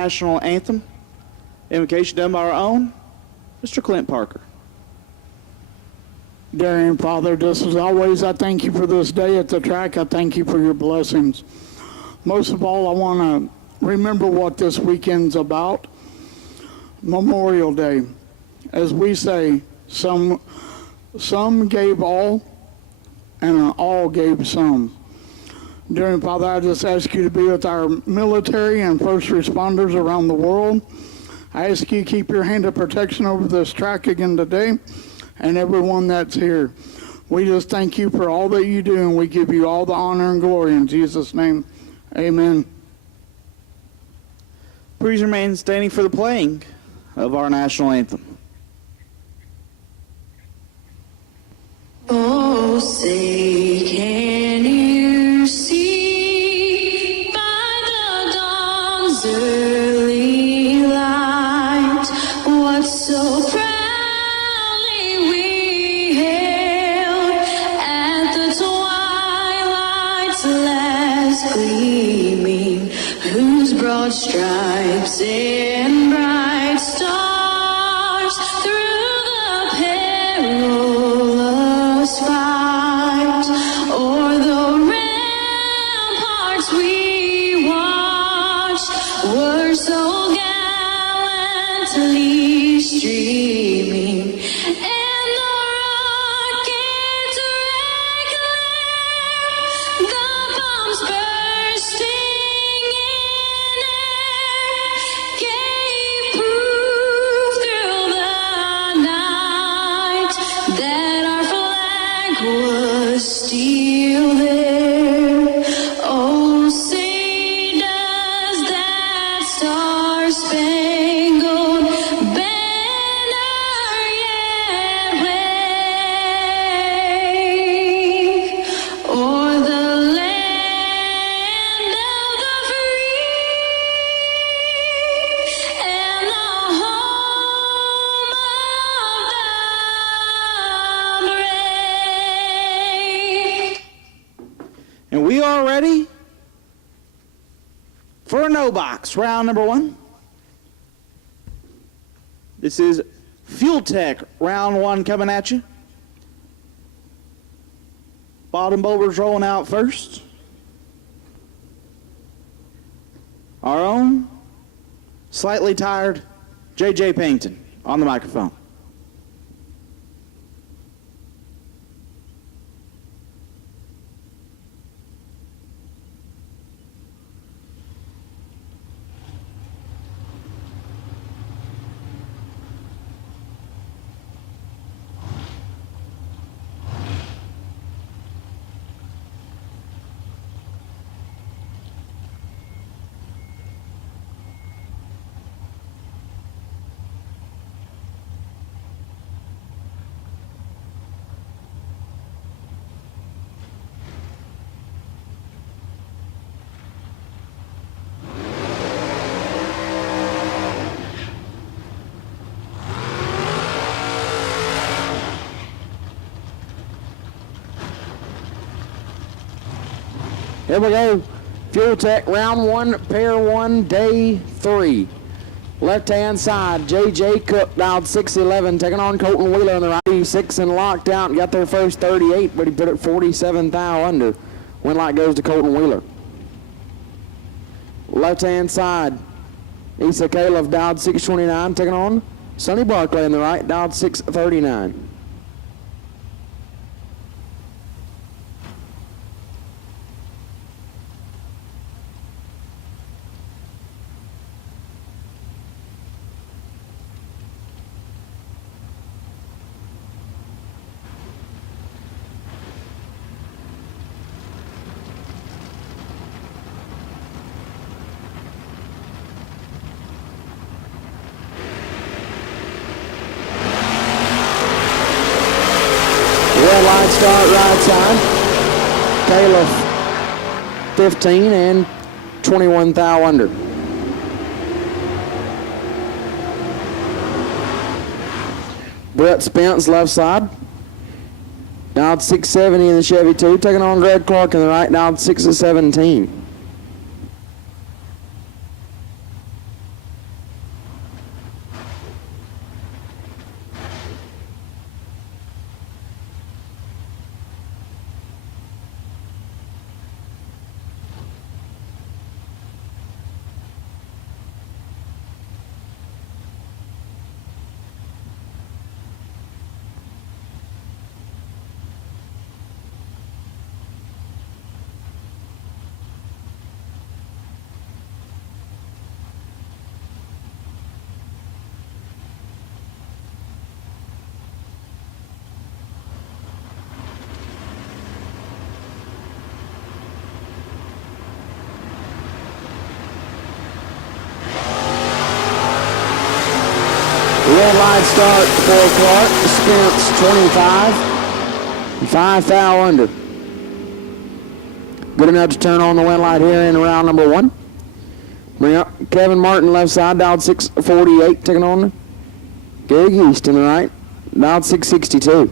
national anthem. Invocation done by our own Mr. Clint Parker. Dear Heavenly Father, just as always, I thank you for this day at the track. I thank you for your blessings. Most of all, I want to remember what this weekend's about. Memorial Day. As we say, some gave all, and all gave some. Dear Heavenly Father, I just ask you to be with our military and first responders around the world. I ask you to keep your hand of protection over this track again today and everyone that's here. We just thank you for all that you do, and we give you all the honor and glory in Jesus' name. Amen. Please remain standing for the playing of our national anthem. Oh, say, can you see by the dawn's early light what so proudly we hailed at the twilight's last gleaming, whose broad stripes and bright stars through the perilous fight o'er the ramparts we watched were so gallantly streaming, and the rockets regular, the bombs bursting in air, gave proof through the night that our flag was still there. Oh, say does that star-spangled banner yet wave o'er the land of the free and the home of the brave? And we are ready for a no box, round number one. This is Fuel Tech, round one coming at you. Bottom bowlers rolling out first. Our own, slightly tired, J.J. Payton on the microphone. Here we go. Fuel Tech, round one, pair one, day three. Left-hand side, J.J. Cook, dialed 611, taking on Colton Wheeler on the right. 6 and locked out and got their first 38, but he put it 47 thou under. Win light goes to Colton Wheeler. Left-hand side, Issa Caleb, dialed 629, taking on Sonny Barclay on the right, dialed 639. Red line start right side. Caleb 15 and 21 thou under. Brett Spence left side. Dialed 670 in the Chevy 2, taking on Greg Clark in the right, dialed 6 of 17. Red light start for Clark. Spence 25. 5 foul under. Good enough to turn on the wet light here in round number 1. Bring up Kevin Martin left side, dialed 648, taking on Gary East in the right, dialed 662.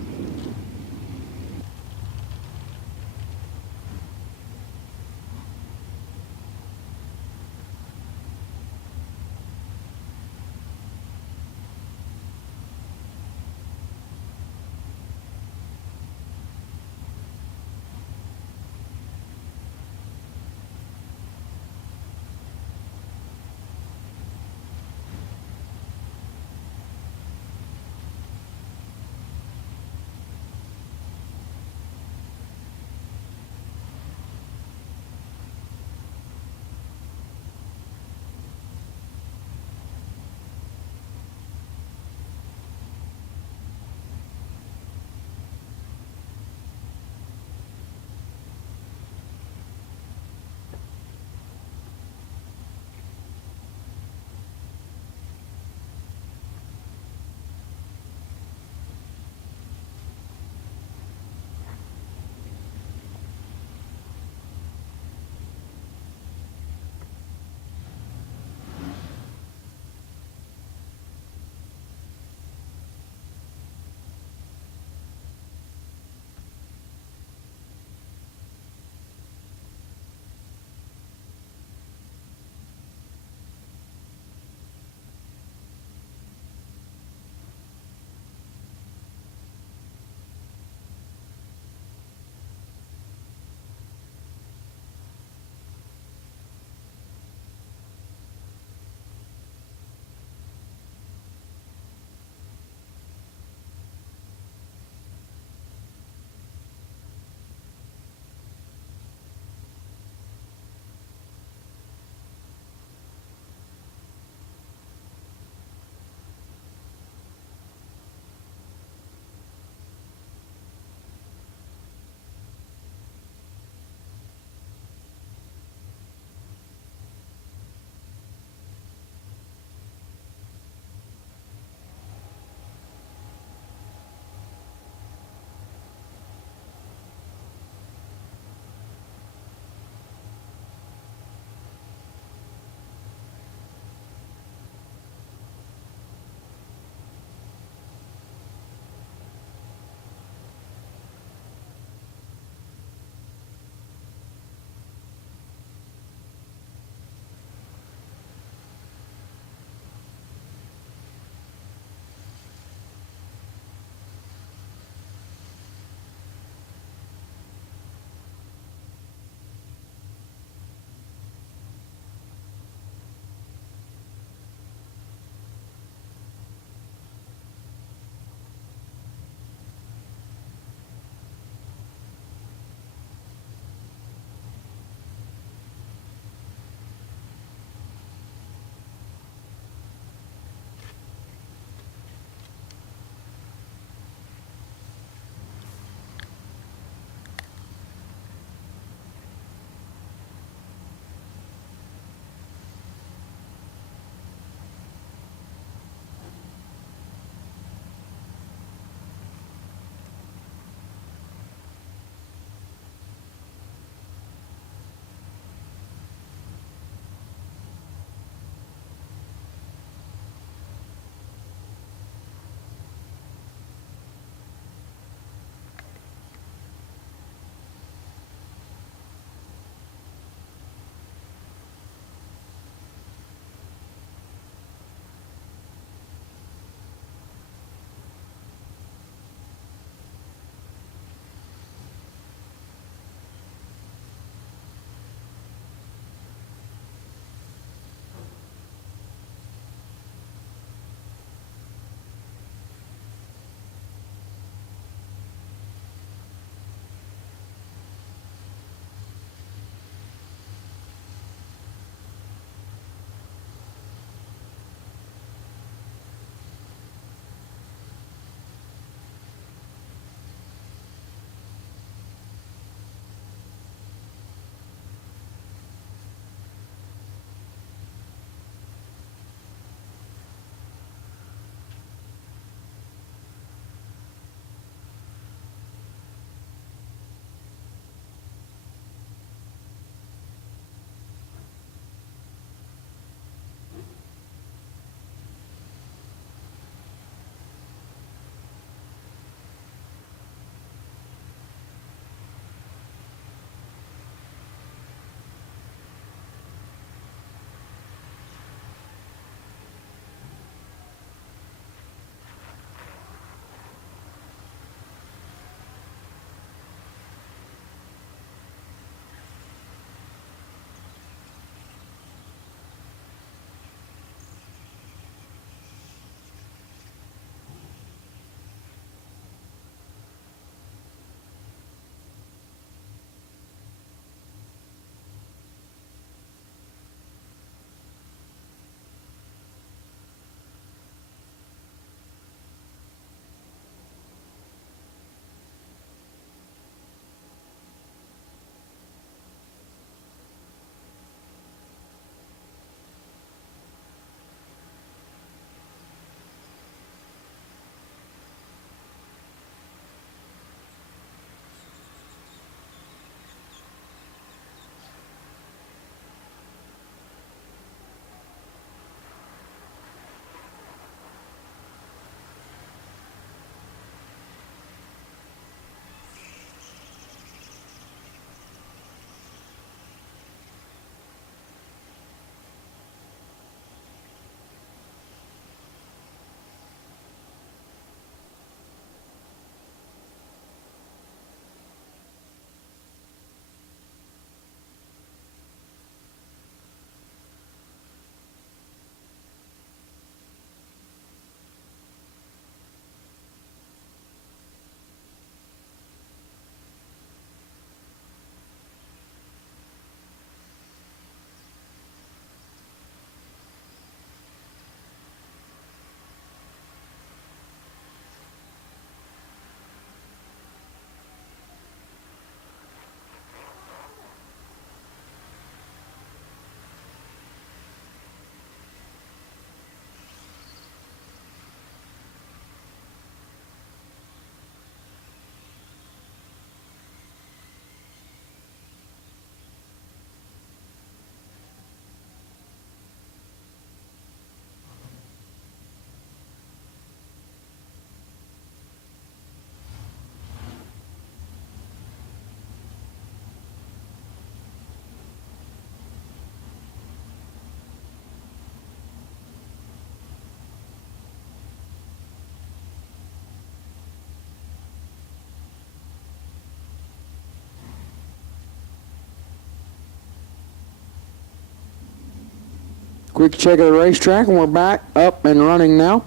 Quick check of the racetrack, and we're back up and running now.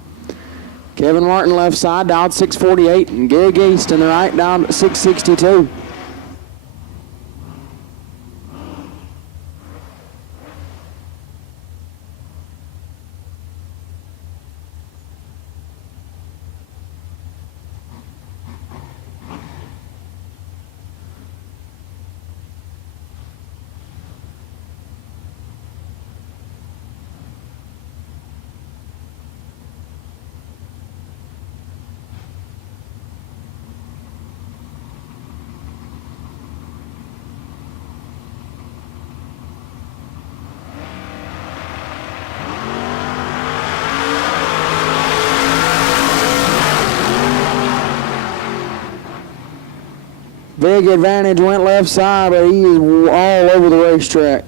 Kevin Martin left side, down 648, and Gig East in the right, down 662. Big advantage went left side, but he is all over the racetrack.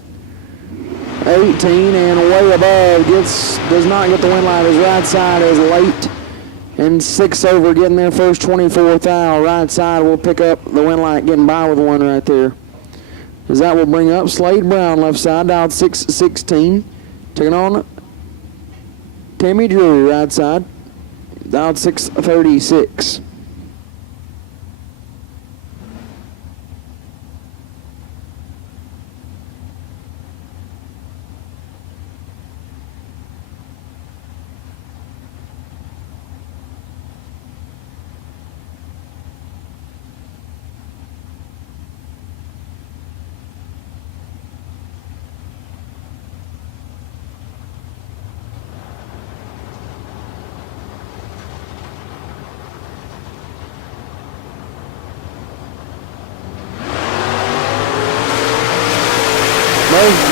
18 and way above, does not get the win light. His right side is late, and 6 over getting their first 24 thou. Right side will pick up the win light, getting by with one right there. As that will bring up Slade Brown left side, down 616. Taking on Tammy Drew right side, down 636.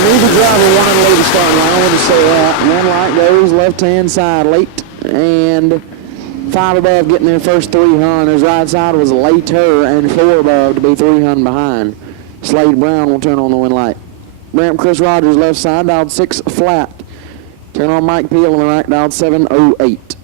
Neither driver wanted to leave the starting line. I want to say that. One light goes left-hand side late, and 5 above getting their first 300. His right side was later, and 4 above to be 300 behind. Slade Brown will turn on the win light. Ramp Chris Rogers left side, dialed 6 flat. Turn on Mike Peel on the right, dialed 708.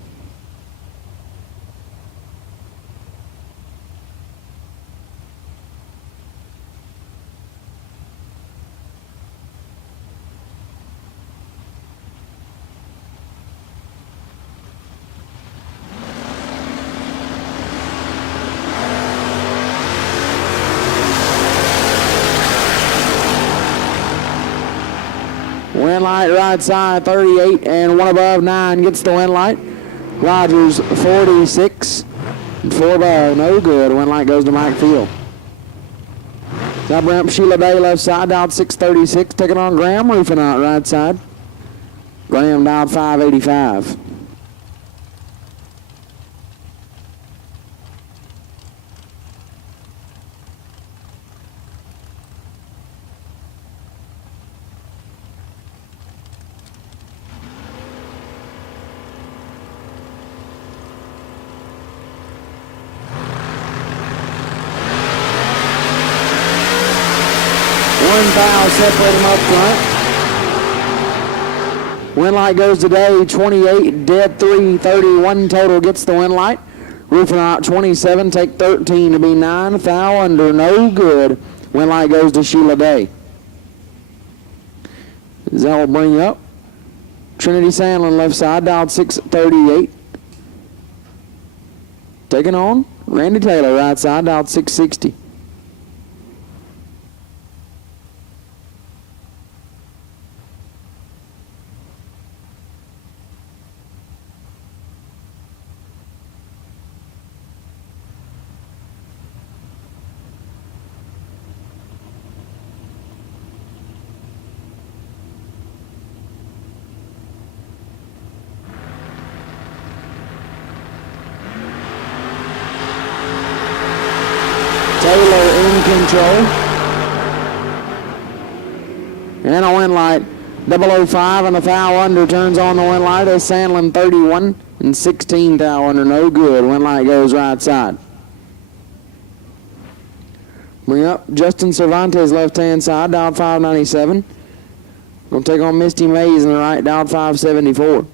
Win light right side 38 and 1 above 9 gets the win light. Rogers 46 and 4 above, no good. Win light goes to Mike Field. Top ramp Sheila Day left side, dialed 636, taking on Graham roofing out right side. Graham dialed 585. Foul separate them up front. Win light goes today 28, dead 3, 31 total gets the win light. Roofing out 27, take 13 to be 9, foul under, no good. Win light goes to Sheila Day. That will bring up Trinity Sandlin left side, dialed 638. Taking on Randy Taylor right side, dialed 660. Taylor in control. And a win light. 005 and a foul under turns on the win light as Sandlin 31 and 16 foul under, no good. Win light goes right side. Bring up Justin Cervantes left-hand side, dialed 597. Gonna take on Misty Mays in the right, dialed 574.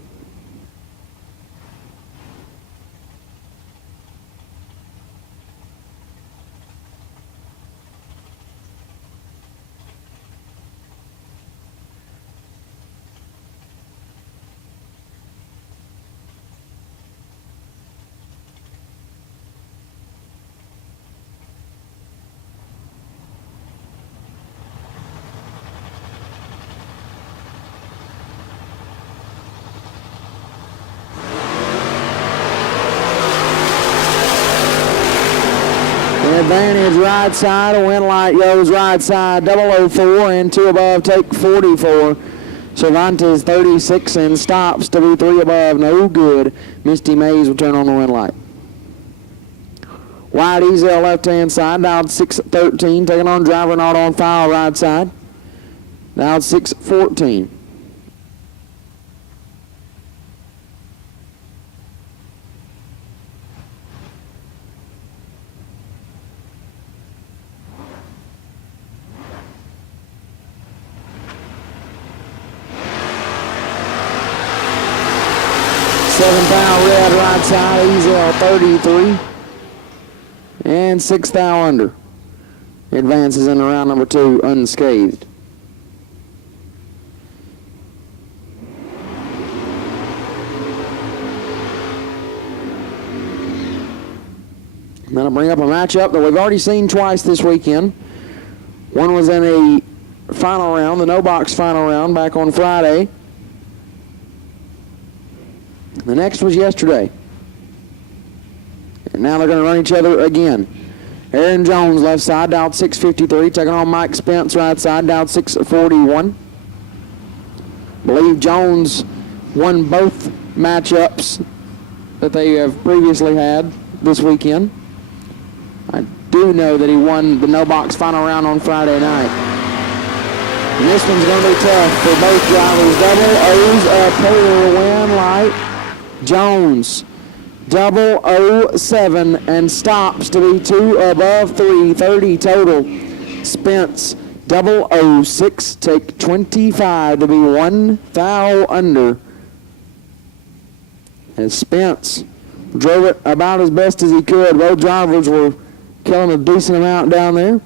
Advantage right side. A win light goes right side. 004 and 2 above take 44. Cervantes 36 and stops to be 3 above. No good. Misty Mays will turn on the win light. Wide Easel left-hand side. Down 6-13. Taking on driver not on file right side. Down 6-14. Thou red right side, Easel 33. And 6 thou under. Advances into round number 2 unscathed. I'm going to bring up a matchup that we've already seen twice this weekend. One was in a final round, the no-box final round, back on Friday. The next was yesterday. And now they're going to run each other again. Aaron Jones, left side, down 6.53. Taking on Mike Spence, right side, down 6.41. Believe Jones won both matchups that they have previously had this weekend. I do know that he won the no-box final round on Friday night. And this one's going to be tough for both drivers. Double O's a polar win light. Jones 007 and stops to be 2 above 330 total. Spence 006 take 25 to be 1 thou under. As Spence drove it about as best as he could. Both drivers were killing a decent amount down there.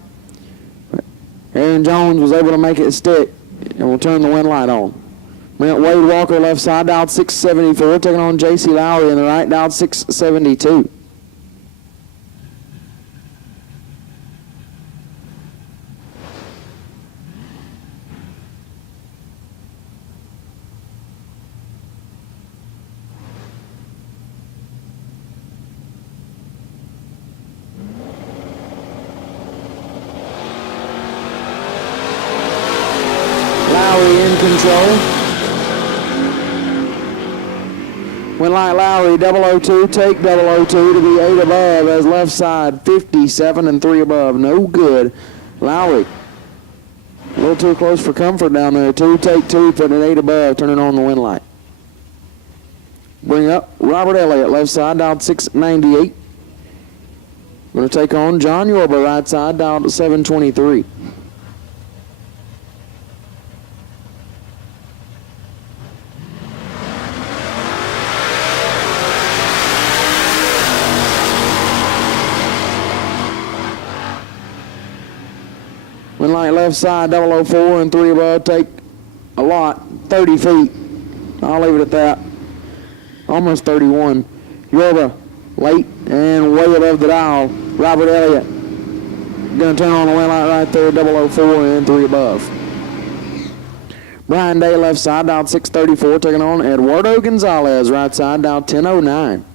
But Aaron Jones was able to make it stick and will turn the win light on. Wade Walker left side, down 6.74, taking on J.C. Lowry in the right, down 6.72. Lowry in control. Win light Lowry, 002, take 002 to be 8 above as left side, 57 and 3 above. No good. Lowry, a little too close for comfort down there. 2, take 2, putting it 8 above, turning on the win light. Bring up Robert Elliott, left side, down 698. Going to take on John Yorba, right side, down to 723. Win light left side, 004 and 3 above, take a lot, 30 feet. I'll leave it at that. Almost 31. Yorba, late and way above the dial. Robert Elliott, going to turn on the win light right there, 004 and 3 above. Brian Day left side, down 634, taking on Eduardo Gonzalez, right side, down 1009.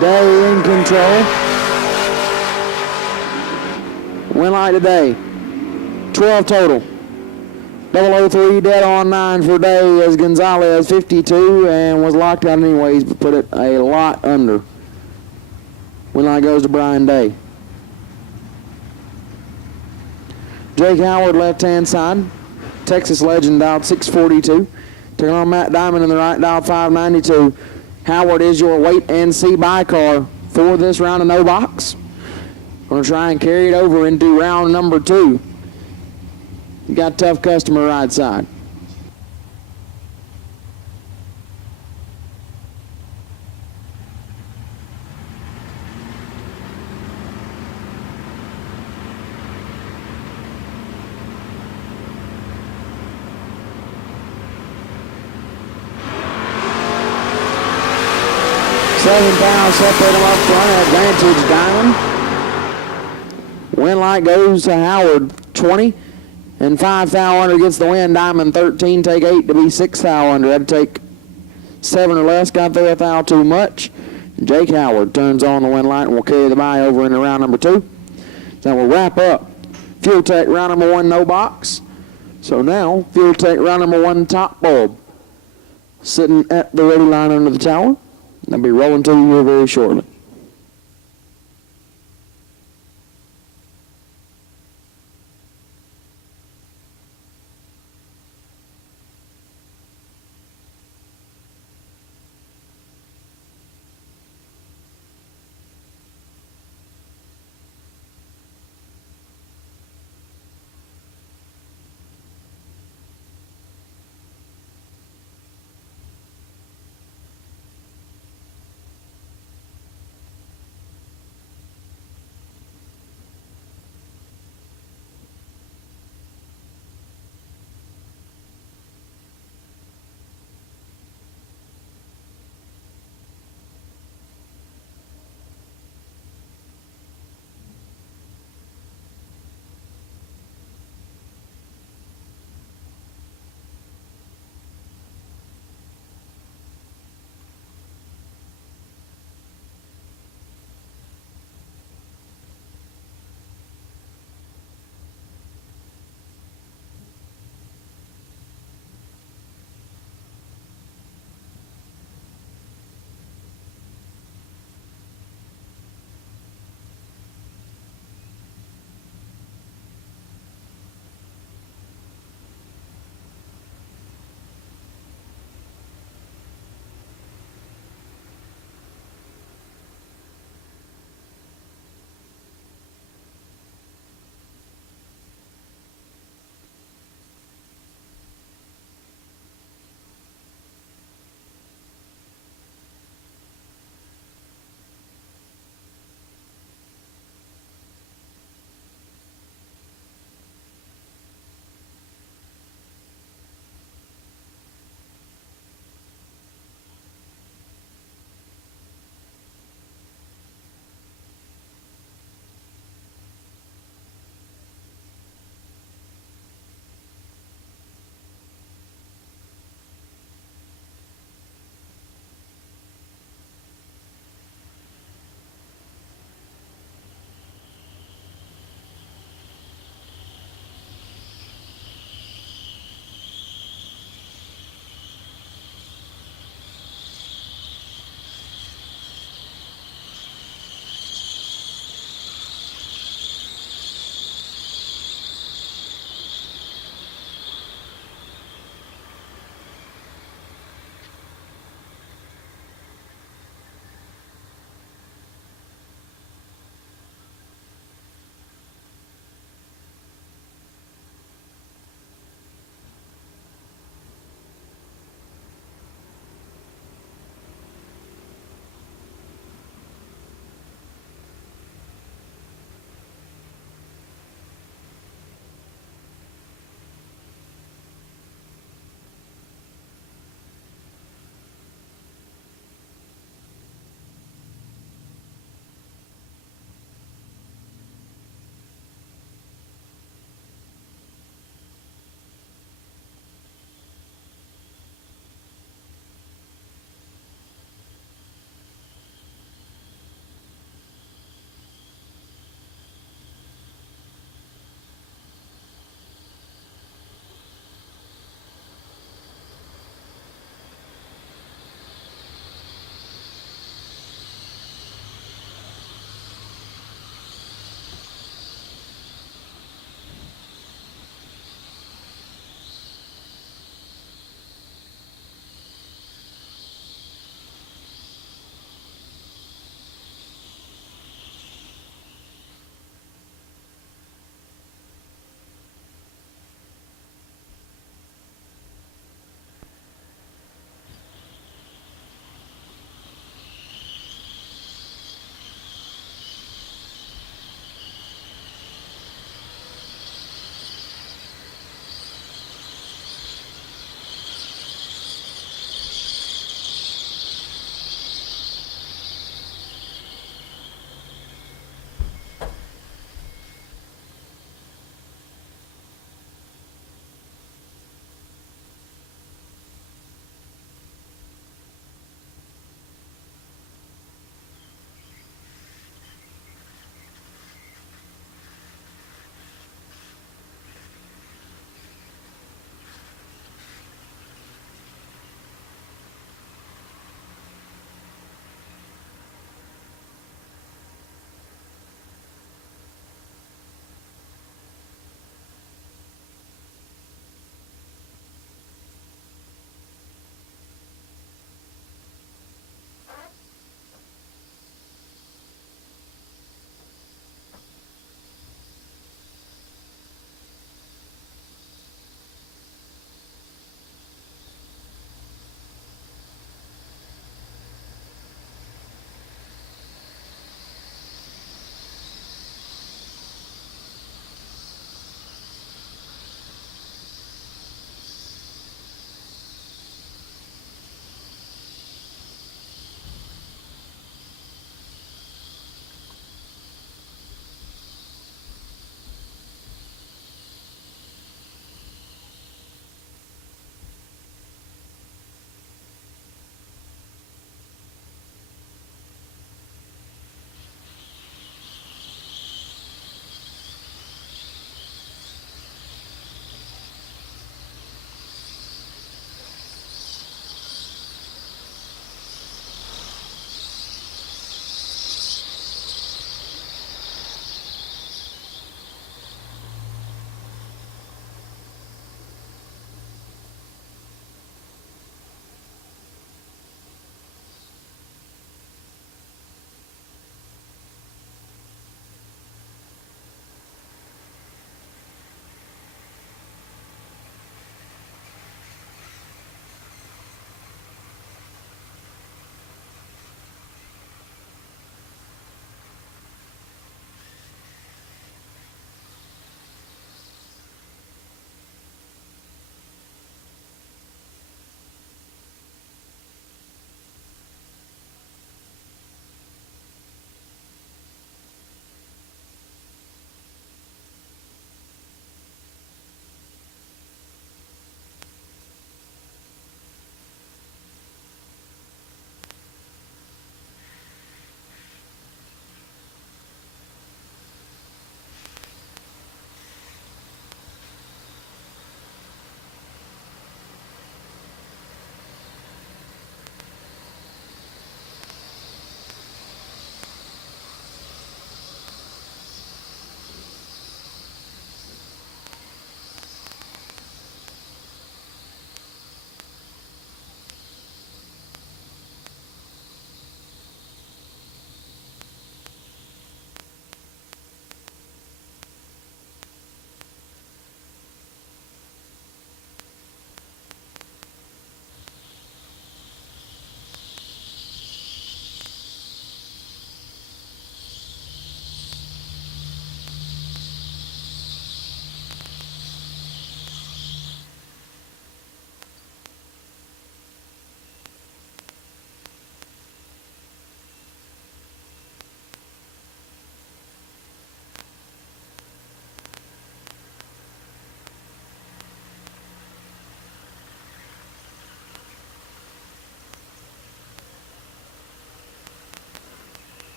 Day in control. Win light today. 12 total. 003 dead on 9 for Day as Gonzalez 52 and was locked out anyways, but put it a lot under. Win light goes to Brian Day. Jake Howard left-hand side. Texas legend dialed 642. Taking on Matt Diamond in the right, dial 592. Howard is your wait and see by car for this round of no box. Going to try and carry it over into round number 2. You got a tough customer right side. 7 pounds separate them up front. Advantage Diamond. Win light goes to Howard 20. And 5 foul under gets the win. Diamond 13. Take 8 to be 6 foul under. Had to take 7 or less. Got there a foul too much. Jake Howard turns on the win light and will carry the bye over into round number 2. Then we'll wrap up Fuel Tech round number 1 no box. So now Fuel Tech round number 1 top bulb sitting at the ready line under the tower. They'll be rolling to you here very shortly.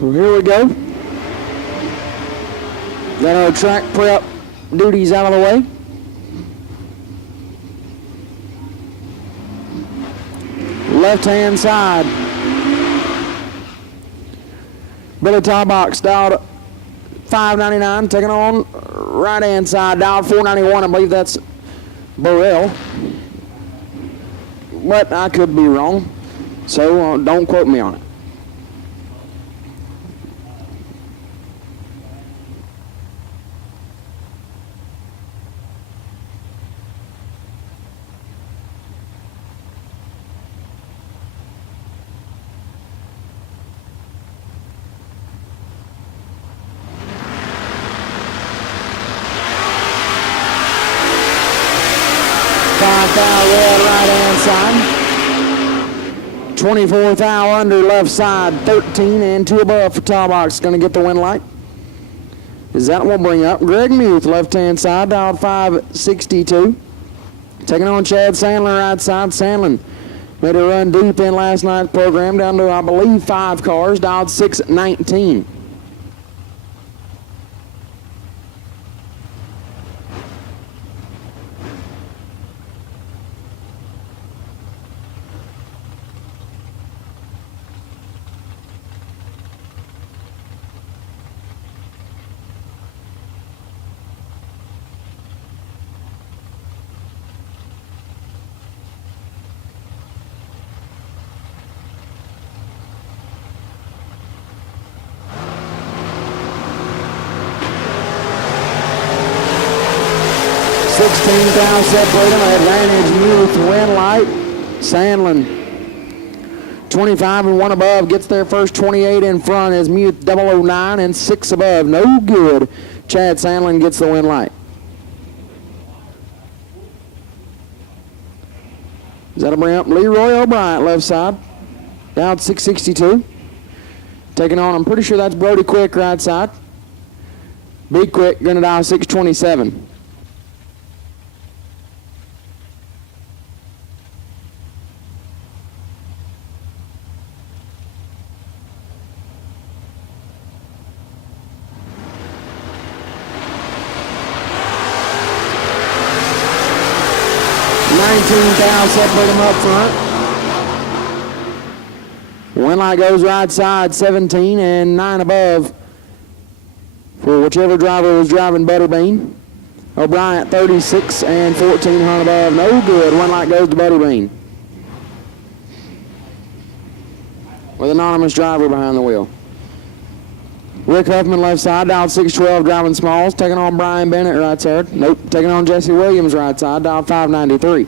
So here we go. Got our track prep duties out of the way. Left-hand side. Billy Tarbox dialed $5.99, taking on right-hand side, dialed $4.91. I believe that's Burrell. But I could be wrong, so don't quote me on it. Right-hand side. 24 thou under left side, 13 and 2 above for Tarbox. Going to get the win light. Is that what we'll bring up? Greg Muth, left-hand side, dialed 562. Taking on Chad Sandlin, right side. Sandlin made a run deep in last night's program down to, I believe, 5 cars, dialed 619. Down separate them, advantage Muth, win light. Sandlin, 25 and 1 above, gets their first 28 in front as Muth 009 and 6 above, no good. Chad Sandlin gets the win light. Is that a bring up Leroy O'Brien, left side, down 662. Taking on, I'm pretty sure that's Brody Quick, right side. Be Quick, gonna dial 627. Separate them up front. Win light goes right side, 17 and 9 above for whichever driver was driving Butterbean. O'Brien at 36 and 14 hunt above, no good. Win light goes to Butterbean. With anonymous driver behind the wheel. Rick Huffman left side, dialed 612, driving Smalls, taking on Brian Bennett right side. Nope, taking on Jesse Williams right side, dialed 593.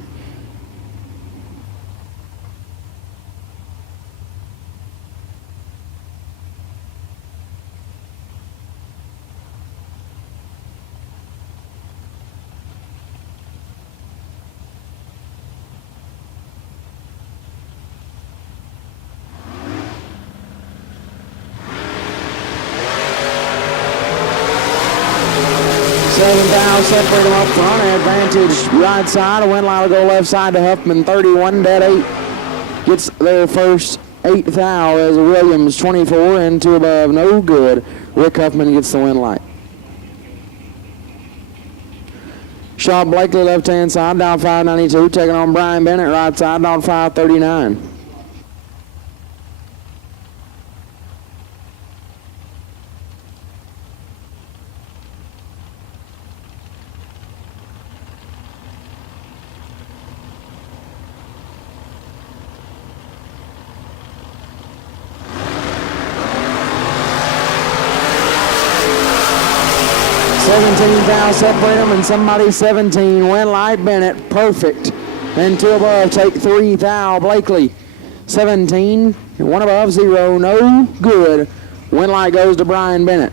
Separate them up front, advantage right side, a win line will go left side to Huffman, 31, dead 8. Gets their first 8th thou as Williams, 24 and 2 above, no good. Rick Huffman gets the win light. Shaw Blakely left-hand side, down 592, taking on Brian Bennett right side, down 539. Separate them and somebody 17. Win light Bennett, perfect. And 2 above, take 3 thou Blakely. 17, 1 above, 0, no good. Win light goes to Brian Bennett.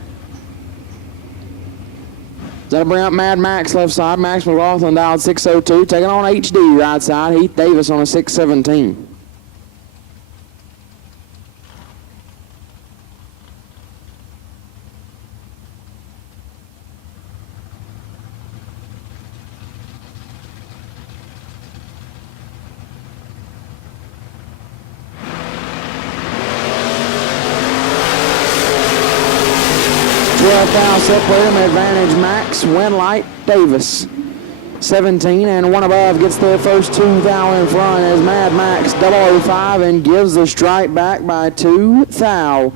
That'll bring up Mad Max left side. Max McLaughlin dialed 602, taking on HD right side. Heath Davis on a 617. 12th thou separated them. Advantage Max, Winlight, Davis. 17 and one above gets their first 2 thou in front as Mad Max 005 and gives the strike back by 2 thou.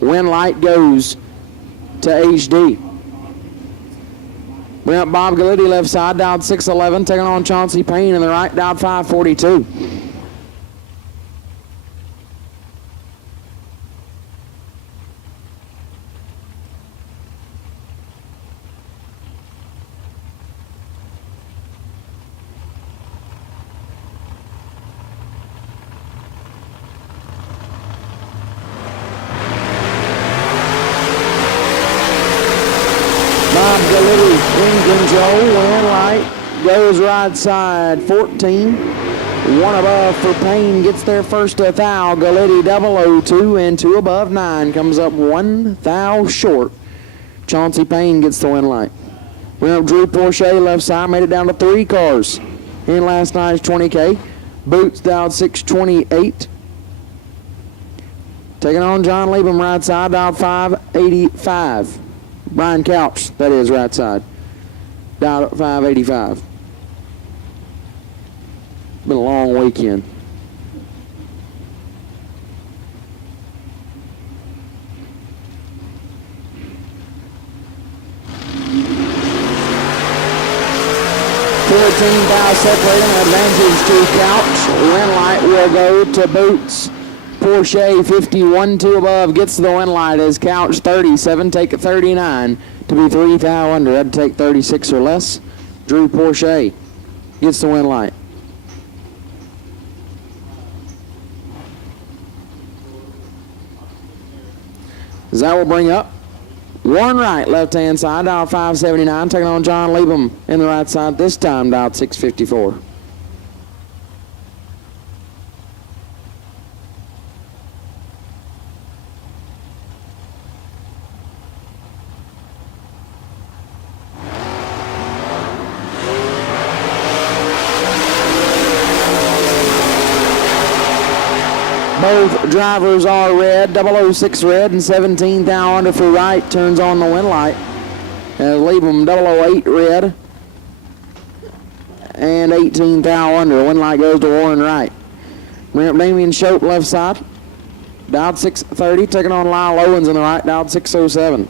Winlight goes to HD. Bring up Bob Gallitti left side, dialed 611, taking on Chauncey Payne in the right, dialed 542. Bob Gallitti in control. Winlight goes right side. 14. One above for Payne. Gets their first thou. Gallitti 002 and 2 above 9. Comes up 1 thou short. Chauncey Payne gets the Winlight. We're up Drew Porsche left side. Made it down to 3 cars in last night's 20K. Boots dialed 628. Taking on John Liebem right side. Dialed 585. Brian Couch, that is, right side. Down at 585. Been a long weekend. $14,000 separating, advantage to Couch. Winlight will go to Boots. Porsche 51, 2 above, gets the Winlight as Couch 37, take it 39 to be 3 thou under. Had to take 36 or less. Drew Porsche gets the Winlight. As that will bring up Warren Wright, left-hand side, dial 579, taking on John Liebem in the right side, this time dial 654. Both drivers are red, 006 red and 17 thou under for Wright. Turns on the Winlight. Liebem 008 red and 18 thou under. Winlight goes to Warren Wright. Bring up Damian Shope left side. Dialed 630, taking on Lyle Owens in the right, dialed 607.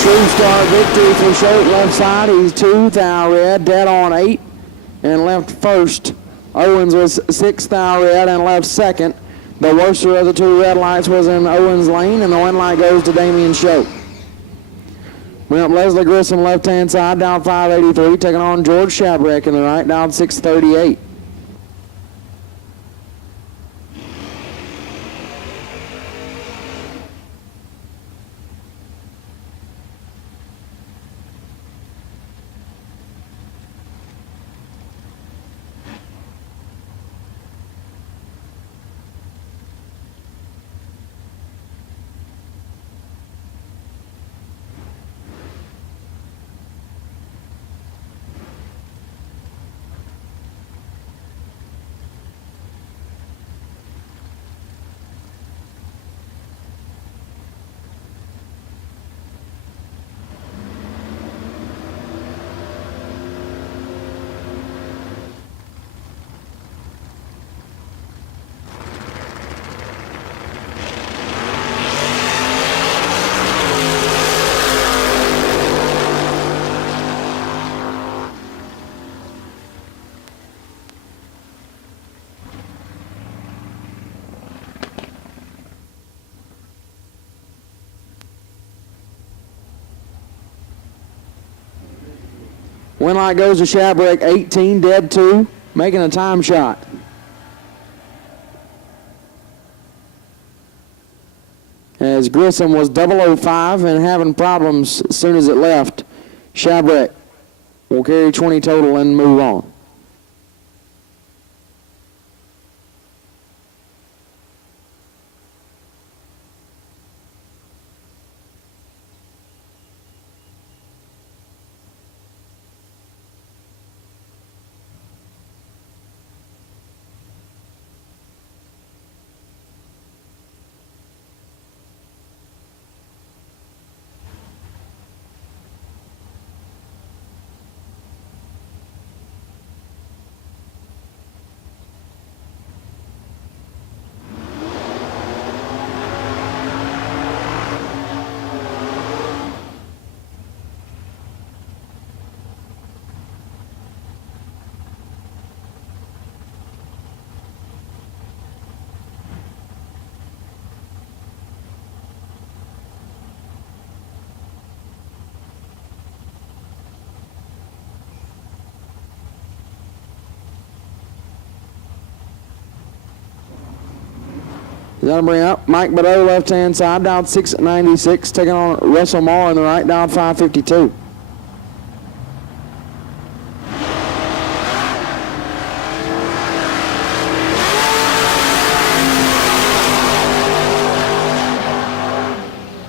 Two-star victory for Shote left side. He's 2 thou red, dead on 8, and left first. Owens was 6 thou red and left second. The worser of the 2 red lights was in Owens' lane, and the Winlight goes to Damian Shote. Bring up Leslie Grissom left-hand side, down 583, taking on George Shabrek in the right, down 638. Win light goes to Shabrick, 18, dead 2, making a time shot. As Grissom was 005 and having problems as soon as it left. Shabrick will carry 20 total and move on. That'll bring up Mike Badeau, left-hand side, down 6 at 96, taking on Russell Moore in the right, down 552.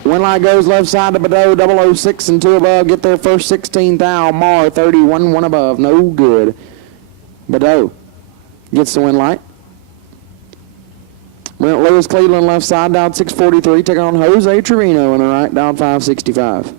Win light goes left side to Badeau, 006 and 2 above, get their first 16 thou. Moore, 31, 1 above, no good. Badeau gets the win light. Brent Lewis Cleveland left side, down 643, taking on Jose Trevino in the right, down 565.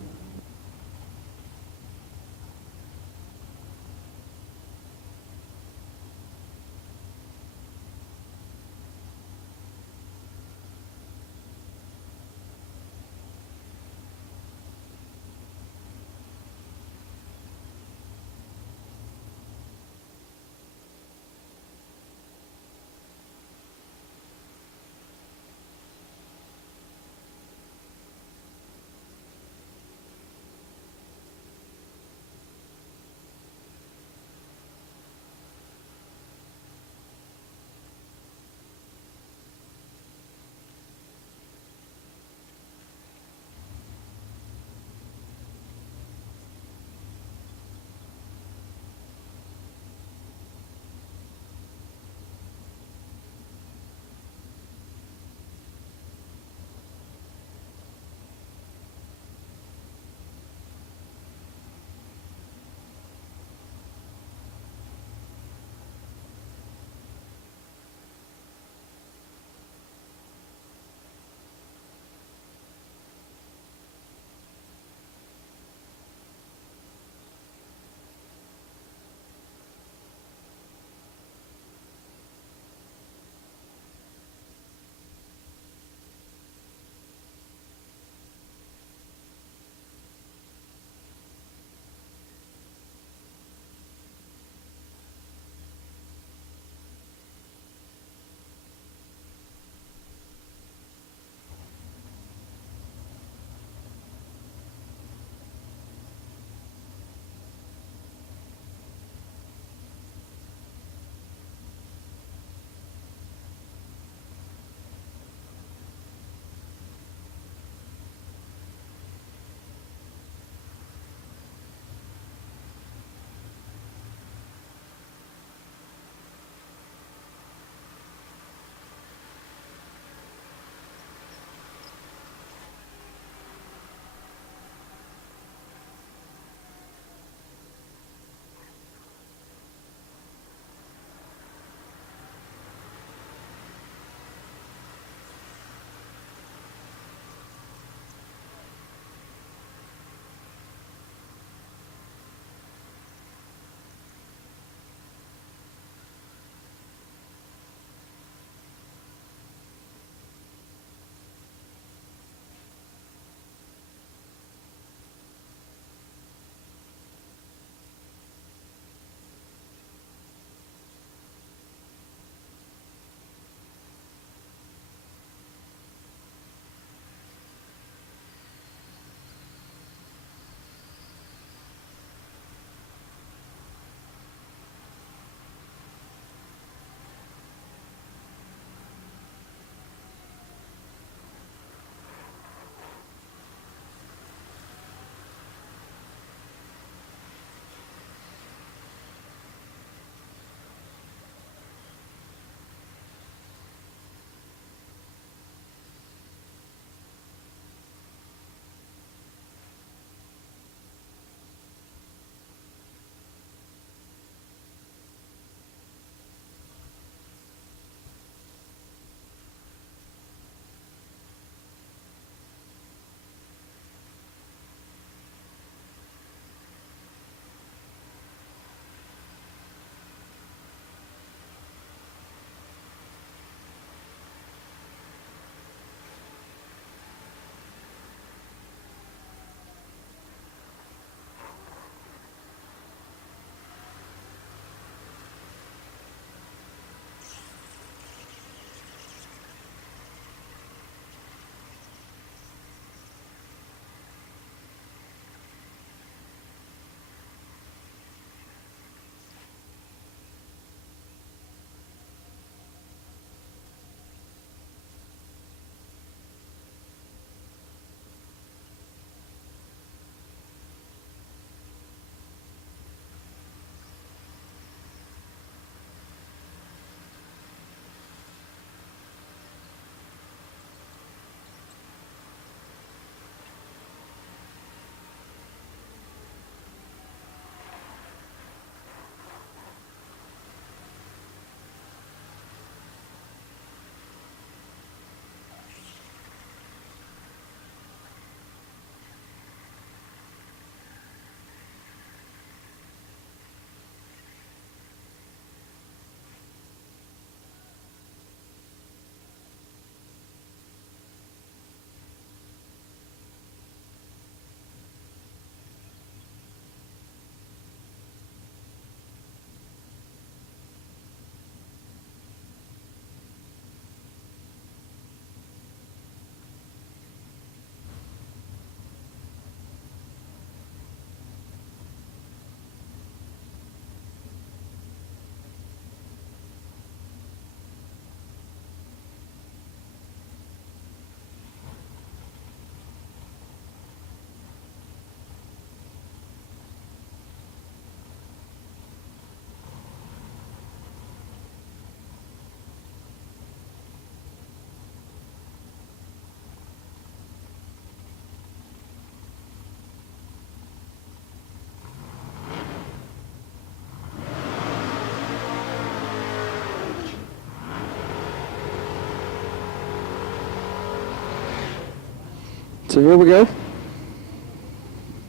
So here we go.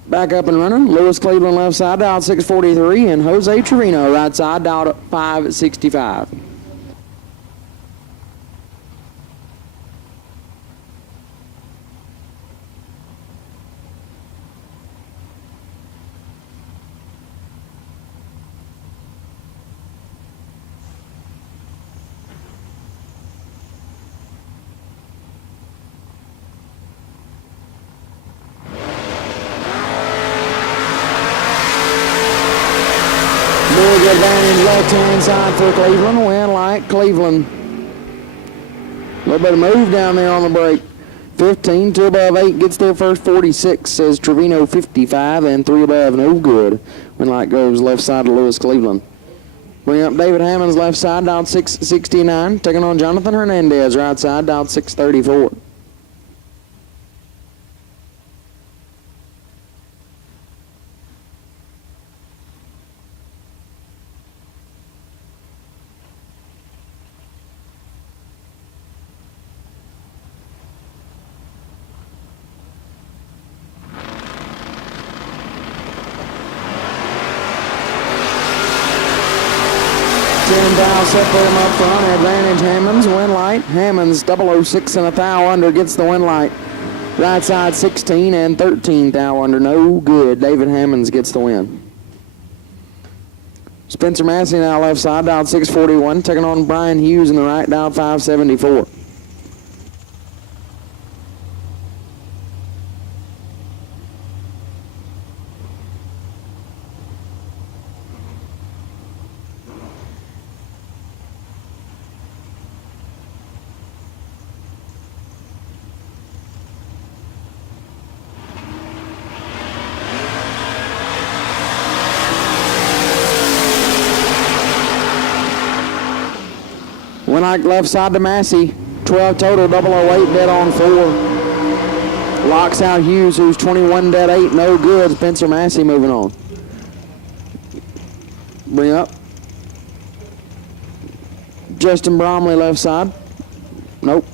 Back up and running. Lewis Cleveland left side dialed 643 and Jose Trevino right side dialed 565. Big advantage left-hand side for Cleveland. Win like Cleveland. A little bit of move down there on the break. 15, 2 above 8 gets there first. 46 says Trevino 55 and 3 above no good. Win like goes left side of Lewis Cleveland. Bring up David Hammond's left side dialed 669. Taking on Jonathan Hernandez right side dialed 634. Separate them up front. Advantage Hammonds. Win light. Hammonds 006 and a thou under gets the win light. Right side 16 and 13 thou under. No good. David Hammonds gets the win. Spencer Massey now left side dialed 641. Taking on Brian Hughes in the right dialed 574. Winnick left side to Massey. 12 total, 008 dead on 4. Locks out Hughes, who's 21 dead 8, no good. Spencer Massey moving on. Bring up. Justin Bromley left side. Nope.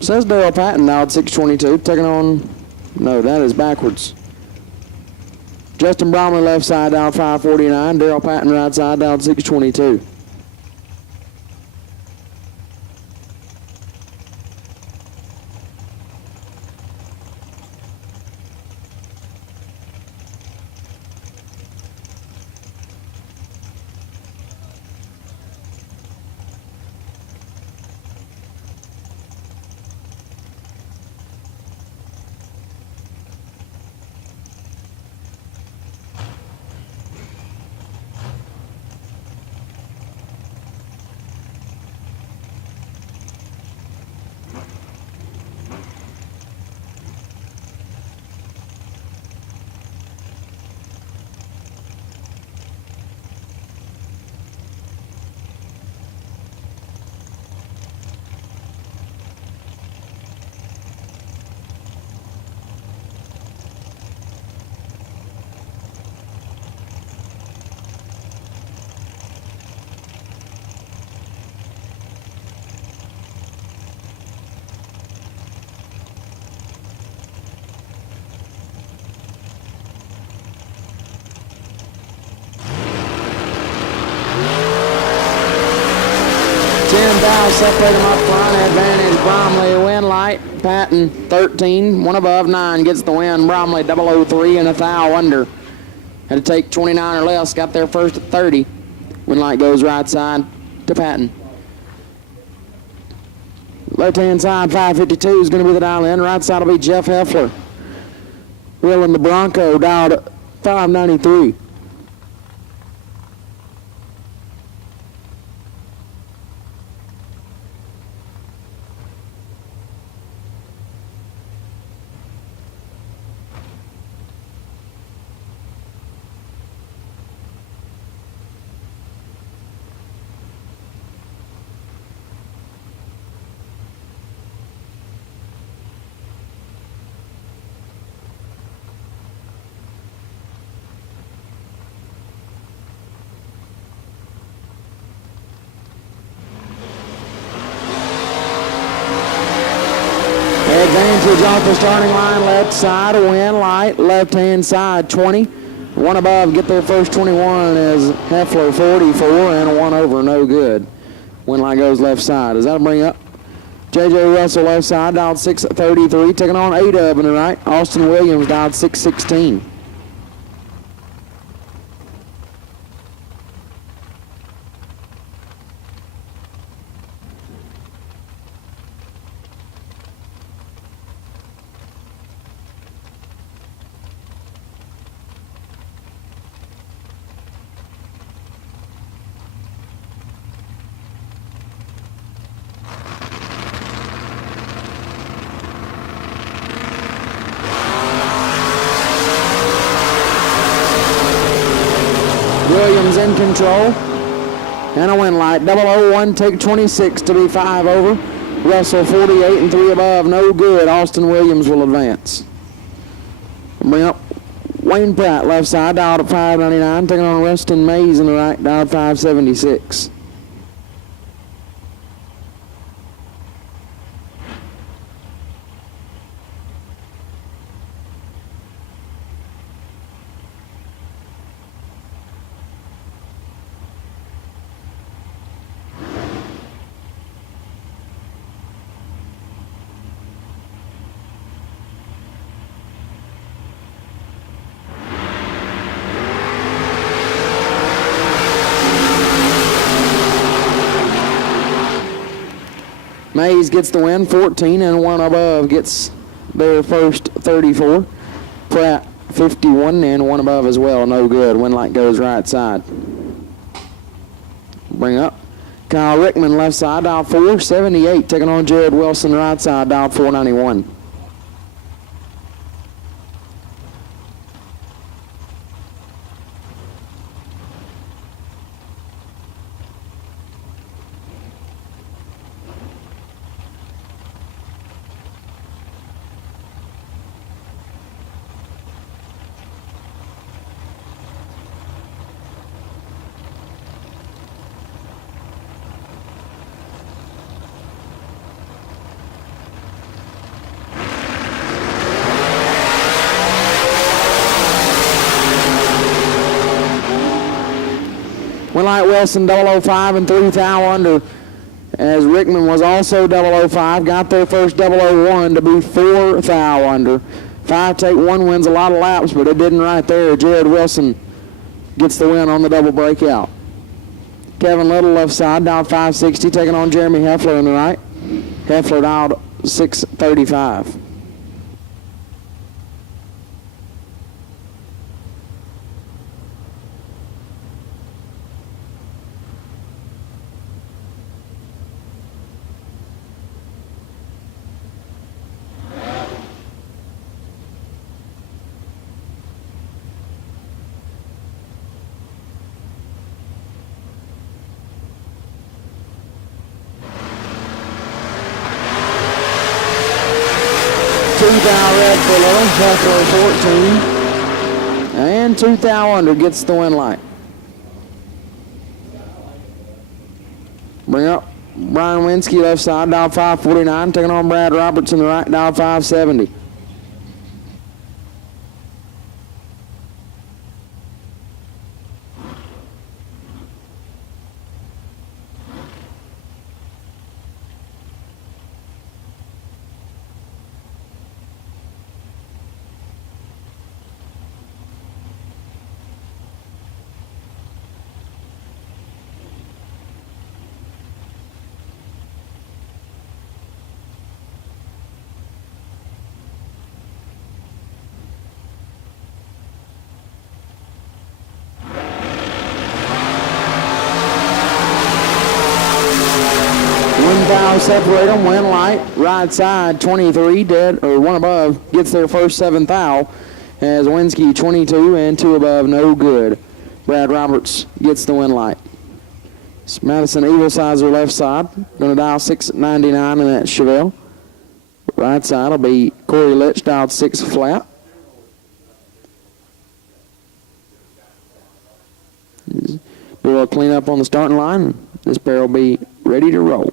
Says Daryl Patton now at 622. Taking on, no, that is backwards. Justin Bromley left side down 549. Daryl Patton right side down 622. Separate them up front. Advantage Bromley. Win light. Patton 13. 1 above 9 gets the win. Bromley 003 and a thou under. Had to take 29 or less. Got there first at 30. Win light goes right side to Patton. Left hand side 552 is going to be the dial in. Right side will be Jeff Heffler. Wheeling the Bronco dialed at 593. Advantage off the starting line, left side, win light, left-hand side, 20. One above, get their first 21 is Heffler, 44, and one over, no good. Win light goes left side. Does that bring up? J.J. Russell left side, dialed 633, taking on A-Dub in the right. Austin Williams dialed 616. Williams in control. And a win light. 001, take 26 to be 5 over. Russell 48 and 3 above. No good. Austin Williams will advance. Bring up Wayne Pratt, left side, dialed at 599. Taking on Rustin Mays in the right, dialed 576. Mays gets the win, 14, and one above gets their first 34. Pratt, 51, and one above as well, no good. Win light goes right side. Bring up Kyle Rickman, left side, dial 478, taking on Jared Wilson, right side, dial 491. Winlight Wilson 005 and 3 thou under, as Rickman was also 005, got their first 001 to be 4 thou under. 5 take 1 wins a lot of laps, but it didn't right there. Jared Wilson gets the win on the double breakout. Kevin Little left side, dialed 560, taking on Jeremy Heffler in the right. Heffler dialed 635. Red for Little, Heffler 14. And 2 thou under gets the win light. Bring up Brian Winsky left side, dial 549, taking on Brad Roberts in the right, dial 570. Separate them, win light, right side, 23, dead, or one above, gets their first 7 thou, as Winsky 22 and 2 above, no good. Brad Roberts gets the win light. It's Madison Eaglesizer left side, going to dial 699 in that Chevelle. Right side will be Corey Litch, dialed 6 flat. Do a little cleanup on the starting line. This pair will be ready to roll.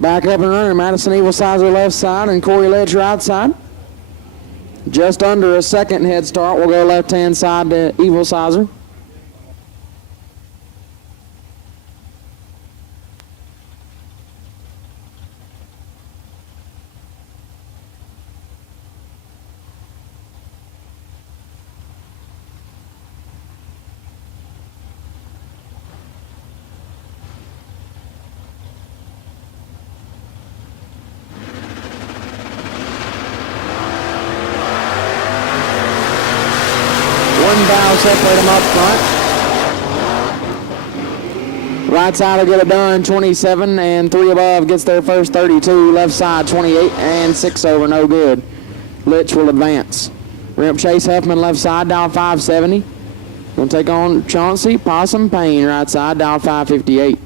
Back up and running. Madison Evil Sizer left side and Corey Ledge right side. Just under a second head start. We'll go left-hand side to Evil Sizer. One bow separate them up front. Right side will get it done, 27, and 3 above gets their first 32. Left side, 28, and 6 over, no good. Litch will advance. Ramp Chase Huffman left side, dial 570. Gonna take on Chauncey Possum Payne, right side, dial 558.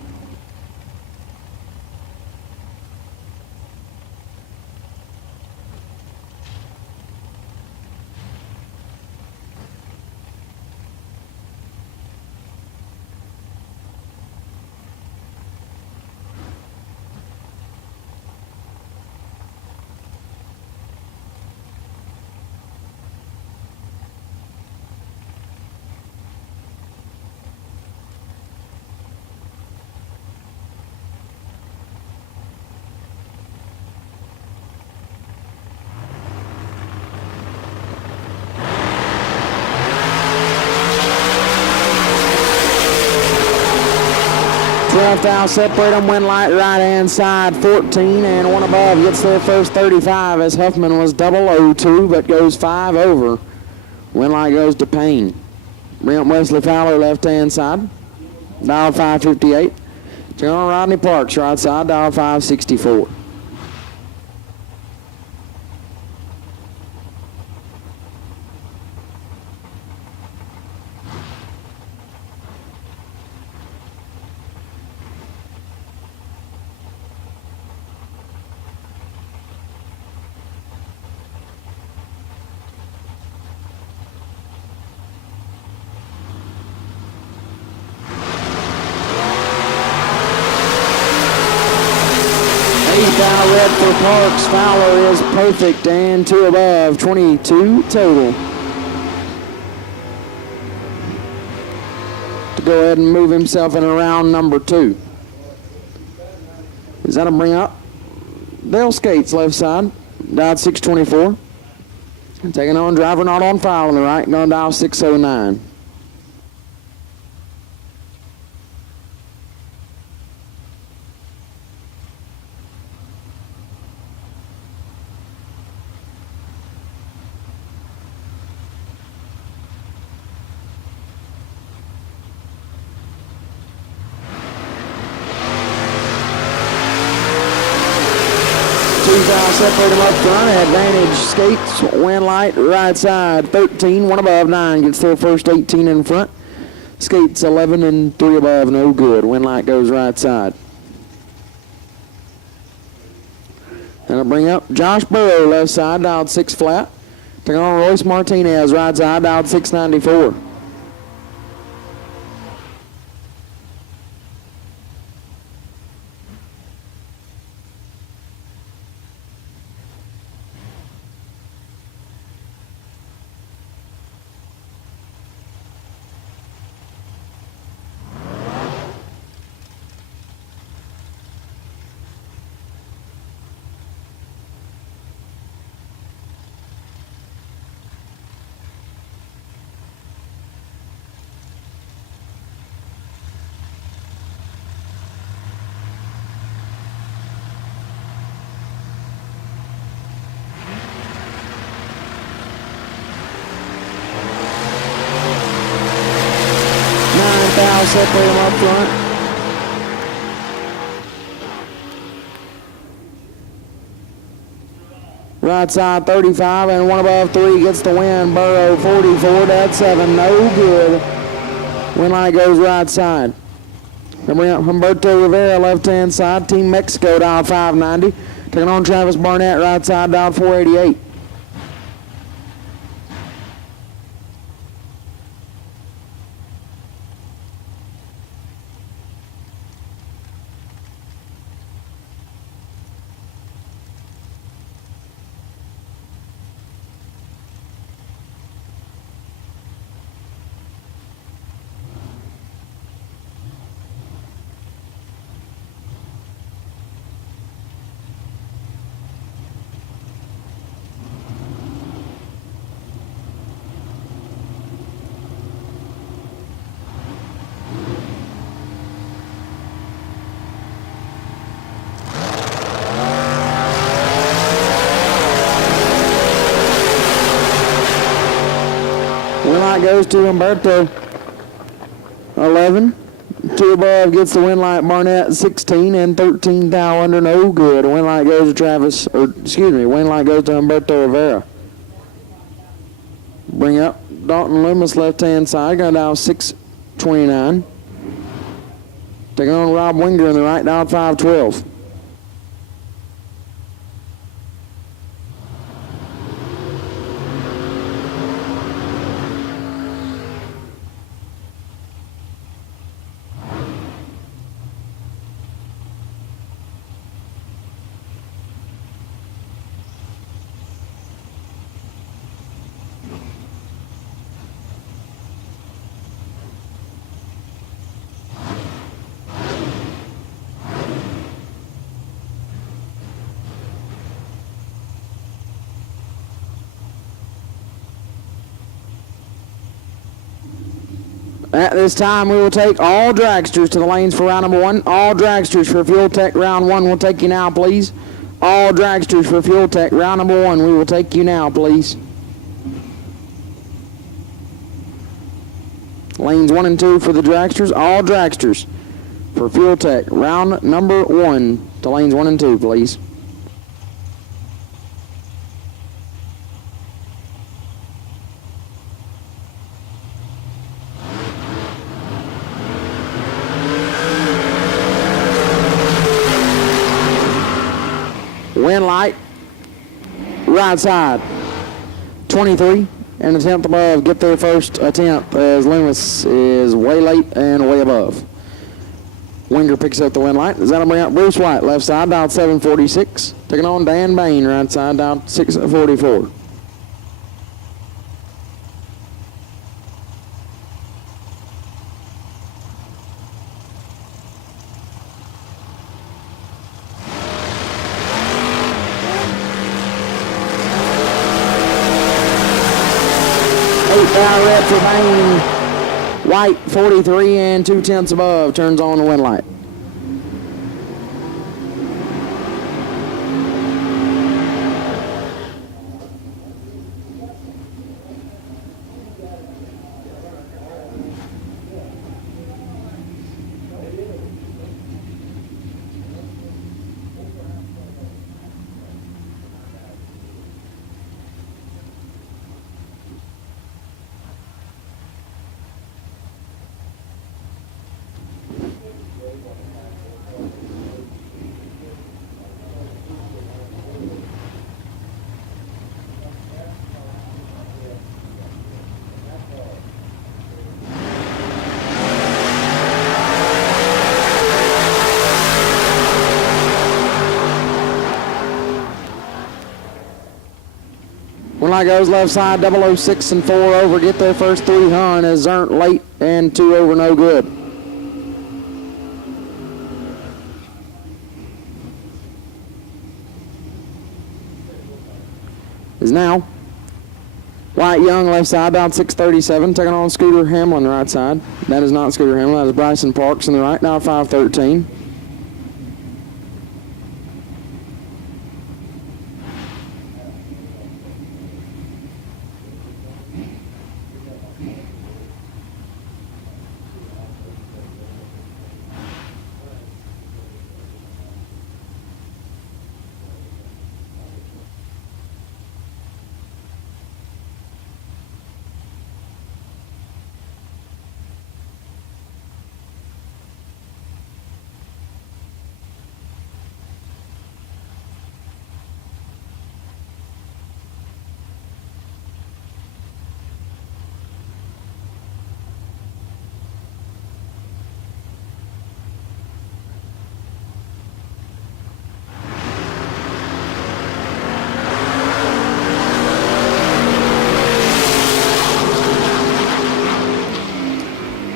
Left out, separate them, win light right hand side, 14, and 1 above gets their first 35 as Huffman was 002 but goes 5 over. Win light goes to Payne. Brent Wesley Fowler left hand side, dial 558. John Rodney Parks right side, dial 564. 8 down red for Parks. Fowler is perfect and 2 above, 22 total. To go ahead and move himself in round number 2. Is that a bring up? Dale Skates left side, dialed 624. And taking on driver not on foul on the right, going to dial 609. Separate them up front. Advantage Skates, win light, right side, 13, 1 above, 9 gets their first 18 in front. Skates 11 and 3 above, no good. Win light goes right side. And I'll bring up Josh Burrow left side, dialed 6 flat. Taking on Royce Martinez, right side, dialed 694. Separate them up front. Right side 35 and 1 above, 3 gets the win. Burrow 44, that's 7, no good. Win light goes right side. Then we have Humberto Rivera left hand side, Team Mexico dial 590. Taking on Travis Barnett right side, dial 488. light goes to Humberto, 11. 2 above gets the win light Barnett, 16, and 13 thou under, no good. Win light goes to win light goes to Humberto Rivera. Bring up Dalton Loomis, left-hand side, got down 6:29. Taking on Rob Winger in the right, down 5:12. At this time, we will take all dragsters to the lanes for round number 1. All dragsters for Fuel Tech round 1 will take you now, please. All dragsters for Fuel Tech round number 1, we will take you now, please. Lanes 1 and 2 for the dragsters. All dragsters for Fuel Tech round number 1 to lanes 1 and 2, please. Win light, right side, 23, and a tenth above. Get their first attempt as Loomis is way late and way above. Winger picks up the win light. That'll bring out Bruce White, left side, down 7:46. Taking on Dan Bain, right side, down 6:44. Eight-hour rep for Bain. White, 43 and 2/10 above, turns on the win light. Win light goes left side, 006 and 4 over. Get their first 3 hun as Zernt late and 2 over, no good. Is now White Young left side, down 6:37, taking on Scooter Hamlin right side. That is not Scooter Hamlin, that is Bryson Parks in the right, down 5:13.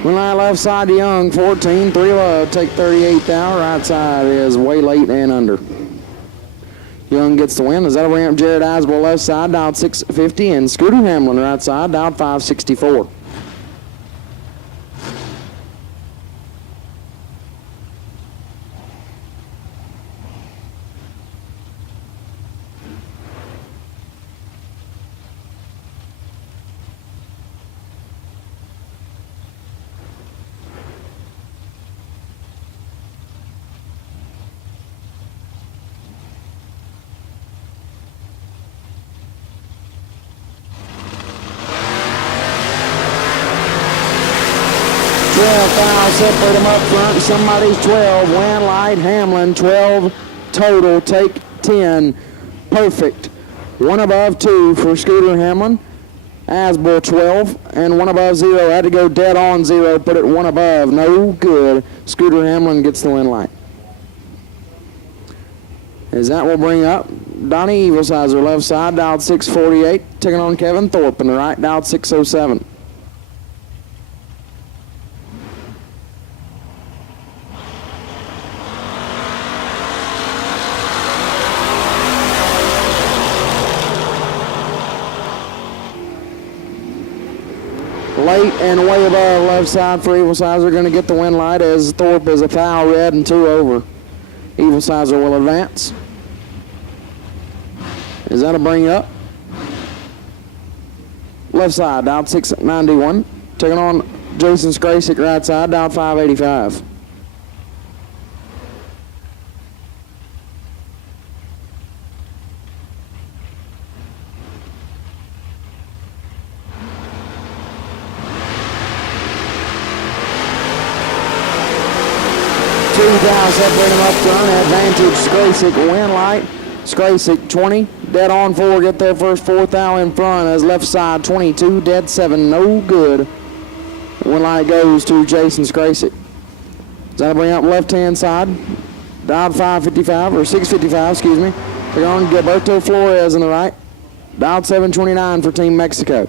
Win light left side to Young, 14, 3 love, take 38 thou. Right side is way late and under. Young gets the win. Is that a ramp? Jared Asbel left side, down 650, and Scooter Hamlin right side, down 564. foul, separate them up front. Somebody's 12. Landlight, Hamlin, 12 total. Take 10. Perfect. One above 2 for Scooter Hamlin. Asbull 12 and one above 0. Had to go dead on 0. Put it one above. No good. Scooter Hamlin gets the win light. As that will bring up Donnie Evilsizer, left side, dialed 648. Taking on Kevin Thorpe in the right, dialed 607. Late and way above left side for Evilsizer, going to get the win light as Thorpe is a foul red and 2 over. Evilsizer will advance. Is that a bring up? Left side, dialed 691. Taking on Jason Skrasic, right side, dialed 585. Down, separate him up front. Advantage, Skrasic, win light. Skrasic, 20. Dead on 4, get their first 4th thou in front as left side, 22. Dead 7, no good. Win light goes to Jason Skrasic. Does that bring up left-hand side? Dialed 555, or 655, excuse me. They're going to Gilberto Flores in the right. Dialed 729 for Team Mexico.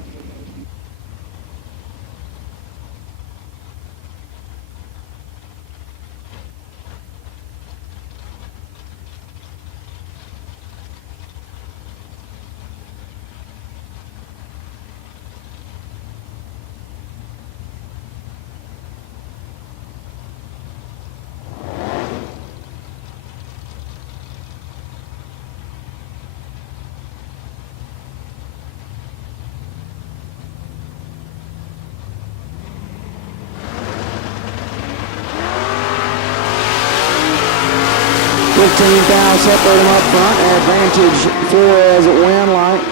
Foul, separate them up front. Advantage Flores at win light.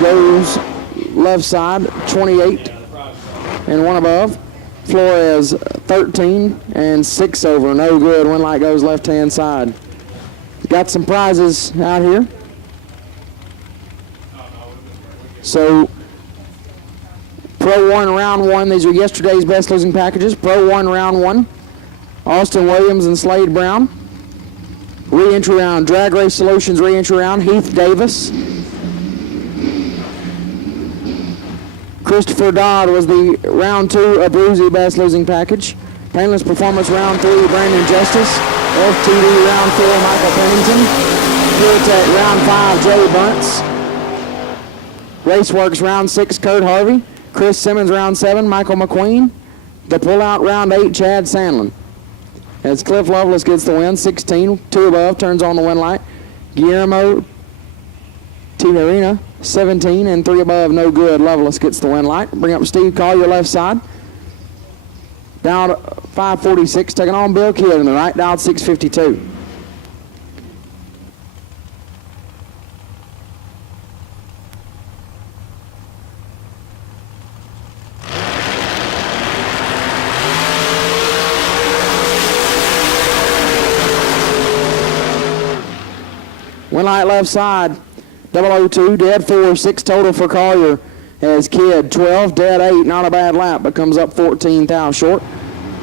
Goes left side, 28 and 1 above. Flores 13 and 6 over, no good. Win light goes left-hand side. Got some prizes out here. So, Pro 1 round 1, these are yesterday's best losing packages. Pro 1 round 1. Austin Williams and Slade Brown. Re-entry round, Drag Race Solutions re-entry round, Heath Davis. Christopher Dodd was the round 2 Abruzzi best losing package. Painless Performance round 3, Brandon Justice. FTD round 4, Michael Pennington. PureTech round 5, Joe Bunce. Raceworks round 6, Kurt Harvey. Chris Simmons round 7, Michael McQueen. The pullout round 8, Chad Sandlin. As Cliff Lovelace gets the win, 16, 2 above, turns on the win light. Guillermo Tijerina, 17 and 3 above, no good. Lovelace gets the win light. Bring up Steve Collier, left side. Down 546, taking on Bill Kidd in the right, down 652. Win light left side, 002, dead 4, 6 total for Collier. As Kidd, 12, dead 8, not a bad lap, but comes up 14 thou short.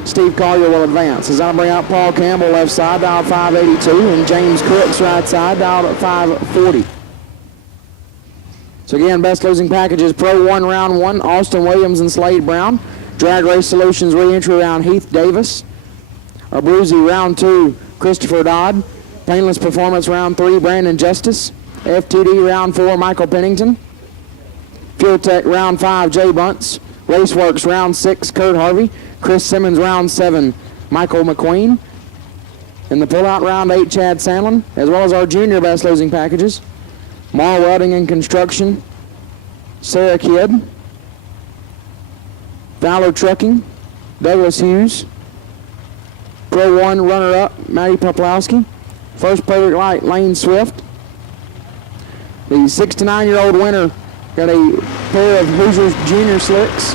Steve Collier will advance. As I bring out Paul Campbell left side, dialed 582, and James Crooks right side, dialed at 540. So again, best losing packages, Pro 1 round 1, Austin Williams and Slade Brown. Drag Race Solutions re-entry round, Heath Davis. Abruzzi round 2, Christopher Dodd. Painless Performance round 3, Brandon Justice. FTD round 4, Michael Pennington. Fuel Tech round 5, Jay Bunce. Raceworks round 6, Kurt Harvey. Chris Simmons round 7, Michael McQueen. In the pullout round 8, Chad Sandlin, as well as our junior best losing packages. Mar Welding and Construction, Sarah Kidd. Fowler Trucking, Douglas Hughes. Pro 1 runner-up, Matty Poplowski. First perfect light, Lane Swift. The 6 to 9 year old winner got a pair of Hoosiers Junior Slicks.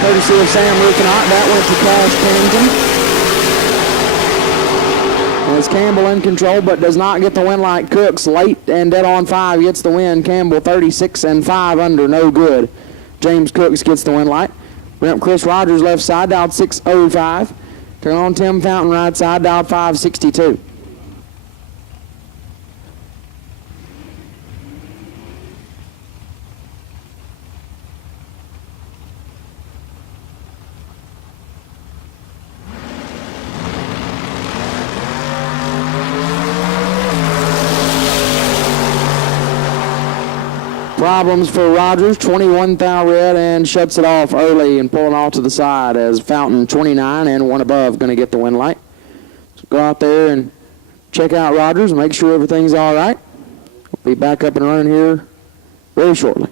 courtesy of Sam Rufinot. That went to Cash Pennington. As Campbell in control, but does not get the win like Cooks. Late and dead on 5 gets the win. Campbell 36 and 5 under, no good. James Cooks gets the win light. Ramp Chris Rogers left side, dialed 605. Turn on Tim Fountain right side, dialed 562. Problems for Rogers, 21 thou red, and shuts it off early and pulling off to the side as Fountain 29 and one above going to get the win light. So go out there and check out Rogers and make sure everything's all right. We'll be back up and running here very shortly.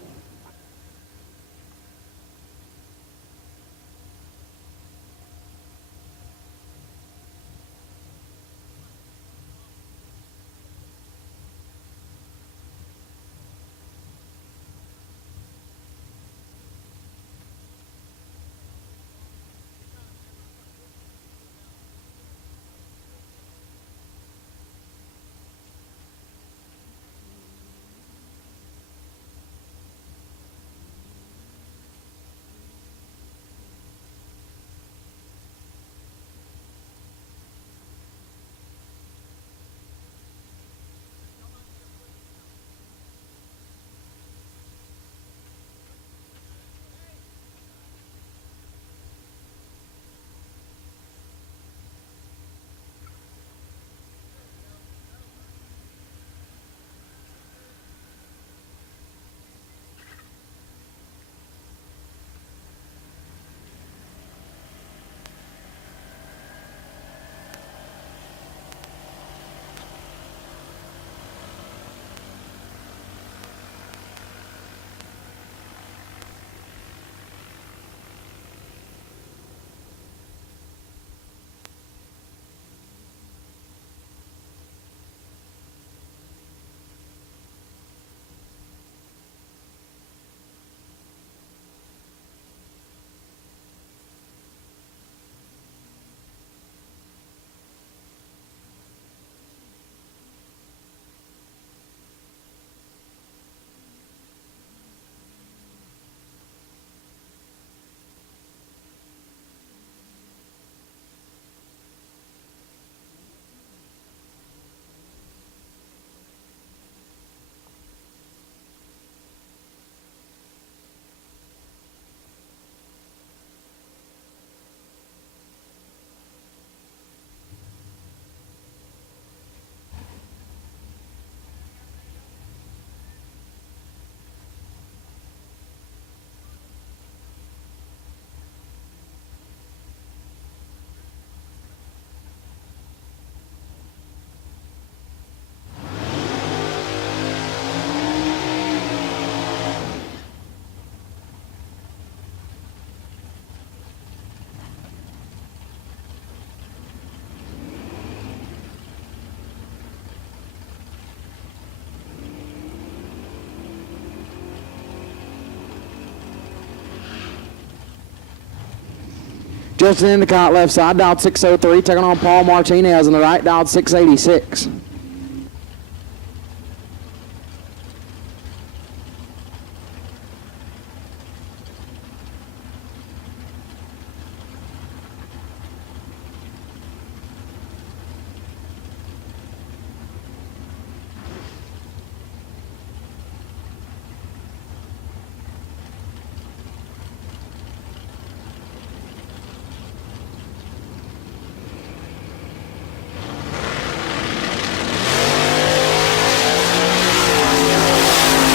Justin Endicott left side, dialed 603, taking on Paul Martinez on the right, dialed 686.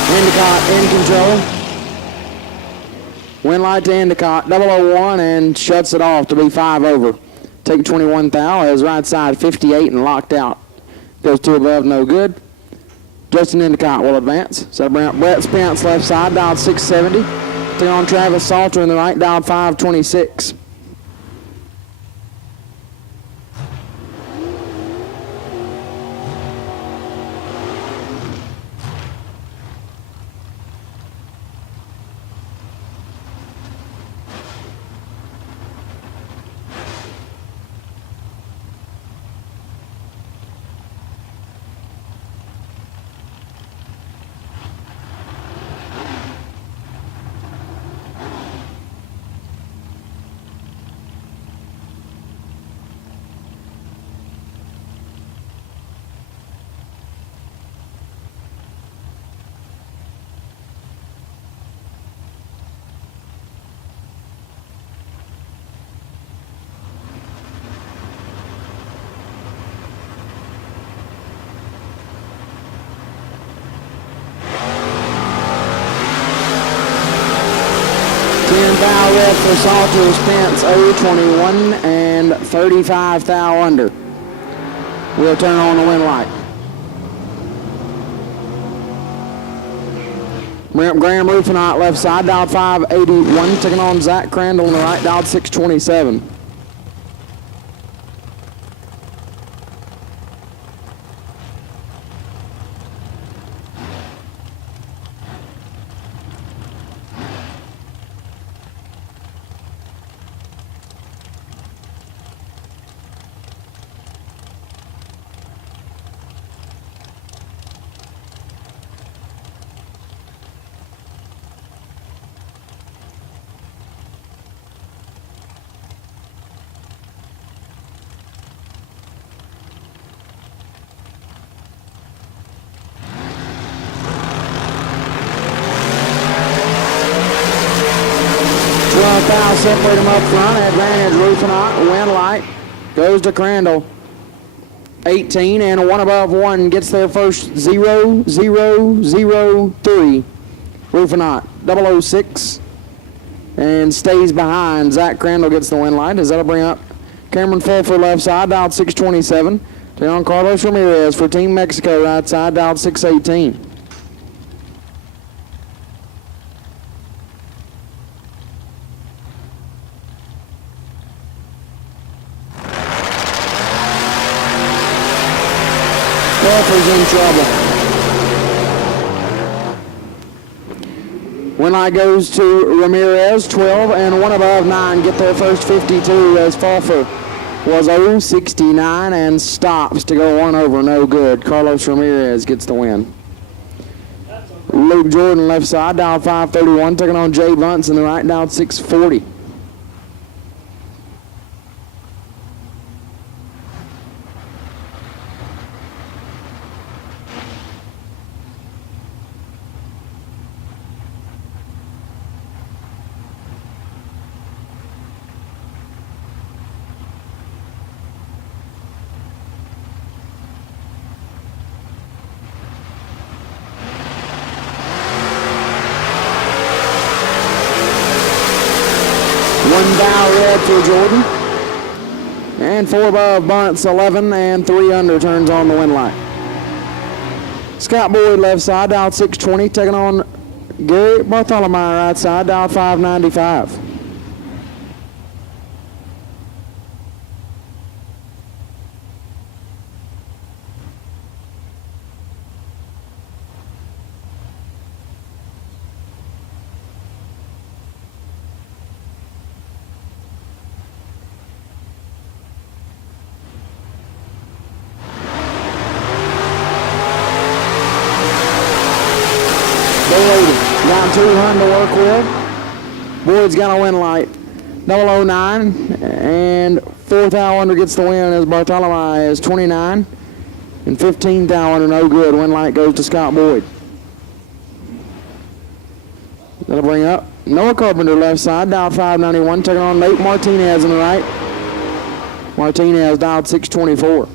Endicott in control. Win light to Endicott, 001, and shuts it off to be 5 over. Take 21 thou as right side 58 and locked out. Goes 2 above, no good. Justin Endicott will advance. So Brett Spence left side, dialed 670. Taking on Travis Salter in the right, dialed 526. for Salter Spence 021 and 35 thou under. We'll turn on the wind light. Graham Rufinot left side, dialed 581, taking on Zach Crandall on the right, dialed 627. Foul, separate them up front. Advantage, Rufinot. Wind light goes to Crandall. 18 and a 1 above 1 gets there first. 0, 0, 0, 3. Rufinot 006 and stays behind. Zach Crandall gets the wind light as that'll bring up Cameron Fulfer left side, dialed 627. Take on Carlos Ramirez for Team Mexico right side, dialed 618. Fulfer's in trouble. Wind light goes to Ramirez, 12 and 1 above 9. Get their first 52 as Fulfer was 069 and stops to go 1 over, no good. Carlos Ramirez gets the win. Luke Jordan left side, dialed 531, taking on Jay Bunce in the right, dialed 640. One bow red for Jordan. And 4 above Bunce, 11 and 3 under turns on the wind light. Scott Boyd left side, dialed 620, taking on Gary Bartholomew right side, dialed 595. Got 200 to work with. Boyd's got a wind light. 009 and 4 thou under gets the win as Bartholomew is 29 and 15 thou under, no good. Wind light goes to Scott Boyd. That'll bring up Noah Carpenter left side, dialed 591, taking on Nate Martinez on the right. Martinez dialed 624.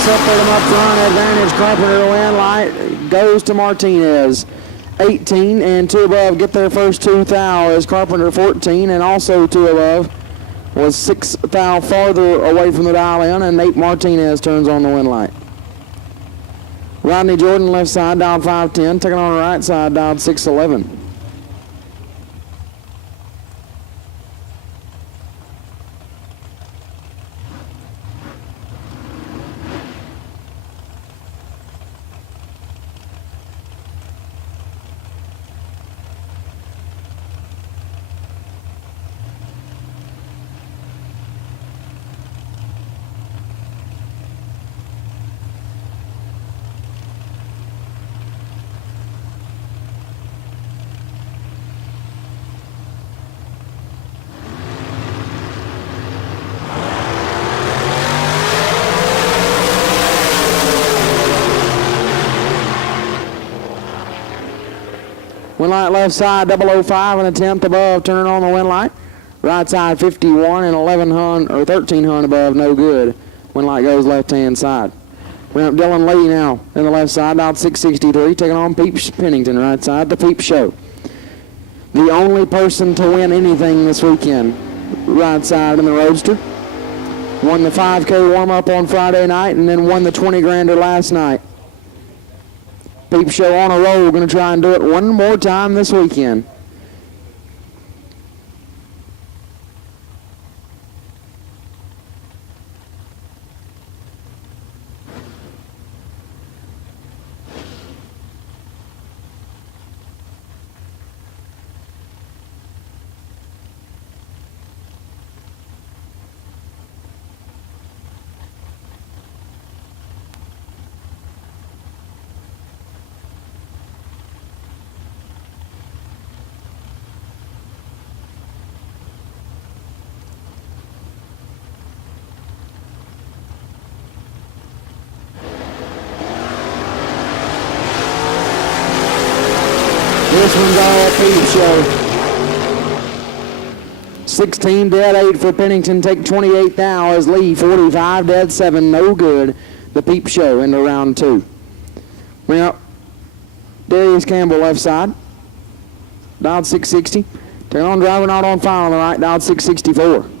Separate them up front. Advantage Carpenter. Wind light goes to Martinez. 18 and 2 above get their first 2 thou as Carpenter 14 and also 2 above was 6 thou farther away from the dial in, and Nate Martinez turns on the wind light. Rodney Jordan left side, dialed 510, taking on the right side, dialed 611. Wind light left side, 005 and a tenth above, turn on the wind light. Right side, 51 and 1100 or 1300 above, no good. Wind light goes left-hand side. Ramp Dylan Lee now in the left side, out 663, taking on Peep Pennington, right side, the Peep Show. The only person to win anything this weekend, right side in the Roadster. Won the 5K warm-up on Friday night and then won the 20 grander last night. Peep Show on a roll, going to try and do it one more time this weekend. This one's all Peep Show. 16 dead 8 for Pennington. Take 28 now as Lee. 45 dead 7. No good. The Peep Show into round 2. Bring up Darius Campbell left side. Dialed 660. Turn on driver not on fire on the right. Dialed 664.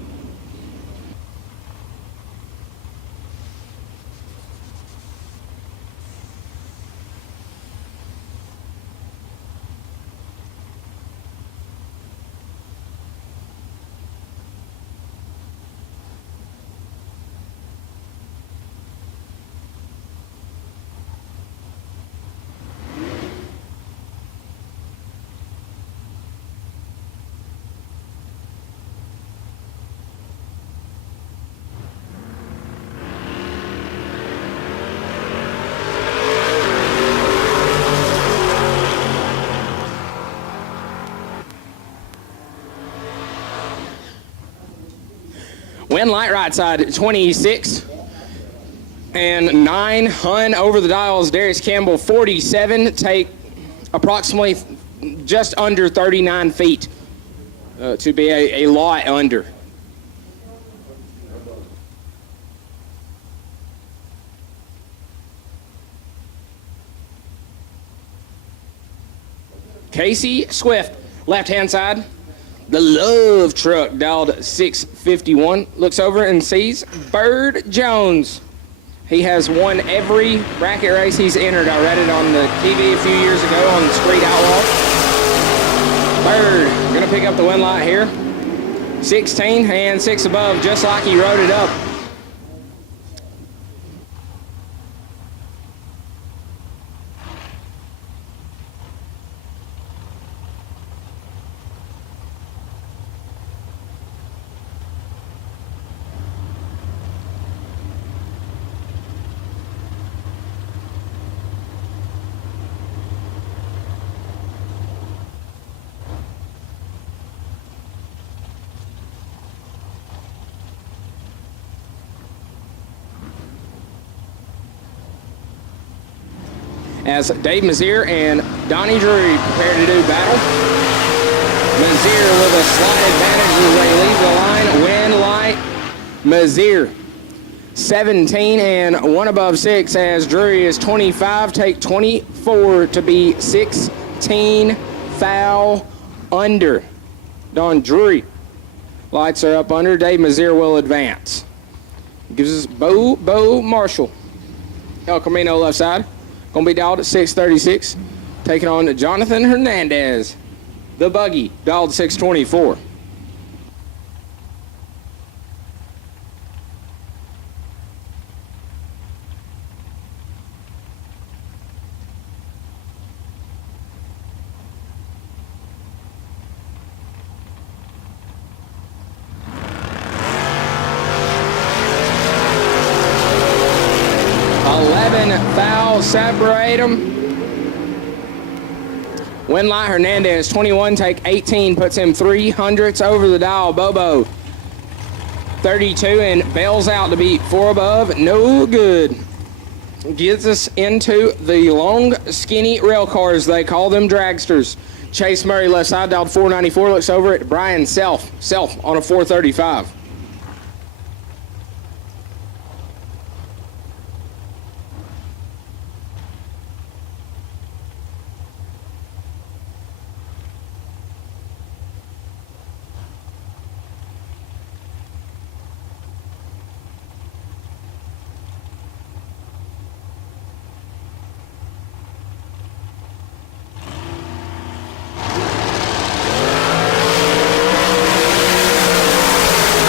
Wind light right side, 26 and 9. Hun over the dials, Darius Campbell, 47. Take approximately just under 39 feet to be a lot under. Casey Swift, left-hand side. The Love Truck, dialed 651, looks over and sees Bird Jones. He has won every bracket race he's entered. I read it on the TV a few years ago on the Street Outlaw. Bird, gonna pick up the win light here. 16 and 6 above, just like he wrote it up. As Dave Mazier and Donnie Drury prepare to do battle. Mazier with a slight advantage as they leave the line. Wind light, Mazier. 17 and 1 above 6 as Drury is 25. Take 24 to be 16 foul under. Don Drury. Lights are up under. Dave Mazier will advance. Gives us Bo Marshall. El Camino left side. Going to be dialed at 636. Taking on Jonathan Hernandez. The Buggy, dialed 624. Separate them. Wind light Hernandez, 21, take 18, puts him 300ths over the dial. Bobo, 32, and bails out to be 4 above. No good. Gets us into the long, skinny rail cars. They call them dragsters. Chase Murray left side, dialed 494, looks over at Brian Self on a 435.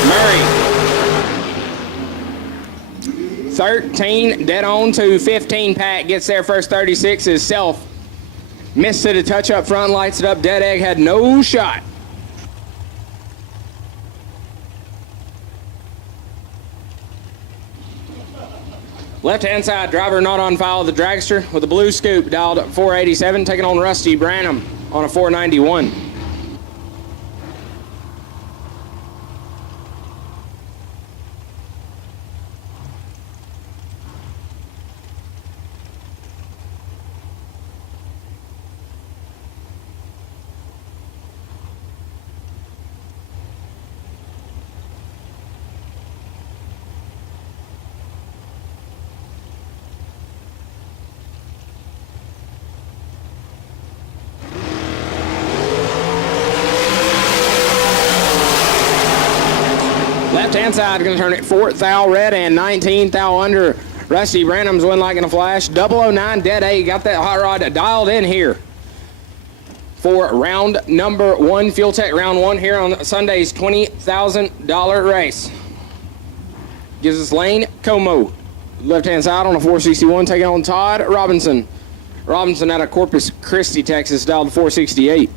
Murray. 13, dead on to 15. Pat gets there first. 36 is Self. Missed it a touch up front, lights it up. Dead Egg had no shot. Left-hand side, driver not on file, the dragster with a blue scoop, dialed 487, taking on Rusty Branham on a 491. Left-hand side, going to turn it 4th thou red and 19th thou under. Rusty Branham's win like in a flash. 009 Dead A got that hot rod dialed in here for round number 1, Fuel Tech round 1 here on Sunday's $20,000 race. Gives us Lane Como. Left-hand side on a 461, taking on Todd Robinson. Robinson out of Corpus Christi, Texas, dialed 468.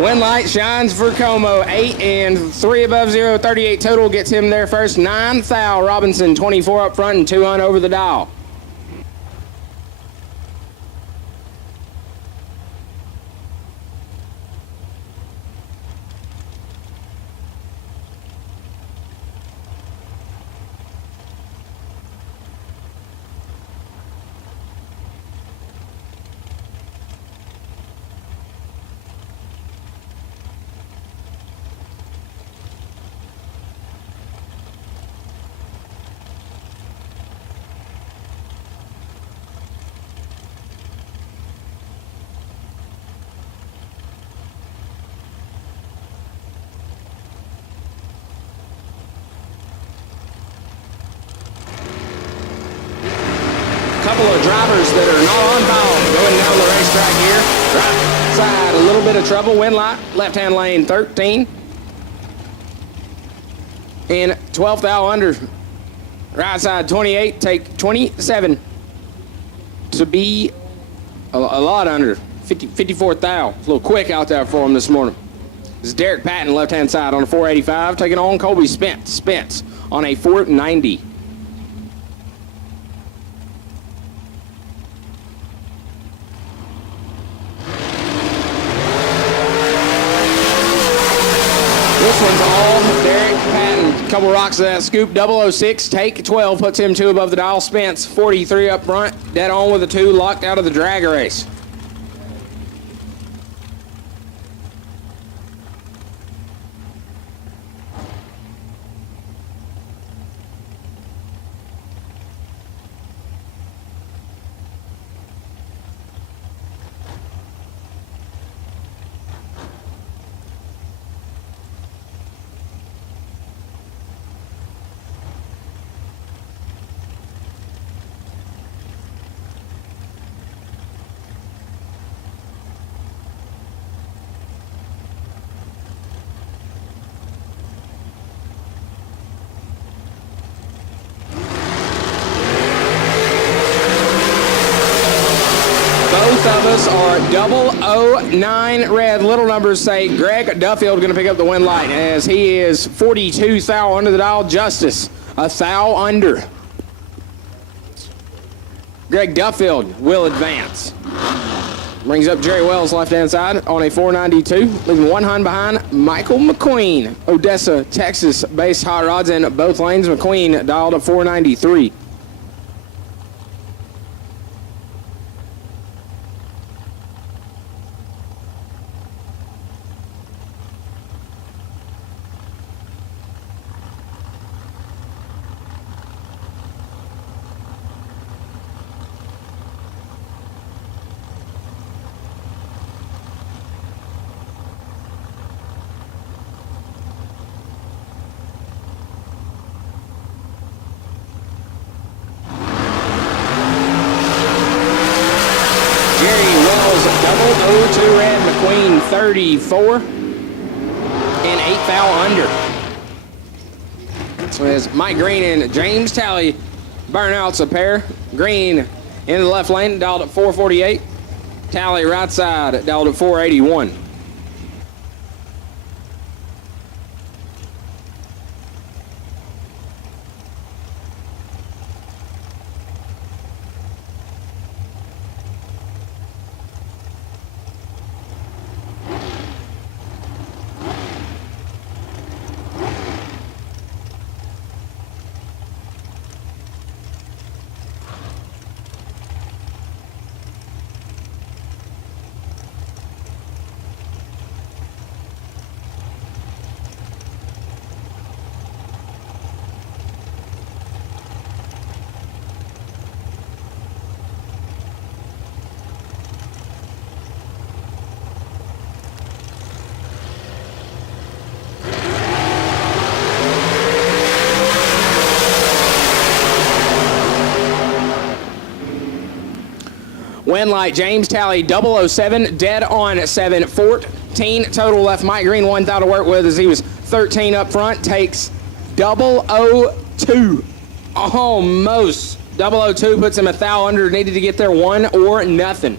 Win light shines for Como. 8 and 3 above 0, 38 total gets him there first. 9th thou Robinson, 24 up front and 2 on over the dial. Couple of drivers that are not on foul going down the racetrack here. Right side, a little bit of trouble. Win light, left-hand lane 13. And 12th thou under. Right side 28, take 27 to be a lot under. 54th thou. A little quick out there for him this morning. This is Derek Patton, left-hand side on a 485, taking on Colby Spence on a 490. This one's all Derek Patton. Couple rocks of that scoop. 006, take 12, puts him 2 above the dial. Spence, 43 up front, dead on with a 2, locked out of the drag race. numbers are 009 red. Little numbers say Greg Duffield going to pick up the win light as he is 42 thou under the dial. Justice, a thou under. Greg Duffield will advance. Brings up Jerry Wells left-hand side on a 492, leaving one Hun behind. Michael McQueen, Odessa, Texas, base hot rods in both lanes. McQueen dialed at 493. Jerry Wells, 002 red, McQueen 34, and 8 thou under. So as Mike Green and James Talley burnouts a pair. Green into the left lane, dialed at 448. Talley right side, dialed at 481. Win light, James Talley, 007, dead on 714. Total left Mike Green 1 thou to work with as he was 13 up front. Takes 002. Almost. 002 puts him a thou under. Needed to get there 1 or nothing.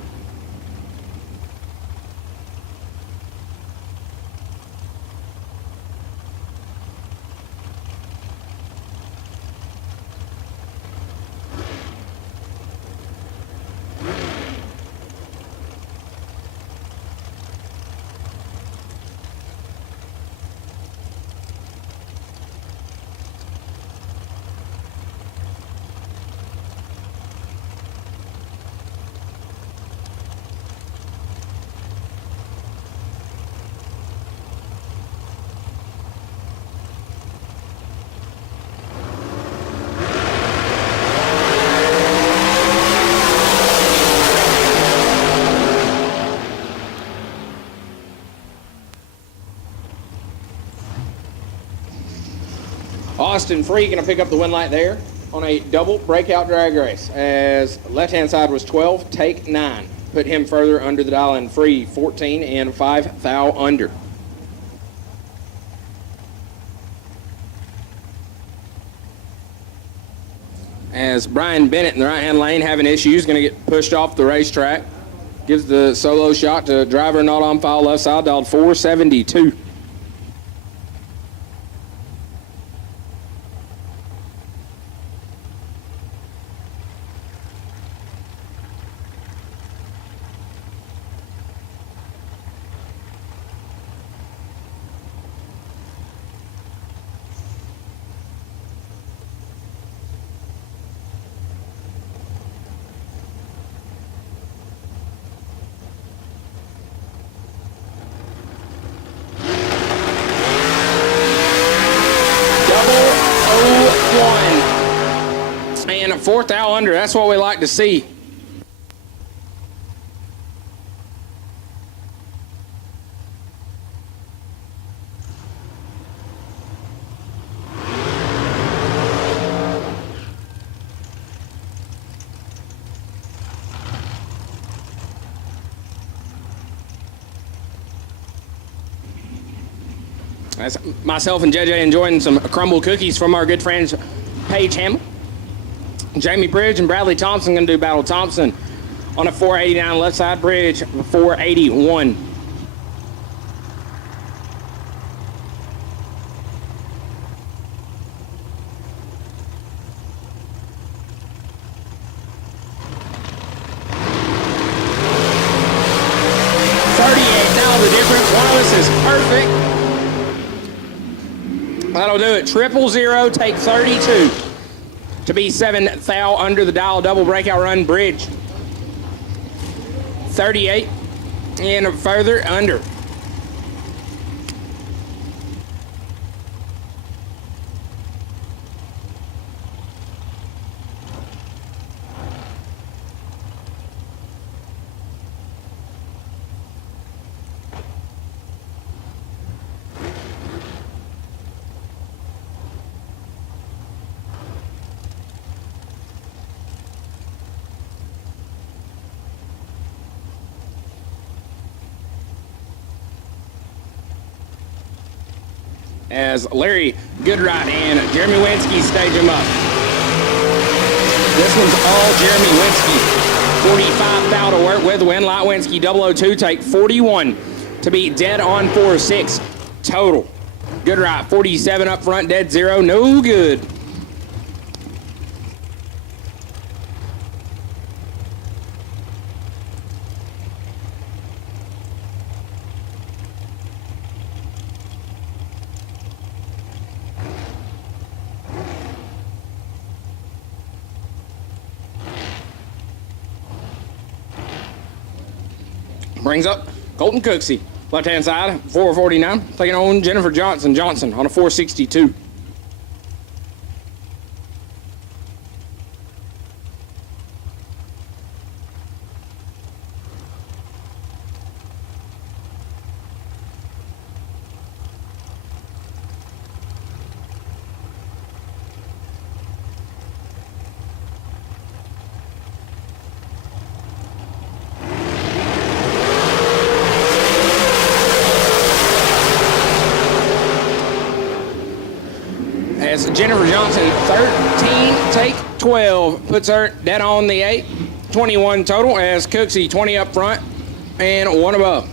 Austin Free going to pick up the win light there on a double breakout drag race as left-hand side was 12, take 9. Put him further under the dial and Free 14 and 5 thou under. As Brian Bennett in the right-hand lane having issues, going to get pushed off the racetrack. Gives the solo shot to driver not on file left side, dialed 472. And a 4th thou under. That's what we like to see. That's myself and JJ enjoying some crumble cookies from our good friends Paige Hamill. Jamie Bridge and Bradley Thompson going to do battle. Thompson on a 489 left side bridge, 481. The difference. One of us is perfect. That'll do it. 000, take 32 to be 7 thou under the dial. Double breakout run bridge. 38 and further under. As Larry Goodright and Jeremy Winsky stage him up. This one's all Jeremy Winsky. 45 thou to work with. Win light Winsky 002, take 41 to be dead on 4-6 total. Goodright 47 up front, dead 0, no good. Brings up Colton Cooksey. Left-hand side, 449. Taking on Jennifer Johnson on a 462. As Jennifer Johnson, 13, take 12, puts her dead on the 8. 21 total as Cooksey, 20 up front and 1 above.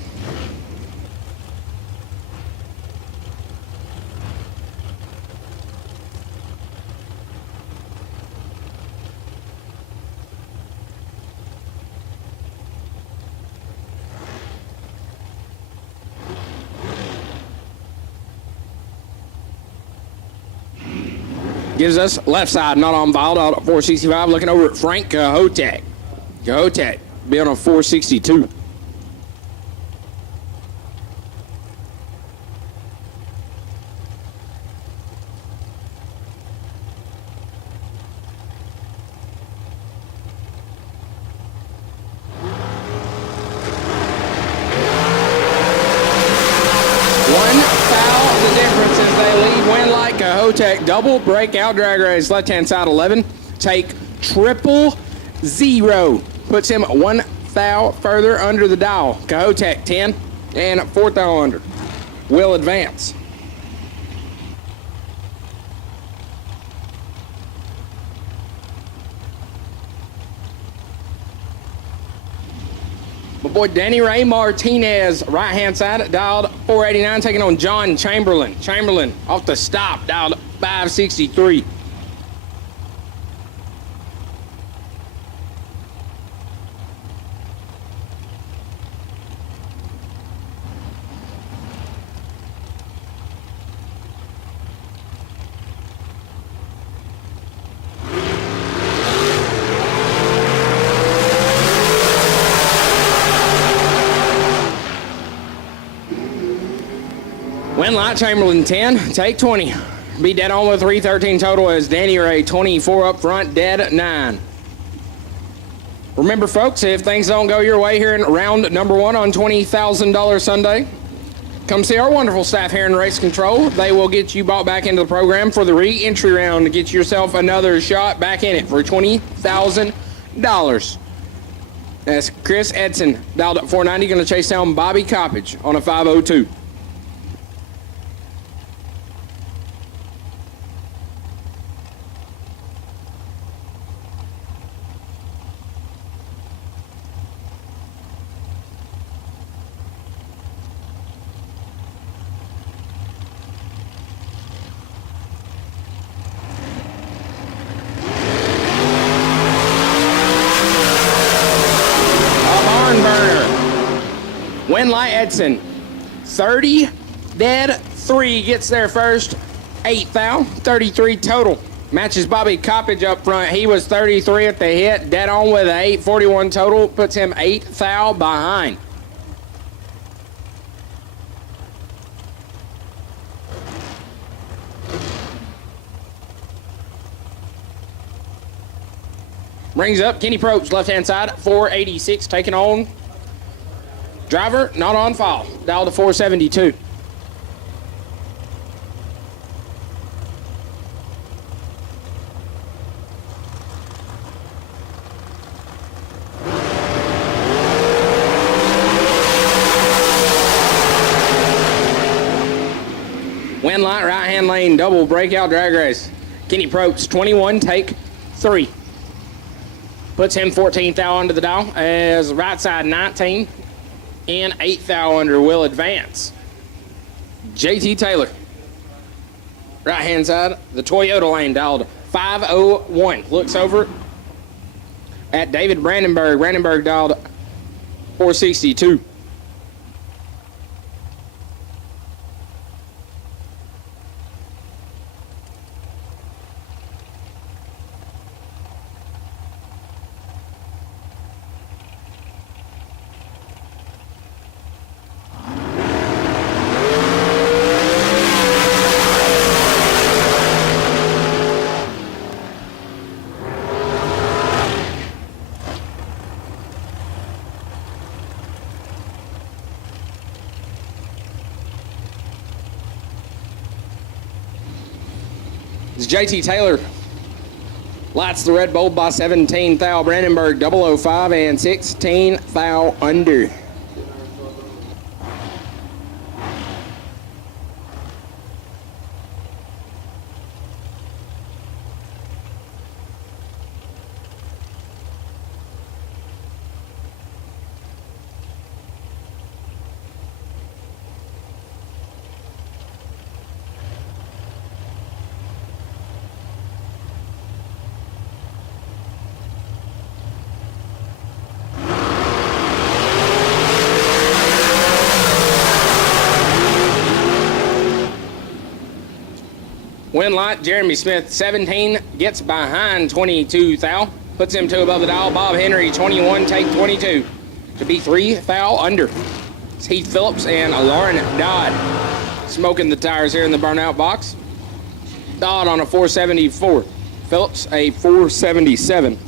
Gives us left side, not on Vile, out at 465. Looking over at Frank Cahotek. Cahotek be on a 462. Cahotek double breakout drag race, left-hand side 11. Take 000. Puts him 1 thou further under the dial. Cahotek 10 and 4 thou under. Will advance. My boy Danny Ray Martinez, right-hand side, dialed 489, taking on John Chamberlain. Chamberlain off the stop, dialed 563. Win light Chamberlain 10, take 20. Be dead on with 313 total as Danny Ray 24 up front, dead 9. Remember folks, if things don't go your way here in round number 1 on $20,000 Sunday, come see our wonderful staff here in Race Control. They will get you bought back into the program for the re-entry round to get yourself another shot back in it for $20,000. That's Chris Edson, dialed up 490, going to chase down Bobby Coppage on a 502. Winlight Edson, 30 dead, 3 gets there first, 8 thou, 33 total. Matches Bobby Coppage up front. He was 33 at the hit, dead on with an 841 total, puts him 8 thou behind. Brings up Kenny Probst, left-hand side, 486, taking on driver, not on file, dial to 472. Winlight, right-hand lane, double breakout drag race. Kenny Probst, 21, take 3. Puts him 14 thou under the dial as right side 19 and 8 thou under will advance. JT Taylor, right hand side, the Toyota lane dialed 501. Looks over at David Brandenburg. Brandenburg dialed 462. As JT Taylor lights the red bulb by 17 thou. Brandenburg 005 and 16 thou under. Winlight, Jeremy Smith, 17, gets behind 22 thou. Puts him 2 above the dial. Bob Henry, 21, take 22. To be 3 thou under. It's Heath Phillips and Lauren Dodd smoking the tires here in the burnout box. Dodd on a 474. Phillips a 477.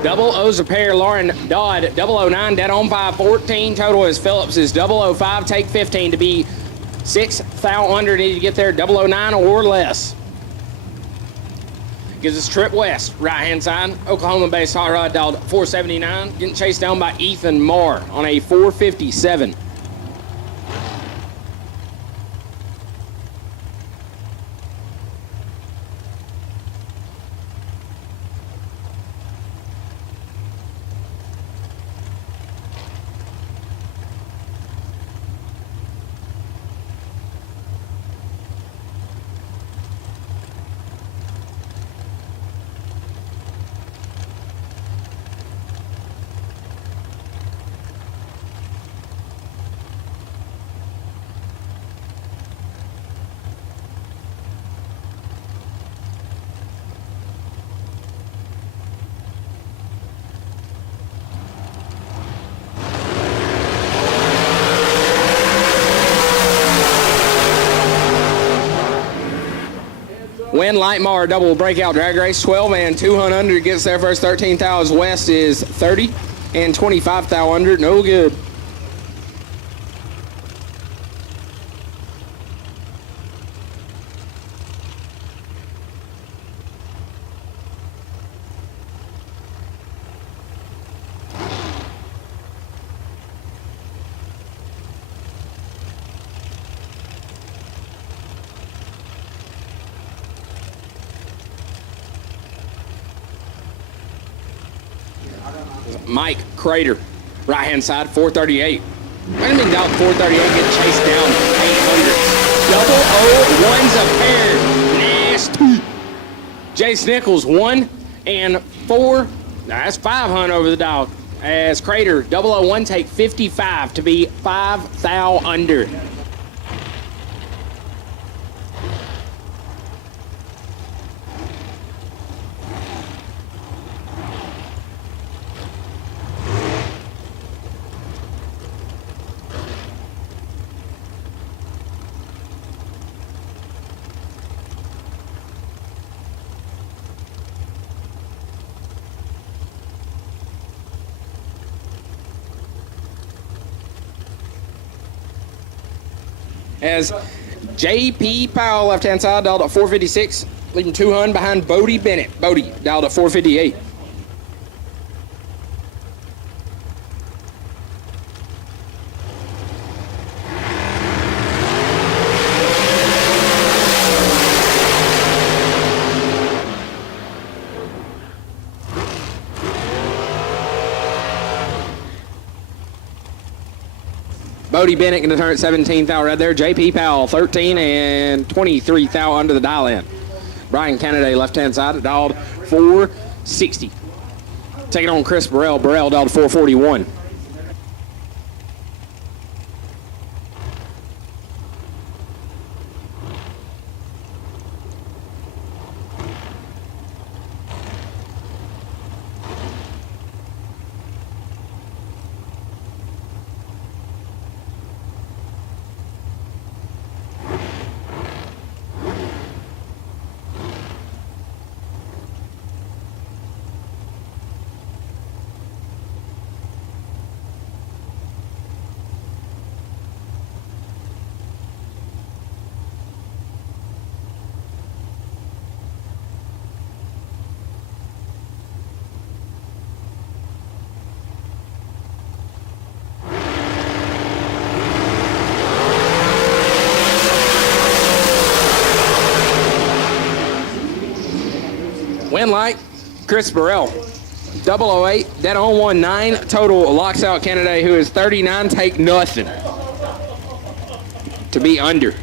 Double O's a pair, Lauren Dodd, 009, dead on 514. Total is Phillips is 005, take 15 to be 6 thou under. Need to get there 009 or less. Gives us trip west, right hand side. Oklahoma-based hot rod dialed 479. Getting chased down by Ethan Marr on a 457. Win Lightmar double breakout drag race. 12 and 200 under gets there first. 13 thou is west is 30 and 25 thou under. No good. Mike Crater, right hand side, 438. Wait a minute, dog, 438 getting chased down 800. Double O, one's a pair. Nasty. Jace Nichols, 1 and 4. That's 500 over the dog. As Crater, 001 take 55 to be 5 thou under. As J.P. Powell, left-hand side, dialed at 456, leaving 200 behind Bodie Bennett. Bodie dialed at 458. Bodie Bennett going to turn at 17 thou right there. J.P. Powell, 13 and 23 thou under the dial in. Brian Kennedy, left-hand side, dialed 460. Taking on Chris Burrell. Burrell dialed 441. Win light, Chris Burrell. 008, dead on 19. Total locks out Kennedy, who is 39, take nothing to be under.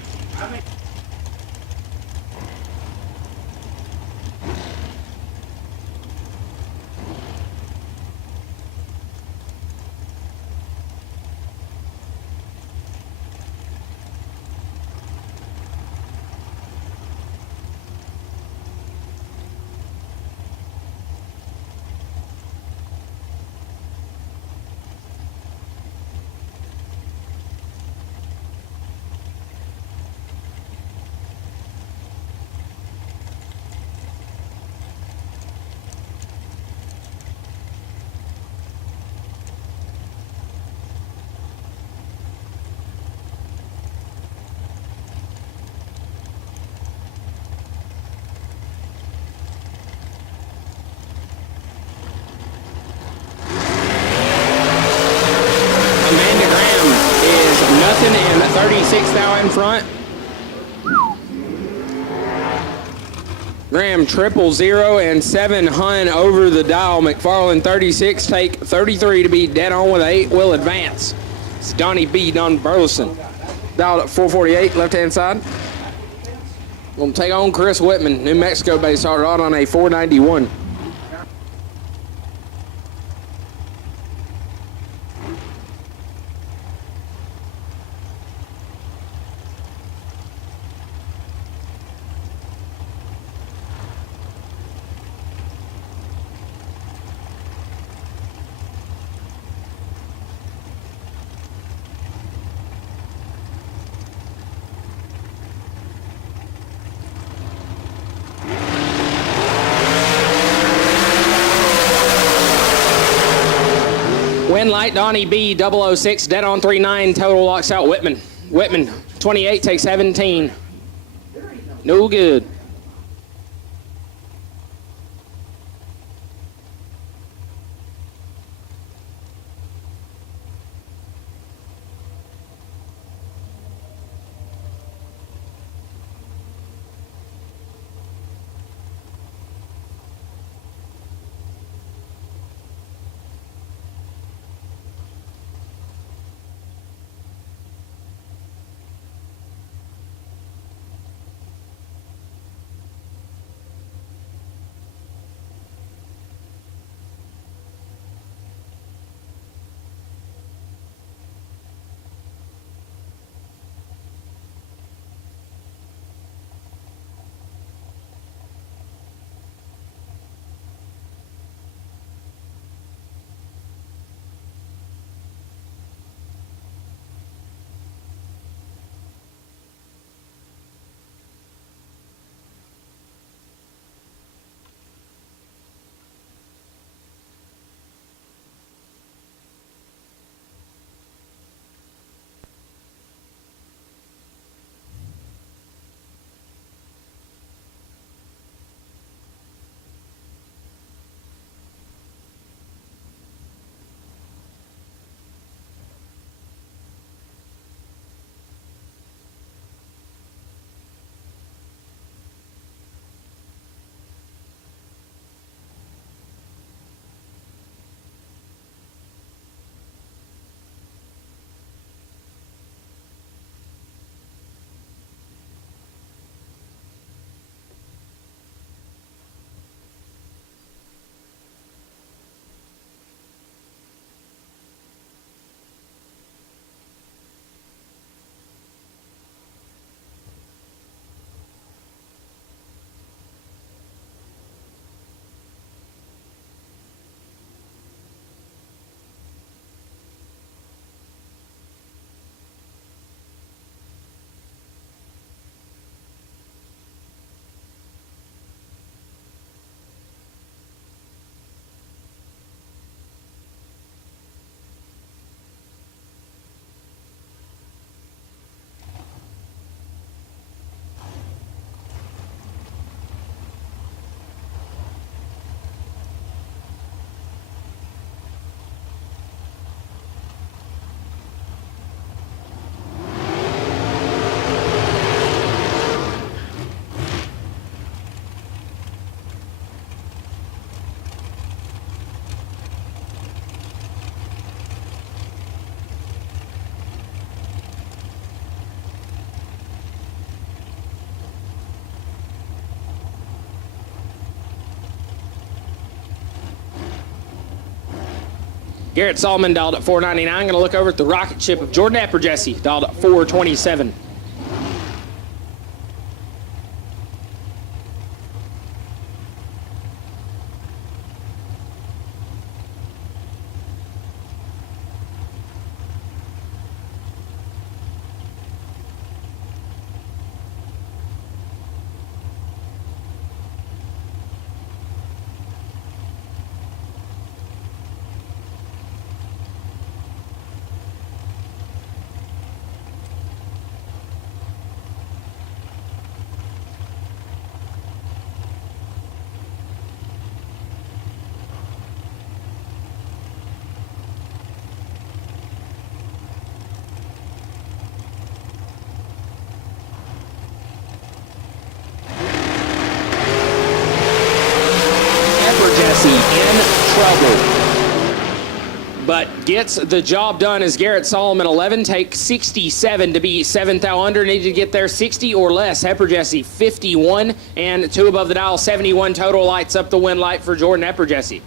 And 36 thou in front. Graham 000 and 7 Hun over the dial. McFarland 36, take 33 to be dead on with 8. Will advance. It's Donnie B. Don Burleson. Dialed at 448, left hand side. Gonna take on Chris Whitman, New Mexico base, started out on a 491. Win light, Donnie B, 006, dead on 39, total locks out Whitman. Whitman, 28, takes 17. No good. Garrett Solomon dialed at 499. Going to look over at the rocket ship of Jordan Apperjesse, dialed at 427. In trouble, but gets the job done as Garrett Solomon 11 takes 67 to be 7th out under. Needed to get there 60 or less. Apperjesse 51 and 2 above the dial, 71 total. Lights up the win light for Jordan Apperjesse.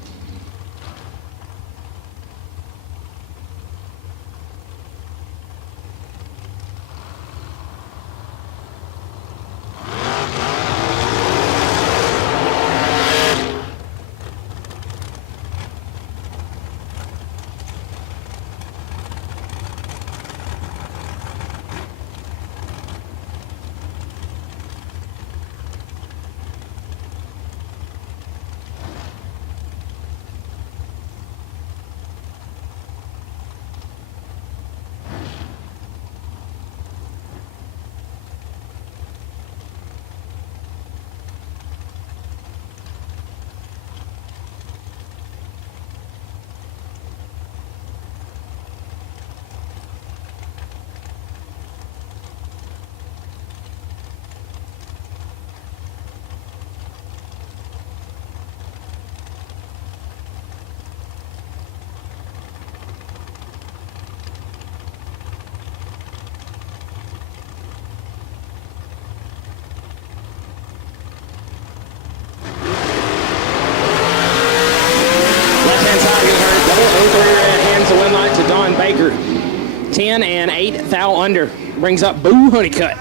under. 10 and 8 thou under. Brings up Boo Honeycutt.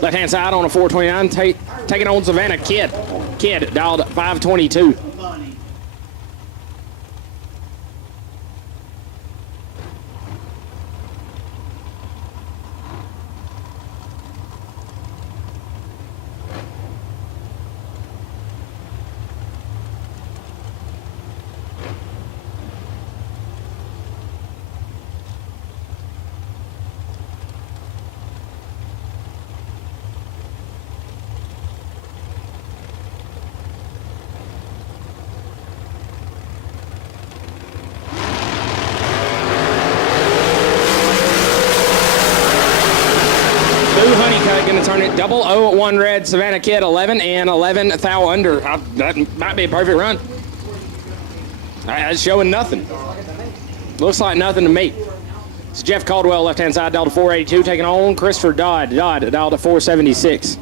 Left-hand side on a 429, taking on Savannah Kidd. Kidd dialed 522. Going to turn it 001 red. Savannah Kidd 11 and 11 thou under. That might be a perfect run. That's showing nothing. Looks like nothing to me. It's Jeff Caldwell, left-hand side, dialed to 482, taking on Christopher Dodd. Dodd dialed to 476.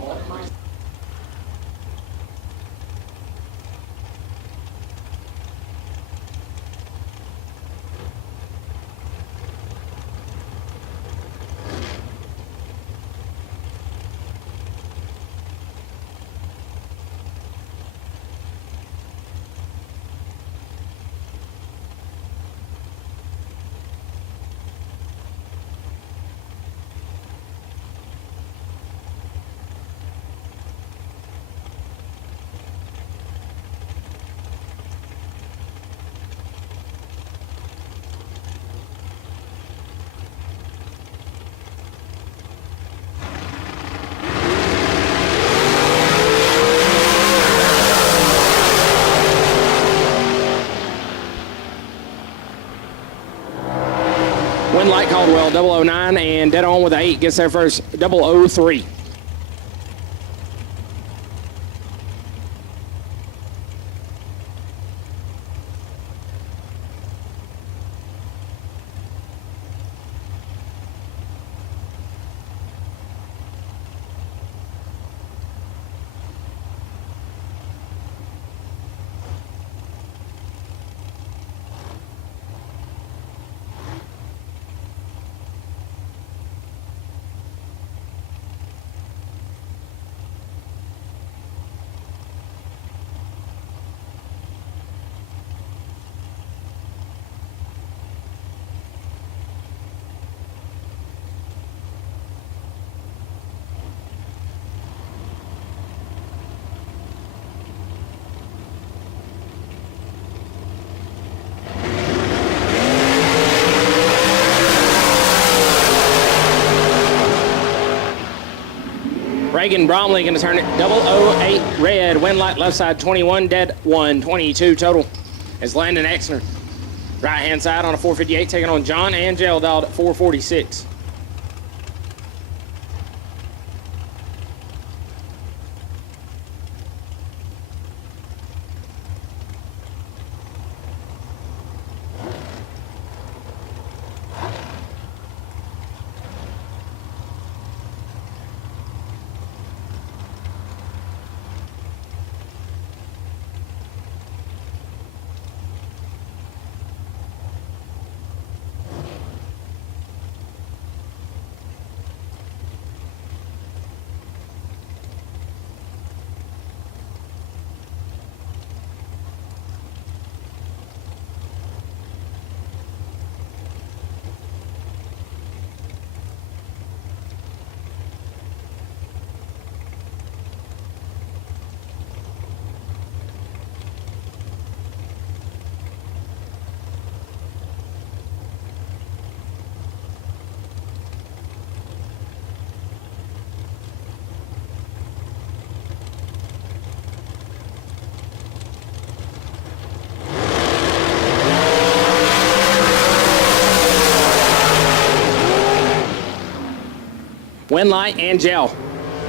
Win Light Caldwell, 009, and Dead On with 8 gets there first, 003. Reagan Bromley going to turn it 008 red. Win Light left side 21, dead 1, 22 total. As Landon Exner, right hand side on a 458, taking on John Angel, dialed at 446. Win Light and Gel.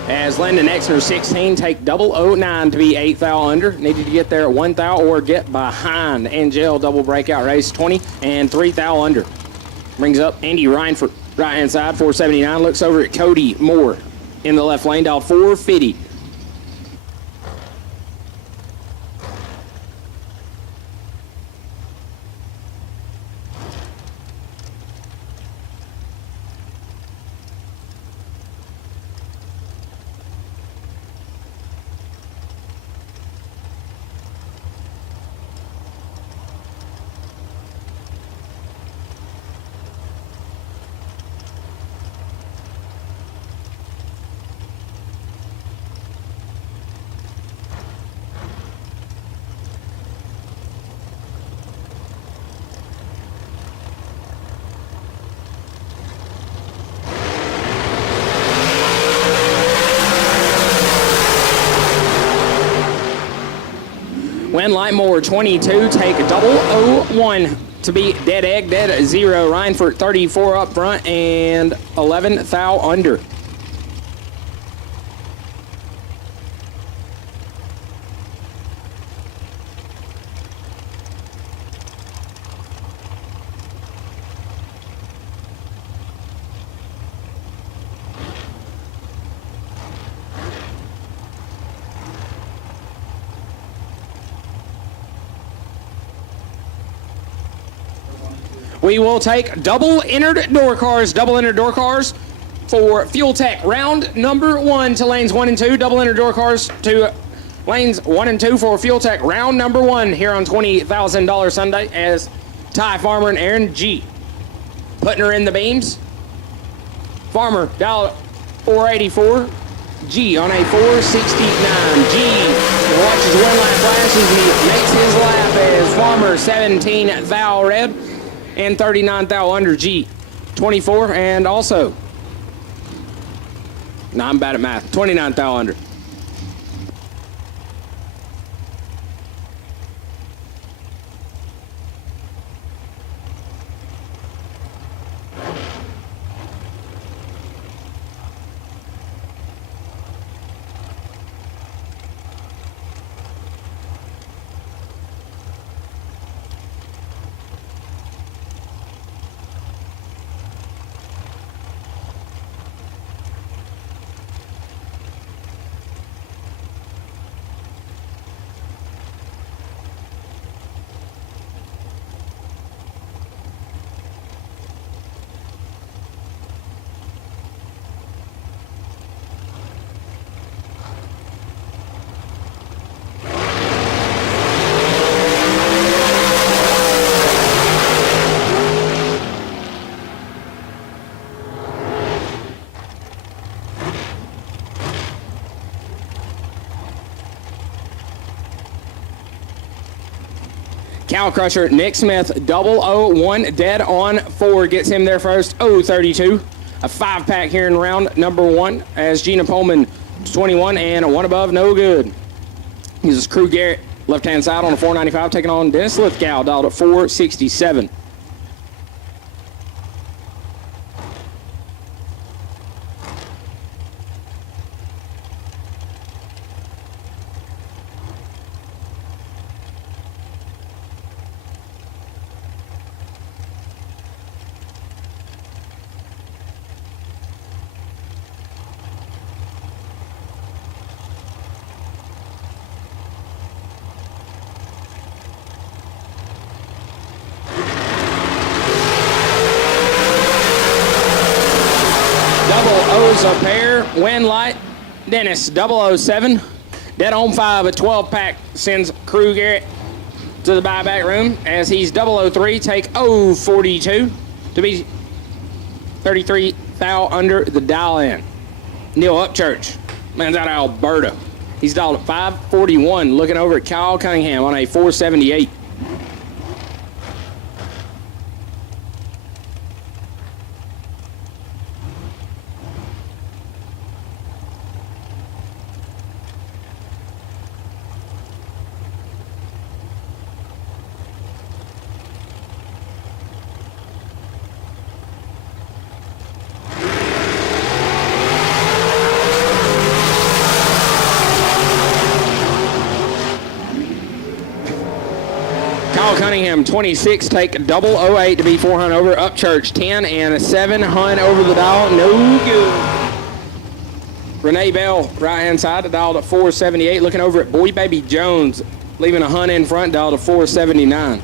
As Landon Exner 16 take 009 to be 8 thou under. Needed to get there at 1 thou or get behind. Angel double breakout race 20 and 3 thou under. Brings up Andy Reinford, right hand side 479. Looks over at Cody Moore in the left lane, dial 450. Wen Lightmore 22, take 001 to be dead egg, dead 0. Reinfurt 34 up front and 11 thou under. We will take double entered door cars for Fuel Tech. Round number 1 to lanes 1 and 2. Double entered door cars to lanes 1 and 2 for Fuel Tech. Round number 1 here on $20,000 Sunday as Ty Farmer and Aaron G. Putting her in the beams. Farmer dial 484. G on a 469. G watches one lap flash as he makes his lap as Farmer 17 thou red. And 39 thou under G. 24 and also, I'm bad at math, 29 thou under. Cow Crusher, Nick Smith, 001, dead on 4, gets him there first, 032. A 5-pack here in round number 1 as Gina Pullman, 21, and a 1 above, no good. This is Crew Garrett, left-hand side on a 495, taking on Dennis Lithgow, dialed at 467. O's a pair, Win Light, Dennis, 007. Dead on 5, a 12-pack sends Crew Garrett to the buyback room as he's 003, take 042 to be 33 thou under the dial in. Neil Upchurch, man's out of Alberta. He's dialed at 541, looking over at Kyle Cunningham on a 478. Cunningham, 26, take 008 to be 400 over. Upchurch, 10 and a 7 hunt over the dial, no good. Renee Bell, right-hand side, dialed at 478, looking over at Boy Baby Jones, leaving a hunt in front, dialed at 479.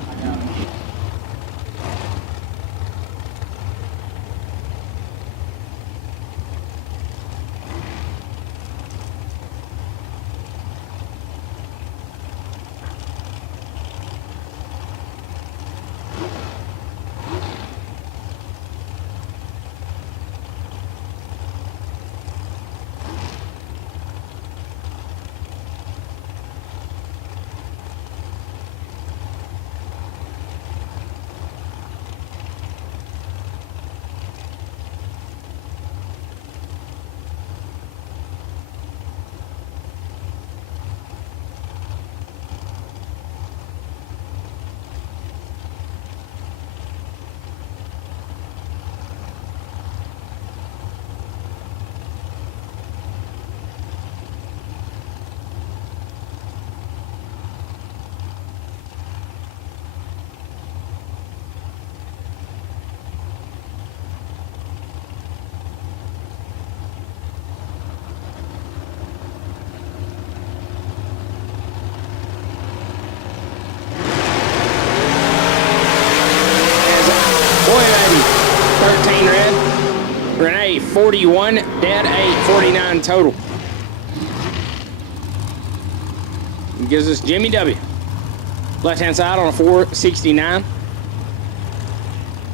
baby. 13 red. Renee, 41, dead 8, 49 total. Gives us Jimmy W. Left-hand side on a 469.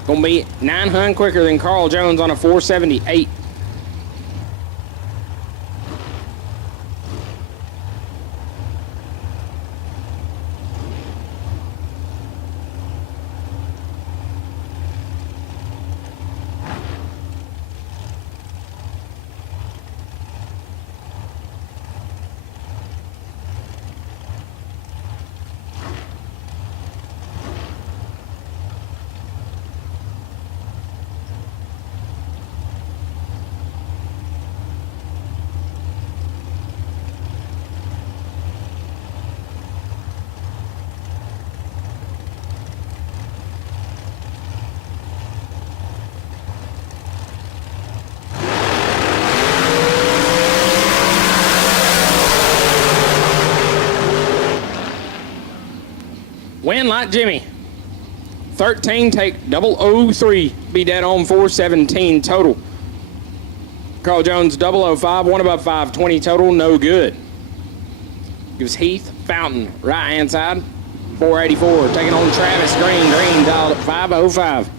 Gonna be 900 quicker than Carl Jones on a 478. Win like Jimmy. 13, take 003. Be dead on 417 total. Carl Jones 005, one above 520 total, no good. Gives Heath Fountain, right hand side, 484. Taking on Travis Green. Green dialed at 505.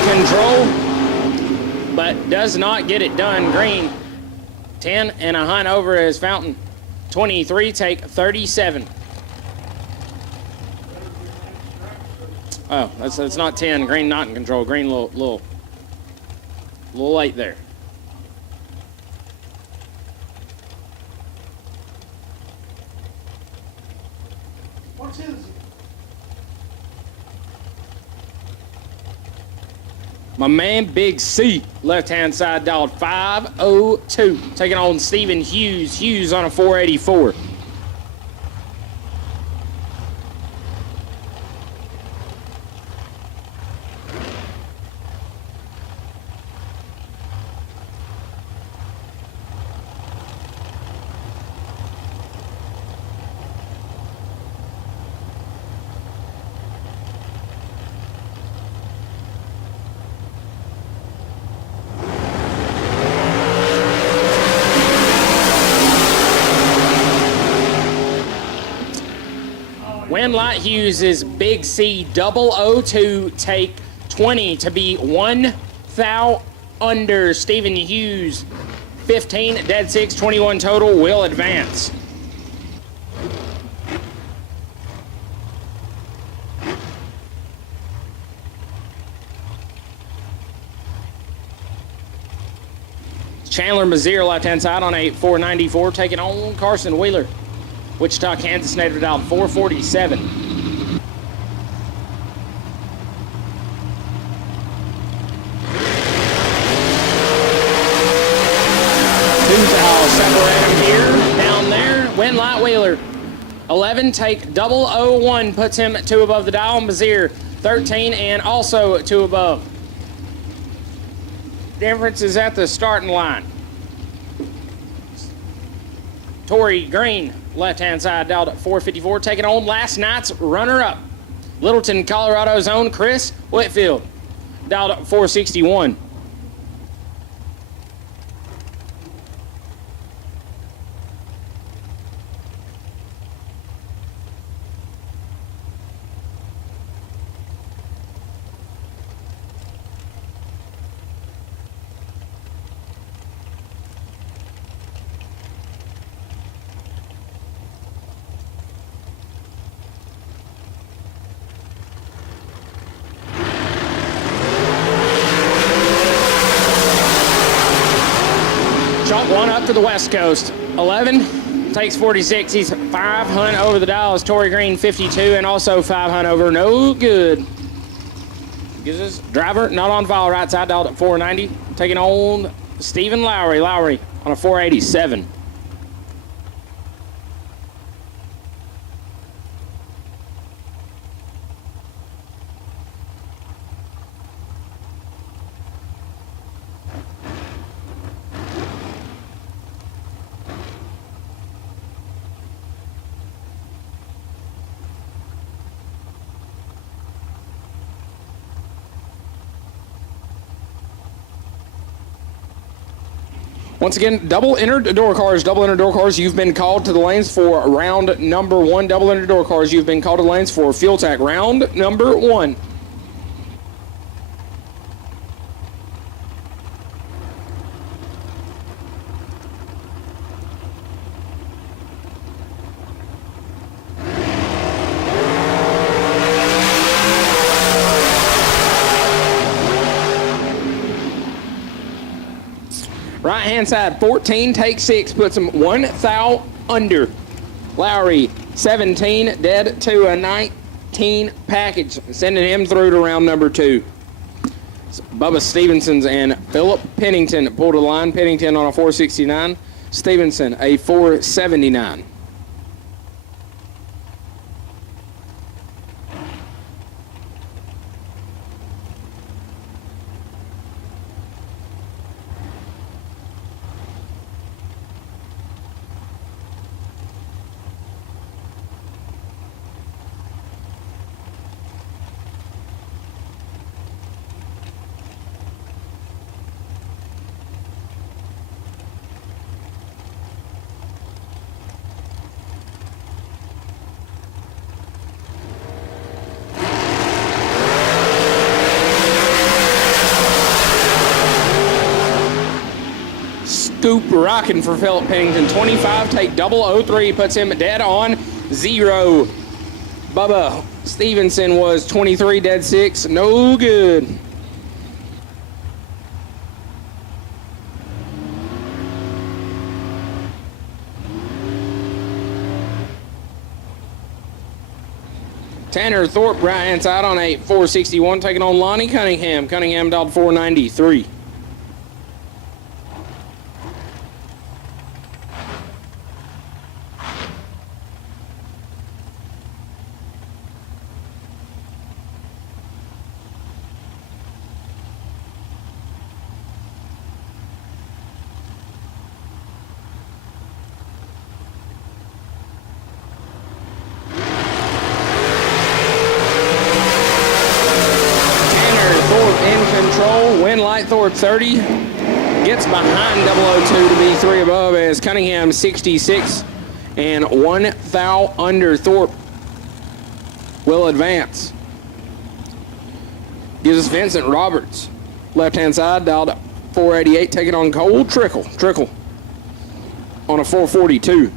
Control, but does not get it done. Green, 10 and a hunt over his Fountain. 23, take 37. Oh, that's not 10. Green not in control. Green little late there. What's his? My man Big C, left-hand side dialed 502. Taking on Stephen Hughes. Hughes on a 484. Win Light Hughes is Big C 002, take 20 to be 1 thou under. Stephen Hughes 15, dead 6, 21 total, will advance. Chandler Mazier, left-hand side on a 494, taking on Carson Wheeler. Wichita, Kansas native dialed 447. Two thou separate him here, down there. Win Light Wheeler. 11, take 001, puts him 2 above the dial. Mazier, 13, and also 2 above. Difference is at the starting line. Torrey Green, left-hand side, dialed at 454, taking on last night's runner-up. Littleton, Colorado's own Chris Whitfield, dialed at 461. Chalk one up to the West Coast. 11 takes 46. He's 5 hunt over the dial. Is Torrey Green 52 and also 5 hunt over. No good. Gives us driver not on file, right side dialed at 490. Taking on Stephen Lowry. Lowry on a 487. Once again, double entered door cars. You've been called to the lanes for round number 1. Double entered door cars. You've been called to the lanes for fuel tack round number 1. Right hand side, 14, take 6, puts him 1 thou under. Lowry, 17, dead to a 19 package, sending him through to round number 2. So Bubba Stevenson's and Philip Pennington pulled a line. Pennington on a 469, Stevenson a 479. Scoop rocking for Philip Pennington. 25, take double 03, puts him dead on 0. Bubba Stevenson was 23, dead 6, no good. Tanner Thorpe right hand side on a 461, taking on Lonnie Cunningham. Cunningham dialed 493. Light Thorpe 30 gets behind 002 to be 3 above as Cunningham 66 and 1 thou under. Thorpe will advance. Gives us Vincent Roberts. Left hand side dialed 488, taking on Cole Trickle. Trickle on a 442.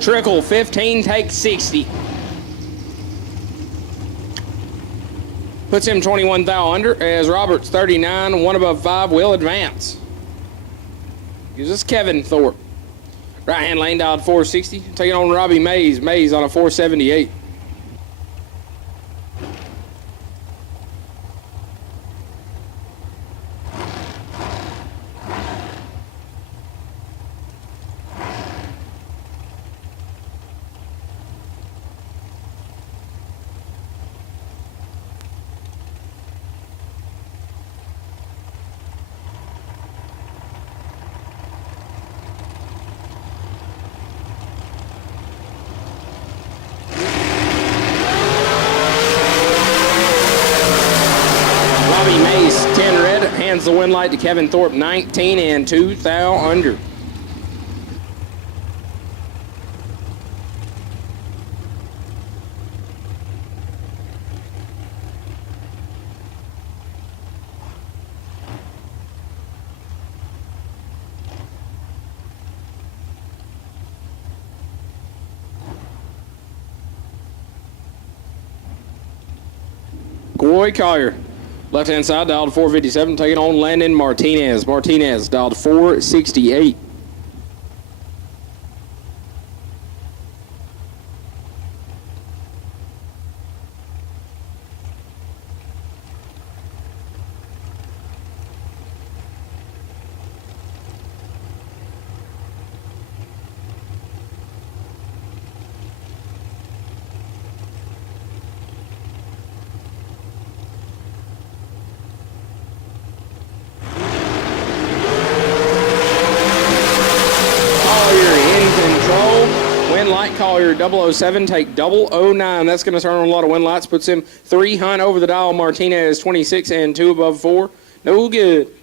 Trickle 15, take 60. Puts him 21 thou under as Roberts 39, 1 above 5 will advance. Gives us Kevin Thorpe. Right hand lane dialed 460, taking on Robbie Mays. Mays on a 478. hands the win light to Kevin Thorpe, 19 and 2 thou under. Corey Collier, left-hand side, dialed 457, taking on Landon Martinez. Martinez dialed 468. Light Collier 007, take 009. That's going to turn on a lot of wind lights. Puts him 3 hunt over the dial. Martinez 26 and 2 above 4. No good.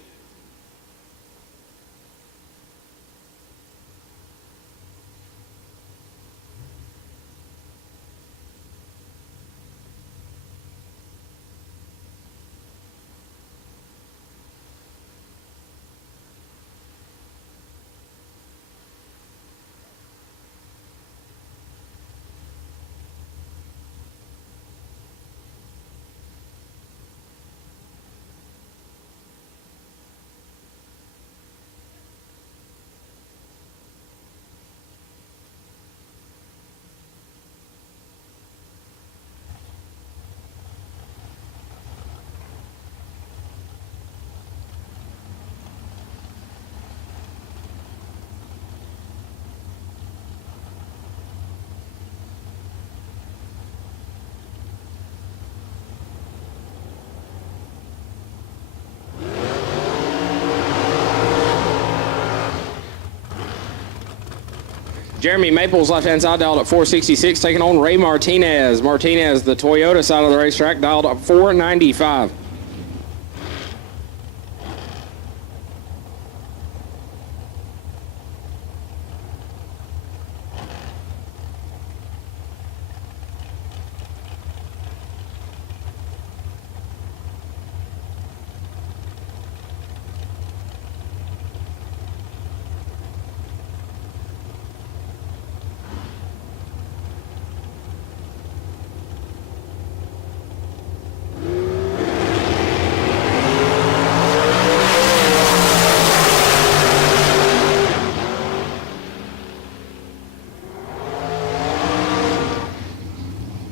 Jeremy Maples, left-hand side, dialed at 466, taking on Ray Martinez. Martinez, the Toyota side of the racetrack, dialed up 495.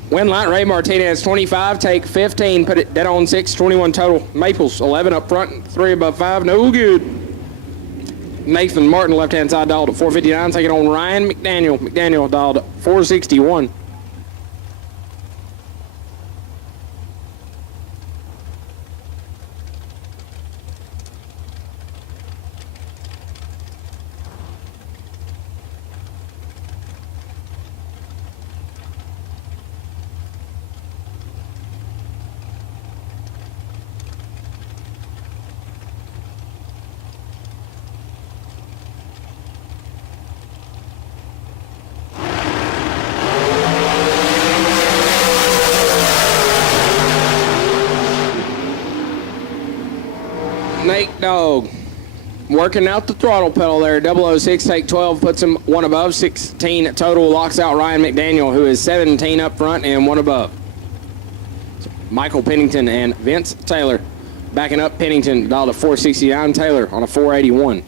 Win light, Ray Martinez 25, take 15, put it dead on 6, 21 total. Maples 11 up front, 3 above 5, no good. Nathan Martin, left-hand side, dialed at 459, taking on Ryan McDaniel. McDaniel dialed at 461. Nate Dog working out the throttle pedal there. 006, take 12, puts him 1 above. 16 total, locks out Ryan McDaniel, who is 17 up front and 1 above. Michael Pennington and Vince Taylor backing up. Pennington dialed at 469, Taylor on a 481.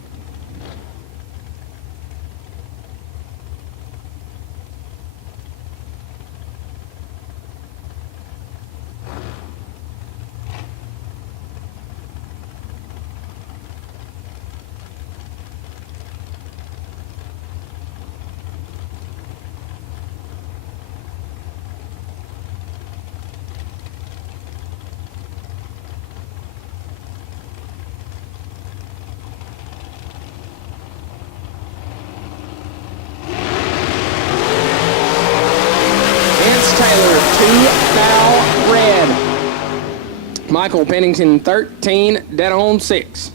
Michael Pennington 13, dead on 6.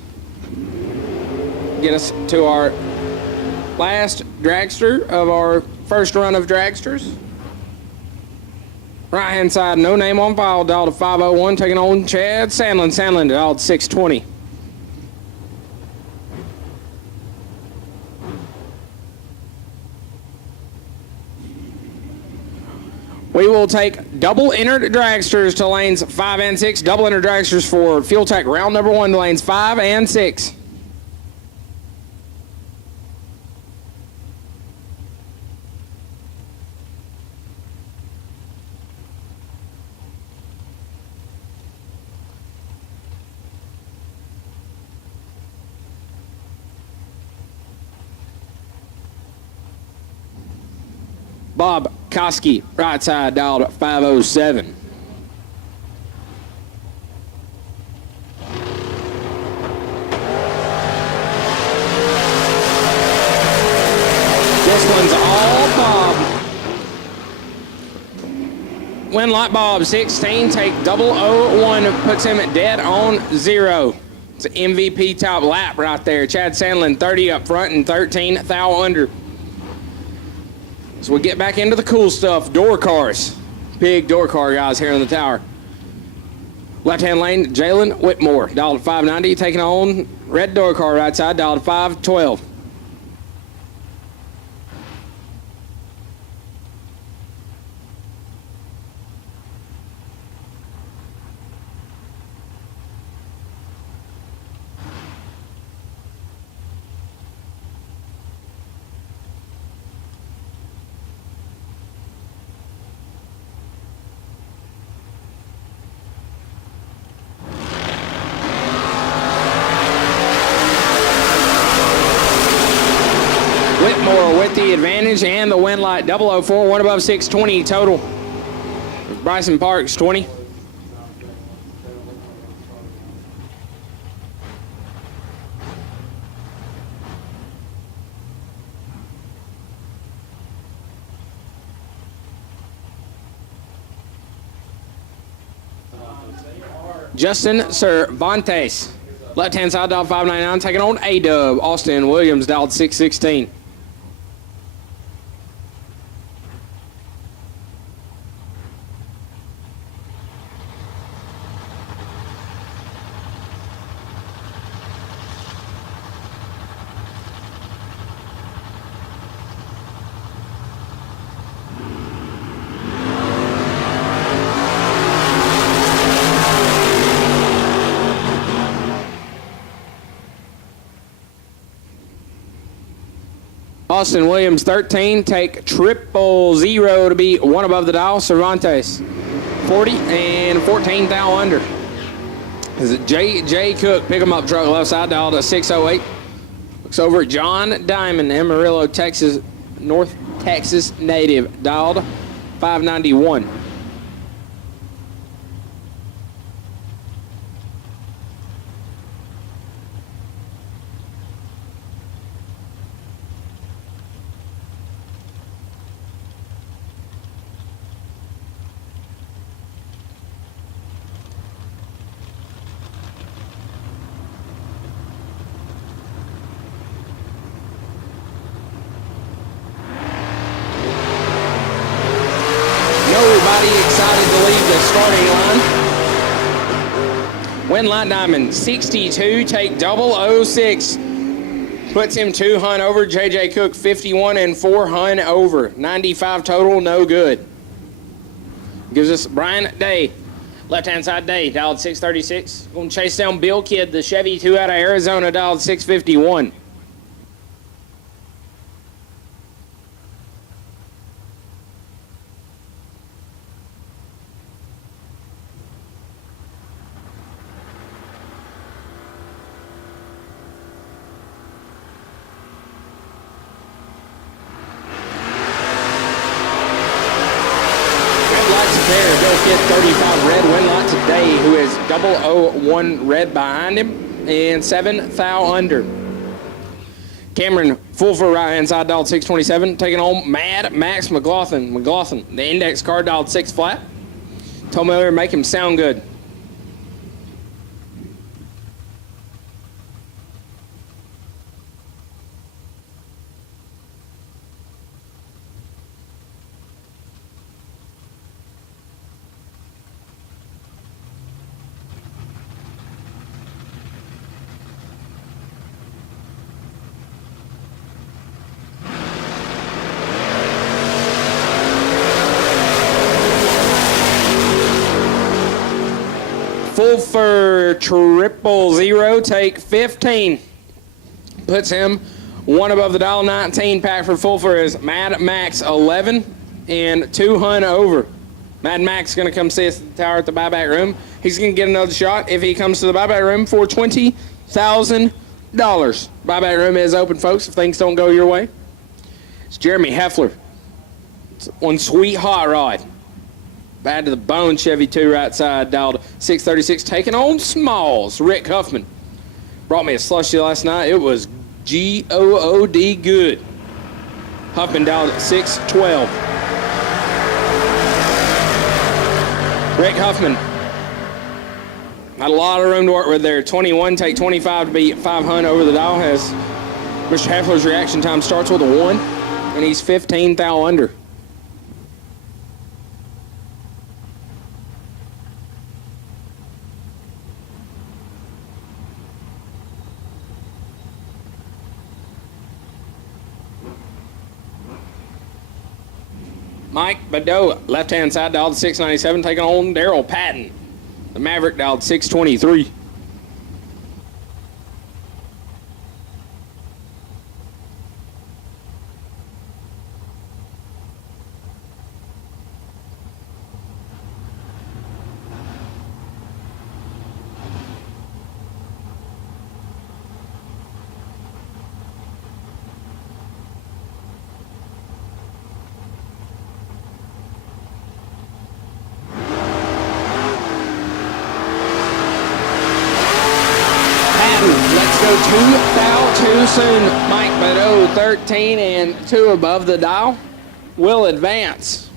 Get us to our last dragster of our first run of dragsters. Right hand side, no name on file, dialed to 501, taking on Chad Sandlin. Sandlin dialed 620. We will take double entered dragsters to lanes 5 and 6. Double entered dragsters for Fuel Tech round number 1 to lanes 5 and 6. Bob Koski, right side, dialed at 507. This one's all Bob. Win like Bob, 16, take 001, puts him at dead on 0. It's an MVP top lap right there. Chad Sandlin, 30 up front and 13 thou under. So we get back into the cool stuff. Door cars. Big door car guys here in the tower. Left-hand lane, Jalen Whitmore. Dialed at 590, taking on red door car right side, dialed at 512. Whitmore with the advantage and the win light 004, one above 620 total. Bryson Parks 20. Justin Cervantes, left-hand side, dialed 599, taking on A-Dub. Austin Williams, dialed 616. Austin Williams 13, take 000 to be one above the dial. Cervantes 40 and 14 thou under. Is it J. Cook, pick 'em up truck left side, dialed at 608. Looks over at John Diamond, Amarillo, Texas, North Texas native, dialed 591. Nobody excited to leave the starting line. Win Light Diamond 62, take 006. Puts him 2 hun over. J. Cook 51 and 4 hun over. 95 total, no good. Gives us Brian Day. Left-hand side Day, dialed 636. Going to chase down Bill Kidd, the Chevy 2 out of Arizona, dialed 651. There, Bill Kidd 35 red, win lot today, who is 001 red behind him, and 7 thou under. Cameron full for right hand side, dialed 627, taking on Mad Max McLaughlin. The index card dialed 6 flat. Told Miller make him sound good. Fulfer 000, take 15. Puts him one above the dial. 19 Packford Fulfer is Mad Max 11 and 200 over. Mad Max is going to come see us at the tower at the buyback room. He's going to get another shot if he comes to the buyback room for $20,000. Buyback room is open, folks, if things don't go your way. It's Jeremy Heffler. It's one sweet hot rod. Bad to the bone Chevy 2 right side, dialed 636, taking on Smalls. Rick Huffman brought me a slushy last night. It was G-O-O-D good. Huffman dialed 612. Rick Huffman had a lot of room to work with there. 21, take 25 to beat 500 over the dial. As Mr. Heffler's reaction time starts with a 1, and he's 15 thou under. Mike Badeau, left-hand side, dialed 697, taking on Daryl Patton. The Maverick dialed 623. Let's go 2 thou too soon. Mike Badeau, 13 and 2 above the dial, will advance.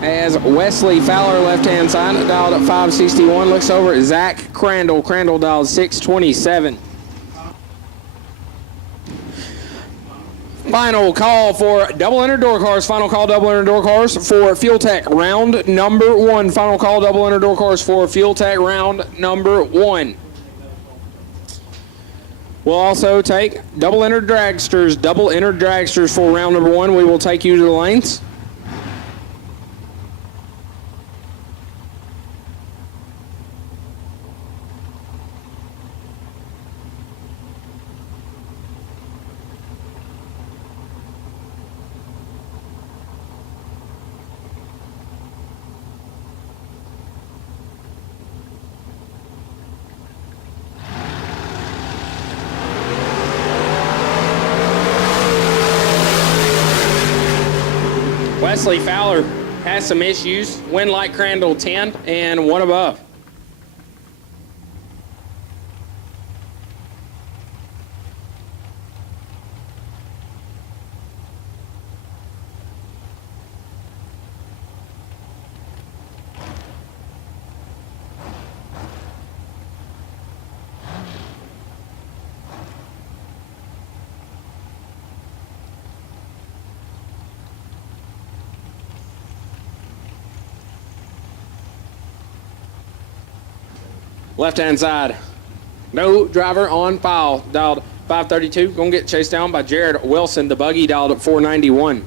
As Wesley Fowler, left-hand side, dialed at 561, looks over at Zach Crandall. Crandall dialed 627. Final call for double enter door cars. Final call double enter door cars for Fuel Tech round number 1. Final call double enter door cars for Fuel Tech round number 1. We'll also take double enter dragsters for round number 1. We will take you to the lanes. Wesley Fowler has some issues. Wind like Crandall 10 and 1 above. Left-hand side, no driver on file, dialed 532. Gonna get chased down by Jared Wilson. The buggy dialed at 491.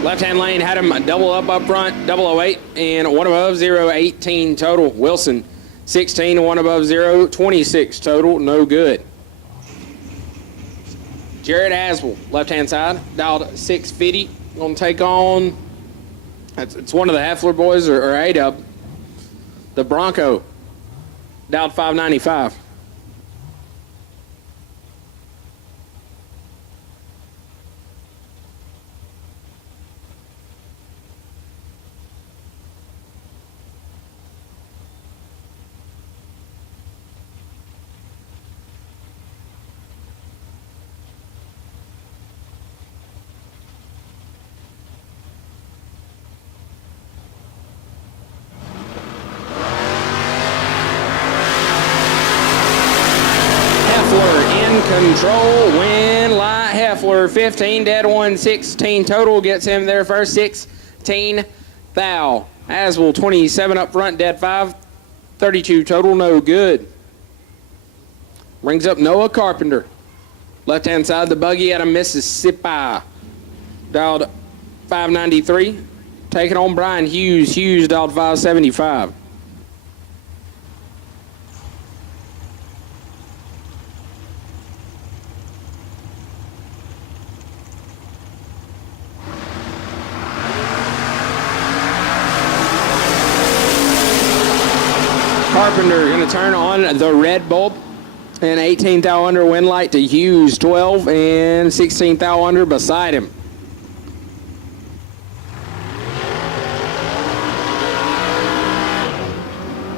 Left-hand lane had him double up front, 008, and 1 above, 018 total. Wilson, 16, 1 above, 026 total, no good. Jared Aswell, left-hand side, dialed 650. Gonna take on, it's one of the Heffler boys, or A-Dub, the Bronco, dialed 595. Control, wind light Heffler, 15, dead one, 16 total, gets him there first, 16 thou. Aswell, 27 up front, dead 5, 32 total, no good. Brings up Noah Carpenter. Left-hand side of the buggy out of Mississippi. Dialed 593. Taking on Brian Hughes. Hughes dialed 575. Carpenter going to turn on the red bulb. And 18 thou under wind light to Hughes, 12, and 16 thou under beside him.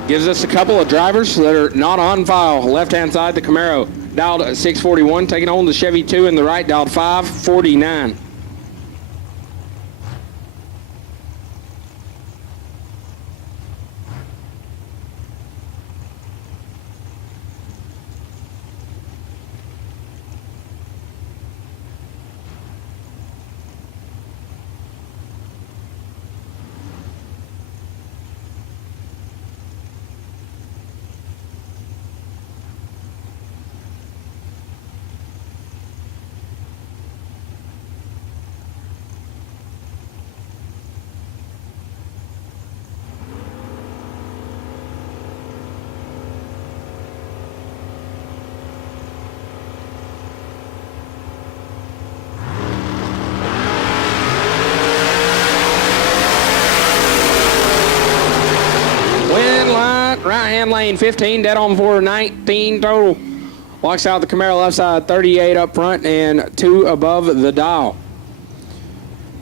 Gives us a couple of drivers that are not on file. Left-hand side, the Camaro, dialed 641, taking on the Chevy 2 in the right, dialed 549. Right-hand lane, 15, dead on for 19 total. Walks out the Camaro left side, 38 up front and 2 above the dial.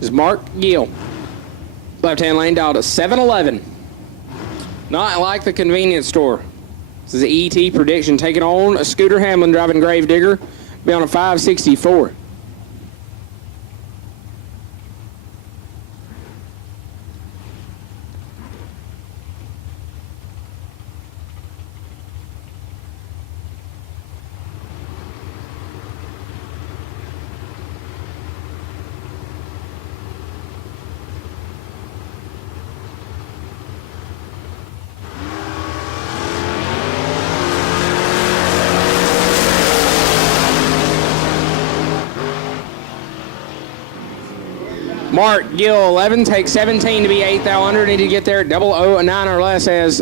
Is Mark Gill. Left-hand lane dialed to 711. Not like the convenience store. This is the ET prediction, taking on Scooter Hamlin driving Gravedigger. Be on a 564. Mark Gill, 11, takes 17 to be 8 thou under. Need to get there at 009 or less as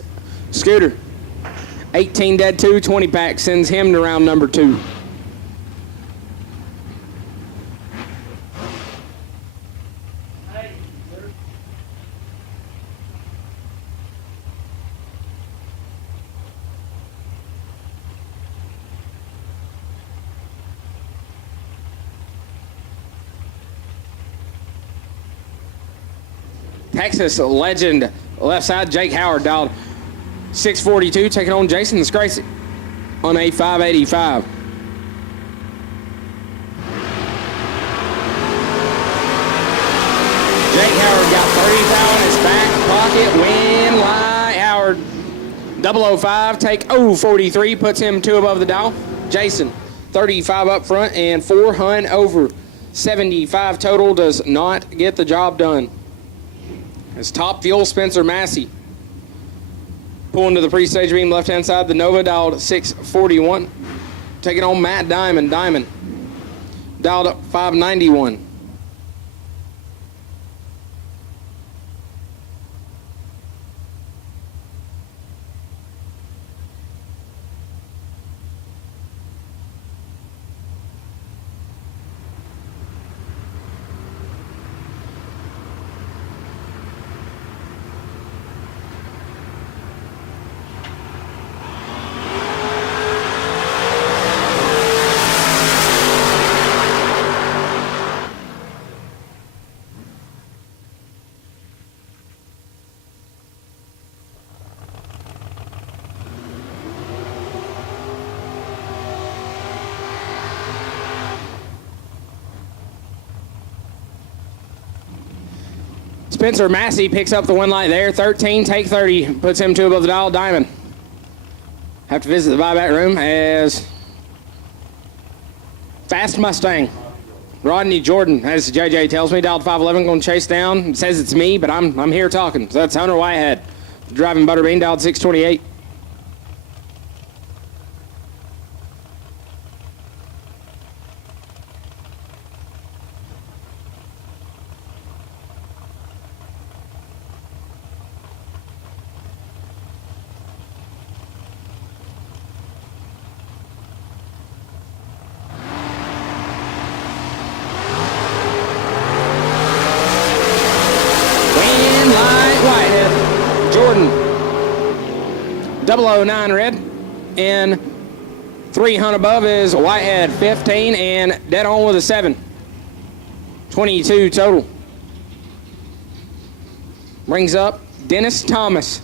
Scooter. 18 dead 2, 20 pack sends him to round number 2. Texas legend, left side, Jake Howard dialed 642, taking on Jason Scracey on a 585. Jake Howard got 30,000 in his back pocket. Win light Howard. 005, take 043, puts him 2 above the dial. Jason, 35 up front and 400 over. 75 total, does not get the job done. As top fuel, Spencer Massey. Pulling to the pre-stage beam, left-hand side, the Nova dialed 641. Taking on Matt Diamond. Diamond dialed up 591. Spencer Massey picks up the one light there. 13, take 30, puts him 2 above the dial. Diamond. Have to visit the buyback room as Fast Mustang Rodney Jordan, as JJ tells me, dialed 511, going to chase down. It says it's me, but I'm here talking. So that's Hunter Whitehead. Driving Butterbean, dialed 628. Jordan, 009 red, and 300 above is Whitehead, 15, and dead on with a 7. 22 total. Brings up Dennis Thomas.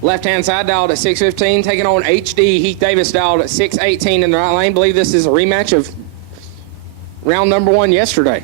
Left-hand side dialed at 615, taking on HD. Heath Davis dialed at 618 in the right lane. Believe this is a rematch of round number 1 yesterday.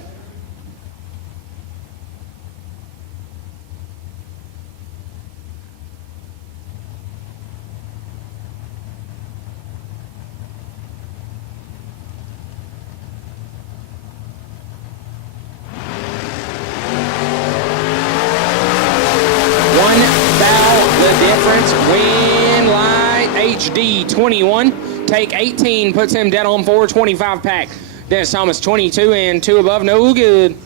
Win light HD 21. Take 18 puts him dead on 425 pack. Dennis Thomas 22 and 2 above, no good.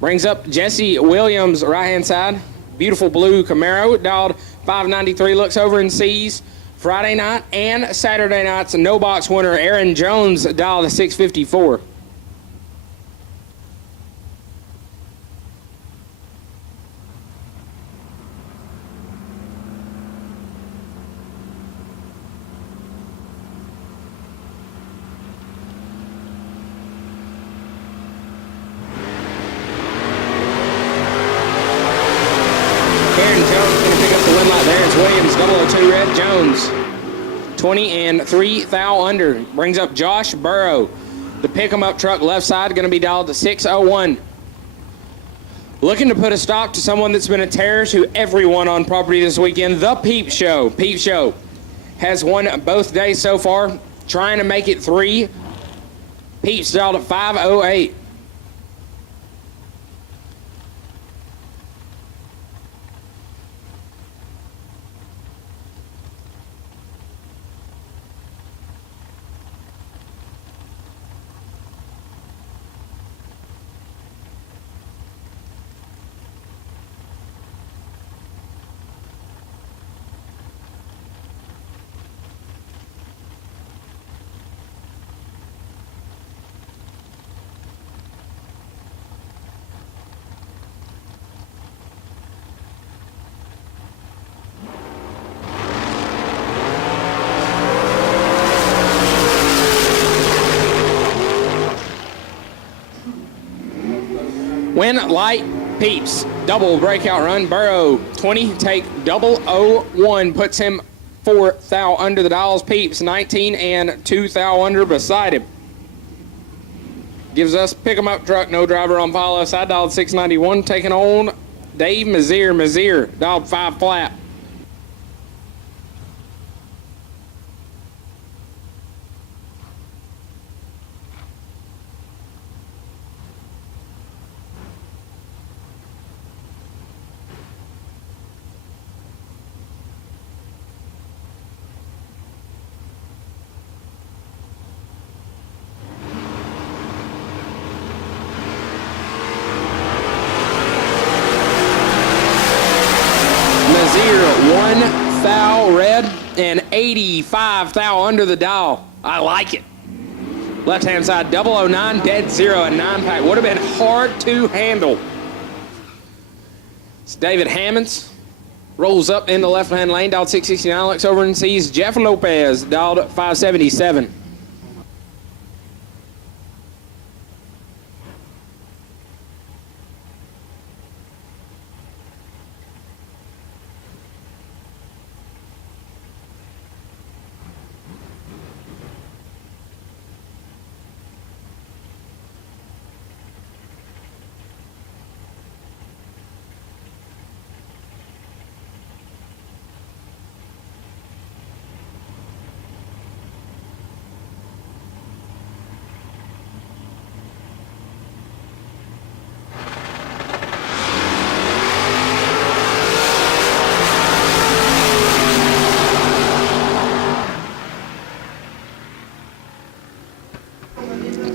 Brings up Jesse Williams, right hand side. Beautiful blue Camaro, dialed 593, looks over and sees Friday night and Saturday night's no box winner Aaron Jones, dialed to 654. Williams, 002 red, Jones, 20 and 3 thou under. Brings up Josh Burrow. The pick-em-up truck left side going to be dialed to 601. Looking to put a stop to someone that's been a terror to everyone on property this weekend, the Peep Show. Peep Show has won both days so far, trying to make it 3. Peeps dialed at 508. Win light Peeps, double breakout run. Burrow 20, take 001, puts him 4 thou under the dials. Peeps 19 and 2 thou under beside him. Gives us pick 'em up truck, no driver on file left side, dialed 691, taking on Dave Mazier. Mazier dialed 5 flat. One thou red and 85 thou under the dial. I like it. Left-hand side, 009, dead 0, and 9-pack. Would have been hard to handle. It's David Hammonds. Rolls up in the left-hand lane, dialed 669, looks over and sees Jeff Lopez, dialed 577.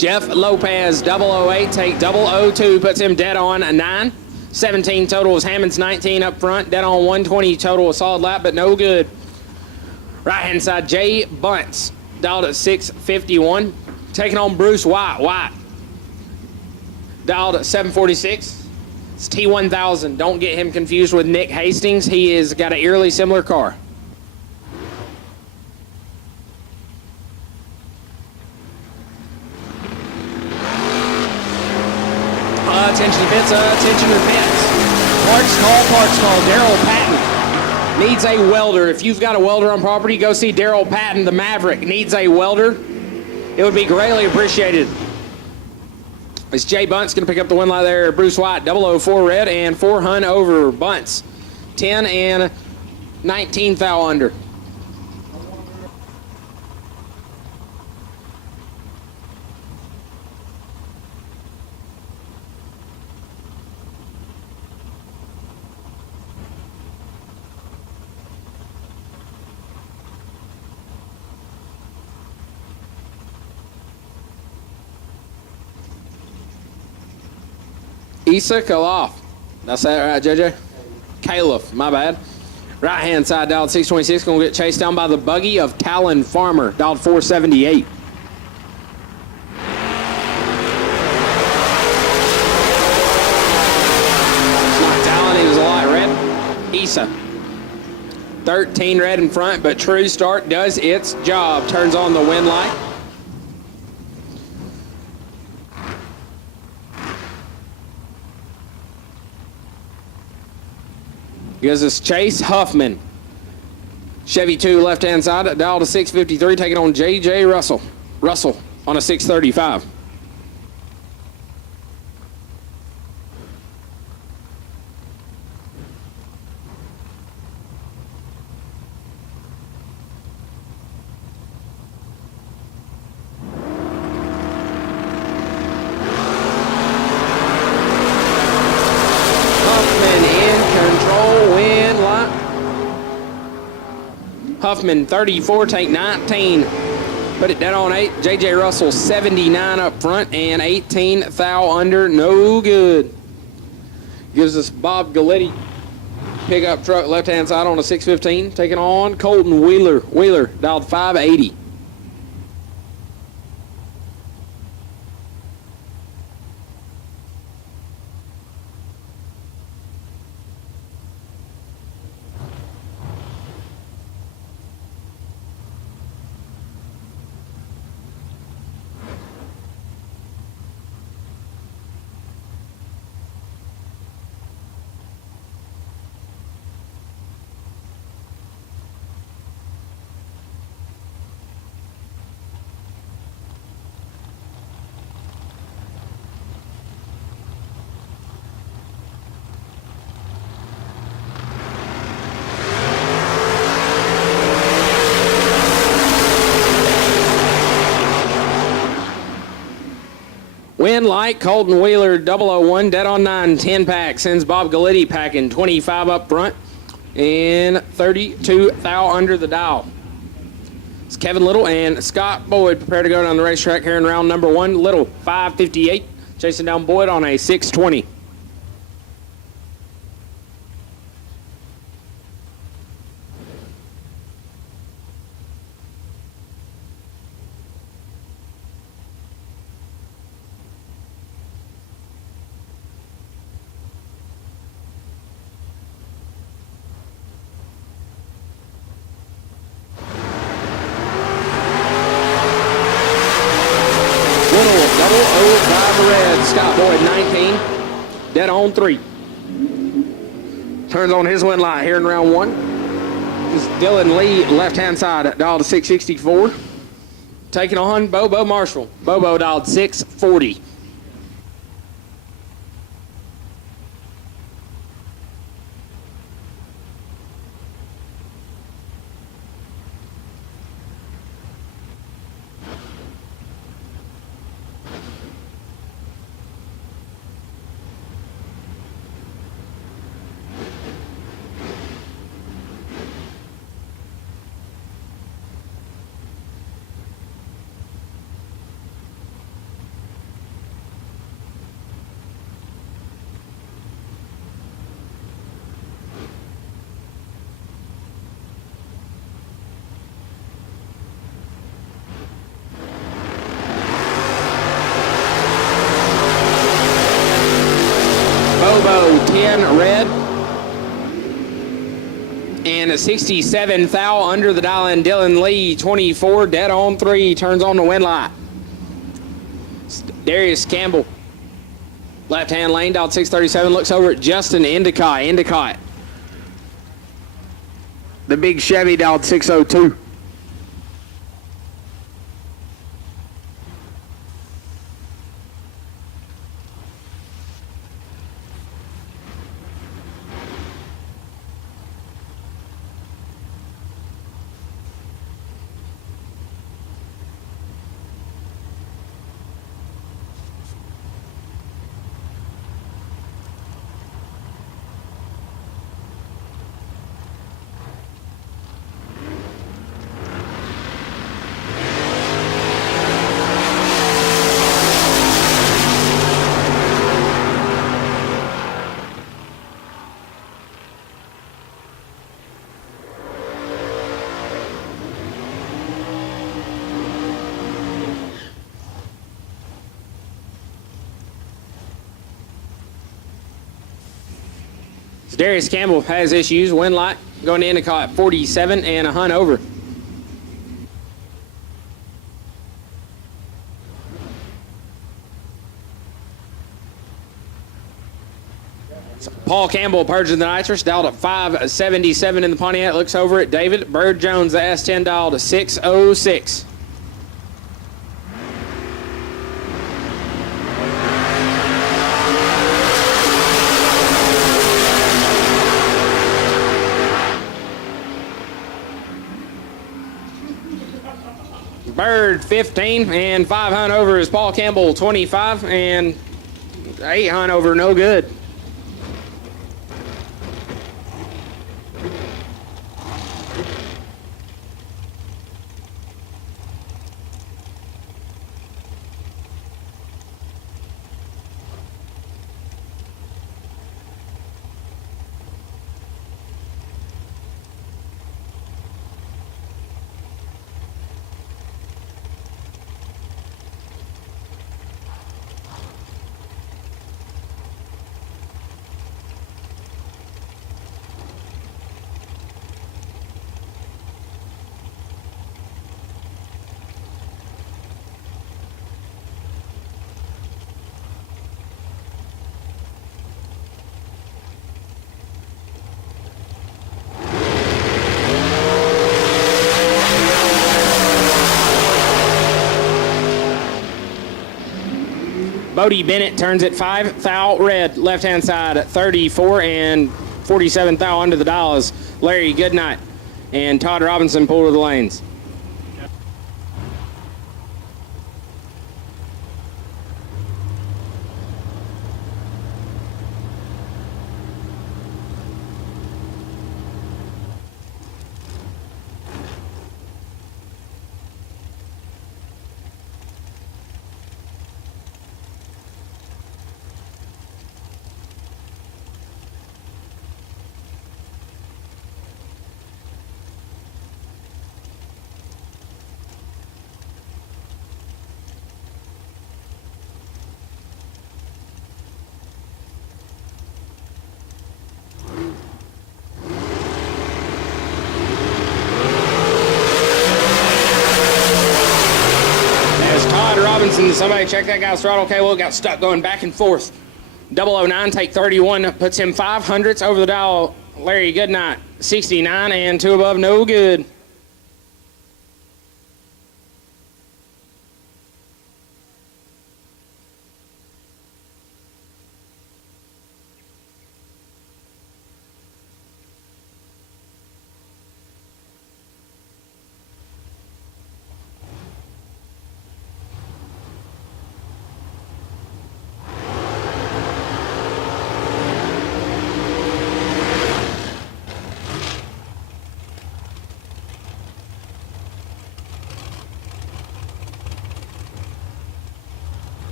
Jeff Lopez, 008, take 002, puts him dead on a 9. 17 total is Hammonds, 19 up front, dead on 120 total, a solid lap, but no good. Right-hand side, Jay Bunce, dialed at 651, taking on Bruce White. White, dialed at 746. It's T1000. Don't get him confused with Nick Hastings. He has got an eerily similar car. Attention to pits, attention to pits. Parks call. Daryl Patton needs a welder. If you've got a welder on property, go see Daryl Patton, the Maverick. Needs a welder. It would be greatly appreciated. It's Jay Bunce going to pick up the win line there. Bruce White, 004 red and 4 hun over. Bunce, 10 and 19 thou under. Issa Kaloff. That's that right, JJ? Caliph, my bad. Right hand side, dialed 626, going to get chased down by the buggy of Callan Farmer, dialed 478. It's not Talon, he was a light red. Issa. 13 red in front, but True Start does its job. Turns on the wind light. Gives us Chase Huffman. Chevy 2 left-hand side, dial to 653, taking on J.J. Russell. Russell on a 635. Huffman, 34, take 19. Put it down on 8. J.J. Russell, 79 up front and 18 thou under. No good. Gives us Bob Galletti. Pickup truck left-hand side on a 615. Taking on Colton Wheeler. Wheeler, dialed 580. Win light, Colton Wheeler, 001, dead on 9, 10 pack. Sends Bob Galletti packing 25 up front and 32 thou under the dial. It's Kevin Little and Scott Boyd prepare to go down the racetrack here in round number 1. Little, 558, chasing down Boyd on a 620. Red, Scott Boyd, 19, dead on 3. Turns on his win light here in round 1. This is Dylan Lee, left-hand side, dialed to 664. Taking on Bobo Marshall. Bobo dialed 640. and a 67 thou under the dial, and Dylan Lee 24 dead on 3 turns on the win light. Darius Campbell, left hand lane, dialed 637, looks over at Justin Endicott. The big Chevy, dialed 602. Darius Campbell has issues. Win light going to Endicott 47 and a hunt over. Paul Campbell purging the nitrous, dialed at 577 in the Pontiac. Looks over at David Bird Jones, the S10, dialed to 606. Bird 15 and 5 hunt over is Paul Campbell 25 and 8 hunt over no good. Bodie Bennett turns at 5 thou red, left hand side at 34 and 47 thou under the dial is Larry Goodnight and Todd Robinson pull to the lanes. Somebody check that guy's throttle cable. Got stuck going back and forth. 009, take 31, puts him 500ths over the dial. Larry Goodnight, 69 and 2 above, no good.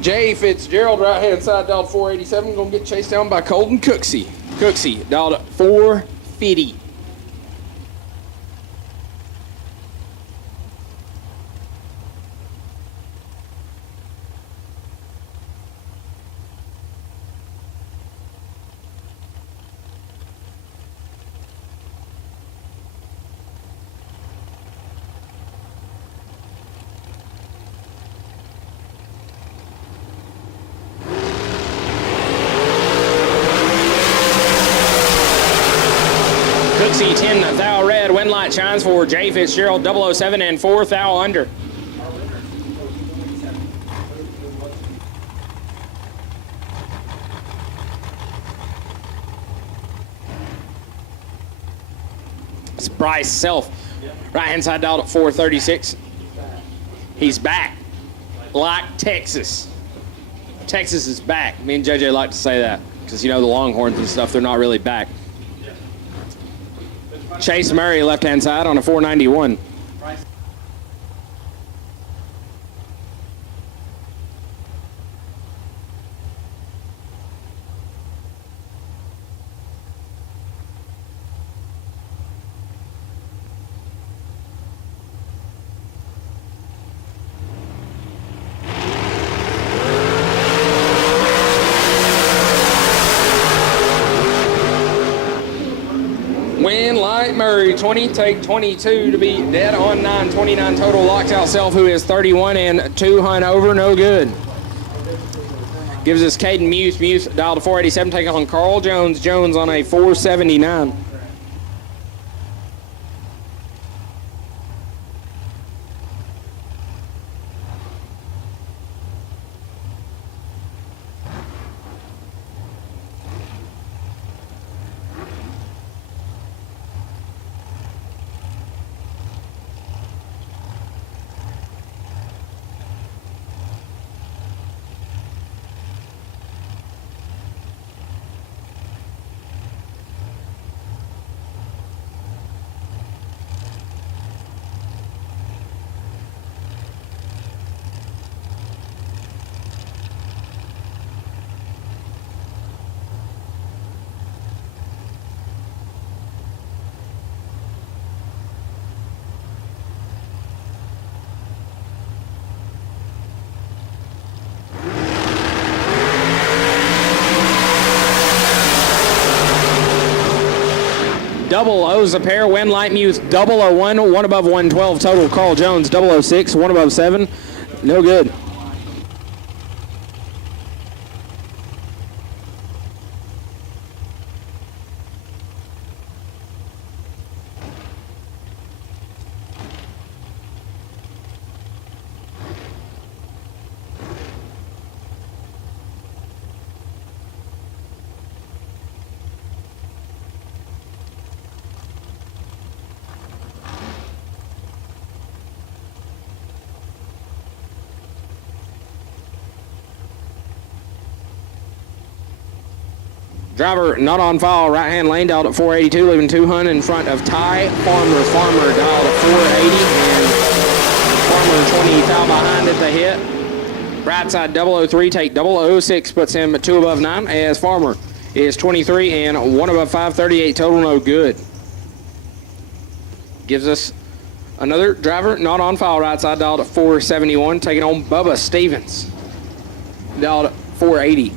Jay Fitzgerald, right hand side, dialed 487, gonna get chased down by Colton Cooksey. Cooksey, dialed at 450. Tracy 10 thou red. Wind light shines for J Fitzgerald 007 and 4 thou under. It's Bryce Self. Right hand side dialed at 436. He's back. Like Texas. Texas is back. Me and JJ like to say that because, you know, the Longhorns and stuff, they're not really back. Chase Murray, left-hand side on a 491. Win Light Murray, 20, take 22 to be dead on 9, 29 total. Locked out Self, who is 31 and 2 hunt over, no good. Gives us Caden Muse, Muse dialed to 487, taking on Carl Jones, Jones on a 479. Double O's a pair. Win Light Muse 001, one above 112 total. Carl Jones 006, one above 7. No good. Driver not on file, right hand lane dialed at 482, leaving 200 in front of Ty Farmer. Farmer dialed at 480, and Farmer 20 foul behind at the hit. Right side 003, take 006, puts him at 2 above 9, as Farmer is 23 and 1 above 538 total, no good. Gives us another driver not on file, right side dialed at 471, taking on Bubba Stevens, dialed at 480.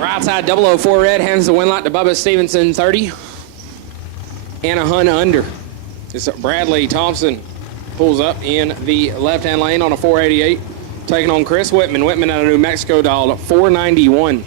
Outside 004 red hands the win light to Bubba Stevenson 30 and a hunt under. It's Bradley Thompson pulls up in the left-hand lane on a 488, taking on Chris Whitman. Whitman out of New Mexico dialed 491.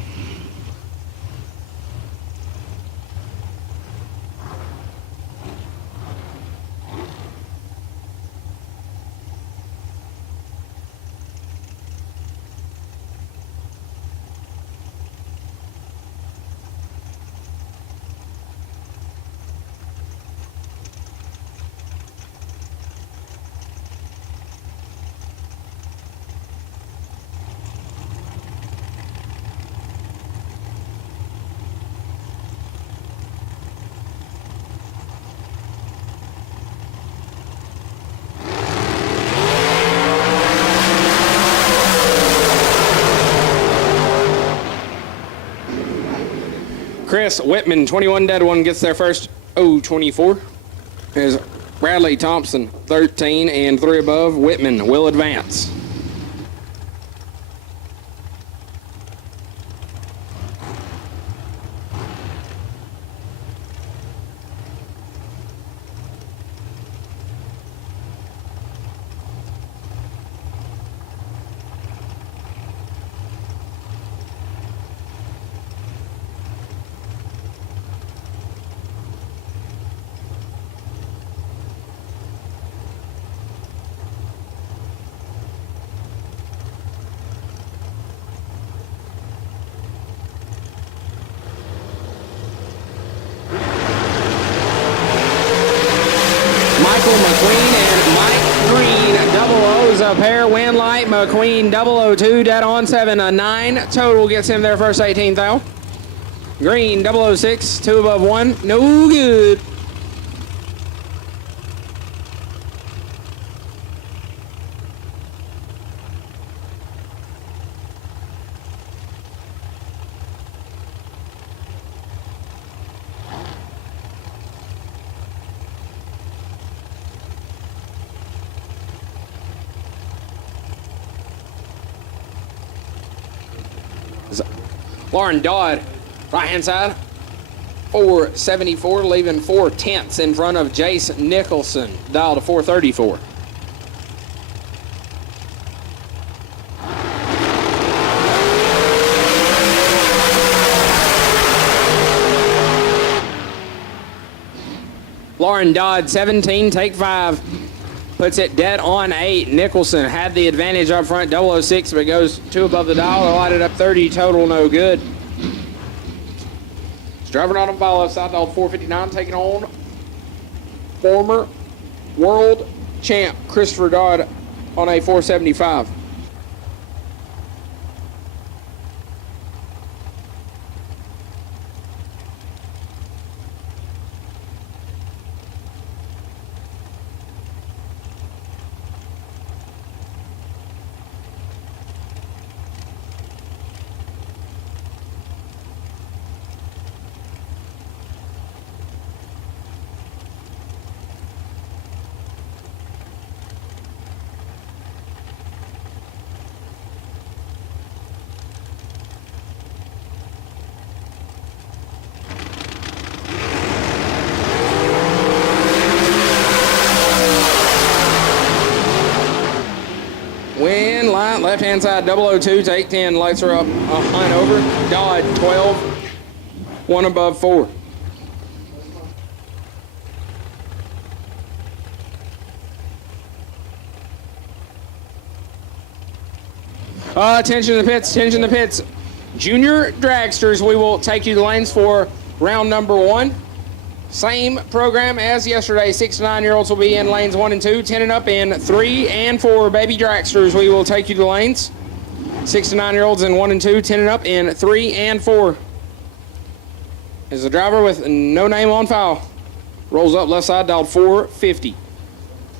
Chris Whitman, 21 dead one, gets their first 024. As Bradley Thompson, 13 and 3 above. Whitman will advance. Michael McQueen and Mike Green, double O's a pair, win light. McQueen 002, dead on 7, a 9. Total gets him their first 18th out. Green 006, 2 above 1, no good. Lauren Dodd, right-hand side, 474, leaving 4/10 in front of Jace Nicholson, dial to 434. Lauren Dodd, 17, take 5. Puts it dead on 8. Nicholson had the advantage up front, 006, but goes 2 above the dial, lighted up 30, total no good. Driving on a follow, side dial 459, taking on former world champ Christopher Dodd on a 475. Win line, left-hand side, 002, take 10, lights are up, a hunt over. Dodd, 12, 1 above 4. Attention to the pits, attention to the pits. Junior dragsters, we will take you to the lanes for round number 1. Same program as yesterday. 6 to 9-year-olds will be in lanes 1 and 2. 10 and up in 3 and 4. Baby dragsters, we will take you to the lanes. 6 to 9-year-olds in 1 and 2. 10 and up in 3 and 4. Is the driver with no name on file. Rolls up left side, dialed 450.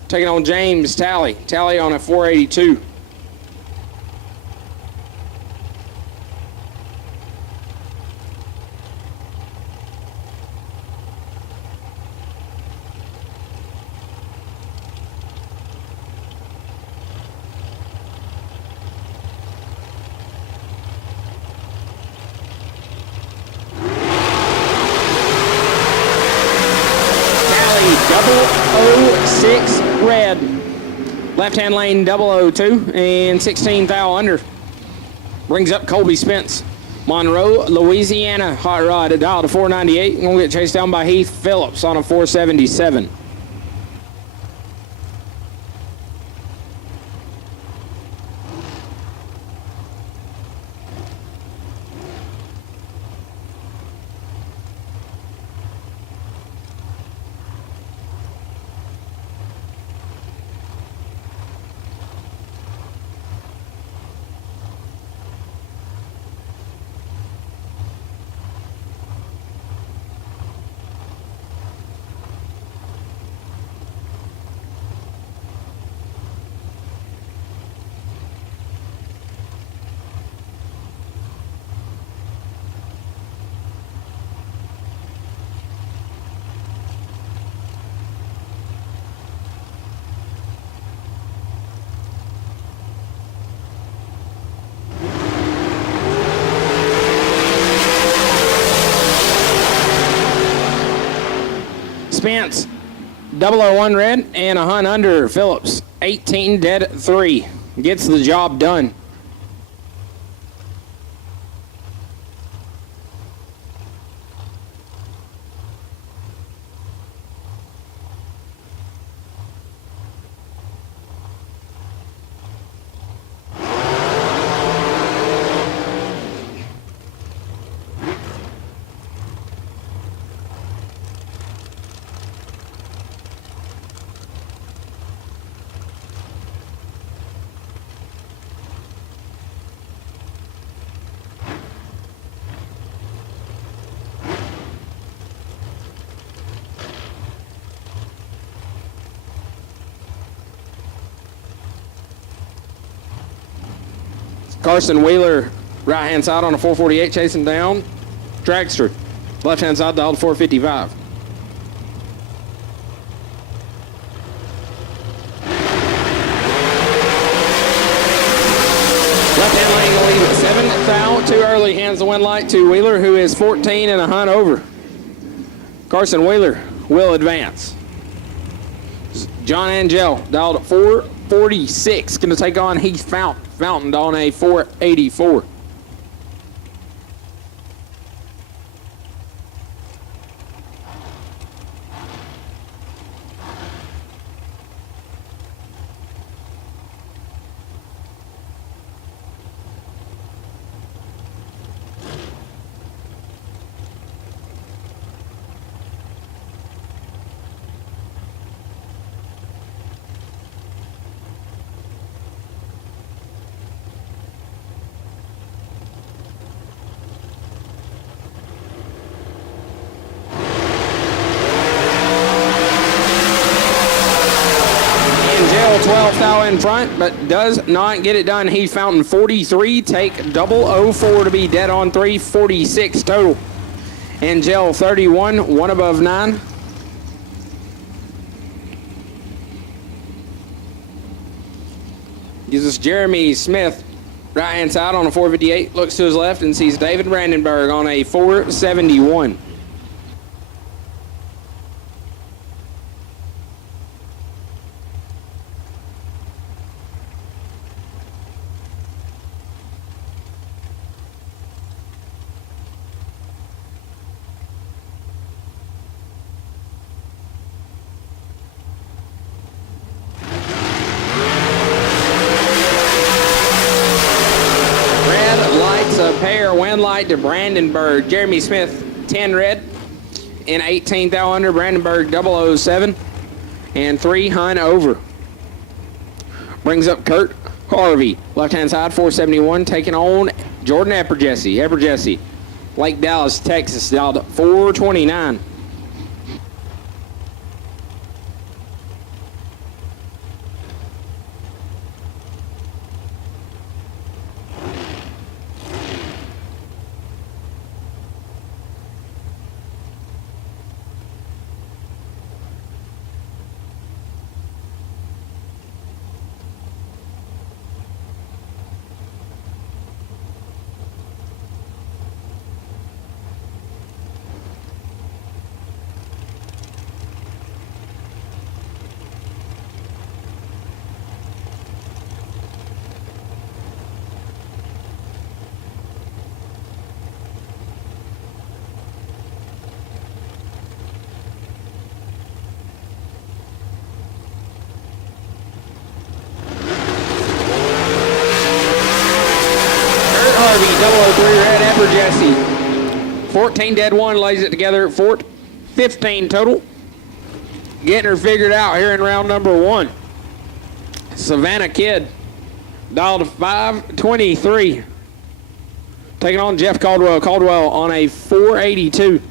Taking on James Talley. Talley on a 482. Talley 006 red. Left-hand lane 002 and 16 thou under. Brings up Colby Spence. Monroe, Louisiana, hot rod, a dial to 498. Gonna get chased down by Heath Phillips on a 477. 001 red and a hunt under. Phillips, 18 dead 3. Gets the job done. Carson Wheeler, right-hand side on a 448, chasing down. Dragster, left-hand side dialed 455. Left-hand lane going to leave at 7. Foul, too early, hands the win light to Wheeler, who is 14 and a hunt over. Carson Wheeler will advance. John Angel, dialed at 446, going to take on Heath Fountain on a 484. Angel 12th out in front, but does not get it done. Heath Fountain 43, take 004 to be dead on 3, 46 total. Angel 31, 1 above 9. Gives us Jeremy Smith, right-hand side on a 458. Looks to his left and sees David Brandenburg on a 471. A pair, win light to Brandenburg. Jeremy Smith, 10 red. In 18th out under, Brandenburg 007. And 3 hunt over. Brings up Kurt Harvey. Left-hand side, 471, taking on Jordan Epperjesse. Epperjesse, Lake Dallas, Texas, dialed at 429. Harvey, 003 red, Epperjesse. 14 dead 1, lays it together at 15 total. Getting her figured out here in round number 1. Savannah Kidd, dialed to 523. Taking on Jeff Caldwell. Caldwell on a 482.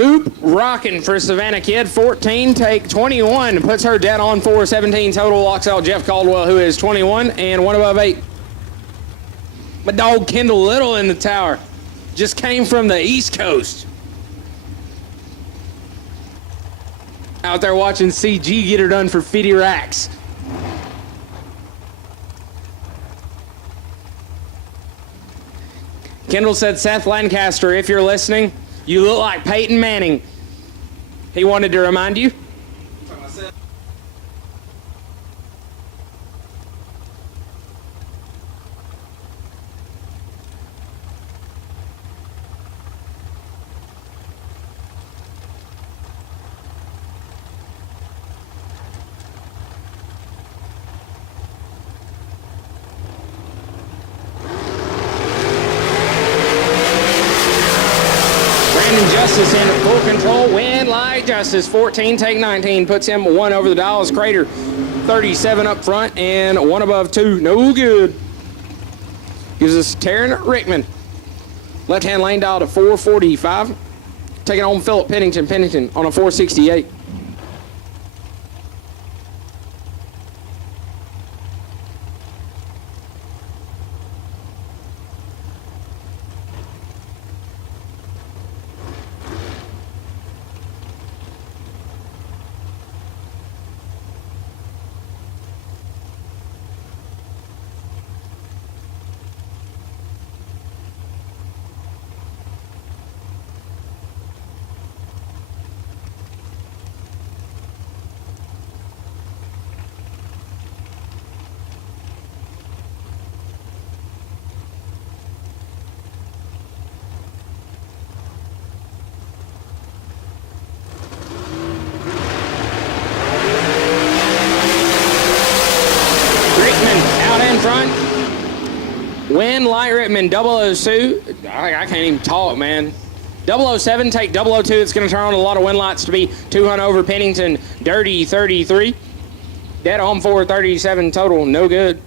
Scoop rocking for Savannah Kid. 14, take 21. Puts her dead on 4, 17 total. Locks out Jeff Caldwell, who is 21 and 1 above 8. My dog Kendall Little in the tower. Just came from the East Coast. Out there watching CG get her done for 50 racks. Kendall said, Seth Lancaster, if you're listening, you look like Peyton Manning. He wanted to remind you. Justice in full control, win like Justice. 14, take 19, puts him 1 over the Dallas Crater. 37 up front and 1 above 2, no good. Gives us Taryn Rickman. Left-hand lane dial to 445. Taking on Philip Pennington on a 468. Win Light Rittman, 002. I can't even talk, man. 007, take 002. It's going to turn on a lot of win lights to be 200 over Pennington. Dirty 33. Dead on 437 total. No good.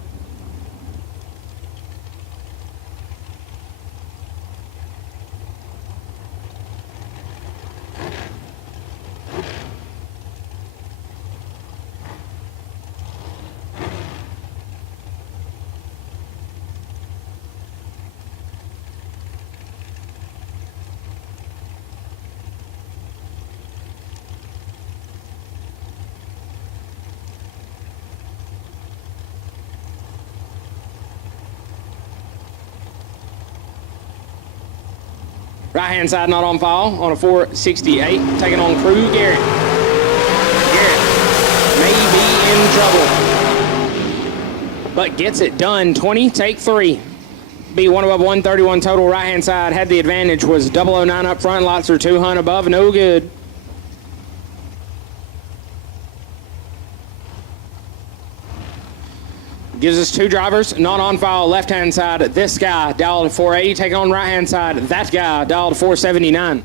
Right-hand side not on file on a 468. Taking on Crew Garrett. Garrett may be in trouble, but gets it done. 20, take 3. Be 1 above 131 total. Right-hand side had the advantage. Was 009 up front. Lots are 200 above. No good. Gives us 2 drivers, not on file. Left-hand side, this guy, dialed to 480. Taking on right-hand side, that guy, dialed to 479.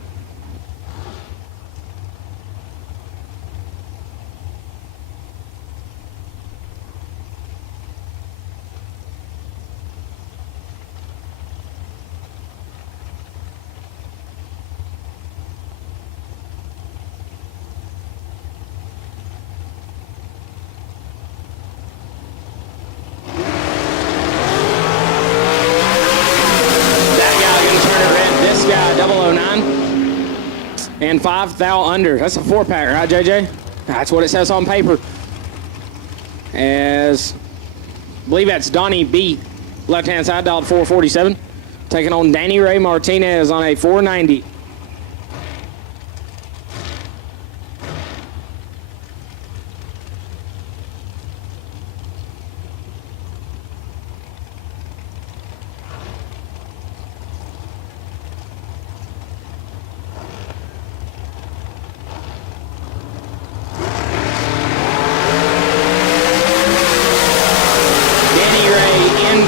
And 5 thou under. That's a 4-pack, right, JJ? That's what it says on paper. As I believe that's Donnie B. Left-hand side, dialed 447. Taking on Danny Ray Martinez on a 490.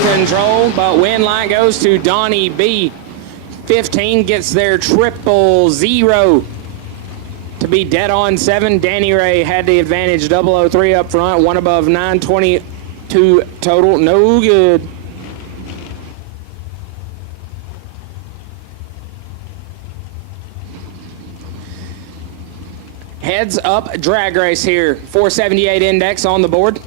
Control, but win line goes to Donnie B. 15 gets their 000 to be dead on 7. Danny Ray had the advantage. 003 up front, 1 above 922 total. No good. heads up drag race here. 478 index on the board.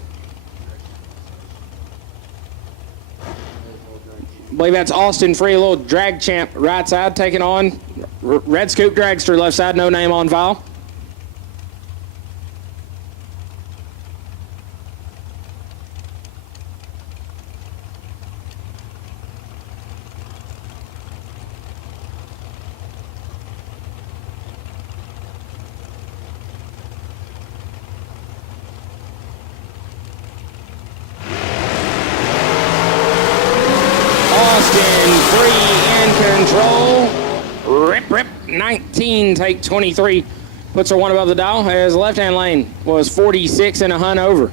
I believe that's Austin Free, a little drag champ, right side, taking on Red Scoop Dragster, left side, no name on file. Rip, 19, take 23. Puts her one above the dial as the left-hand lane was 46 and a hunt over.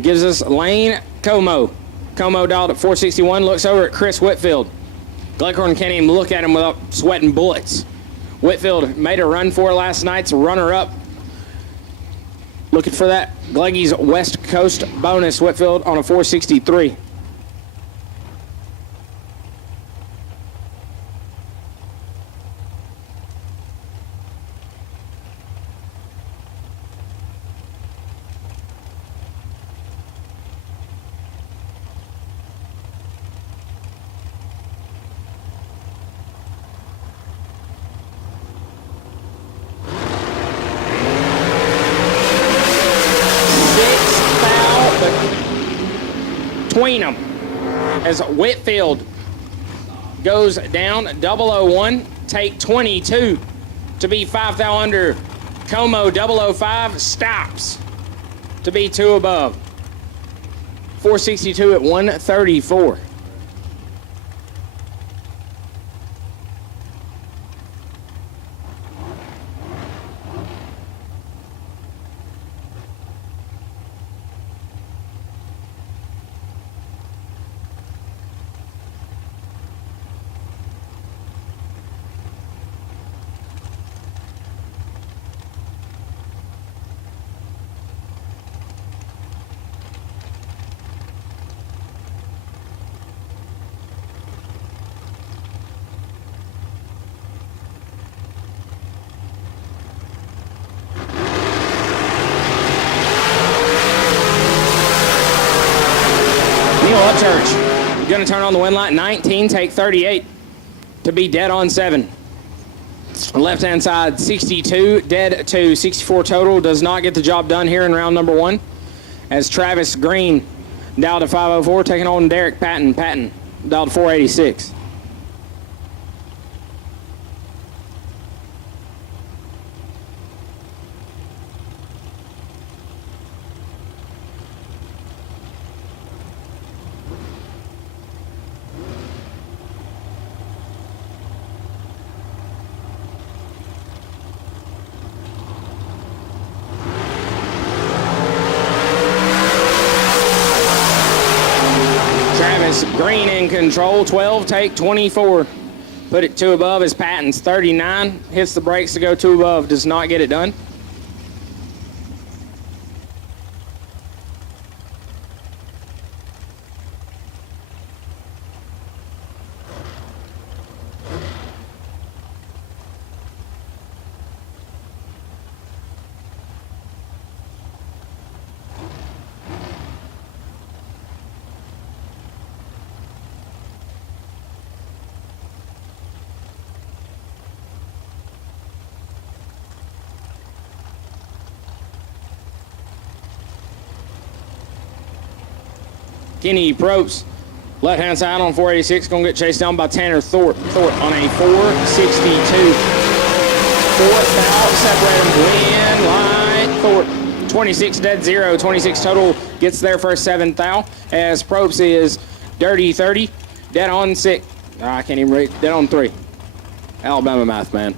Gives us Lane Como. Como dialed at 461, looks over at Chris Whitfield. Gleghorn can't even look at him without sweating bullets. Whitfield made a run for last night's runner-up. Looking for that Gleggy's West Coast bonus. Whitfield on a 463. Between them as Whitfield goes down 001, take 22 to be 5 thou under. Como 005 stops to be 2 above. 462 at 134. Church, going to turn on the wind light. 19, take 38 to be dead on 7. Left-hand side, 62, dead to 64 total. Does not get the job done here in round number 1. As Travis Green dialed to 504, taking on Derek Patton. Patton dialed to 486. Green in control, 12, take 24. Put it 2 above as Patton's 39. Hits the brakes to go 2 above, does not get it done. Kenny Probst, left-hand side on 486, going to get chased down by Tanner Thorpe. Thorpe on a 462. 4th foul, separate him, win, light, Thorpe. 26 dead, 0, 26 total, gets there for a 7th foul, as Probst is dirty 30, dead on 6. I can't even read, dead on 3. Alabama math, man.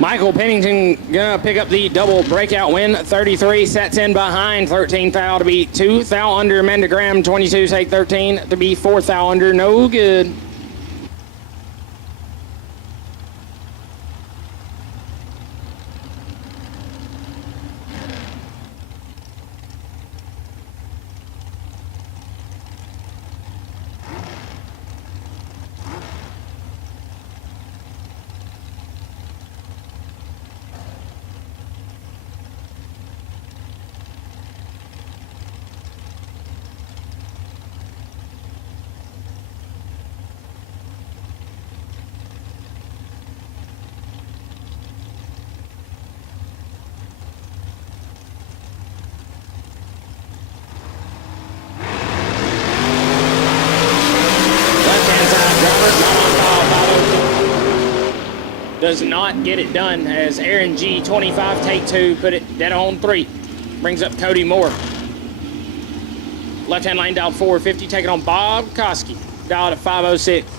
Michael Pennington gonna pick up the double breakout win. 33 sets in behind. 13 thou to be 2 thou under. Amanda Graham 22 take 13 to be 4 thou under. No good. Does not get it done as Aaron G, 25, take 2, put it dead on 3. Brings up Cody Moore. Left-hand lane dialed 450, taking on Bob Koski, dialed at 506.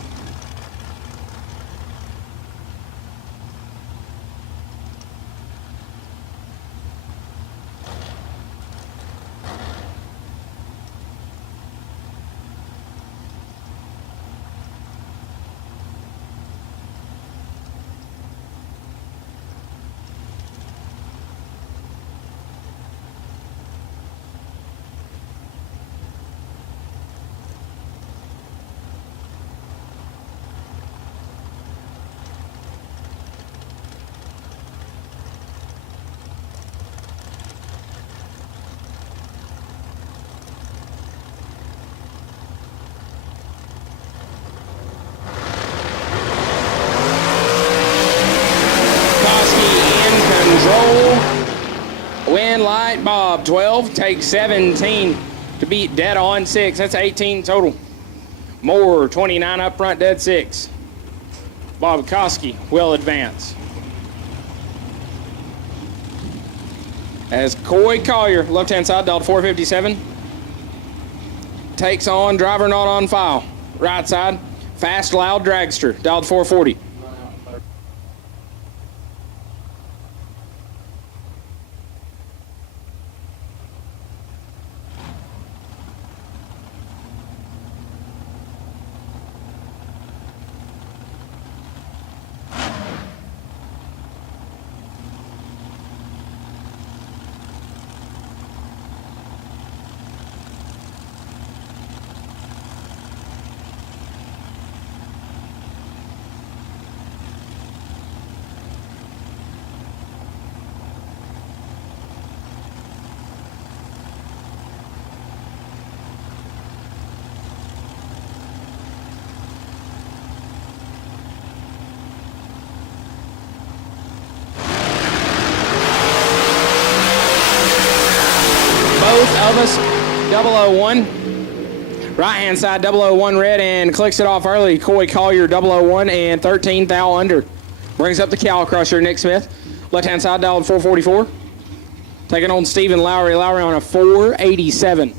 Win light Bob 12 take 17 to beat dead on 6. That's 18 total. Moore 29 up front, dead 6. Bob Koski will advance. As Coy Collier, left-hand side, dialed 457, takes on driver not on file. Right side, fast loud dragster, dialed 440. Both of us, 001. Right hand side, 001 red, and clicks it off early. Coy Collier, 001, and 13 thou under. Brings up the cow crusher, Nick Smith. Left hand side, dialed 444. Taking on Stephen Lowry. Lowry on a 487.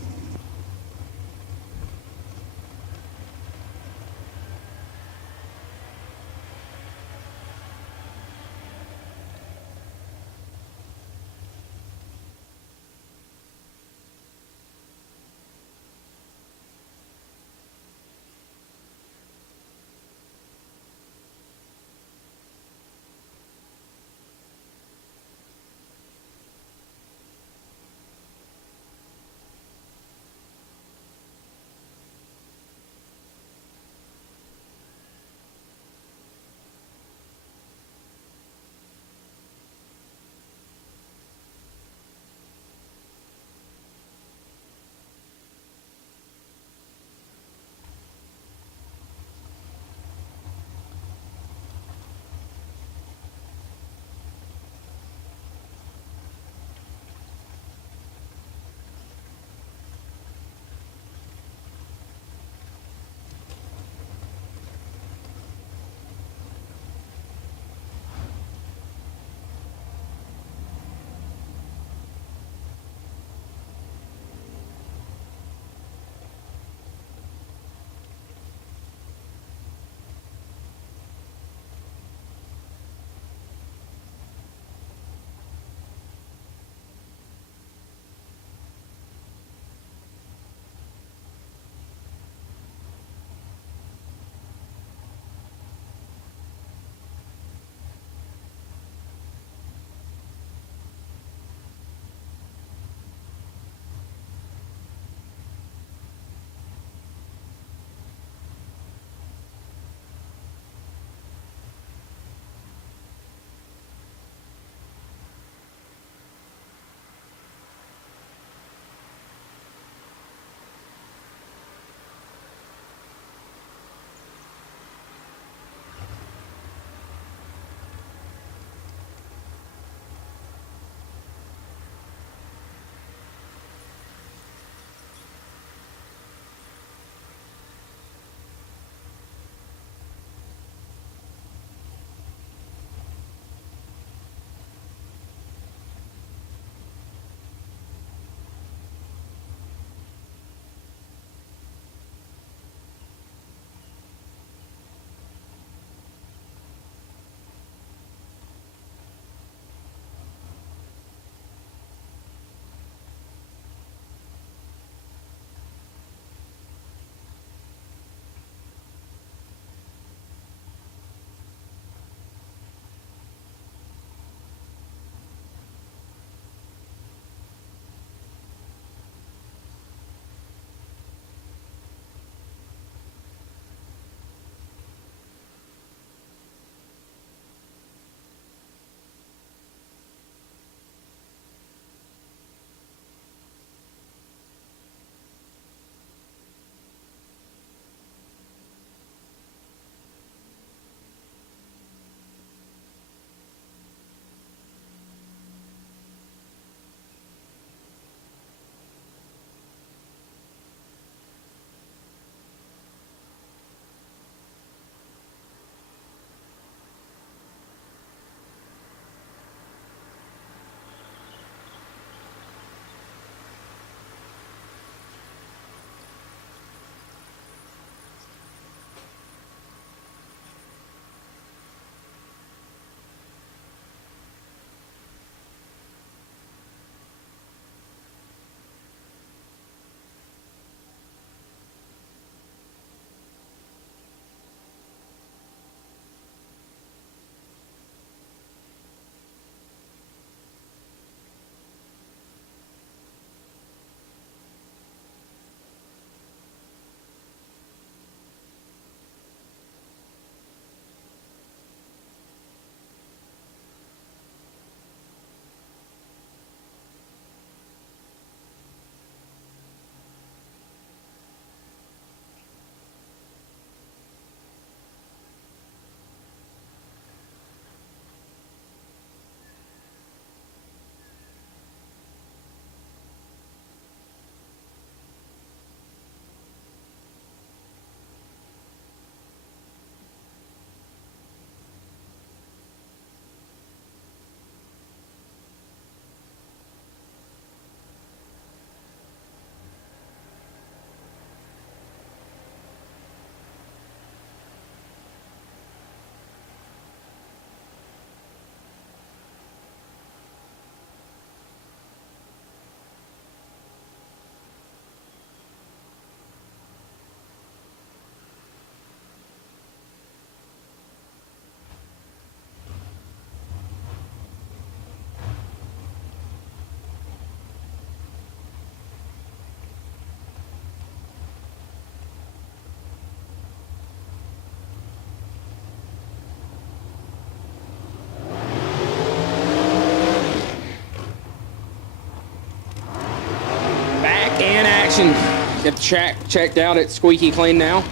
elimination. Get the track checked out. It's squeaky clean now.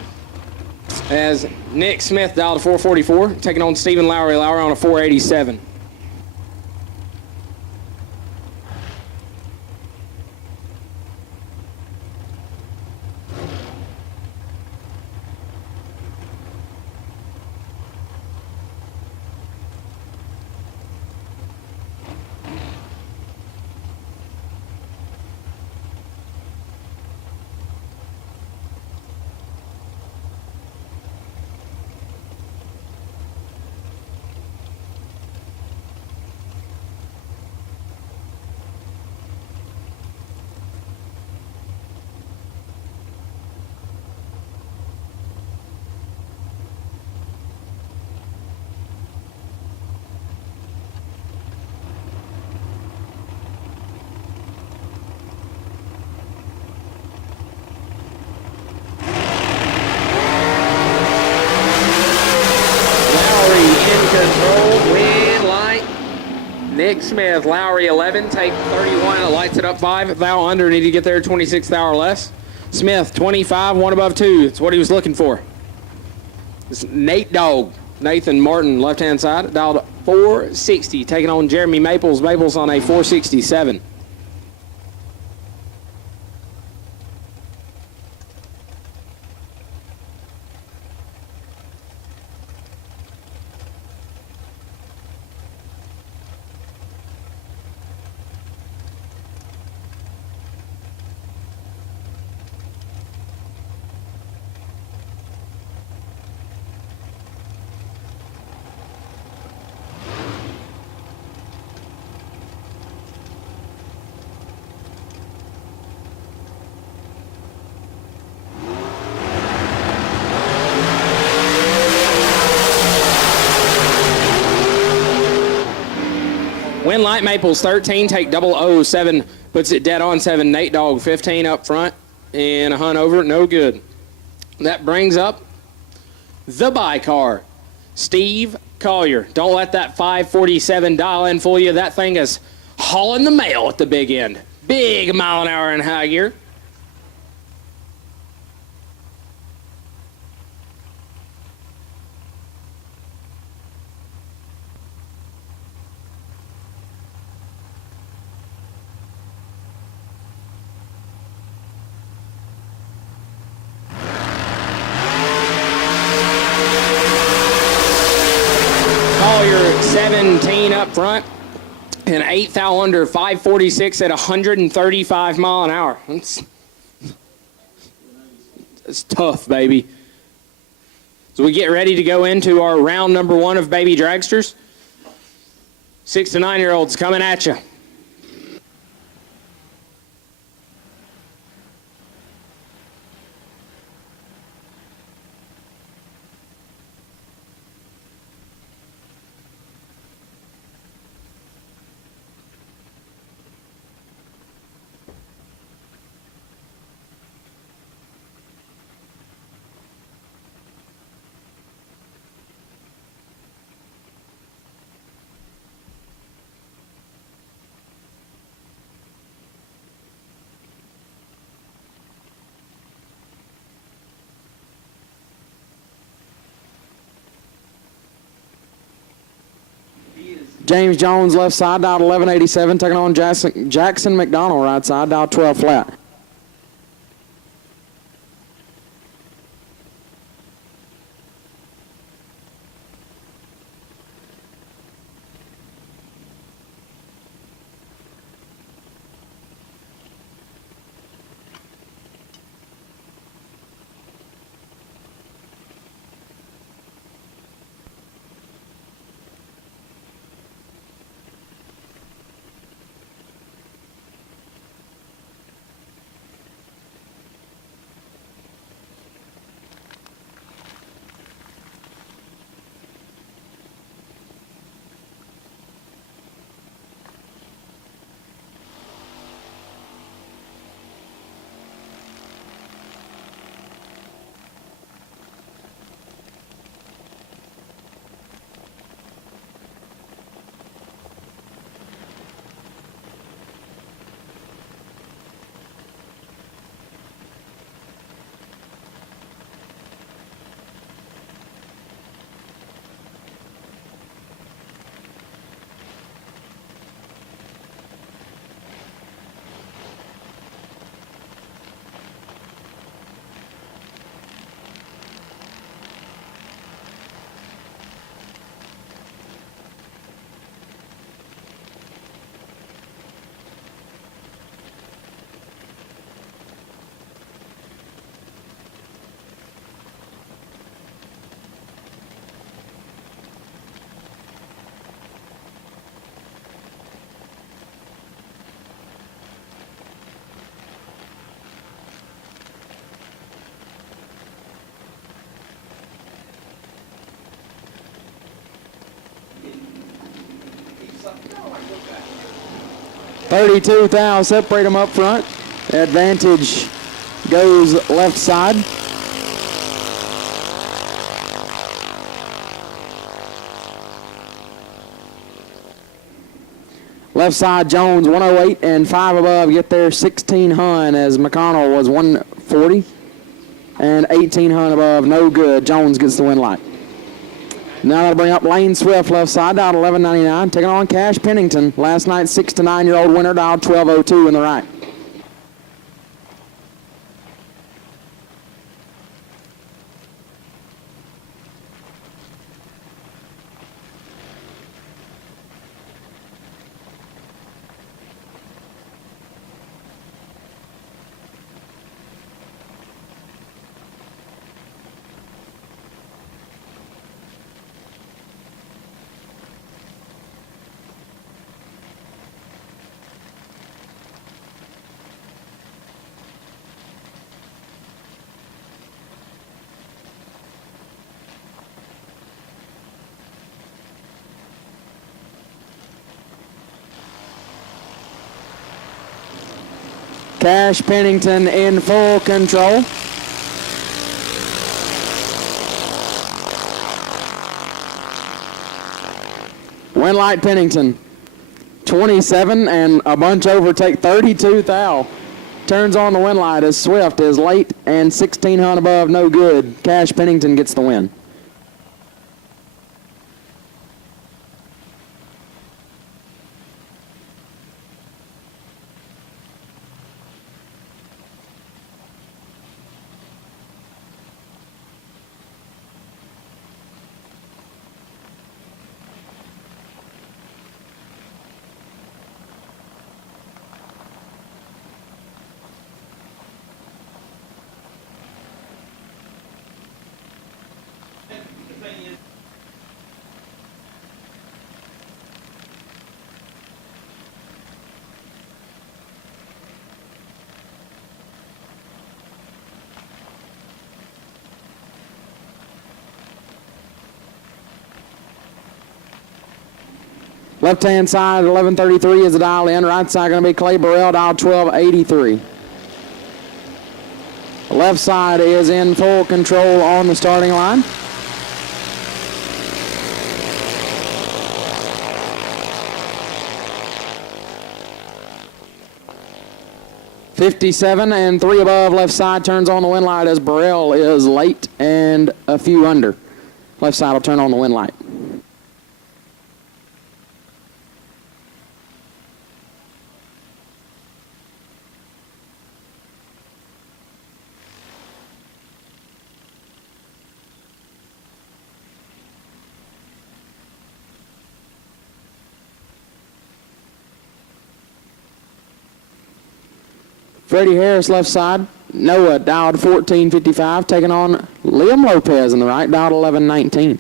As Nick Smith dialed a 444, taking on Stephen Lowry. Lowry on a 487. Nick Smith, Lowry 11, take 31, lights it up 5 thou under, need to get there 26 thou or less. Smith 25, 1 above 2, that's what he was looking for. This is Nate Dog, Nathan Martin, left hand side, dialed 460, taking on Jeremy Maples. Maples on a 467. Win Light Maples 13, take 007, puts it dead on 7. Nate Dog 15 up front, and a hunt over, no good. That brings up the bi-car, Steve Collier. Don't let that 547 dial in for you. That thing is hauling the mail at the big end. Big mile an hour in high gear. Collier 17 up front and 8 thou under, 546 at 135 mile an hour. That's tough, baby. So we get ready to go into our round number 1 of baby dragsters. 6 to 9-year-olds coming at you. James Jones, left side, dialed 1187, taking on Jackson McDonald, right side, dialed 12 flat. 32 thou separate them up front. Advantage goes left side. Left side Jones 108 and 5 above get there 16 hun as McConnell was 140 and 18 hun above no good. Jones gets the win light. Now that'll bring up Lane Swift left side dialed 1199 taking on Cash Pennington. Last night's 6 to 9 year old winner dialed 1202 in the right. Cash Pennington in full control. Win light Pennington. 27 and a bunch overtake 32 thou. Turns on the win light as Swift is late and 16 hun above no good. Cash Pennington gets the win. Left-hand side, 1133 is the dial in. Right side going to be Clay Burrell, dial 1283. Left side is in full control on the starting line. .57 and 3 above left side turns on the win light as Burrell is late and a few under. Left side will turn on the win light. Freddie Harris left side. Noah dialed 1455, taking on Liam Lopez in the right, dialed 1119.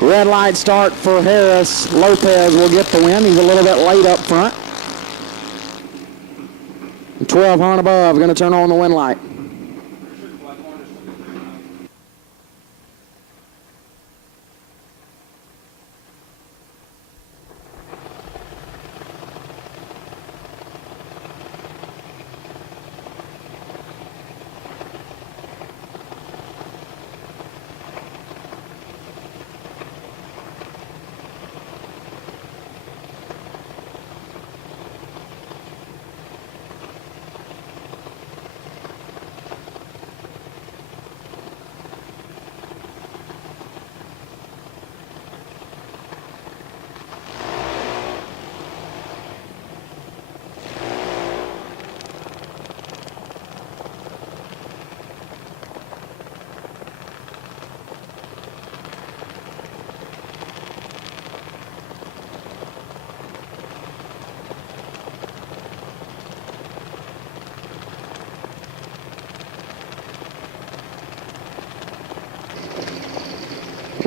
Red light start for Harris. Lopez will get the win. He's a little bit late up front. 12 on above, going to turn on the win light.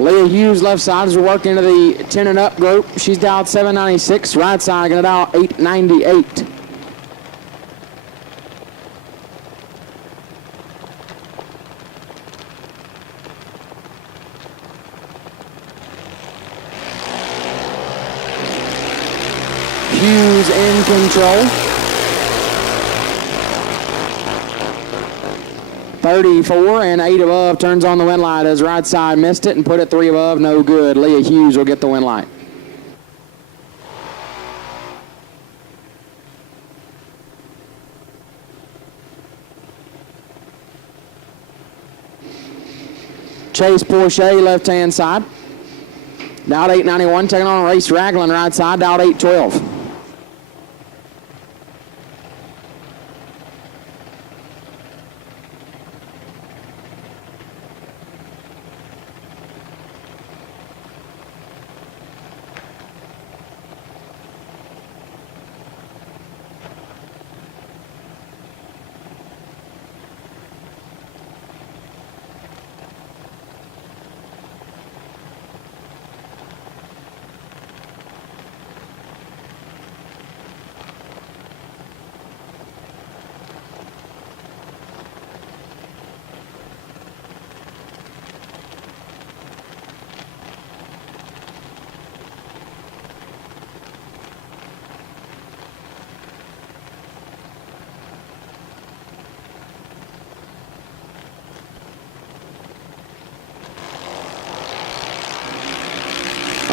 Leah Hughes, left side, as we work into the 10 and up group. She's dialed 796. Right side, going to dial 898. Hughes in control. 34 and 8 above turns on the win light as right side missed it and put it 3 above, no good. Leah Hughes will get the win light. Chase Porsche, left-hand side. Dialed 891, taking on Race Raglan, right side, dialed 812.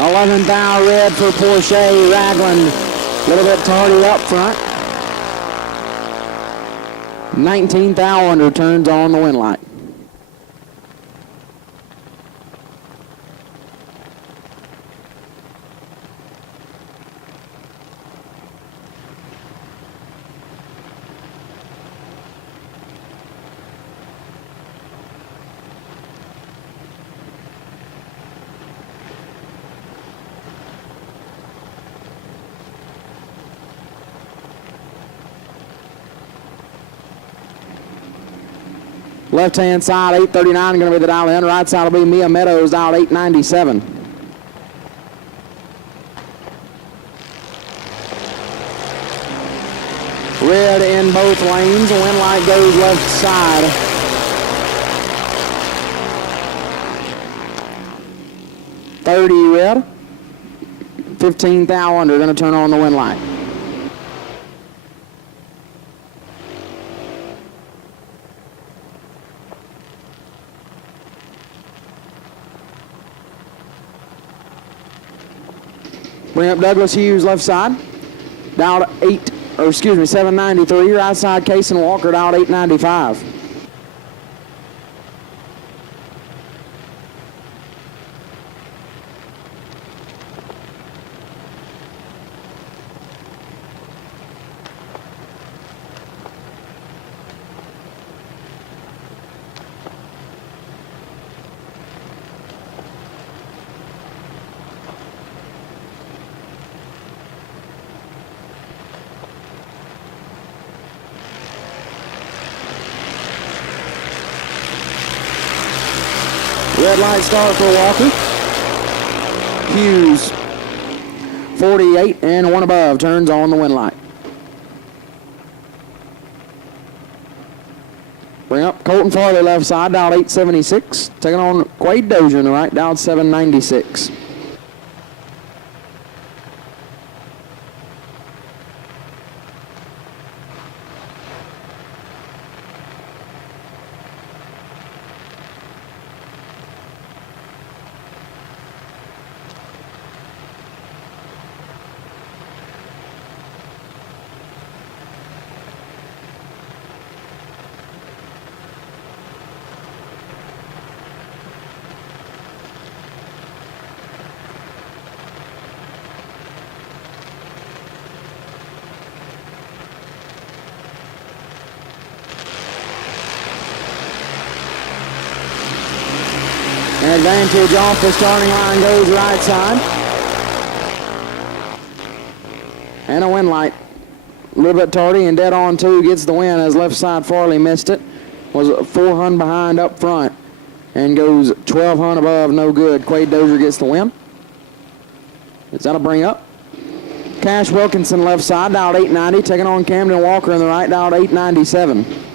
Eleventh thou red for Porsche Raglan. A little bit tardy up front. 19th thou under turns on the win light. Left-hand side, 839 going to be the dial in. Right side will be Mia Meadows, dial 897. Red in both lanes. Win light goes left side. .30 red. 15th thou under going to turn on the win light. Bring up Douglas Hughes, left side. Dialed 793. Right side, Case and Walker, dialed 895. Red light start for Walker. Hughes, 48 and 1 above, turns on the win light. Bring up Colton Farley, left side, dialed 876. Taking on Quade Dozier in the right, dialed 796. Advantage off the starting line goes right side. And a win light. A little bit tardy and dead on two gets the win as left side Farley missed it. Was 4 hun behind up front. and goes 1,200 above, no good. Quade Dozier gets the win. Is that a bring up? Cash Wilkinson left side, dialed 890, taking on Camden Walker in the right, dialed 897.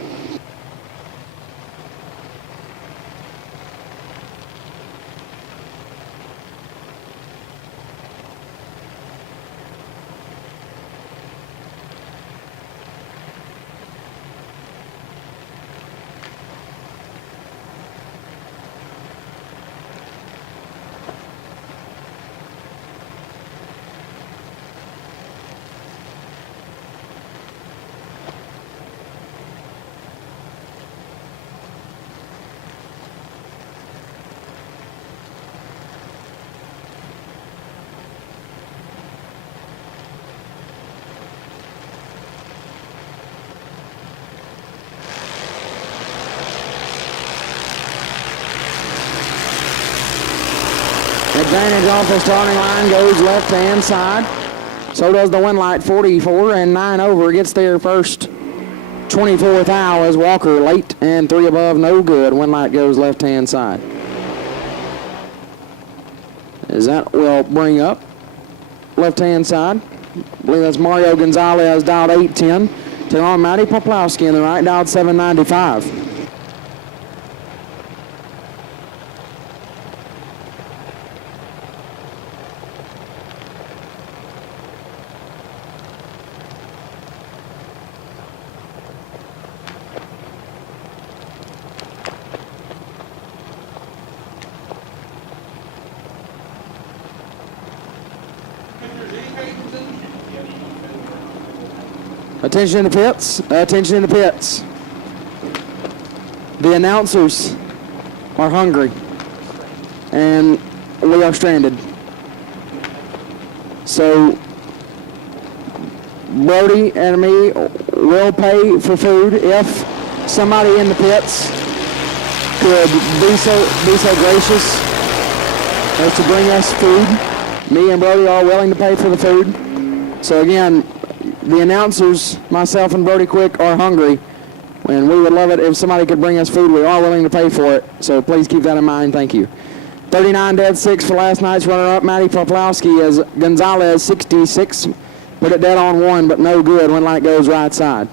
Advantage off the starting line, goes left-hand side. So does the win light, 44 and 9 over. Gets there first 24th thou as Walker late and 3 above, no good. Win light goes left-hand side. Is that will bring up left-hand side. I believe that's Mario Gonzalez, dialed 810. Taking on Matty Poplowski in the right, dialed 795. Attention in the pits. Attention in the pits. The announcers are hungry. And we are stranded. So Brody and me will pay for food if somebody in the pits could be so gracious as to bring us food. Me and Brody are willing to pay for the food. So again, the announcers, myself and Brody Quick, are hungry, and we would love it if somebody could bring us food. We are willing to pay for it, so please keep that in mind. Thank you. 39 dead 6 for last night's runner-up, Matty Poplowski, as Gonzalez 66. Put it dead on 1, but no good when light goes right side.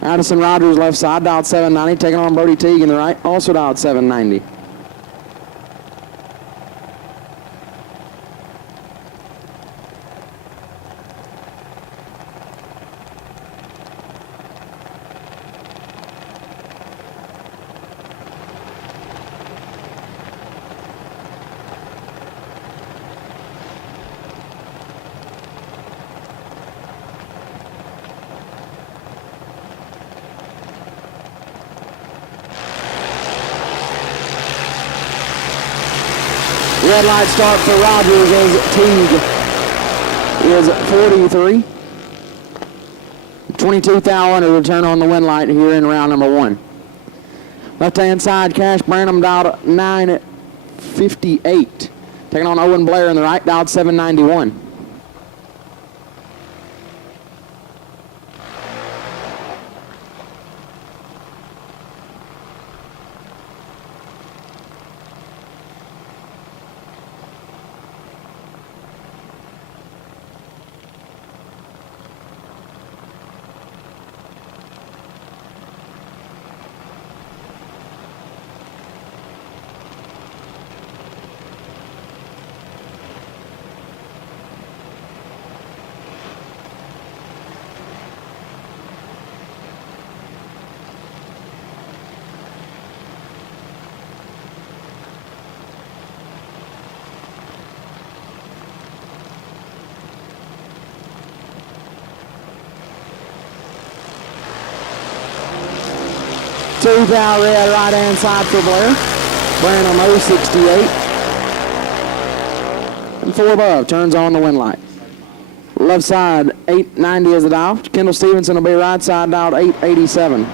Addison Rogers left side, dialed 790, taking on Brody Teague in the right, also dialed 790. Red light start for Rogers as Teague is 43. 22 thou under the turn on the win light here in round number 1. Left-hand side, Cash Branham dialed 958. Taking on Owen Blair in the right, dialed 791. Two thou red right hand side for Blair. Branham 068. And 4 above, turns on the win light. Left side 890 is the dial. Kendall Stevenson will be right side, dialed 887.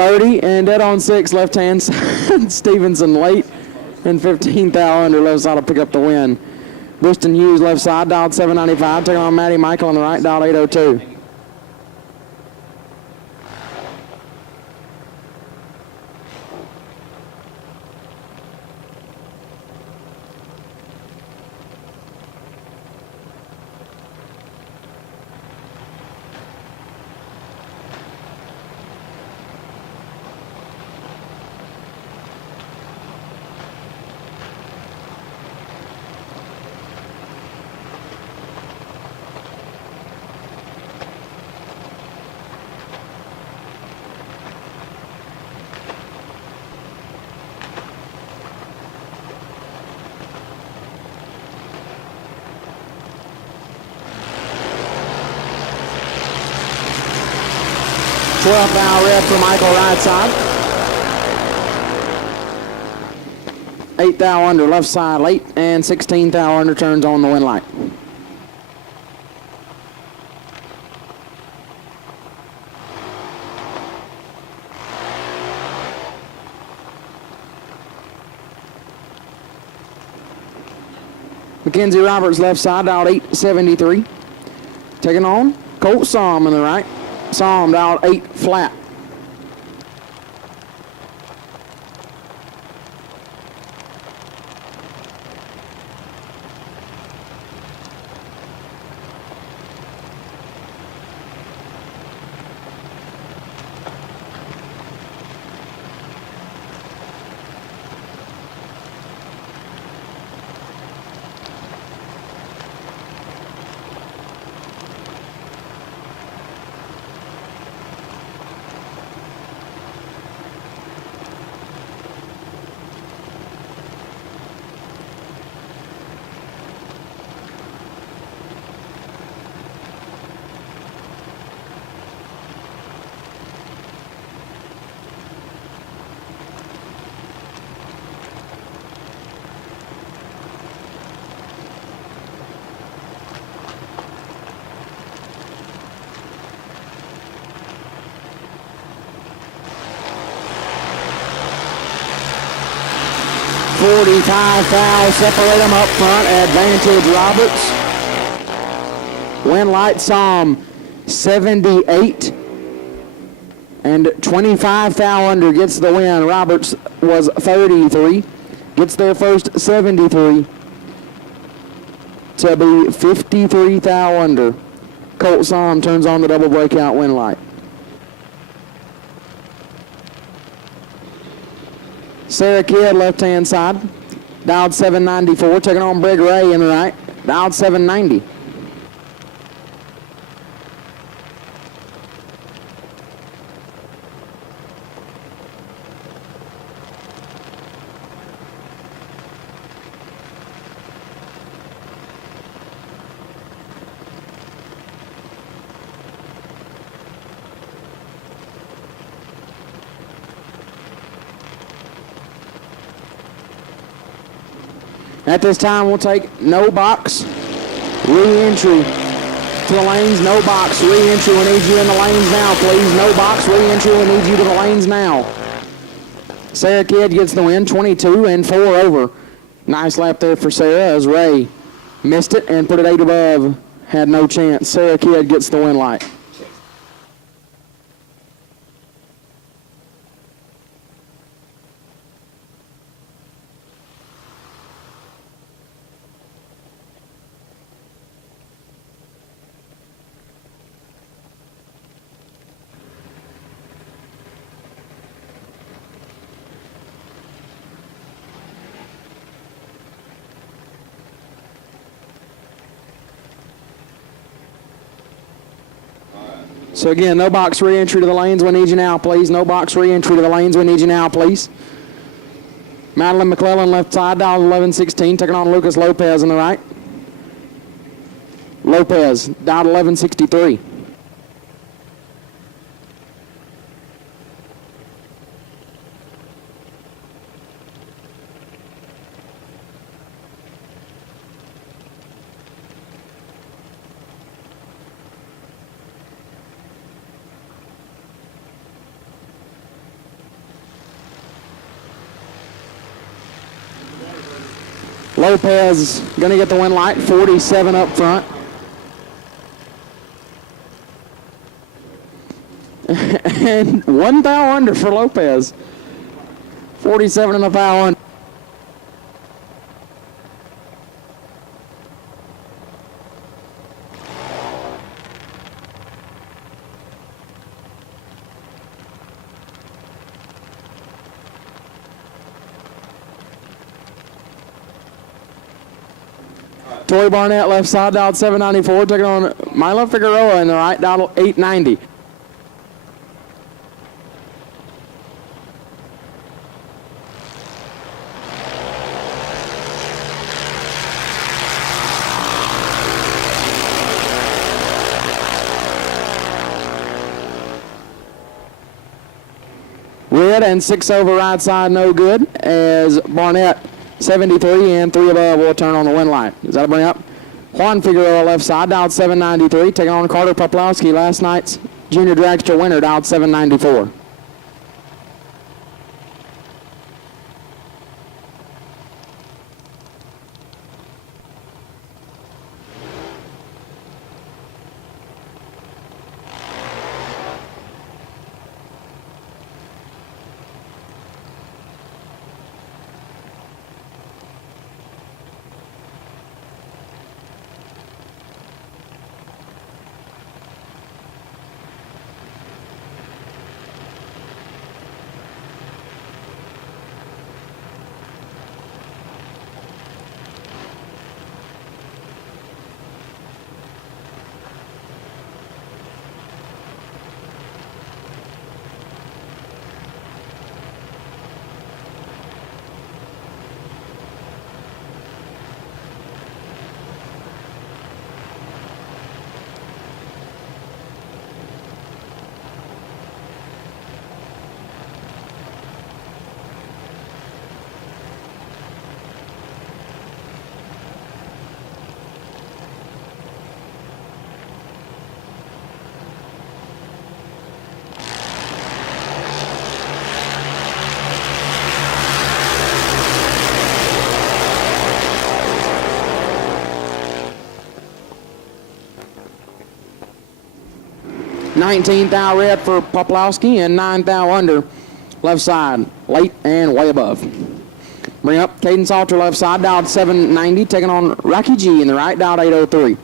30 and dead on 6 left hand side. Stevenson late and 15th thou under left side will pick up the win. Bristol Hughes left side, dialed 795, taking on Matty Michael on the right, dialed 802. Twelfth thou red for Michael right side. 8th thou under left side late and 16th thou under turns on the win light. Mackenzie Roberts left side, dialed 873. Taking on Colt Somm on the right. Somm dialed 8 flat. .45 foul, separate them up front, advantage Roberts. Win light Somm 78 and 25 foul under gets the win. Roberts was 33, gets their first 73 to be 53 thou under. Colt Somm turns on the double breakout win light. Sarah Kidd, left-hand side, dialed 794, taking on Brig Ray in the right, dialed 790. At this time, we'll take no box, re-entry to the lanes, no box, re-entry. We need you in the lanes now, please. No box, re-entry. We need you to the lanes now. Sarah Kidd gets the win, 22 and 4 over. Nice lap there for Sarah as Ray missed it and put it 8 above. Had no chance. Sarah Kidd gets the win light. So again, no box re-entry to the lanes. We need you now, please. No box re-entry to the lanes. We need you now, please. Madeline McClellan left side, dial 1116, taking on Lucas Lopez on the right. Lopez, dial 1163. Lopez going to get the win light, 47 up front. And 1 thou under for Lopez. 47 in the thou under. Tori Barnett left side, dialed 794, taking on Milo Figueroa in the right, dialed 890. Red and 6 over right side, no good, as Barnett 73 and 3 above will turn on the win light. Does that bring up? Juan Figueroa left side, dialed 793, taking on Carter Poplowski, last night's junior dragster winner, dialed 794. $19 thou red for Poplowski and 9 thou under left side, late and way above. Bring up Caden Salter left side, dialed 790, taking on Rocky G in the right, dialed 803.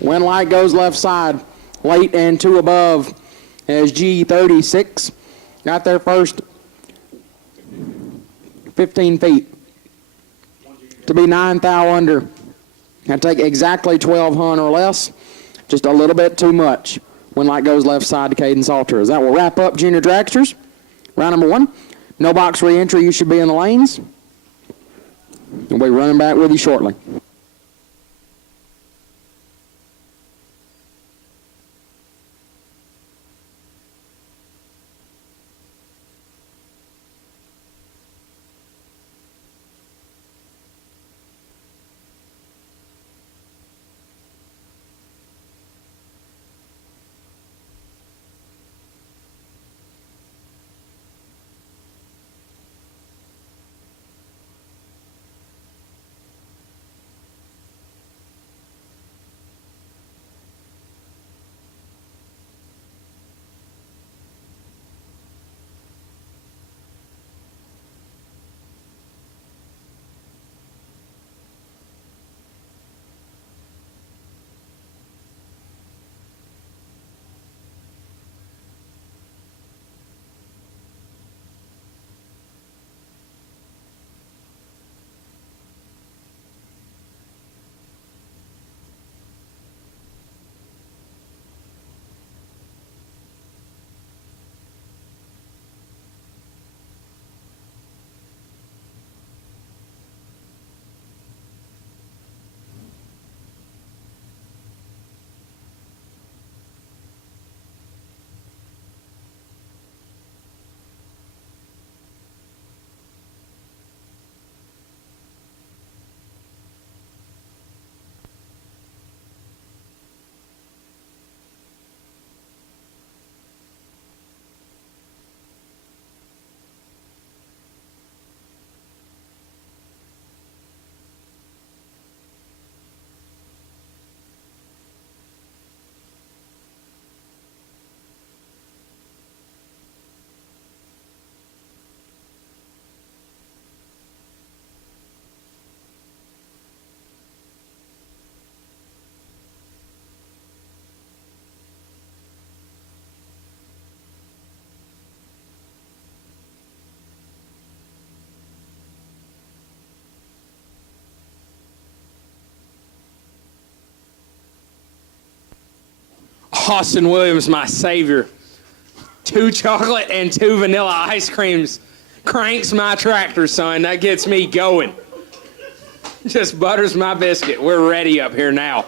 Win light goes left side, late and 2 above as G36 got their first 15 feet to be 9 thou under. Got to take exactly 12 hun or less, just a little bit too much. Win light goes left side to Caden Salters. That will wrap up junior dragsters. Round number 1. No box re-entry, you should be in the lanes. We'll be running back with you shortly. Austin Williams, my savior. 2 chocolate and 2 vanilla ice creams cranks my tractor, son. That gets me going. Just butters my biscuit. We're ready up here now.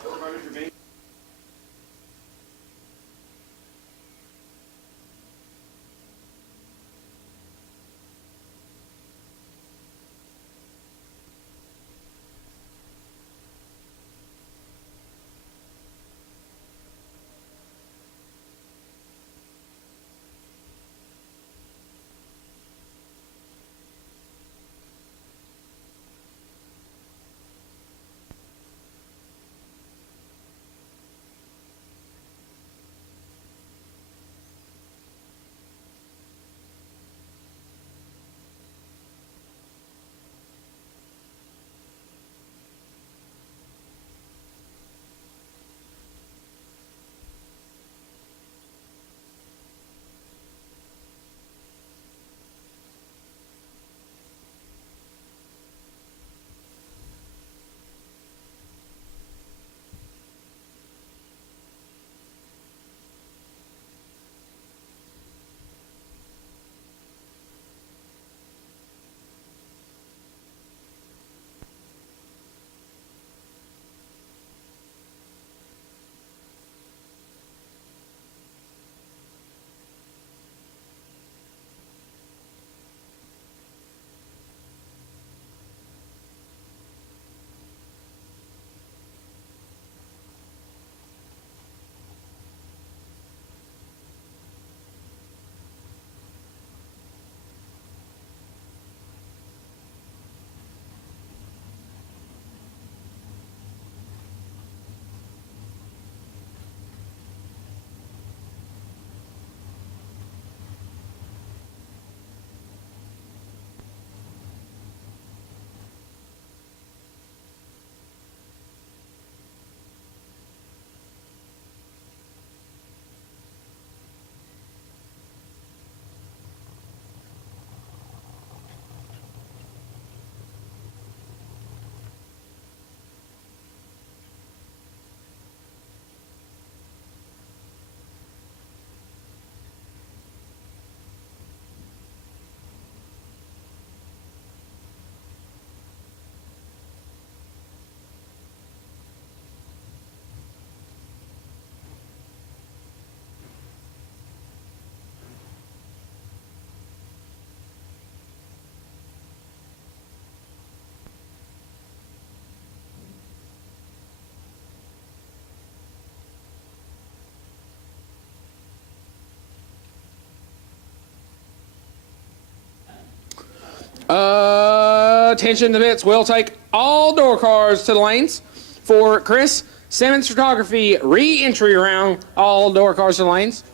Attention to the pits. We'll take all door cars to the lanes for Chris Simmons Photography re-entry round. All door cars to the lanes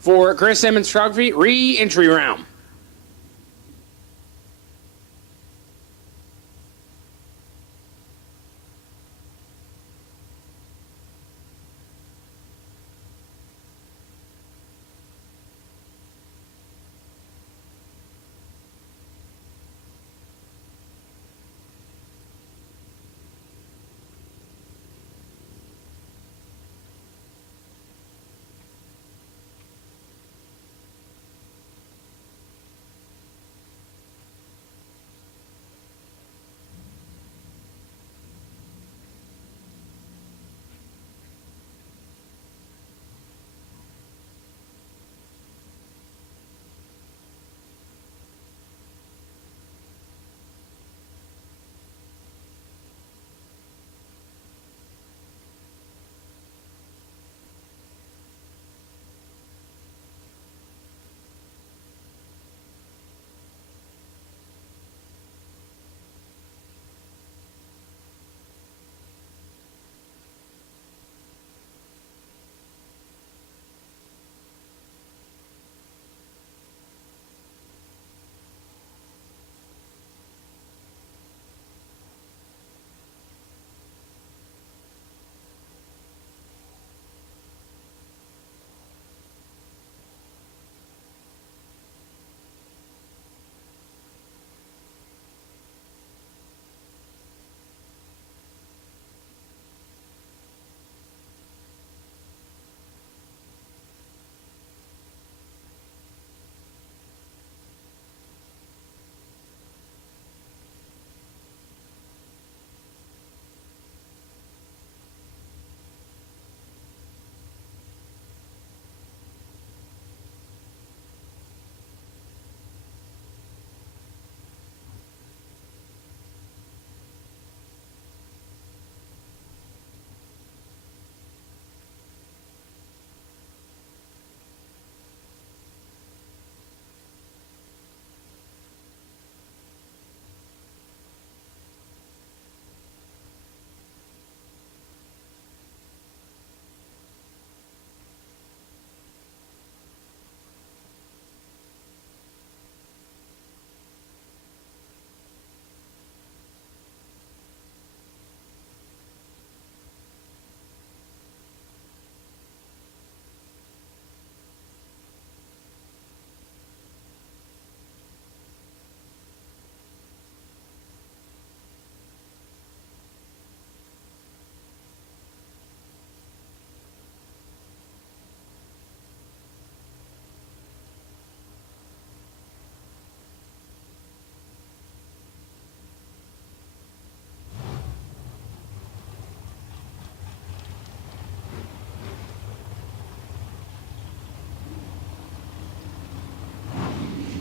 for Chris Simmons Photography re-entry round.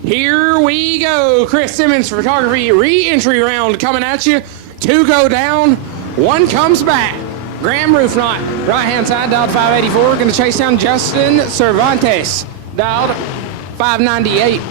Here we go. Chris Simmons Photography re-entry round coming at you. 2 go down, 1 comes back. Graham Roof Knot, right hand side, dialed 584. Going to chase down Justin Cervantes, dialed 598.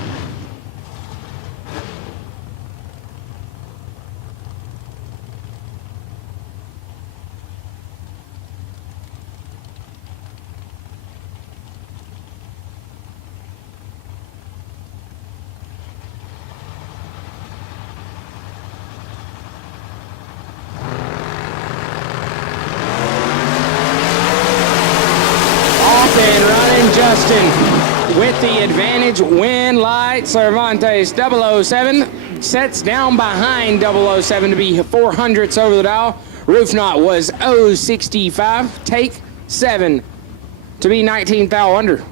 Justin with the advantage. Win light. Cervantes 007 sets down behind 007 to be 400ths over the dial. Roof Knot was 065. Take 7 to be 19th thou under.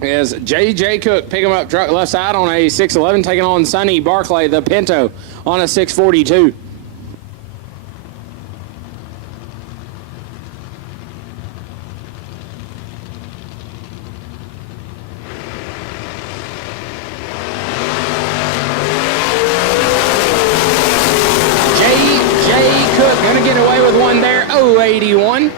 Is J.J. Cook picking up truck left side on a 611, taking on Sonny Barclay, the Pinto, on a 642. J.J. Cook going to get away with one there, 081.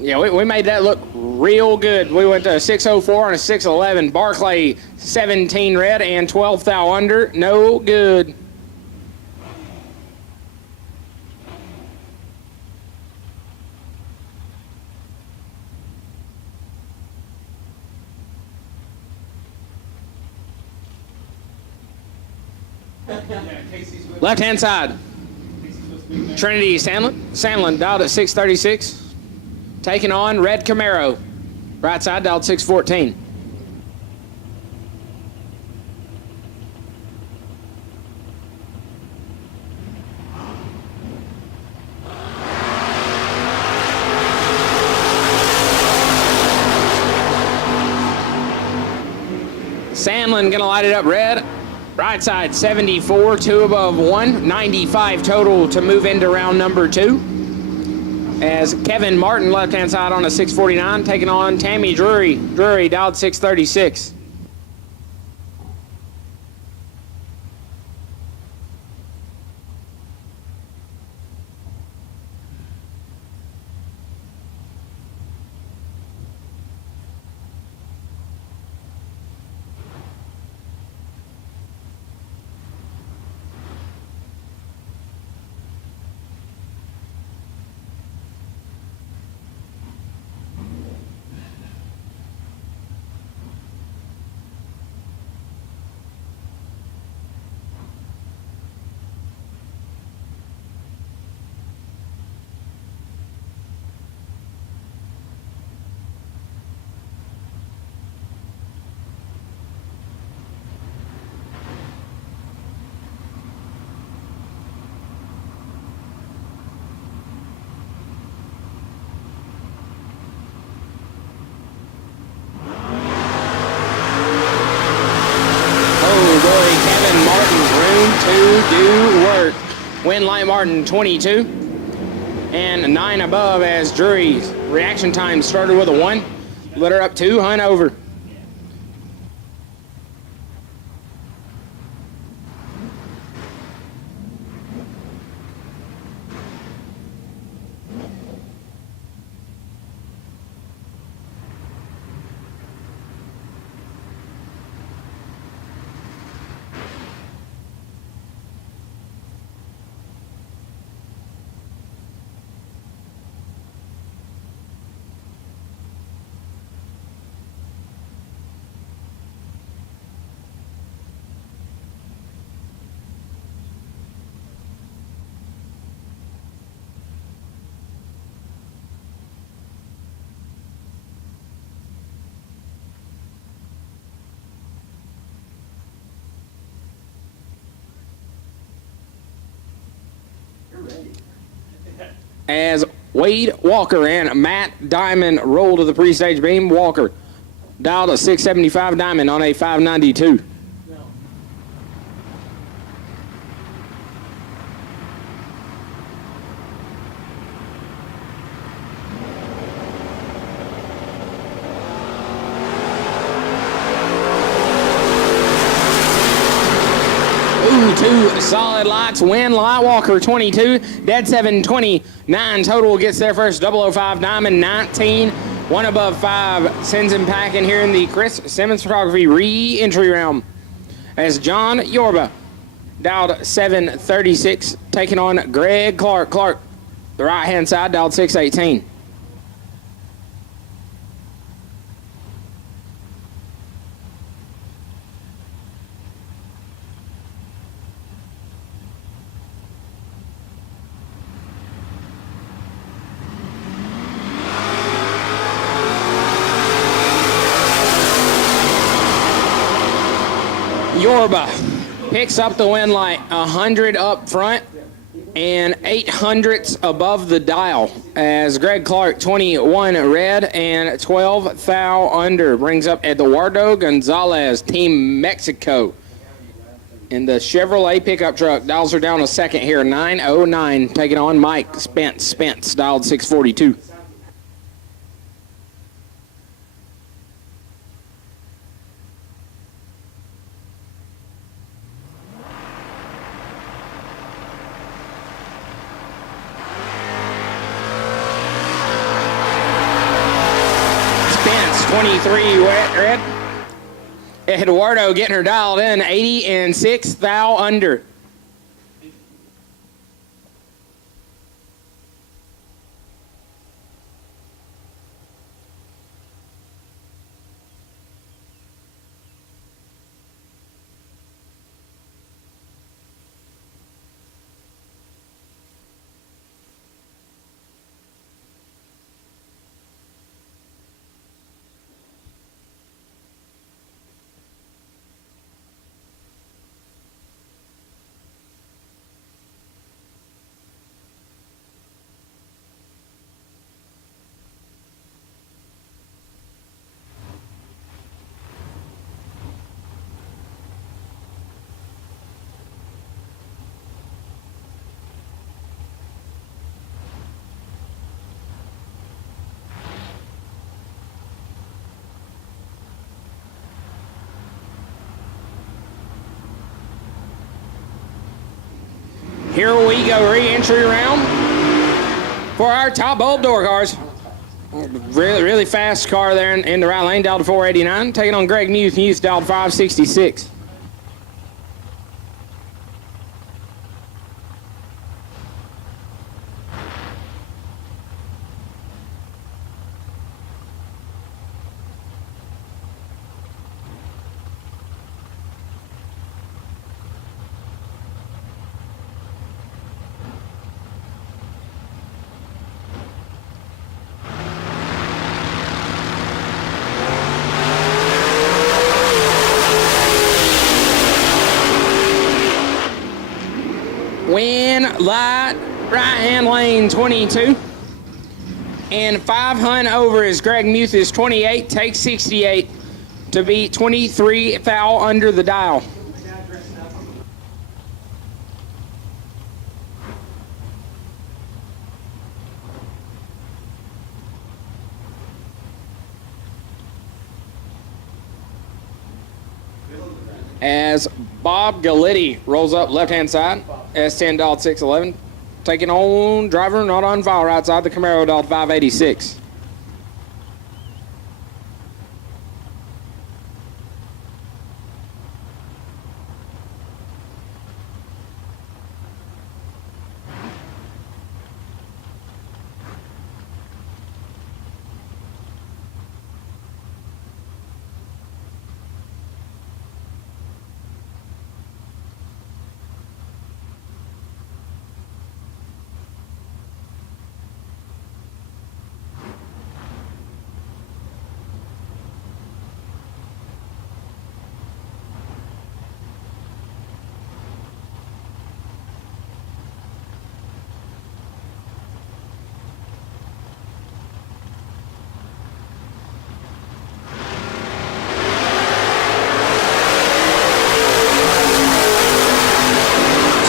Yeah, we made that look real good. We went to a 604 and a 611. Barclay, 17 red and 12th thou under. No good. Left-hand side. Trinity Sandlin dialed at 636. Taking on Red Camaro. Right side dialed 614. Sandlin gonna light it up red. Right side 74, 2 above 1, 95 total to move into round number 2. As Kevin Martin, left-hand side on a 649, taking on Tammy Drury. Drury dialed 636. To do work. Win Light Martin 22 and 9 above as Drury's reaction time started with a 1. Let her up 2, Hunt over. As Wade Walker and Matt Diamond roll to the pre-stage beam. Walker dialed a 675 Diamond on a 592. Two solid lights. Win light. Walker 22. Dead 729 total. Gets there first. 005 Diamond 19. One above 5 sends him packing here in the Chris Simmons Photography re-entry round. As John Yorba dialed 736, taking on Greg Clark. Clark, the right hand side, dialed 618. Yorba picks up the win light, 100 up front and 800ths above the dial as Greg Clark 21 red and 12 thou under brings up Eduardo Gonzalez, Team Mexico. In the Chevrolet pickup truck, dials are down a second here, 909, taking on Mike Spence. Spence dialed 642. Spence 23 red. Eduardo getting her dialed in, 80 and 6 thou under. Here we go, re-entry round for our top bulb door cars. Really fast car there in the right lane, dialed 489, taking on Greg Muth. Muth dialed 566. Win light right hand lane 22 and 500 over as Greg Muth is 28, takes 68 to be 23 thou under the dial. As Bob Galitti rolls up left-hand side, S10 dialed 611, taking on driver not on file right side, the Camaro dialed 586.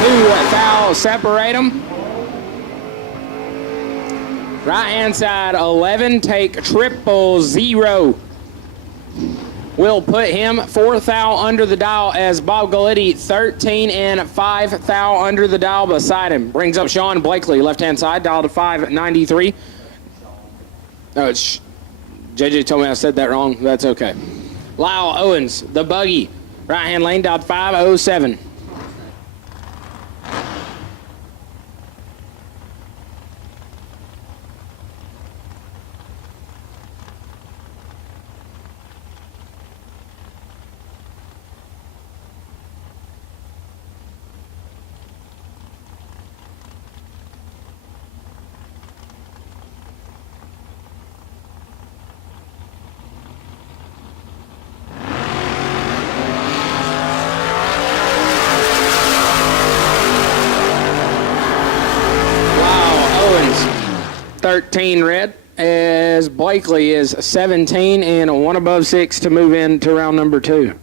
2 foul separate them. Right hand side 11 take 000. We'll put him 4 thou under the dial as Bob Galletti 13 and 5 thou under the dial beside him. Brings up Sean Blakely, left hand side, dial to 593. Oh, it's JJ told me I said that wrong. That's okay. Lyle Owens, the buggy, right hand lane, dial to 507. Lyle Owens, 13 red, as Blakely is 17 and 1 above 6 to move into round number 2.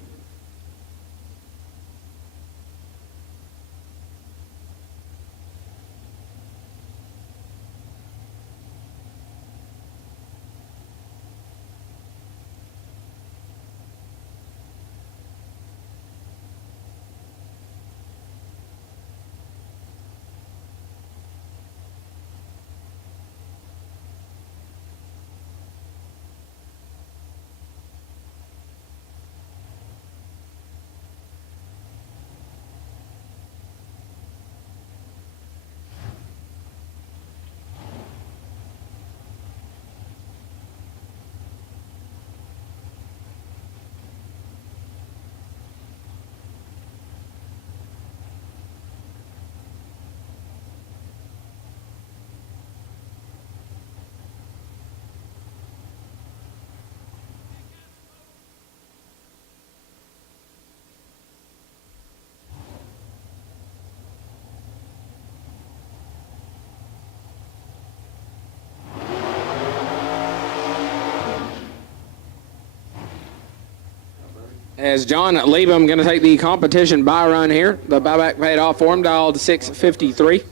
As John Liebem going to take the competition buy run here. The buyback paid off for him, dialed 653.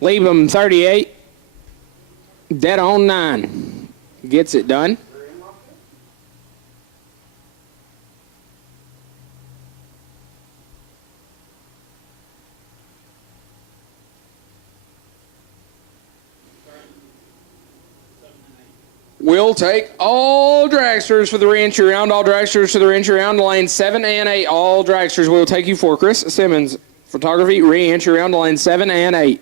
Liebem 38, dead on 9. Gets it done. We'll take all dragsters for the re-entry round. All dragsters for the re-entry round. Lane 7 and 8. All dragsters will take you for Chris Simmons. Photography re-entry round. Lane 7 and 8.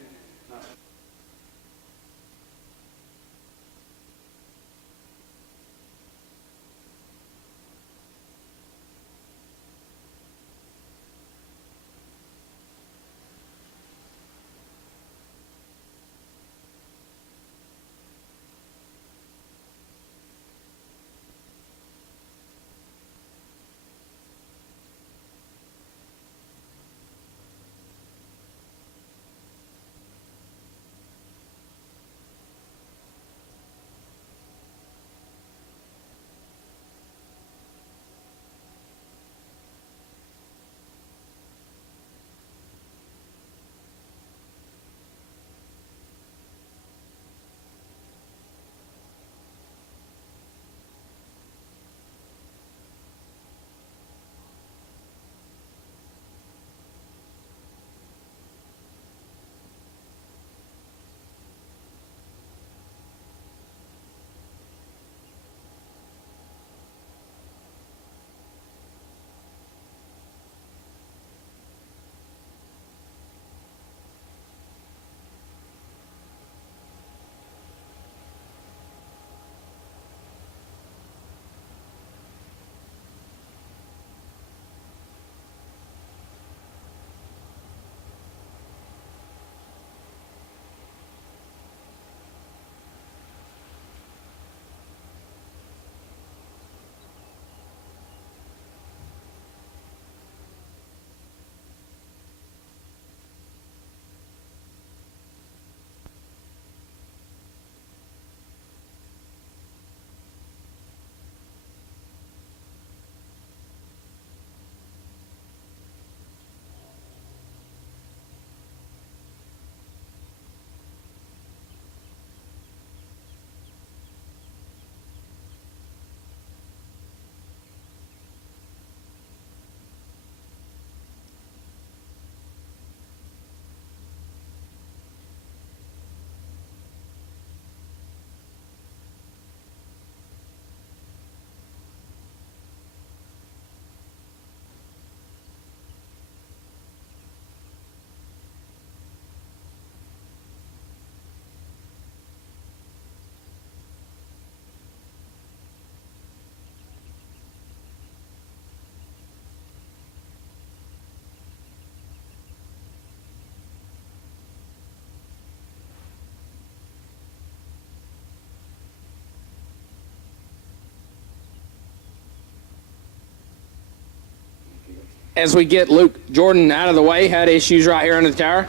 As we get Luke Jordan out of the way, had issues right here under the tower.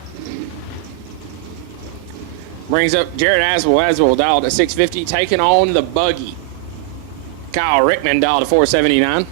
Brings up Jared Aswell dialed at 650, taking on the buggy. Kyle Rickman dialed at 479.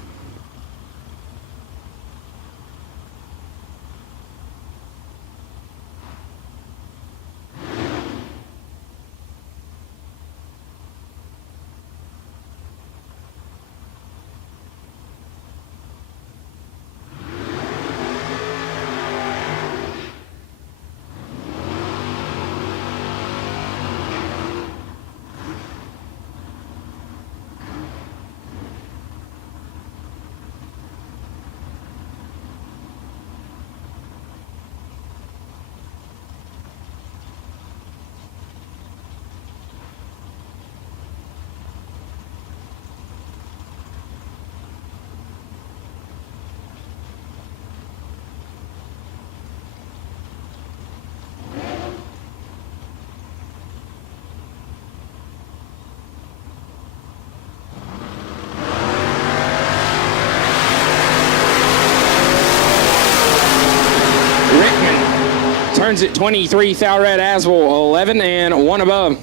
Turns it 23, Thalred Aswell 11 and 1 above.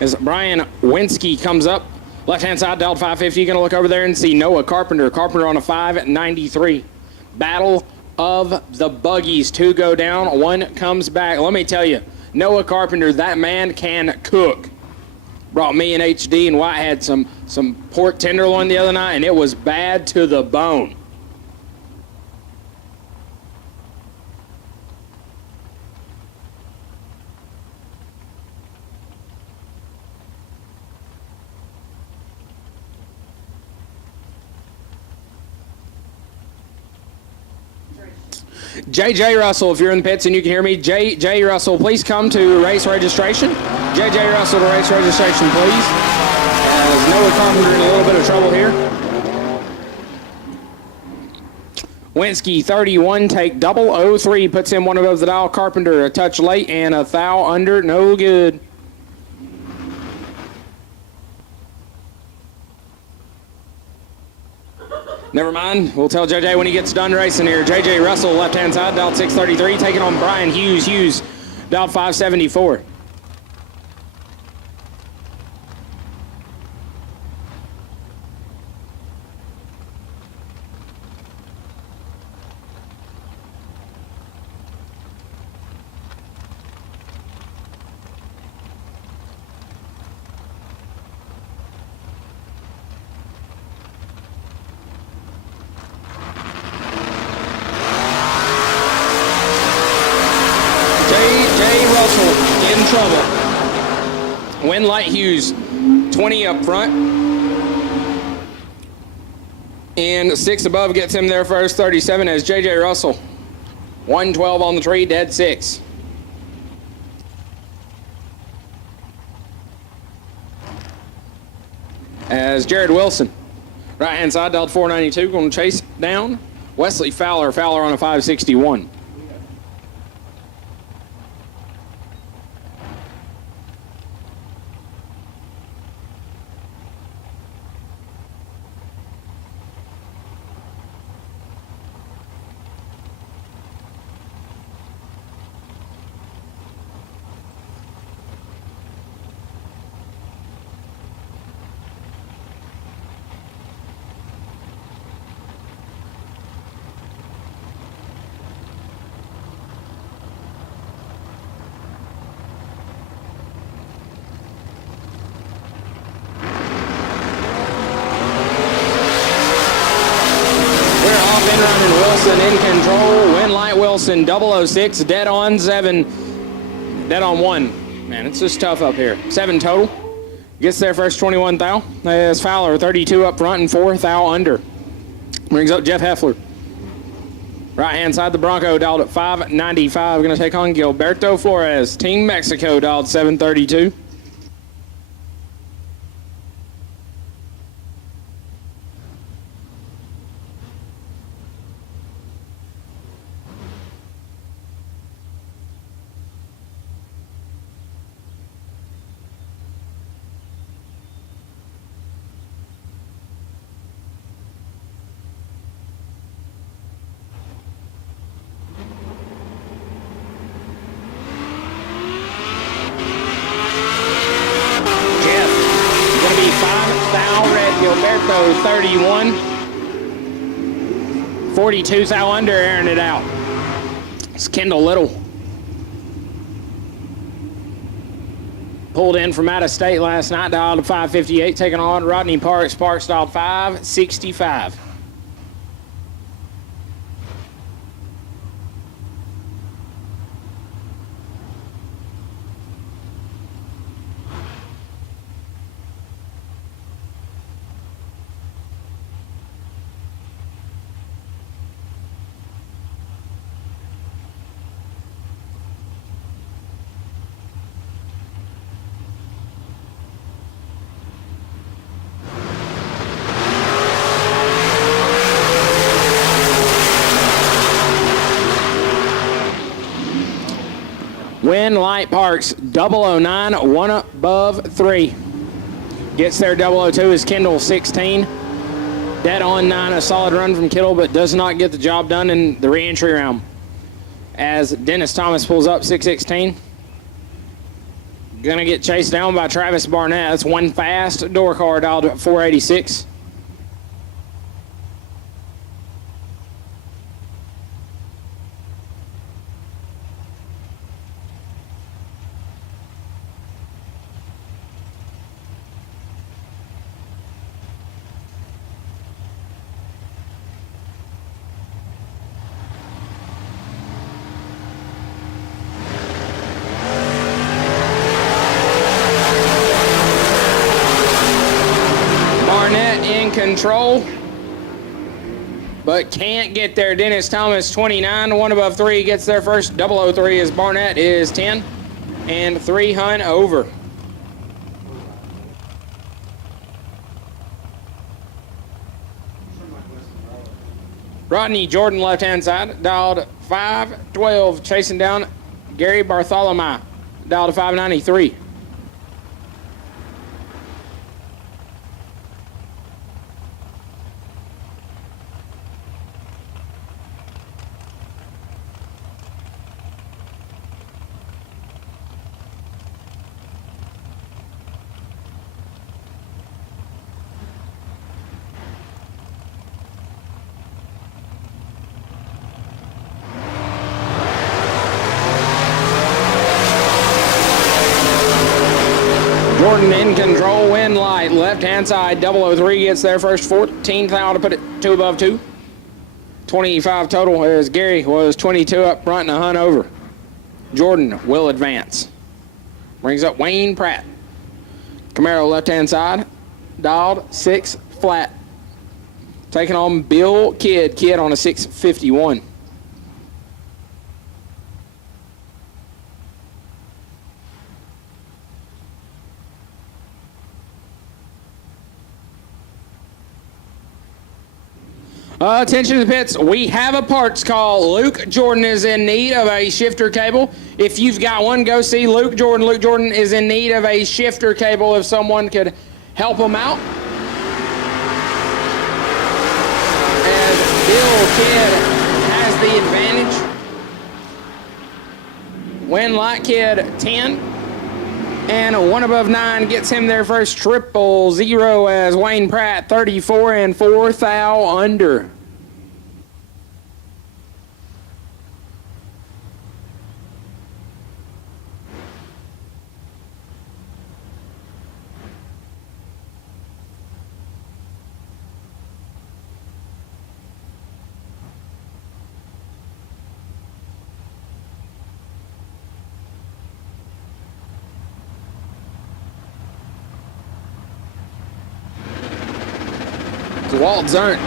As Brian Winsky comes up, left-hand side, dialed 550. Going to look over there and see Noah Carpenter. Carpenter on a 593. Battle of the buggies. 2 go down, 1 comes back. Let me tell you, Noah Carpenter, that man can cook. Brought me and HD and White had some pork tenderloin the other night, and it was bad to the bone. JJ Russell, if you're in the pits and you can hear me, JJ Russell, please come to race registration. JJ Russell to race registration, please. As Noah Carpenter in a little bit of trouble here. Winsky, 31, take 003, puts in 1 above the dial. Carpenter, a touch late and a thou under, no good. Never mind. We'll tell JJ when he gets done racing here. JJ Russell, left-hand side, dialed 633, taking on Brian Hughes. Hughes, dialed 574. Light Hughes, 20 up front. And 6 above gets him there first, 37 as JJ Russell. 112 on the tree, dead 6. As Jared Wilson, right-hand side, dialed 492, going to chase down Wesley Fowler. Fowler on a 561. In control, Winlight Wilson, 006, dead on 7, dead on 1. Man, it's just tough up here. 7 total. Gets there first, 21 thou. There's Fowler, 32 up front and 4 thou under. Brings up Jeff Heffler. Right-hand side, the Bronco dialed at 595. Going to take on Gilberto Flores. Team Mexico dialed 732. Bronco 31. 42 thou under, airing it out. It's Kendall Little. Pulled in from out of state last night, dialed to 558, taking on Rodney Parks. Parks dialed 565. Win Light Parks 009, one above 3. Gets there 002 is Kendall 16. Dead on 9, a solid run from Kittle, but does not get the job done in the re-entry round. As Dennis Thomas pulls up 616. Gonna get chased down by Travis Barnett. That's one fast door car dialed at 486. Control, but can't get there. Dennis Thomas 29, one above 3 gets there first. 003 is Barnett is 10, and 3 Hunt over. Rodney Jordan left hand side, dialed 512, chasing down Gary Bartholomew, dialed 593. Jordan in control, win light, left hand side, 003 gets there first, 14th out to put it 2 above 2. 25 total as Gary was 22 up front and a Hunt over. Jordan will advance. Brings up Wayne Pratt. Camaro left hand side, dialed 6 flat. Taking on Bill Kidd on a 651. Attention to the pits. We have a parts call. Luke Jordan is in need of a shifter cable. If you've got one, go see Luke Jordan. Luke Jordan is in need of a shifter cable if someone could help him out. As Bill Kidd has the advantage. Win Light Kid 10. And 1 above 9 gets him there first. 000 as Wayne Pratt 34 and 4 thou under. Walt Zernt.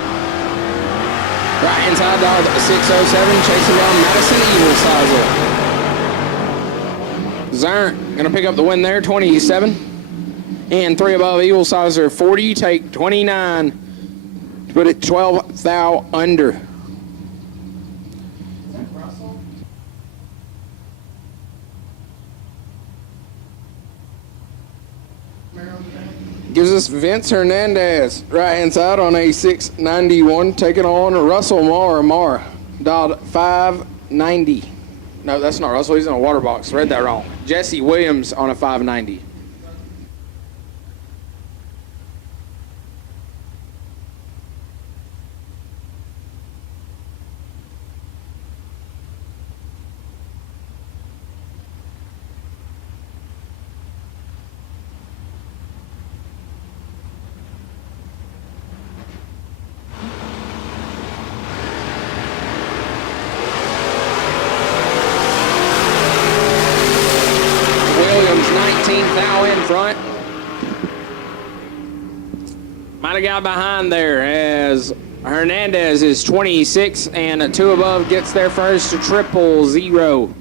Right hand side dog 607, chasing down Madison Evil Sizer. Zernt gonna pick up the win there, 27. And 3 above Evil Sizer, 40, take 29. Put it 12 thou under. Gives us Vince Hernandez, right-hand side on a 691, taking on Russell Mara, dialed 590. No, that's not Russell, he's in a water box. Read that wrong. Jesse Williams on a 590. in front. Might have got behind there as Hernandez is 26 and 2 above gets there first. 000.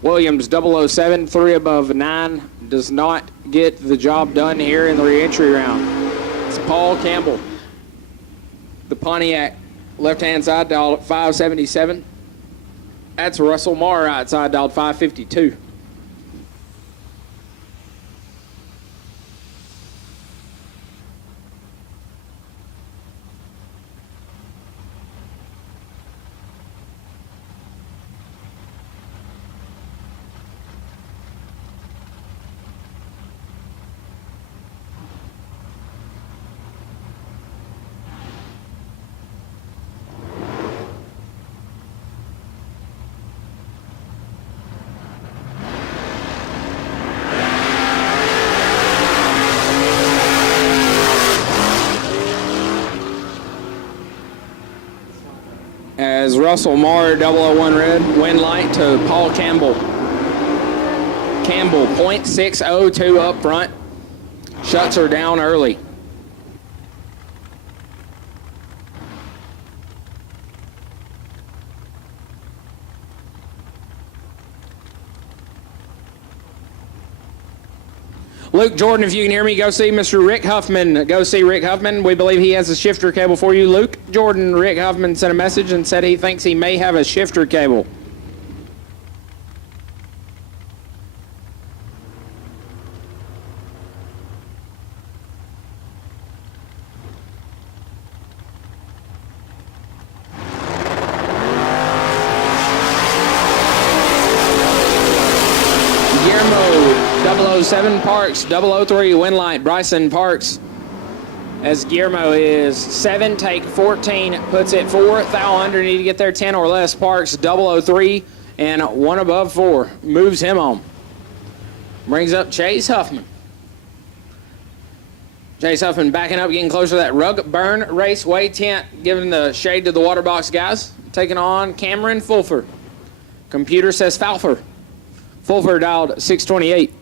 Williams 007, 3 above 9 does not get the job done here in the reentry round. It's Paul Campbell. The Pontiac left-hand side dialed at 577. That's Russell Marr right side dialed 552. As Russell Marr, 001 red, win light to Paul Campbell. Campbell, .602 up front. Shuts her down early. Luke Jordan, if you can hear me, go see Mr. Rick Huffman. Go see Rick Huffman. We believe he has a shifter cable for you. Luke Jordan, Rick Huffman sent a message and said he thinks he may have a shifter cable. Guillermo, 007 Parks, 003 win light. Bryson Parks, as Guillermo is 7, take 14, puts it 4. Thou under, need to get there 10 or less. Parks, 003 and 1 above 4. Moves him on. Brings up Chase Huffman. Chase Huffman backing up, getting closer to that Rug Burn Raceway tent, giving the shade to the water box guys. Taking on Cameron Fulfer. Computer says Falfer. Fulfer dialed 628.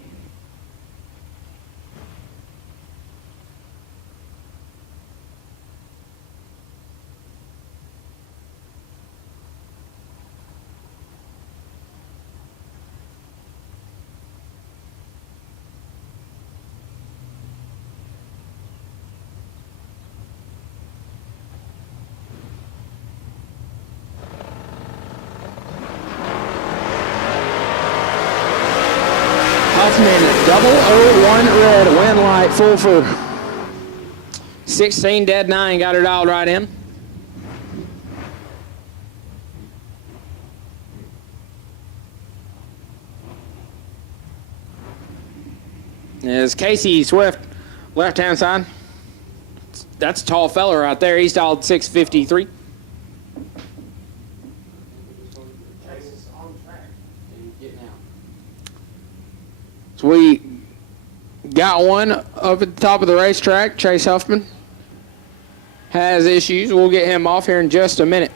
Huffman, 001 red, win light, Fulfer. 16 dead 9, got her dialed right in. Is Casey Swift, left-hand side. That's a tall fella right there. He's dialed 653. So we got one up at the top of the racetrack. Chase Huffman has issues. We'll get him off here in just a minute.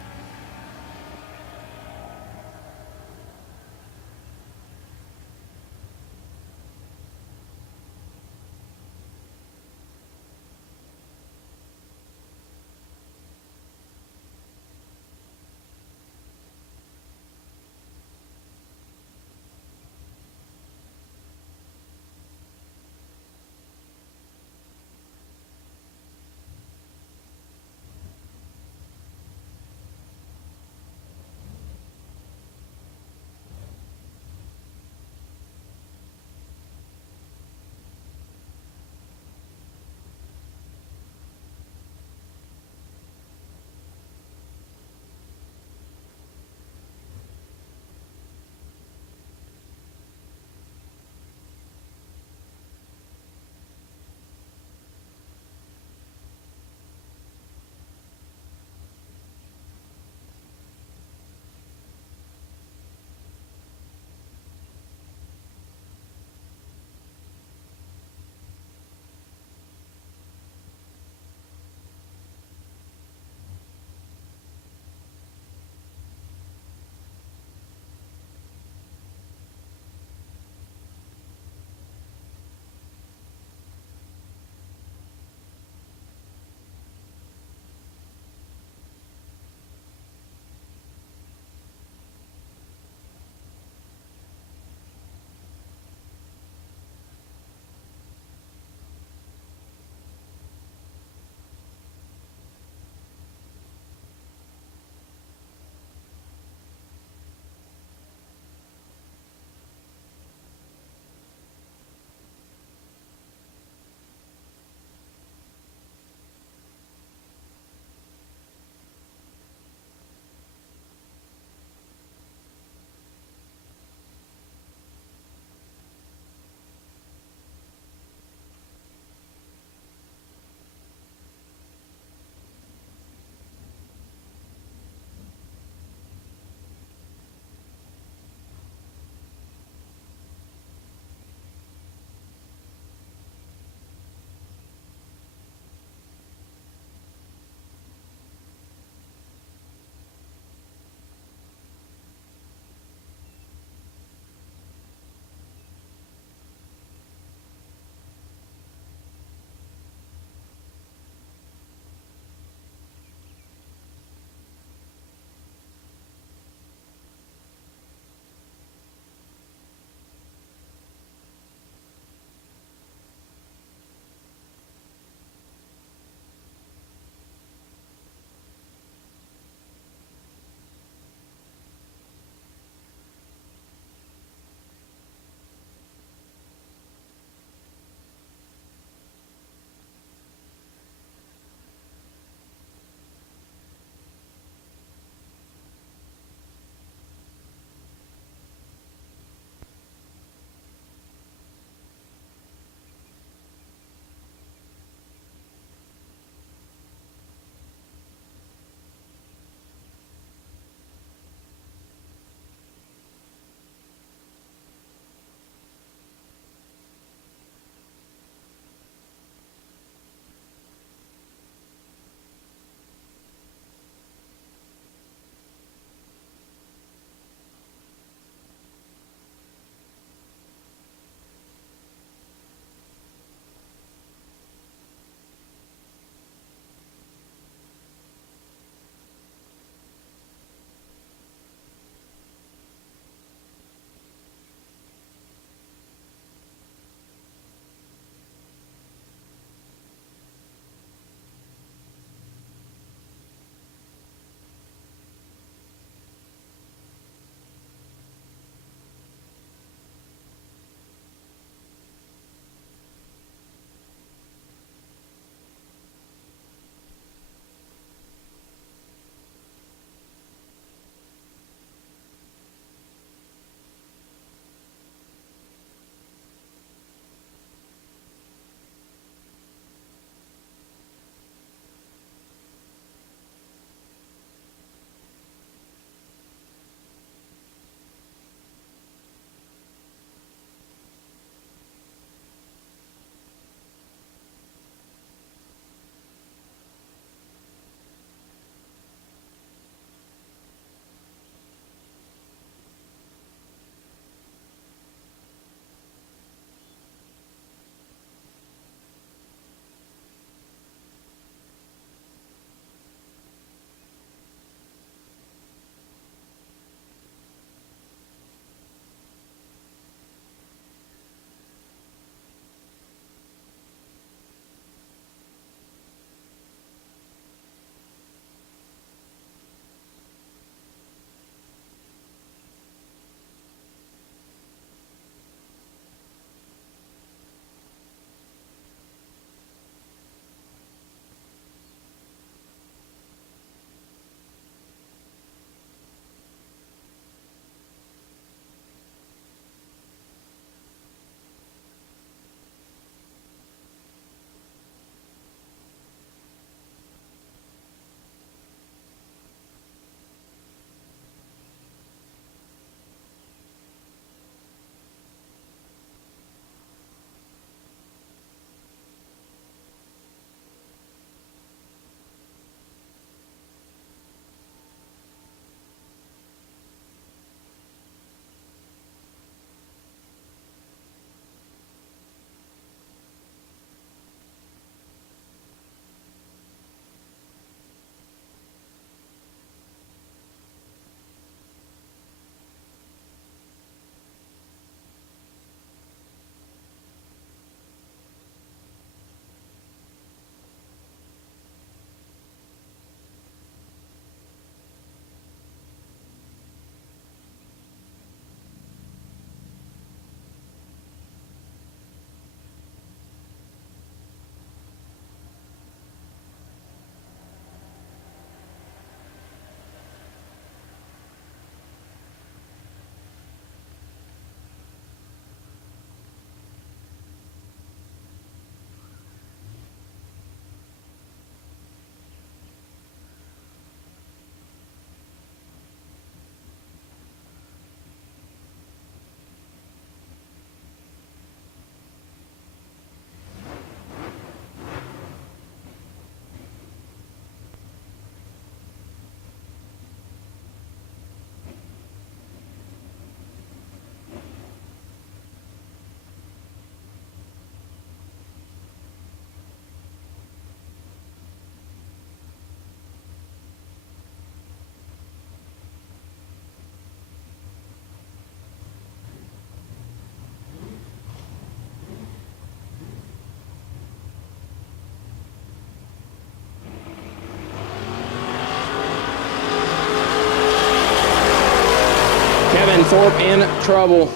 Thorpe in trouble.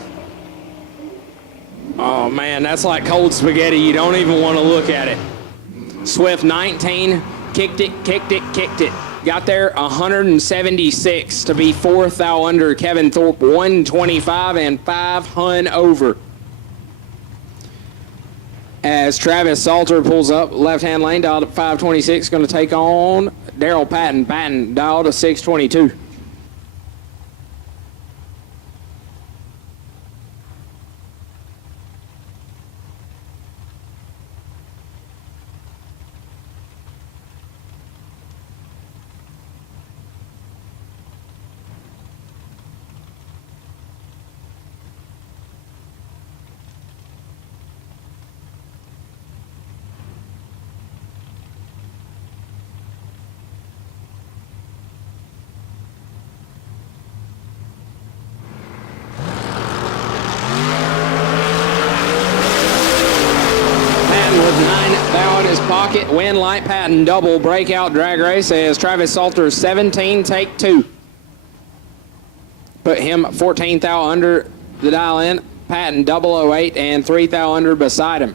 Oh man, that's like cold spaghetti. You don't even want to look at it. Swift 19, kicked it. Got there 176 to be fourth thou under. Kevin Thorpe 125 and 5 hun over. As Travis Salter pulls up left-hand lane, dialed at 526, going to take on Daryl Patton. Patton dialed at 622. Pocket, win light Patton, double breakout drag race as Travis Salter 17, take 2. Put him 14 thou under the dial in. Patton 008 and 3 thou under beside him.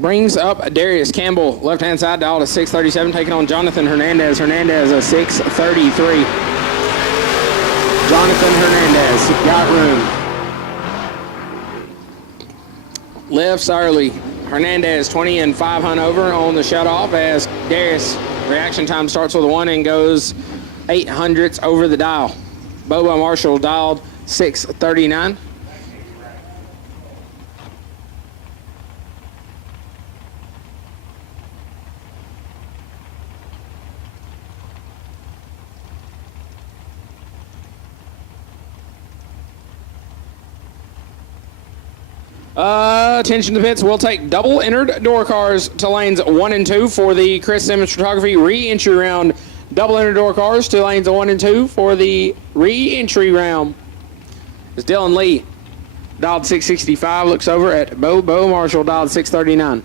Brings up Darius Campbell, left-hand side, dial to 637, taking on Jonathan Hernandez. Hernandez a 633. Jonathan Hernandez got room. Lifts early. Hernandez 20 and 5 hun over on the shutoff as Darius reaction time starts with a 1 and goes 800ths over the dial. Bobo Marshall dialed 639. Attention to pits. We'll take double entered door cars to lanes 1 and 2 for the Chris Simmons Photography re-entry round. Double entered door cars to lanes 1 and 2 for the re-entry round. It's Dylan Lee, dialed 665, looks over at Bo Marshall, dialed 639.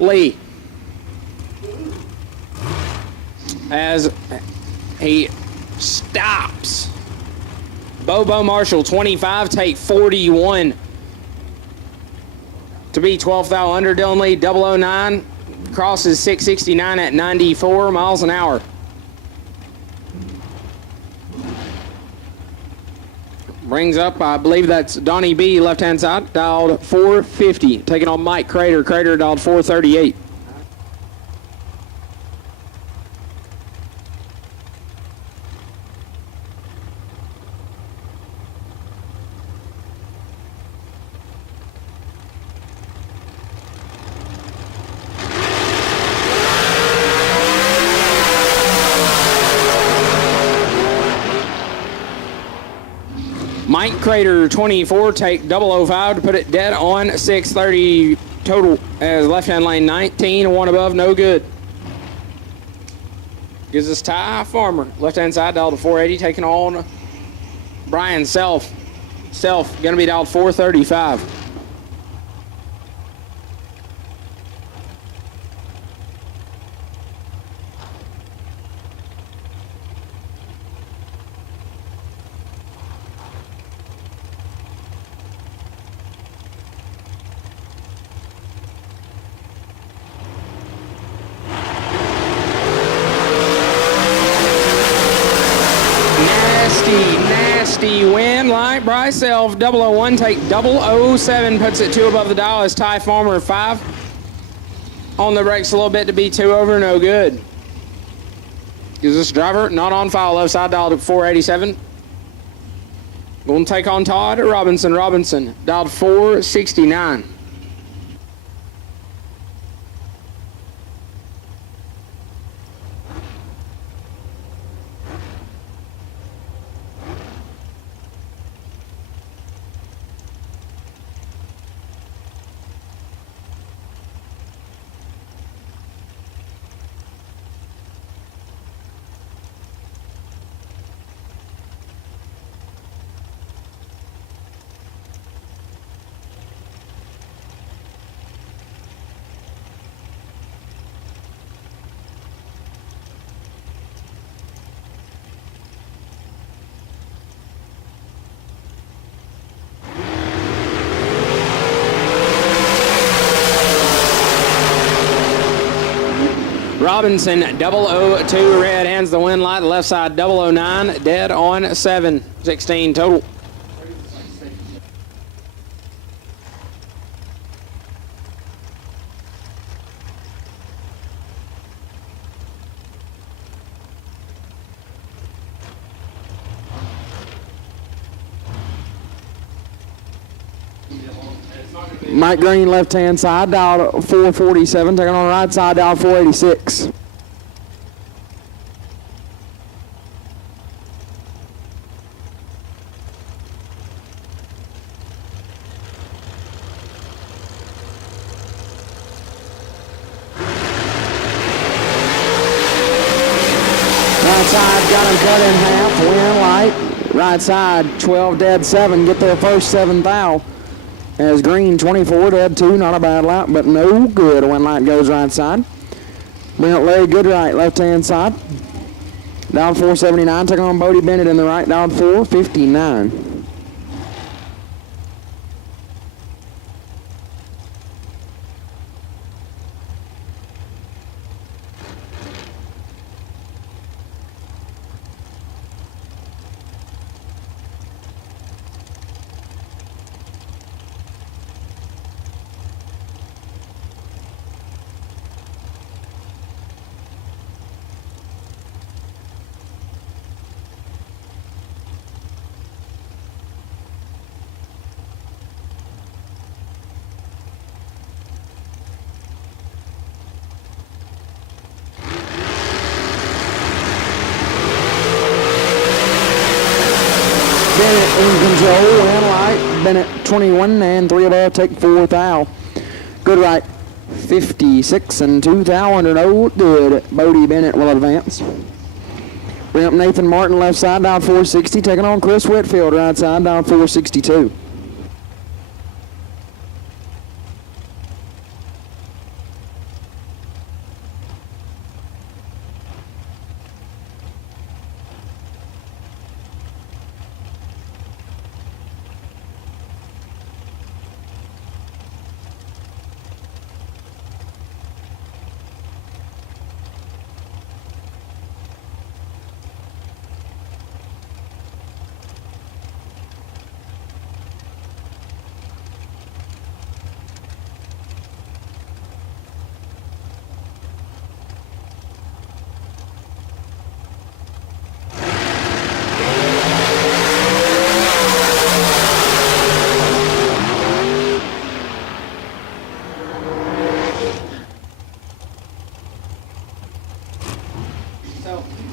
Lee as he stops. Bobo Marshall 25, take 41 to be 12th thou under. Dylan Lee 009 crosses 669 at 94 miles an hour. Brings up, I believe that's Donnie B, left-hand side, dialed 450. Taking on Mike Crater. Crater dialed 438. Mike Crater 24, take 005 to put it dead on 630 total as left-hand lane 19, one above, no good. Gives us Ty Farmer, left-hand side, dialed to 480, taking on Brian Self. Self going to be dialed 435. 460 wind light. Bryce Elf 001 take 007, puts it 2 above the dial as Ty Farmer 5. On the brakes a little bit to be 2 over, no good. Gives this driver not on file, left side dialed at 487. Going to take on Todd Robinson. Robinson dialed 469. Robinson 002 red hands the wind light, left side 009 dead on 7, 16 total. Mike Green, left-hand side, dialed 447. Taking on the right side, dialed 486. Right side, got him cut in half. Wind light. Right side, 12 dead 7. Get their first 7th thou. As Green 24 dead 2, not a bad lap, but no good when light goes right side. Bring up Larry Goodright, left-hand side. Down 479, taking on Bodie Bennett in the right, down 459. Bennett in control, and light. Bennett 21 and 3 above, take 4 thou. Goodright 56 and 2 thou under no good. Bodie Bennett will advance. Bring up Nathan Martin, left side, down 460, taking on Chris Whitfield, right side, down 462.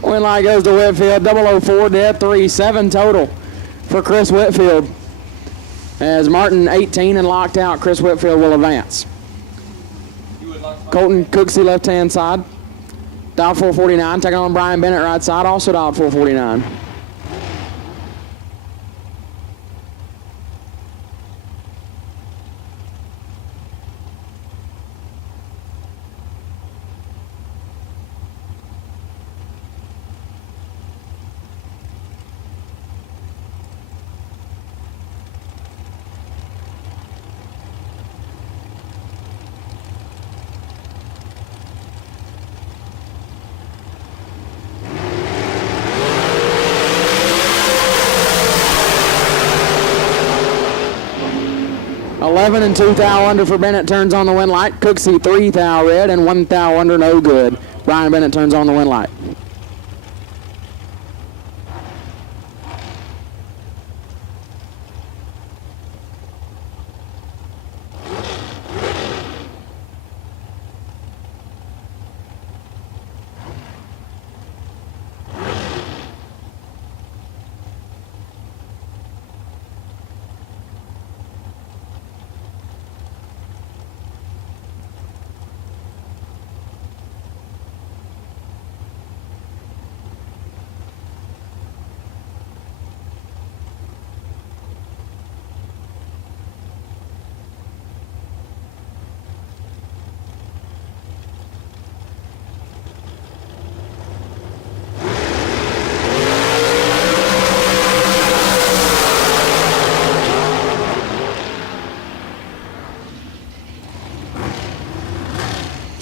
Wind light goes to Whitfield, 004, dead 3, 7 total for Chris Whitfield. As Martin 18 and locked out, Chris Whitfield will advance. Colton Cooksey, left-hand side, dialed 449, taking on Brian Bennett, right side, also dialed 449. 11 and 2 thou under for Bennett turns on the win light. Cooksey 3 thou red and 1 thou under, no good. Brian Bennett turns on the win light.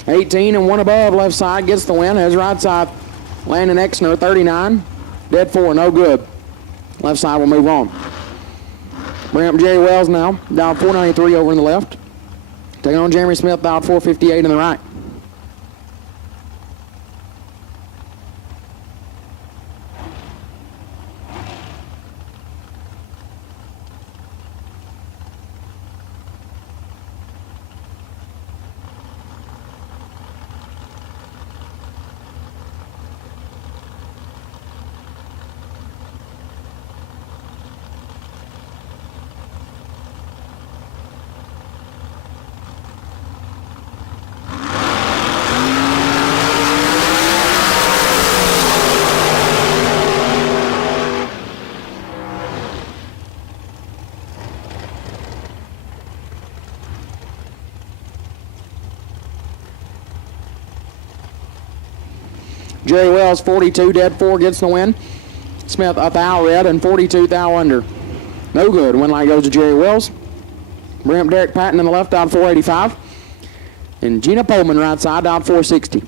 $18 and 1 above, left side gets the win. As right side, Landon Exner, 39. Dead 4, no good. Left side will move on. Bring up Jerry Wells now, down 493 over in the left. Taking on Jeremy Smith, down 458 in the right. Jerry Wells, 42, dead 4, gets the win. Smith, a thou red and 42 thou under. No good. Win light goes to Jerry Wells. Bring up Derek Patton in the left, out 485. And Gina Pullman, right side, out 460.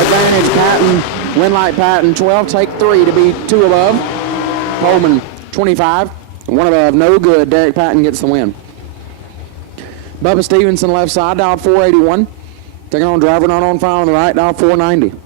Advantage Patton, win light Patton, 12, take 3 to be 2 above. Pullman, 25, 1 above, no good. Derek Patton gets the win. Bubba Stevenson, left side, down 481. Taking on driver not on file on the right, down 490.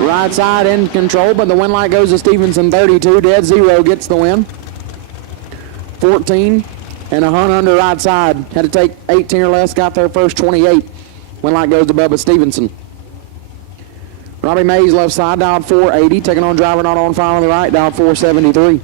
Right side in control, but the win light goes to Stevenson, 32, dead 0, gets the win. 14 and a hunt under right side. Had to take 18 or less, got there first, 28. Win light goes to Bubba Stevenson. Robbie Mays, left side, down 480, taking on driver not on file on the right, down 473.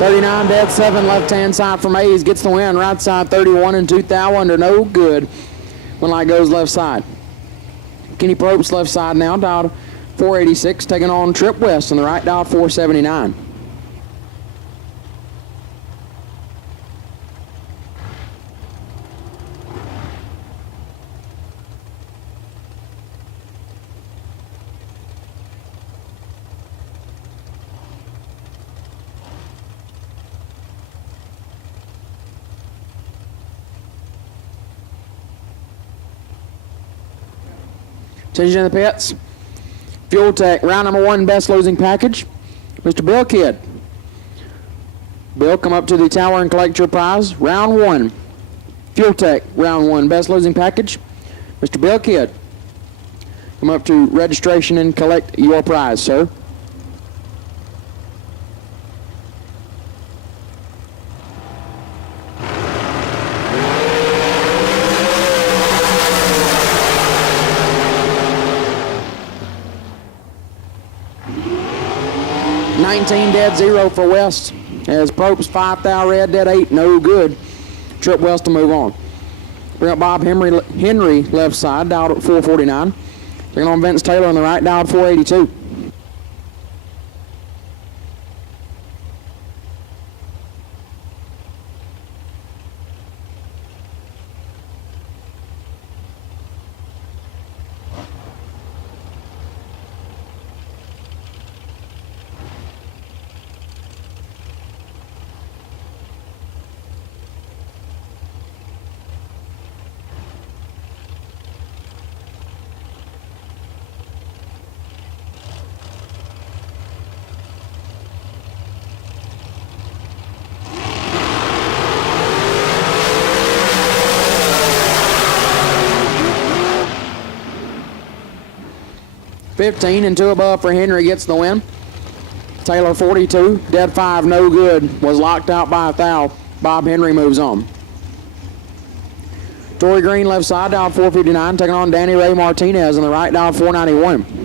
$39, dead 7, left-hand side for Mays, gets the win. Right side, 31 and 2 thou under, no good. Win light goes left side. Kenny Probst, left side now, dialed 486, taking on Trip West on the right, dialed 479. Changing in the pits. Fuel Tech, round number 1, best losing package. Mr. Bill Kidd. Bill, come up to the tower and collect your prize. Round 1. Fuel Tech, round 1, best losing package. Mr. Bill Kidd. Come up to registration and collect your prize, sir. Dead 0 for West, as Probst 5 thou red, dead 8, no good. Trip West to move on. Bring up Bob Henry left side, dialed at 449. Taking on Vince Taylor on the right, dialed 482. $15 and 2 above for Henry gets the win. Taylor 42, dead 5, no good. Was locked out by a thou. Bob Henry moves on. Tory Green left side, dialed 459, taking on Danny Ray Martinez on the right, dialed 491.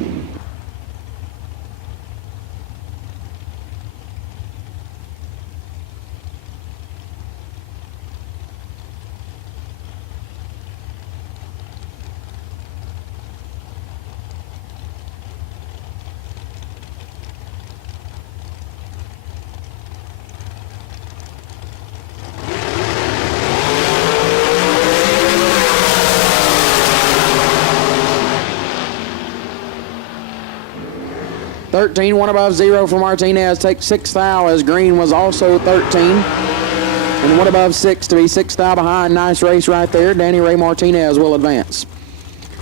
One above 0 for Martinez, takes 6 thou as Green was also 13. And 1 above 6 to be 6 thou behind. Nice race right there. Danny Ray Martinez will advance.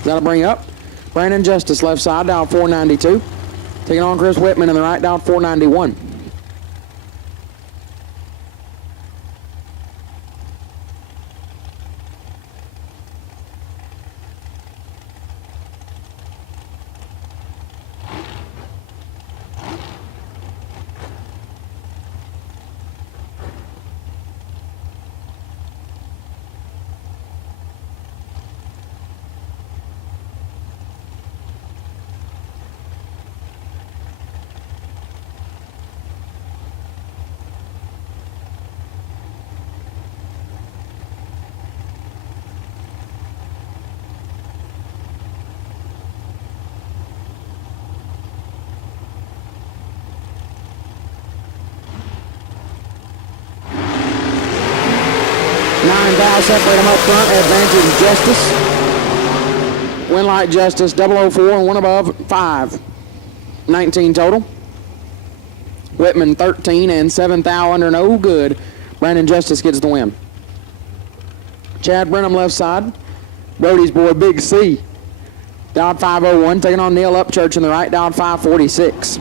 That'll bring up Brandon Justice left side, dial 492. Taking on Chris Whitman in the right, dial 491. Separate them up front. Advantage Justice. Win light Justice 004 and 1 above 5. 19 total. Whitman 13 and 7 thou under no good. Brandon Justice gets the win. Chad Brenham left side. Brody's boy Big C. Dialed 501. Taking on Neil Upchurch in the right. Dialed 546.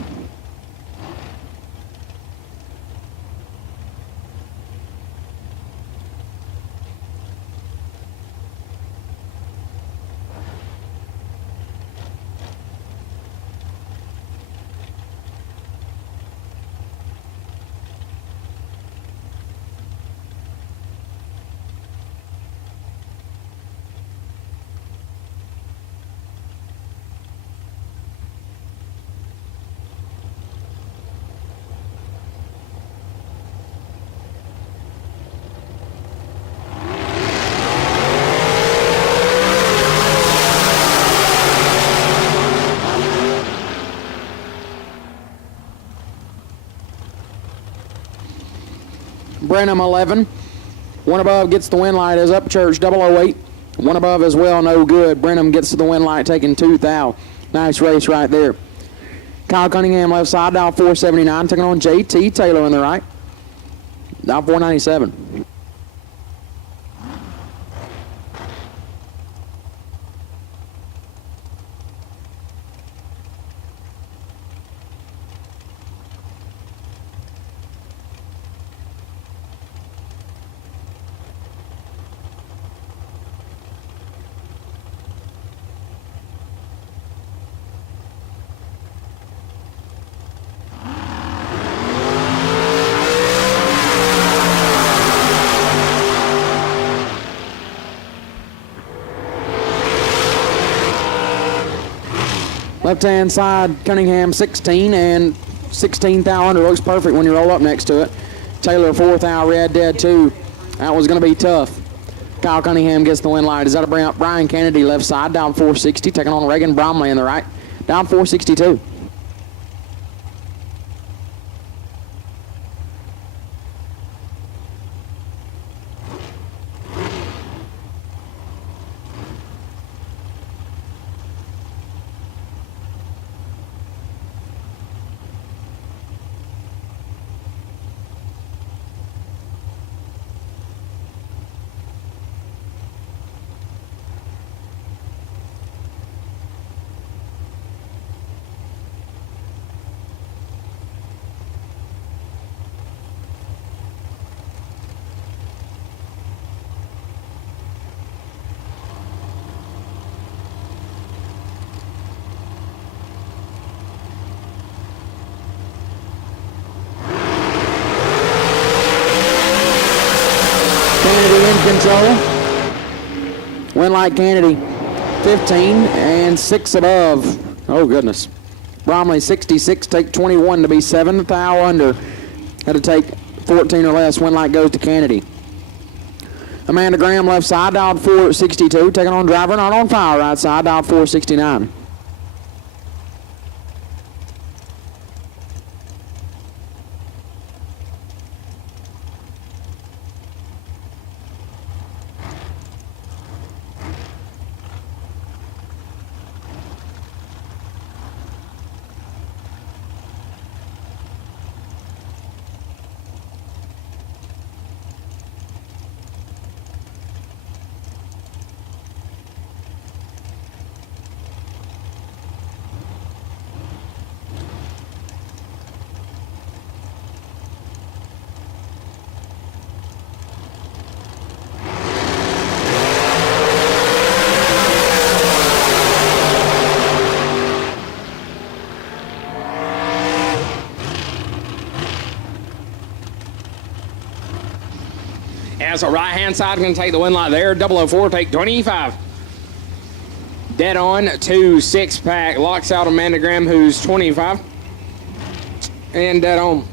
Brenham 11. 1 above gets the win light as Upchurch 008. 1 above as well, no good. Brenham gets to the win light, taking 2 thou. Nice race right there. Kyle Cunningham left side, dial 479, taking on JT Taylor on the right. Dial 497. Left-hand side, Cunningham 16 and 16 thou under. Looks perfect when you roll up next to it. Taylor 4 thou, red dead 2. That was going to be tough. Kyle Cunningham gets the win light. Is that to bring up Brian Kennedy left side, down 460, taking on Reagan Bromley in the right, down 462. Kennedy in control. Win light Kennedy, 15 and 6 above. Oh goodness. Bromley 66, take 21 to be 7 thou under. Had to take 14 or less. Win light goes to Kennedy. Amanda Graham left side, dialed 462, taking on driver not on fire right side, dialed 469. As a right-hand side, going to take the win light there. 004, take 25. Dead on to 6-pack. Locks out Amanda Graham, who's 25. And dead on.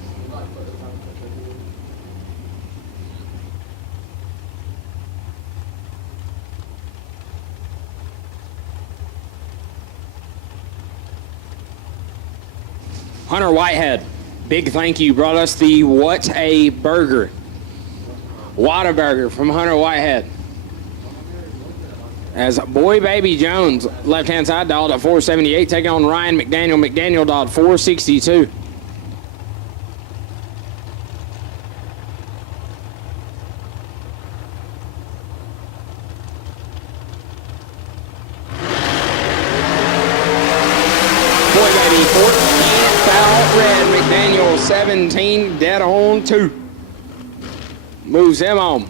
Hunter Whitehead, big thank you. Brought us the What a Burger. Whataburger from Hunter Whitehead. As Boy Baby Jones, left-hand side, dialed at 478, taking on Ryan McDaniel. McDaniel dialed 462. Boy Baby 14, foul red. McDaniel 17, dead on 2. Moves him on.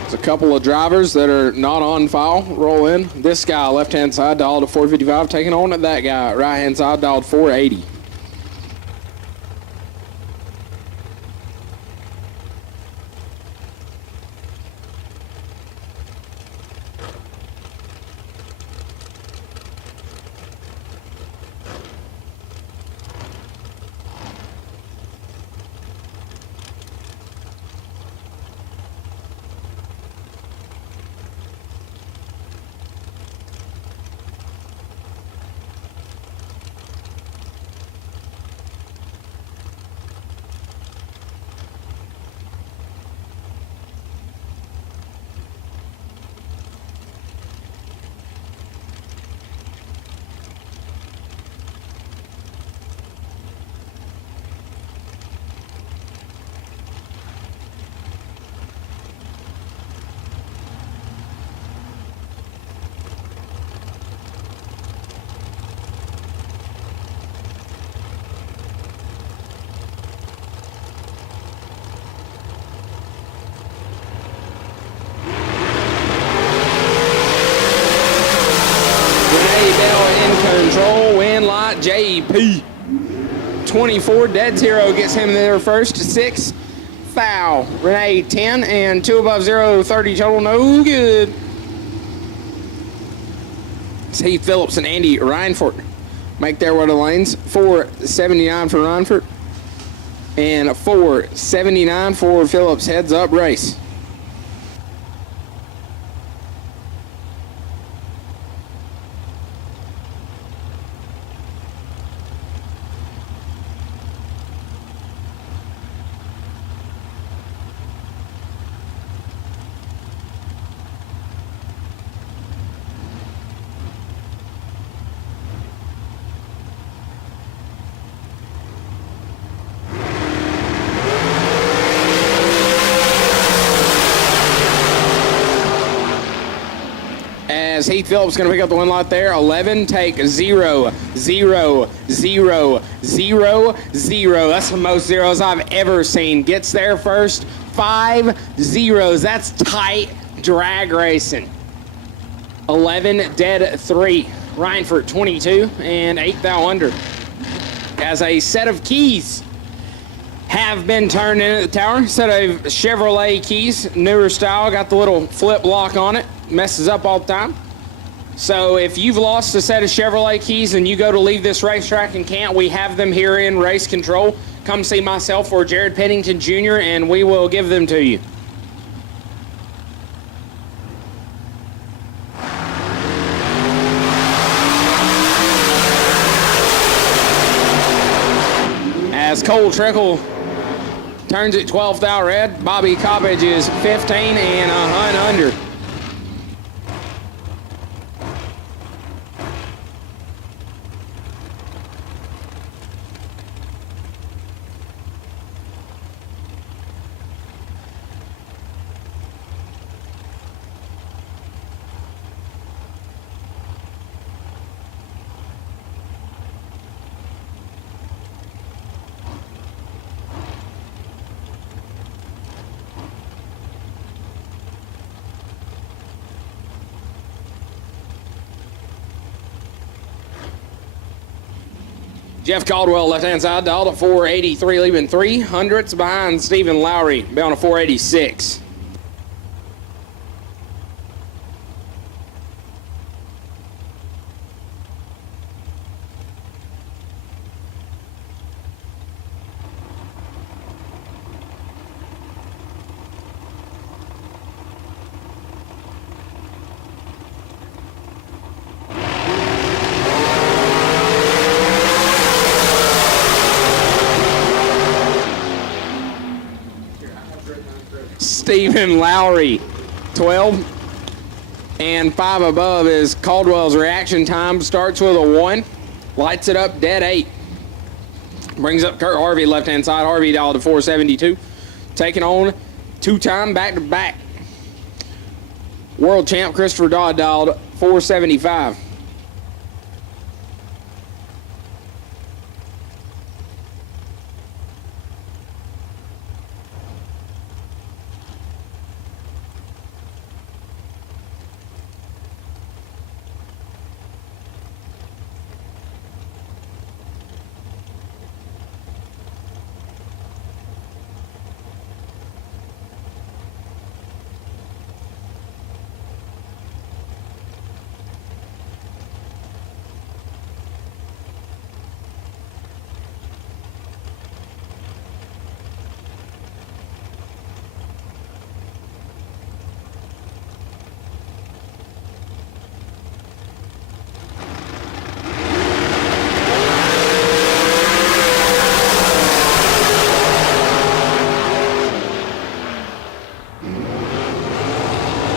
There's a couple of drivers that are not on file. Roll in. This guy, left-hand side, dialed at 455, taking on that guy, right-hand side, dialed 480. Control, win light, JP. 24, dead 0 gets him there first. 6, foul. Renee 10 and 2 above 0, 30 total, no good. It's Heath Phillips and Andy Reinfort make their way to the lanes. 479 for Reinfort and 479 for Phillips. Heads up race. As Heath Phillips going to pick up the win lot there. 11, take 0, 0, 0, 0, 0. That's the most zeros I've ever seen. Gets there first. 5 zeros. That's tight drag racing. 11, dead 3. Reinfort 22 and 8 thou under. As a set of keys have been turned in at the tower. Set of Chevrolet keys, newer style. Got the little flip lock on it. Messes up all the time. So if you've lost a set of Chevrolet keys and you go to leave this racetrack and can't, we have them here in race control. Come see myself or Jared Pennington Jr. and we will give them to you. As Cole Trickle turns it 12th out red, Bobby Coppage is 15 and a hunt under. Jeff Caldwell, left-hand side, dialed at 483, leaving 300s behind Stephen Lowry, bound to 486. Stephen Lowry, 12. And 5 above is Caldwell's reaction time. Starts with a 1. Lights it up, dead 8. Brings up Kurt Harvey, left-hand side. Harvey dialed to 472. Taking on 2-time back-to-back. World champ Christopher Dodd dialed 475.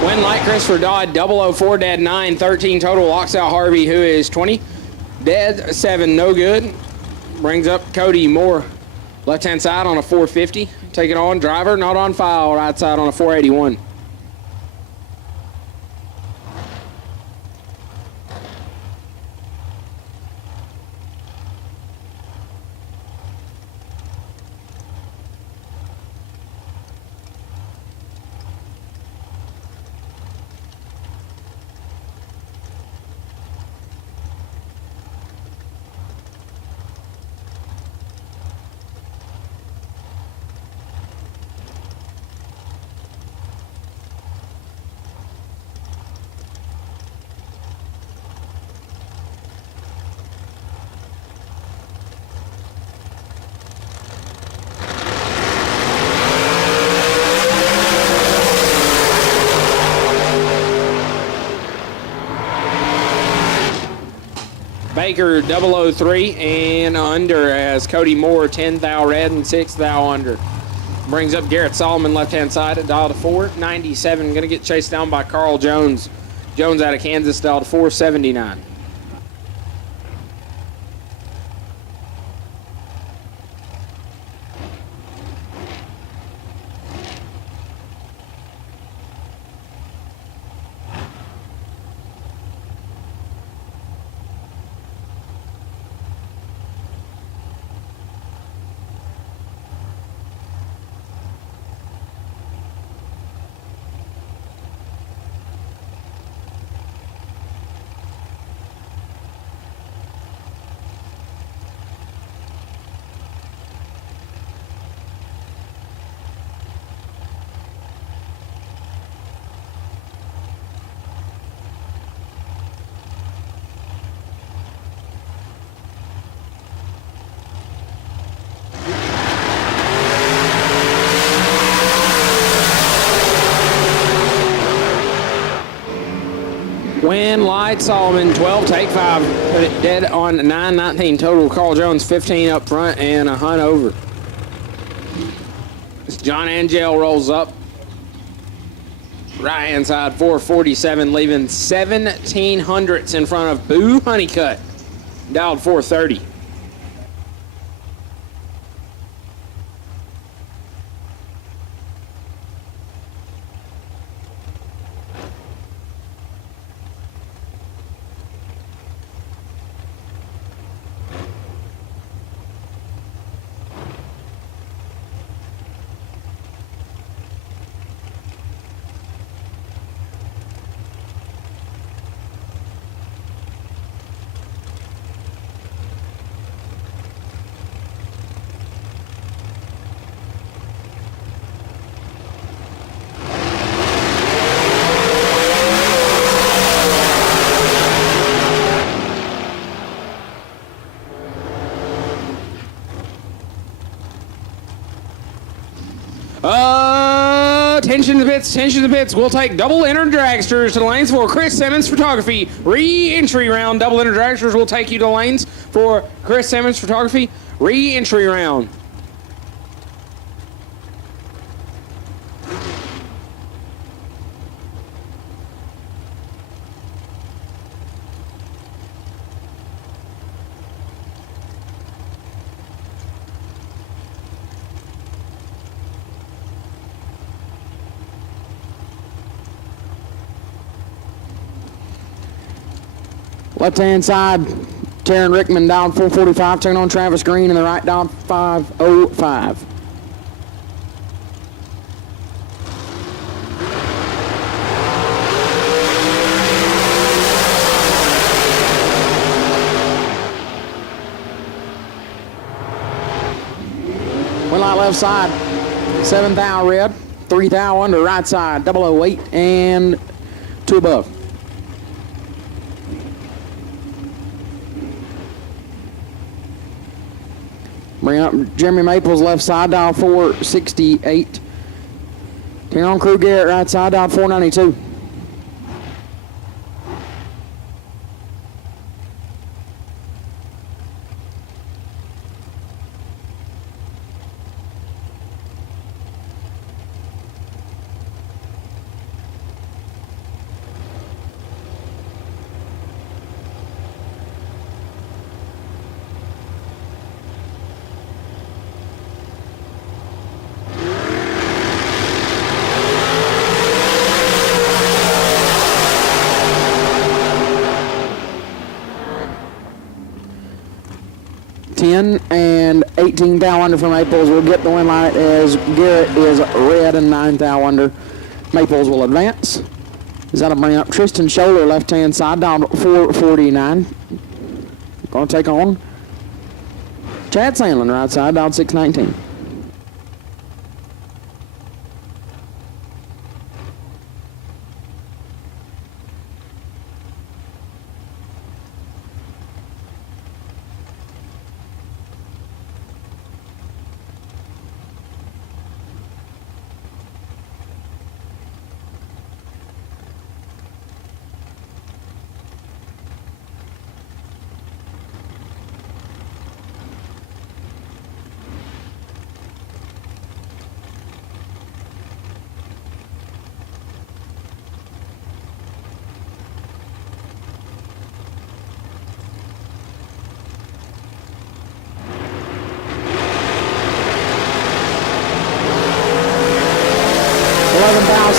Win light Christopher Dodd, 004, dead 9, 13 total. Locks out Harvey, who is 20. Dead 7, no good. Brings up Cody Moore, left-hand side on a 450. Taking on driver, not on file, right side on a 481. Baker 003 and under as Cody Moore 10 thou red and 6 thou under. Brings up Garrett Solomon left-hand side at dial to 497. Going to get chased down by Carl Jones. Jones out of Kansas, dial to 479. Win, Light, Solomon, 12, take 5. Put it dead on 9-19 total. Carl Jones, 15 up front and a hunt over. As John Angel rolls up. Right-hand side, 447, leaving 17 hundredths in front of Boo Honeycutt. Dialed 430. Tension to the pits, tension to the pits. We'll take double inner dragsters to the lanes for Chris Simmons Photography. Re-entry round. Double inner dragsters will take you to the lanes for Chris Simmons Photography. Re-entry round. Left-hand side, Taryn Rickman down 445, taking on Travis Green, and the right down 505. One light left side, 7 thou red, 3 thou under right side, 008, and 2 above. Bring up Jeremy Maples left side, dial 468. Turn on Crew Garrett right side, dial 492. And 18 thou under for Maples will get the win light as Garrett is red and 9 thou under. Maples will advance. Is that'll bring up Tristan Scholler left-hand side down 449. Going to take on Chad Sandlin right side down 619.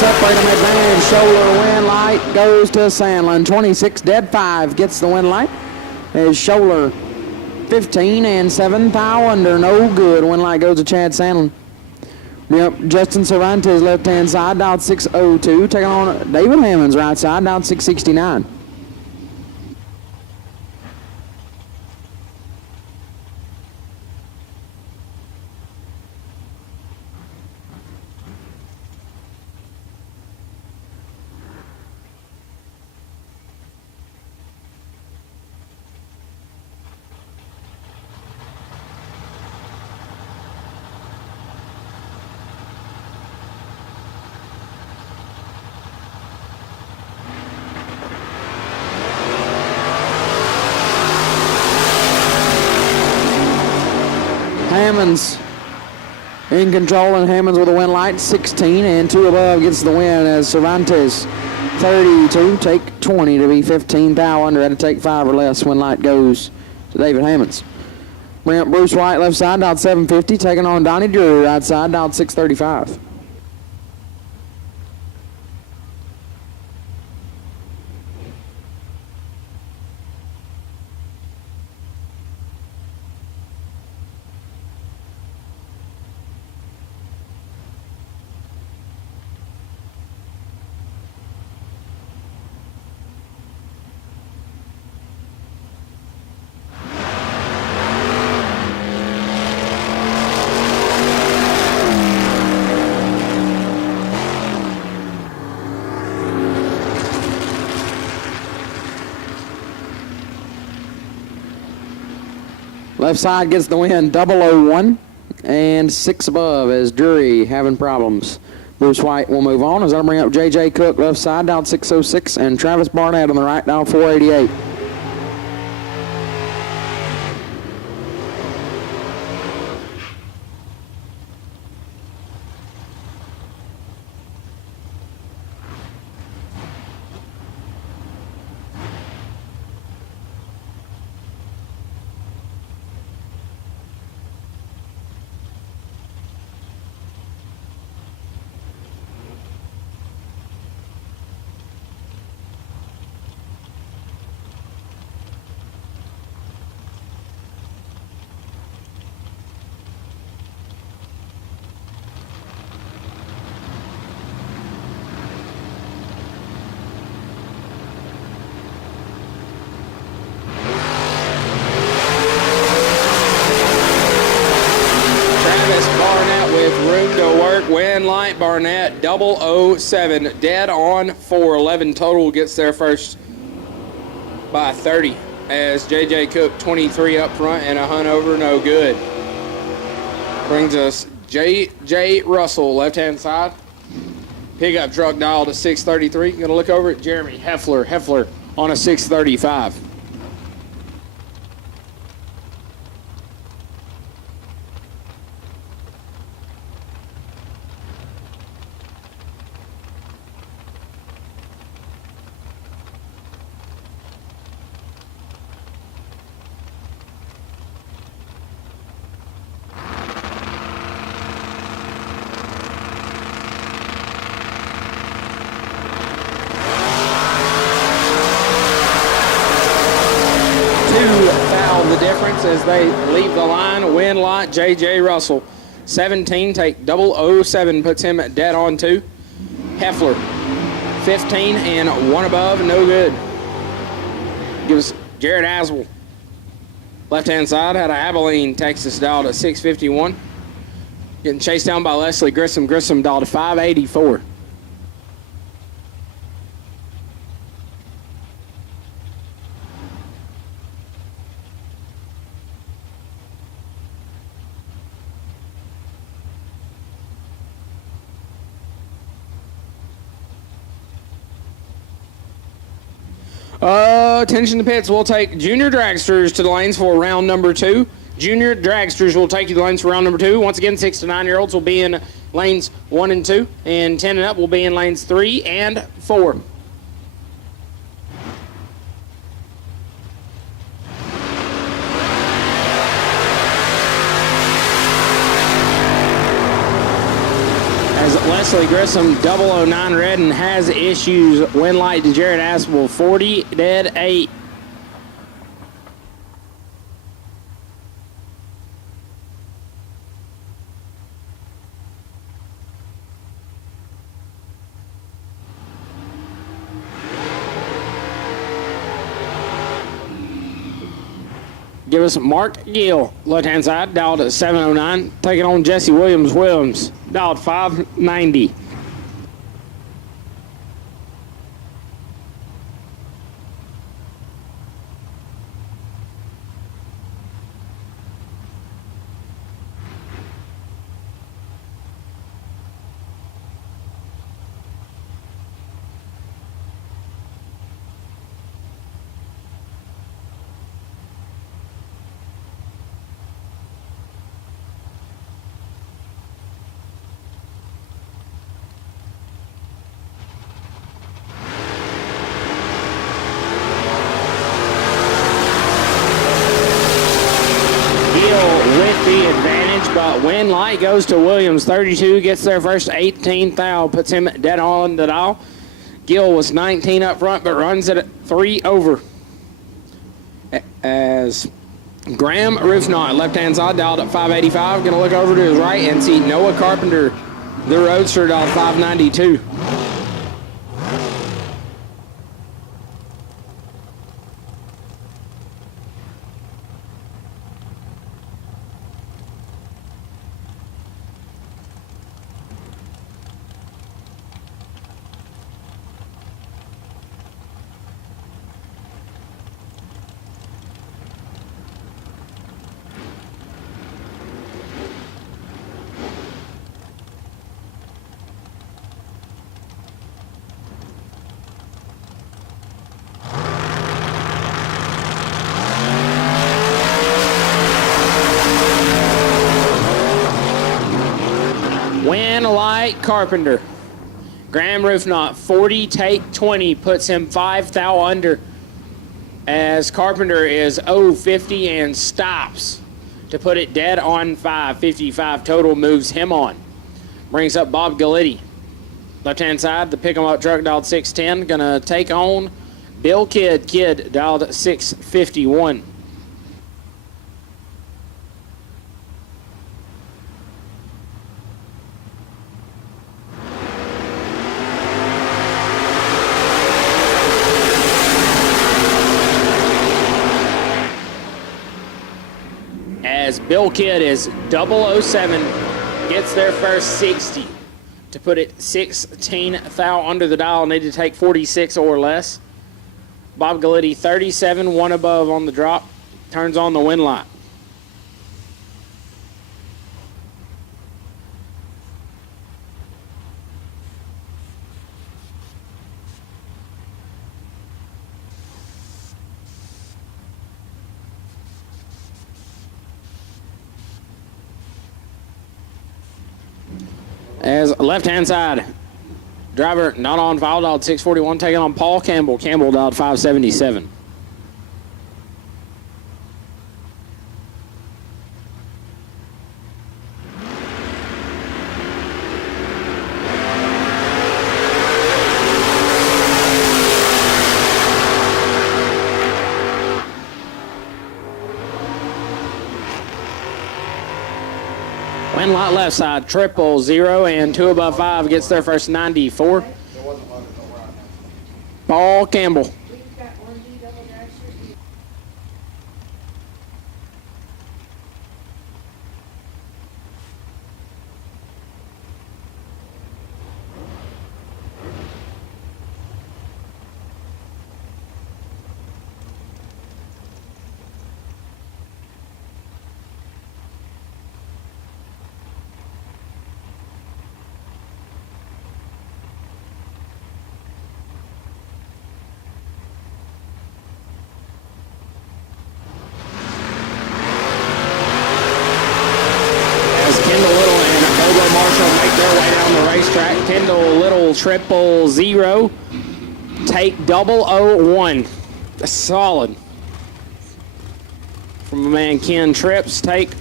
separate them advantage. Scholler win light goes to Sandlin. 26 dead 5 gets the win light. As Scholler 15 and 7 thou under, no good. Win light goes to Chad Sandlin. Yep, Justin Cervantes left hand side down 602, taking on David Hammonds right side down 669. Hammonds in control, and Hammonds with a win light, 16 and 2 above gets the win as Cervantes 32 take 20 to be 15 thou under. Had to take 5 or less. Win light goes to David Hammonds. Bring up Bruce White left side down 750, taking on Donnie Drew right side down 635. Left side gets the win, 001 and 6 above as Drury having problems. Bruce White will move on as that'll bring up J.J. Cook left side down 606 and Travis Barnett on the right down 488. Win light Barnett 007 dead on 411 total gets there first by 30 as JJ Cook 23 up front and a hunt over no good. Brings us J.J. Russell left hand side. Pickup truck dial to 633. Gonna look over at Jeremy Heffler on a 635. The difference as they leave the line. Win light J.J. Russell 17 take 007 puts him at dead on 2. Heffler 15 and 1 above no good. Gives Jared Aswell left hand side out of Abilene, Texas, dialed at 651. Getting chased down by Leslie Grissom dialed to 584. Attention to pits. We'll take junior dragsters to the lanes for round number 2. Junior dragsters will take you to the lanes for round number 2. Once again, 6 to 9-year-olds will be in lanes 1 and 2, and 10 and up will be in lanes 3 and 4. Ashley Grissom, 009 red, and has issues. Win light to Jared Aspel, 40, dead 8. Give us Mark Gill, left-hand side, dialed at 709. Taking on Jesse Williams. Williams, dialed 590. With the advantage, but win light goes to Williams. 32 gets their first 18th thou, puts him dead on the dial. Gill was 19 up front, but runs it at 3 over. As Graham Roofknot, left-hand side, dialed at 585. Going to look over to his right and see Noah Carpenter, the roadster, dialed 592. Win light Carpenter. Graham Roofknot, 40, take 20, puts him 5 thou under. As Carpenter is 050 and stops to put it dead on 555 total, moves him on. Brings up Bob Galletti. Left-hand side, the pick-em-up truck dialed 610. Gonna take on Bill Kidd. Kidd dialed 651. As Bill Kidd is 007, gets their first 60 to put it 16 thou under the dial. Need to take 46 or less. Bob Galletti, 37, 1 above on the drop. Turns on the win light. As left-hand side, driver not on file, dialed 641, taking on Paul Campbell. Campbell dialed 577. Win light left side, 000, and 2 above 5 gets their first 94. Paul Campbell. Kendall Little 000, take 001. That's solid. From a man Ken Trips, take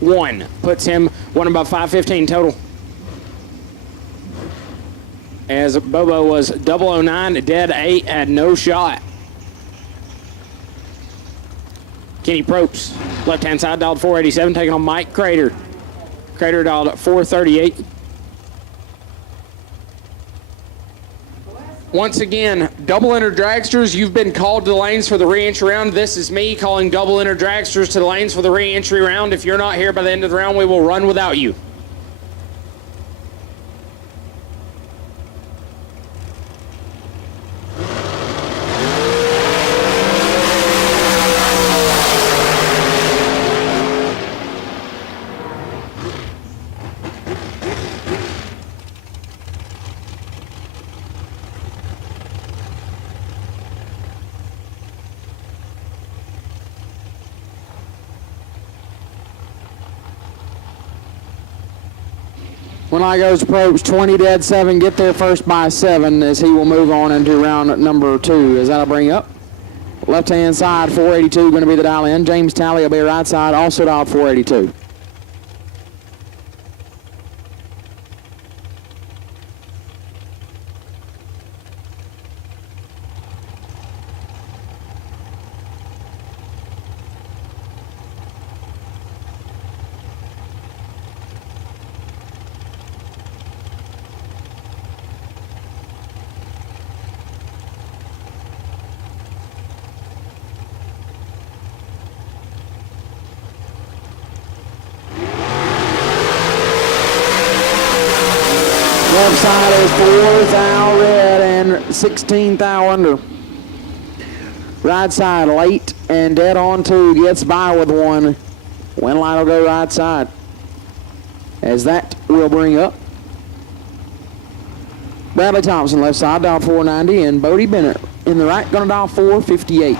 1. Puts him 1 above 515 total. as Bobo was 009, dead 8, had no shot. Kenny Propes, left-hand side, dialed 487, taking on Mike Crater. Crater dialed 438. Once again, double enter dragsters, you've been called to the lanes for the re-entry round. This is me calling double enter dragsters to the lanes for the re-entry round. If you're not here by the end of the round, we will run without you. When I goes approach 20 dead 7, get there first by 7 as he will move on into round number 2. Is that'll bring up? Left hand side 482 going to be the dial in. James Talley will be right side, also dialed 482. Left side is 4 thou red and 16 thou under. Right side late and dead on 2, gets by with 1. Win line will go right side. As that will bring up Bradley Thompson left side, dial 490, and Bodie Bennett in the right, gonna dial 458.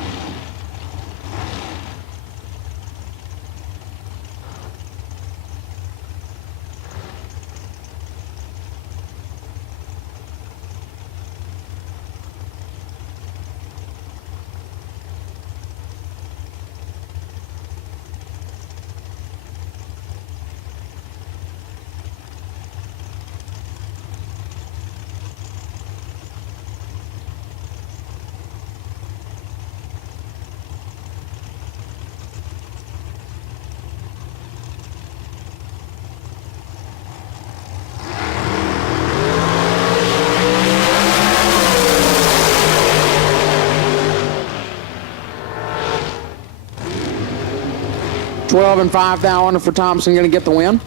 $12 and $5 thou under for Thompson, going to get the win.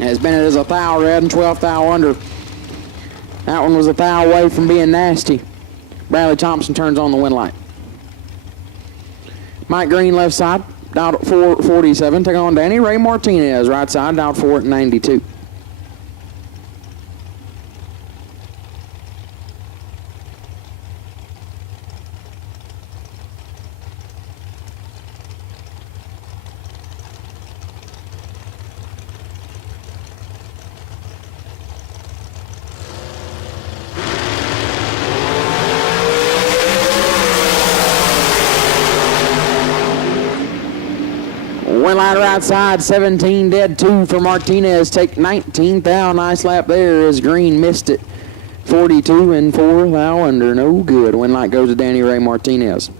As Bennett is a thou red and 12 thou under. That one was a thou away from being nasty. Bradley Thompson turns on the win light. Mike Green left side, dialed 447, taking on Danny Ray Martinez, right side, dialed 492. Win line right side, 17 dead, 2 for Martinez. Take 19 thou. Nice lap there as Green missed it. 42 and 4 thou under. No good. Win light goes to Danny Ray Martinez.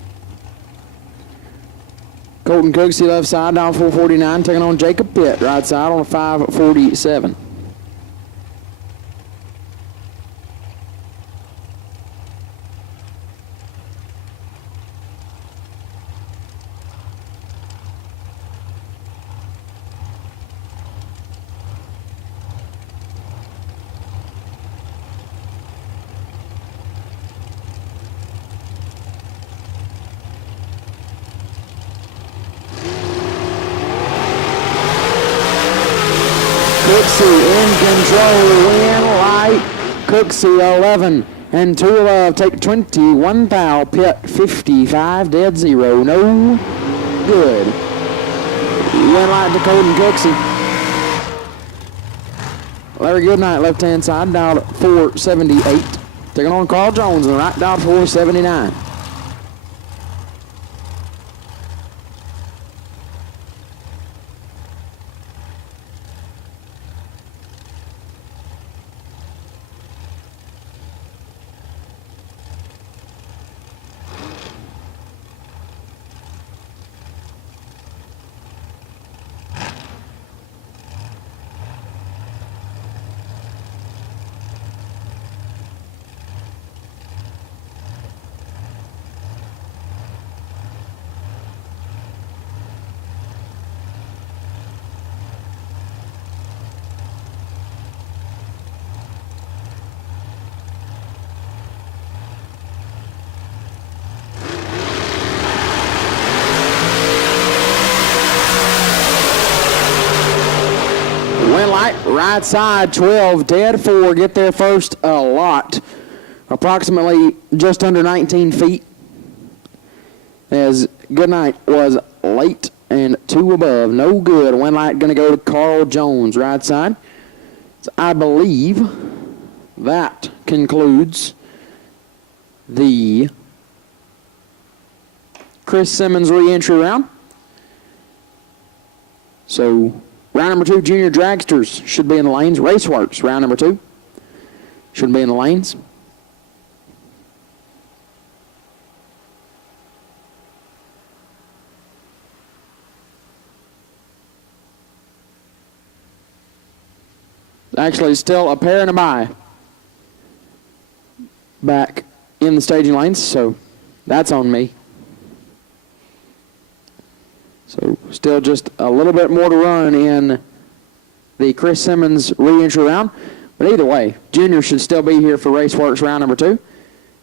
Colton Cooksey left side, down 449, taking on Jacob Pitt. Right side on a 547. Cooksey in control, win light. Cooksey 11 and 2 love, take 21 thou. Pitt 55 dead 0, no good. Win light to Colton Cooksey. Larry Goodnight left hand side, dialed 478. Taking on Carl Jones on the right, dialed 479. Right side, 12, dead 4, get there first a lot. Approximately just under 19 feet. As Goodnight was late and 2 above. No good. Wind light going to go to Carl Jones, right side. So I believe that concludes the Chris Simmons re-entry round. So round number 2, junior dragsters should be in the lanes. Raceworks, round number 2, should be in the lanes. Actually, still a pair and a bye back in the staging lanes, so that's on me. So still just a little bit more to run in the Chris Simmons re-entry round. But either way, junior should still be here for Raceworks round number 2.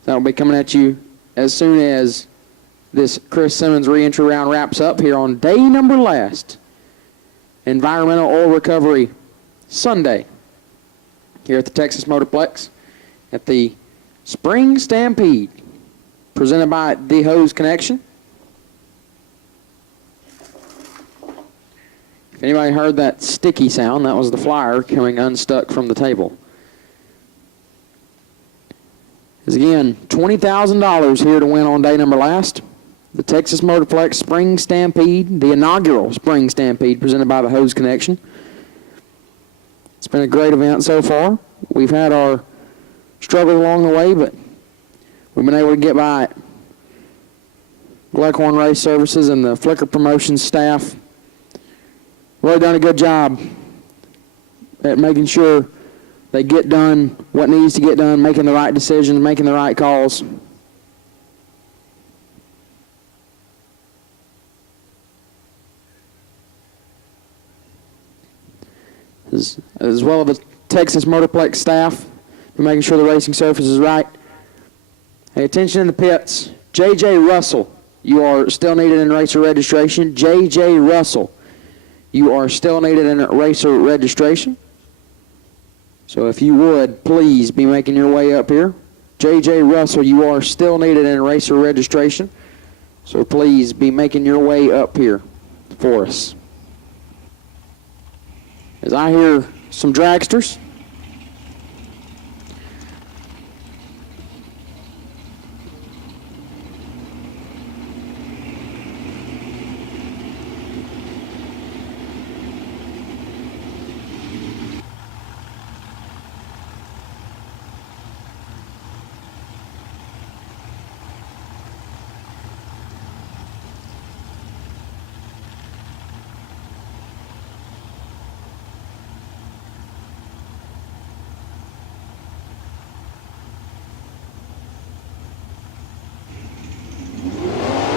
That'll be coming at you as soon as this Chris Simmons re-entry round wraps up here on day number last. Environmental Oil Recovery Sunday here at the Texas Motorplex at the Spring Stampede, presented by The Hose Connection. If anybody heard that sticky sound, that was the flyer coming unstuck from the table. As again, $20,000 here to win on day number last. The Texas Motorplex Spring Stampede, the inaugural Spring Stampede presented by The Hose Connection. It's been a great event so far. We've had our struggles along the way, but we've been able to get by it. Gleckhorn Race Services and the Flicker Promotions staff really done a good job at making sure they get done what needs to get done, making the right decisions, making the right calls. As well as the Texas Motorplex staff for making sure the racing surface is right. Hey, attention in the pits. J.J. Russell, you are still needed in racer registration. J.J. Russell, you are still needed in racer registration. So if you would, please be making your way up here. J.J. Russell, you are still needed in racer registration. So please be making your way up here for us. As I hear some dragsters.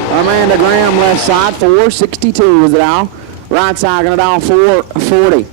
Amanda Graham, left side, 462 is the dial. Right side, going to dial 440.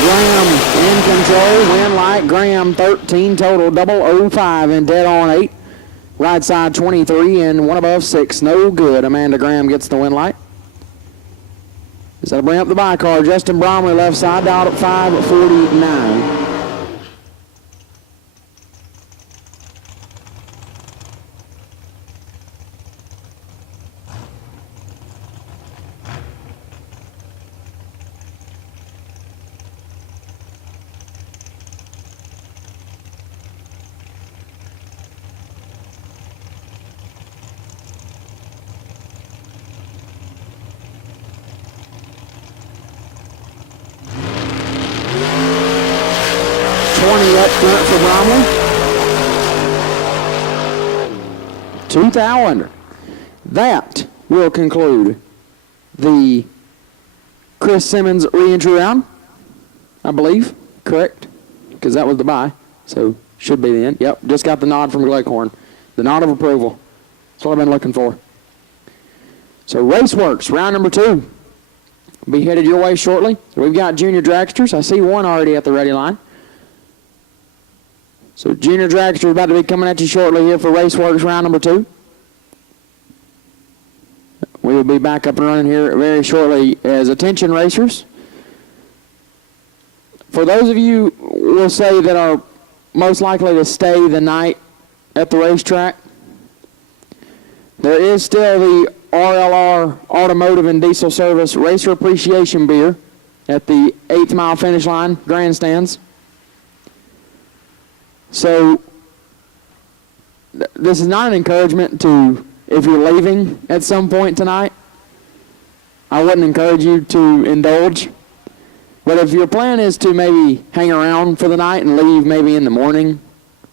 Graham in control, win light, Graham 13 total, 005 and dead on 8. Right side 23 and one above 6, no good. Amanda Graham gets the win light. Is that bring up the by car? Justin Bromley left side, dialed at 549. 20 up front for Bromley. 2 thou under. That will conclude the Chris Simmons re-entry round, I believe. Correct? Because that was the bye. So should be the end. Yep, just got the nod from Gleghorn. The nod of approval. That's what I've been looking for. So Raceworks, round number 2. Be headed your way shortly. We've got junior dragsters. I see one already at the ready line. So junior dragster is about to be coming at you shortly here for Raceworks round number 2. We will be back up and running here very shortly as attention racers. For those of you, we'll say, that are most likely to stay the night at the racetrack, there is still the RLR Automotive and Diesel Service Racer Appreciation Beer at the 8th mile finish line grandstands. So this is not an encouragement to, if you're leaving at some point tonight, I wouldn't encourage you to indulge. But if your plan is to maybe hang around for the night and leave maybe in the morning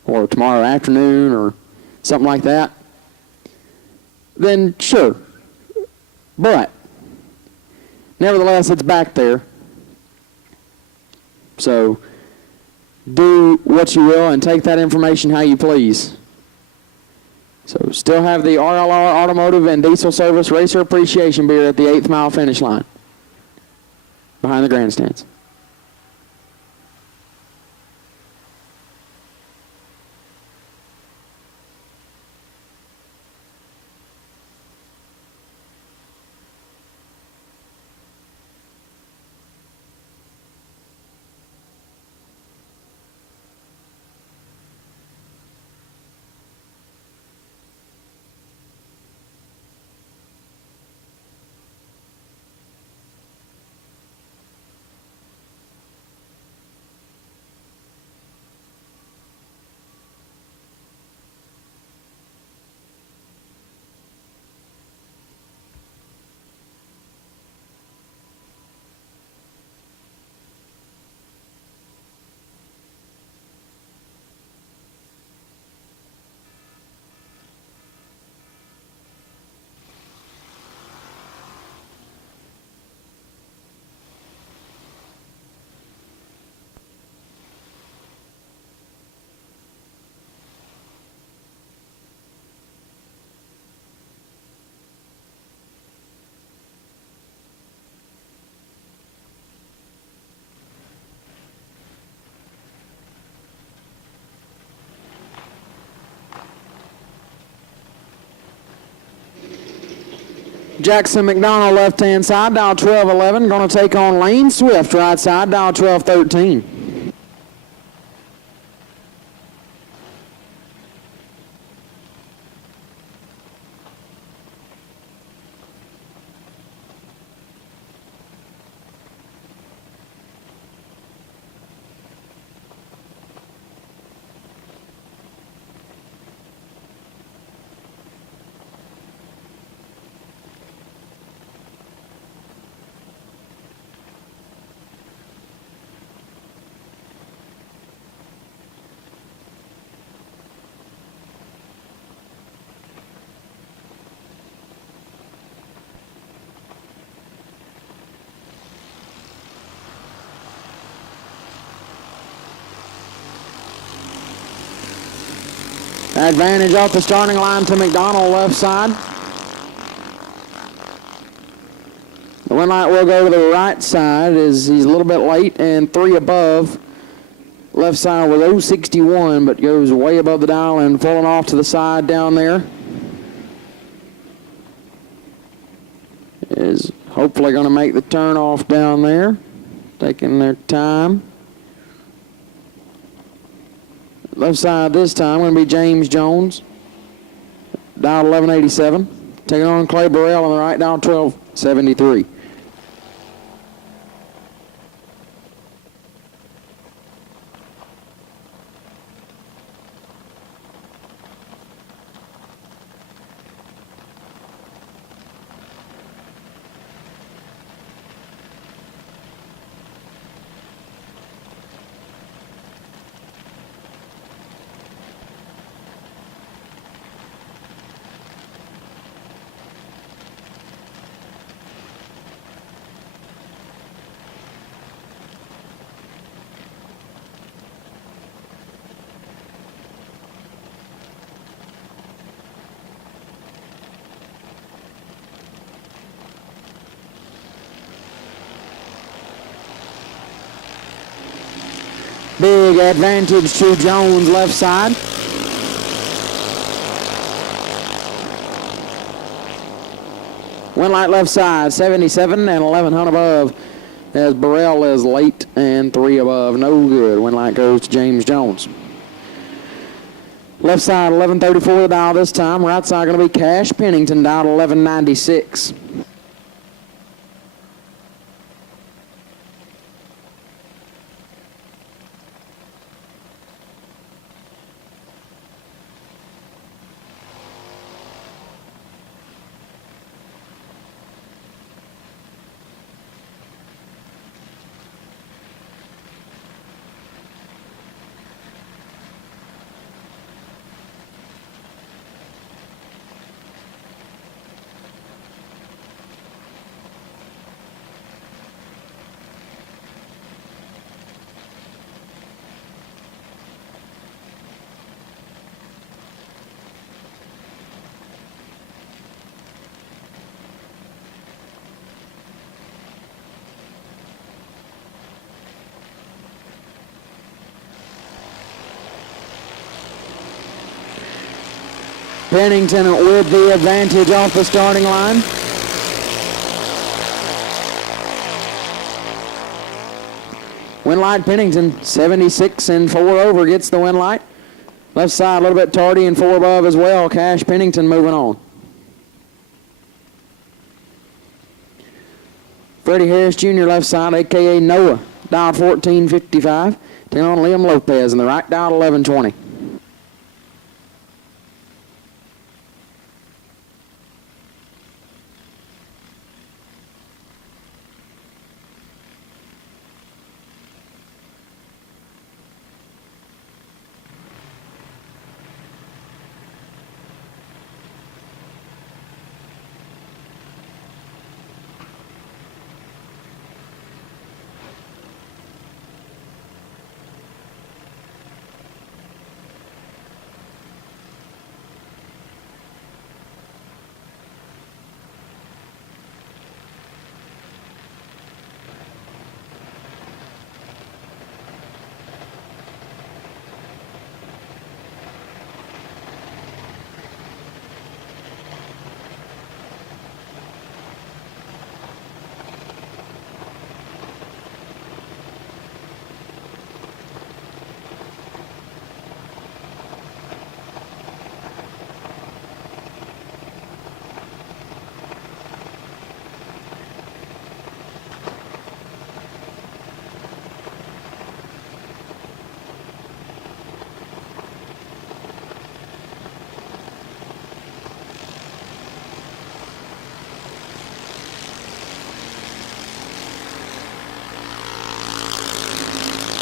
or tomorrow afternoon or something like that, then sure. But nevertheless, it's back there. So do what you will and take that information how you please. So still have the RLR Automotive and Diesel Service Racer Appreciation Beer at the 8th mile finish line behind the grandstands. Jackson McDonald, left-hand side, dial 1211, going to take on Lane Swift, right side, dial 1213. Advantage off the starting line to McDonald, left side. The win light will go to the right side as he's a little bit late, and 3 above. Left side with 061, but goes way above the dial and falling off to the side down there. Is hopefully going to make the turn off down there, taking their time. Left side this time going to be James Jones, dial 1187. Taking on Clay Burrell on the right, dial 1273. Big advantage to Jones left side. Wind light left side, 77 and 1100 above as Burrell is late and 3 above. No good. Wind light goes to James Jones. Left side, 1134 the dial this time. Right side going to be Cash Pennington, dial 1196. Pennington with the advantage off the starting line. Wind light Pennington, 76 and 4 over, gets the wind light. Left side a little bit tardy and 4 above as well. Cash Pennington moving on. Freddie Harris Jr. left side, a.k.a. Noah, dial 1455. Taking on Liam Lopez in the right, dial 1120.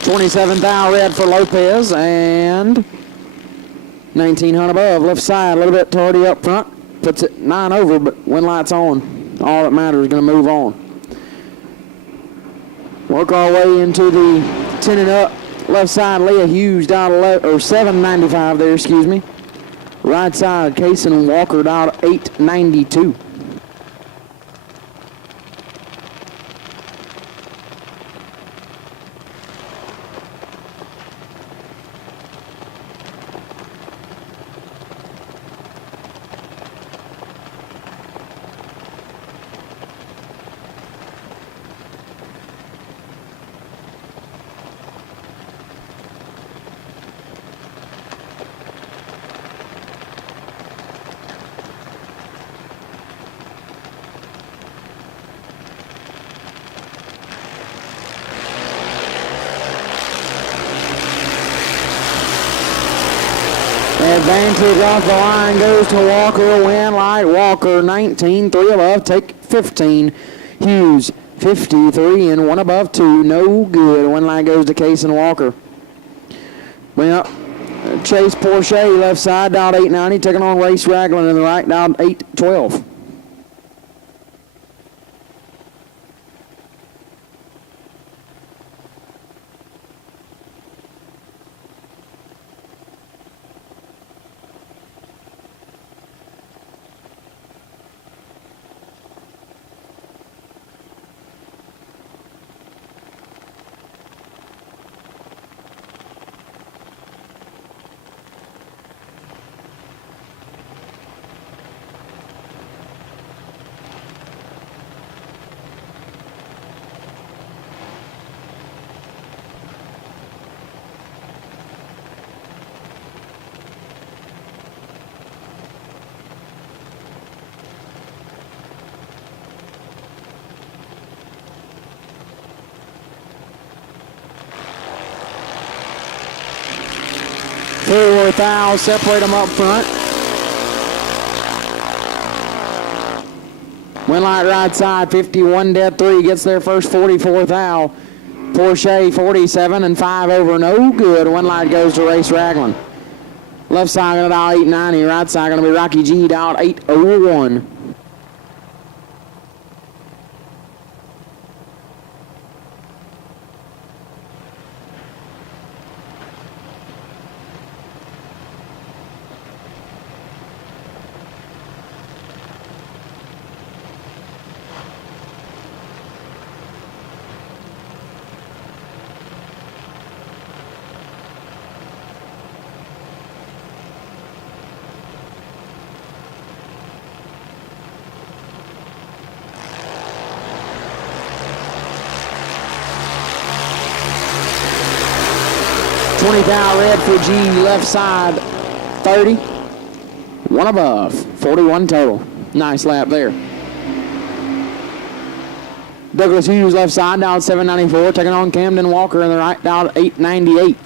$27 red for Lopez and 1900 above. Left side a little bit tardy up front. Puts it 9 over, but wind light's on. All that matters is going to move on. Work our way into the 10 and up. Left side, Leah Hughes, dial 795 there, excuse me. Right side, Cason Walker, dial 892. Advantage off the line goes to Walker. Wind light Walker 19, 3 above, take 15. Hughes 53 and 1 above 2, no good. Wind light goes to Case and Walker. Bring up Chase Porsche left side, dialed 890, taking on Race Ragland in the right, dialed 812. thou, separate them up front. Winlight right side, 51 dead 3, gets their first 44 thou. Porsche 47 and 5 over, no good. Winlight goes to Race Raglan. Left side going to dial 890, right side going to be Rocky G dialed 801. $20 red for G, left side 30. One above, 41 total. Nice lap there. Douglas Hughes left side down 794, taking on Camden Walker in the right down 898.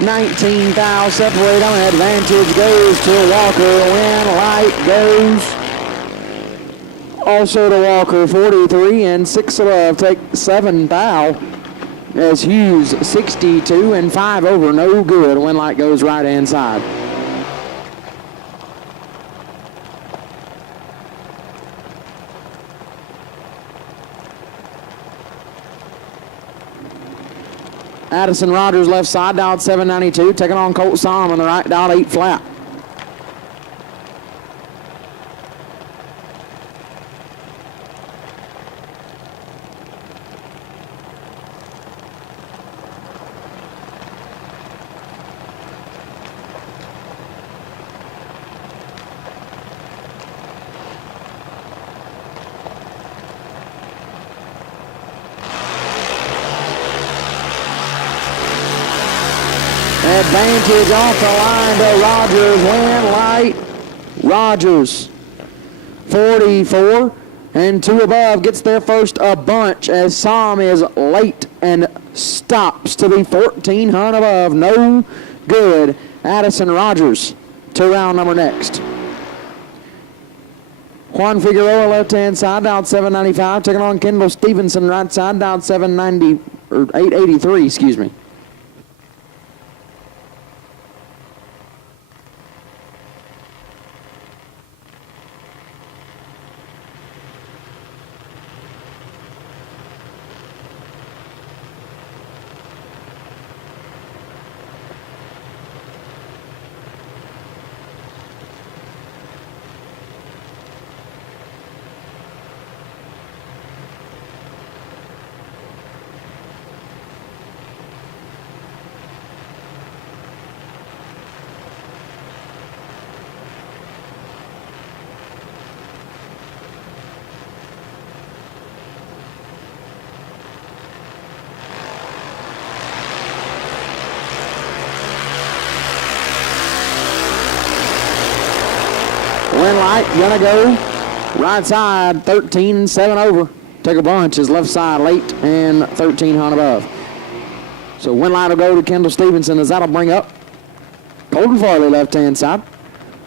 $19,000 separate them. Advantage goes to Walker. Win light goes also to Walker. 43 and 6 above. Take 7 thou. As Hughes 62 and 5 over. No good. Win light goes right hand side. Addison Rogers left side, dialed 792, taking on Colt Solomon on the right, dialed 8 flat. Advantage off the line to Rogers. Win light. Rogers 44 and 2 above gets their first a bunch as Sam is late and stops to the 1400 above. No good. Addison Rogers to round number next. Juan Figueroa left hand side down 795, taking on Kendall Stevenson right side down 790 or 883, excuse me. Win light, gonna go right side, 13 and 7 over. Take a bunch is left side late and 1300 above. So win light will go to Kendall Stevenson as that'll bring up Colton Farley left hand side.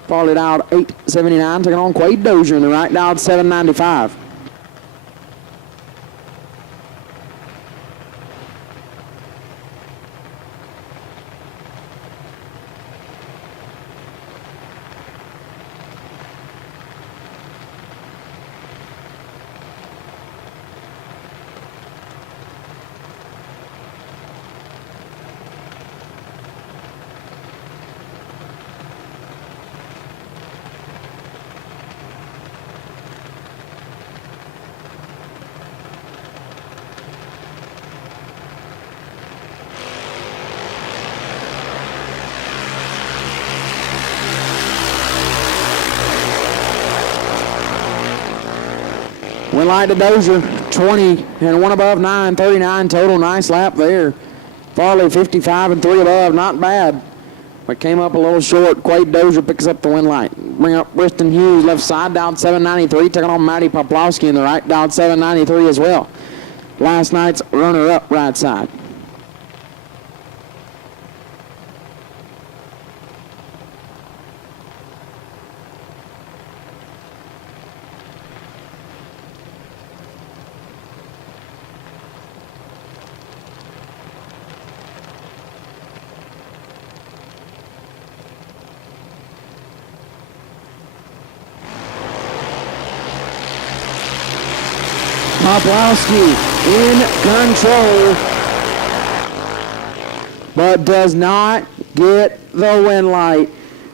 Farley dialed 879, taking on Quade Dozier in the right, dialed 795. Went light to Dozier, 20 and 1 above, 9:39 total. Nice lap there. Farley 55 and 3 above, not bad. But came up a little short. Quade Dozier picks up the win light. Bring up Briston Hughes, left side, down 793. Taking on Matty Poplowski in the right, down 793 as well. Last night's runner-up right side. Poplowski in control, but does not get the win light.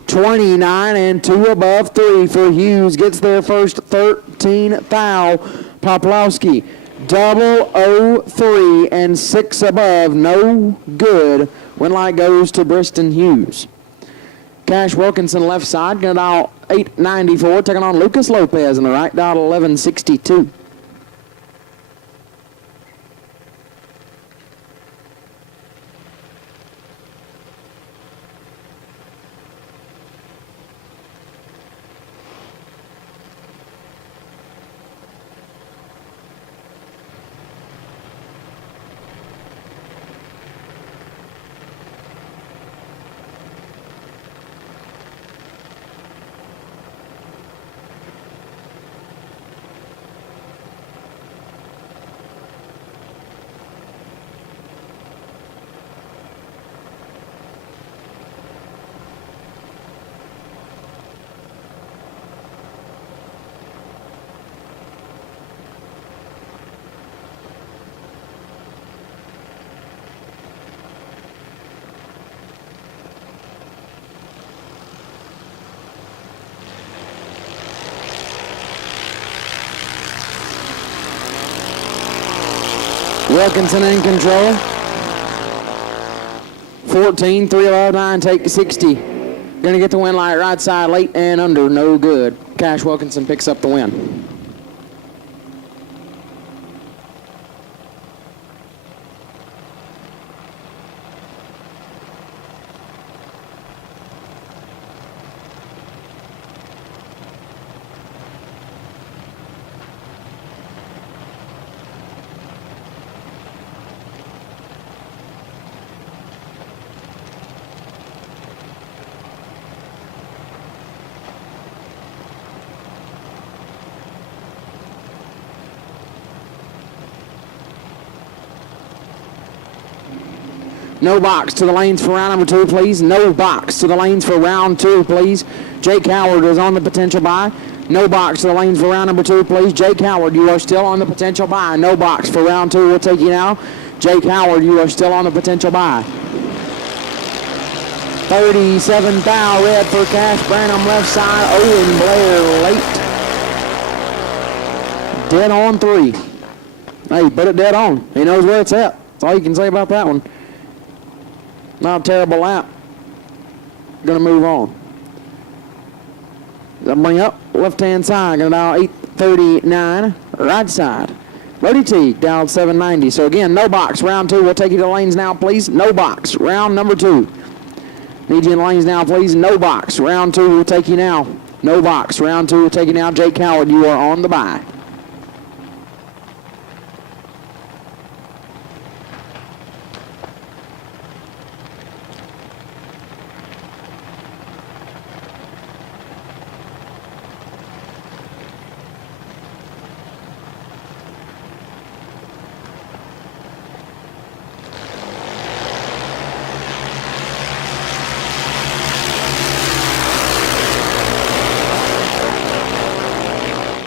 29 and 2 above 3 for Hughes. Gets their first 13 thou. Poplowski, 003 and 6 above, no good. Win light goes to Briston Hughes. Cash Wilkinson left side, going to dial 894, taking on Lucas Lopez in the right, dial 1162. Wilkinson in control. 14, 3 above 9, take 60. Going to get the win light right side, late and under, no good. Cash Wilkinson picks up the win. No box to the lanes for round number 2, please. No box to the lanes for round 2, please. Jake Howard is on the potential bye. No box to the lanes for round number 2, please. Jake Howard, you are still on the potential bye. No box for round 2. We'll take you now. Jake Howard, you are still on the potential bye. 37 thou red for Cash Branham left side. Owen Blair late. Dead on 3. Hey, put it dead on. He knows where it's at. That's all you can say about that one. Not a terrible lap. Gonna move on. That'll bring up left-hand side. Gonna dial 839 right side. Brody Teague dialed 790. So again, no box. Round 2. We'll take you to the lanes now, please. No box. Round number 2. Need you in the lanes now, please. No box. Round 2. We'll take you now. No box. Round 2. We'll take you now. Jake Howard, you are on the bye.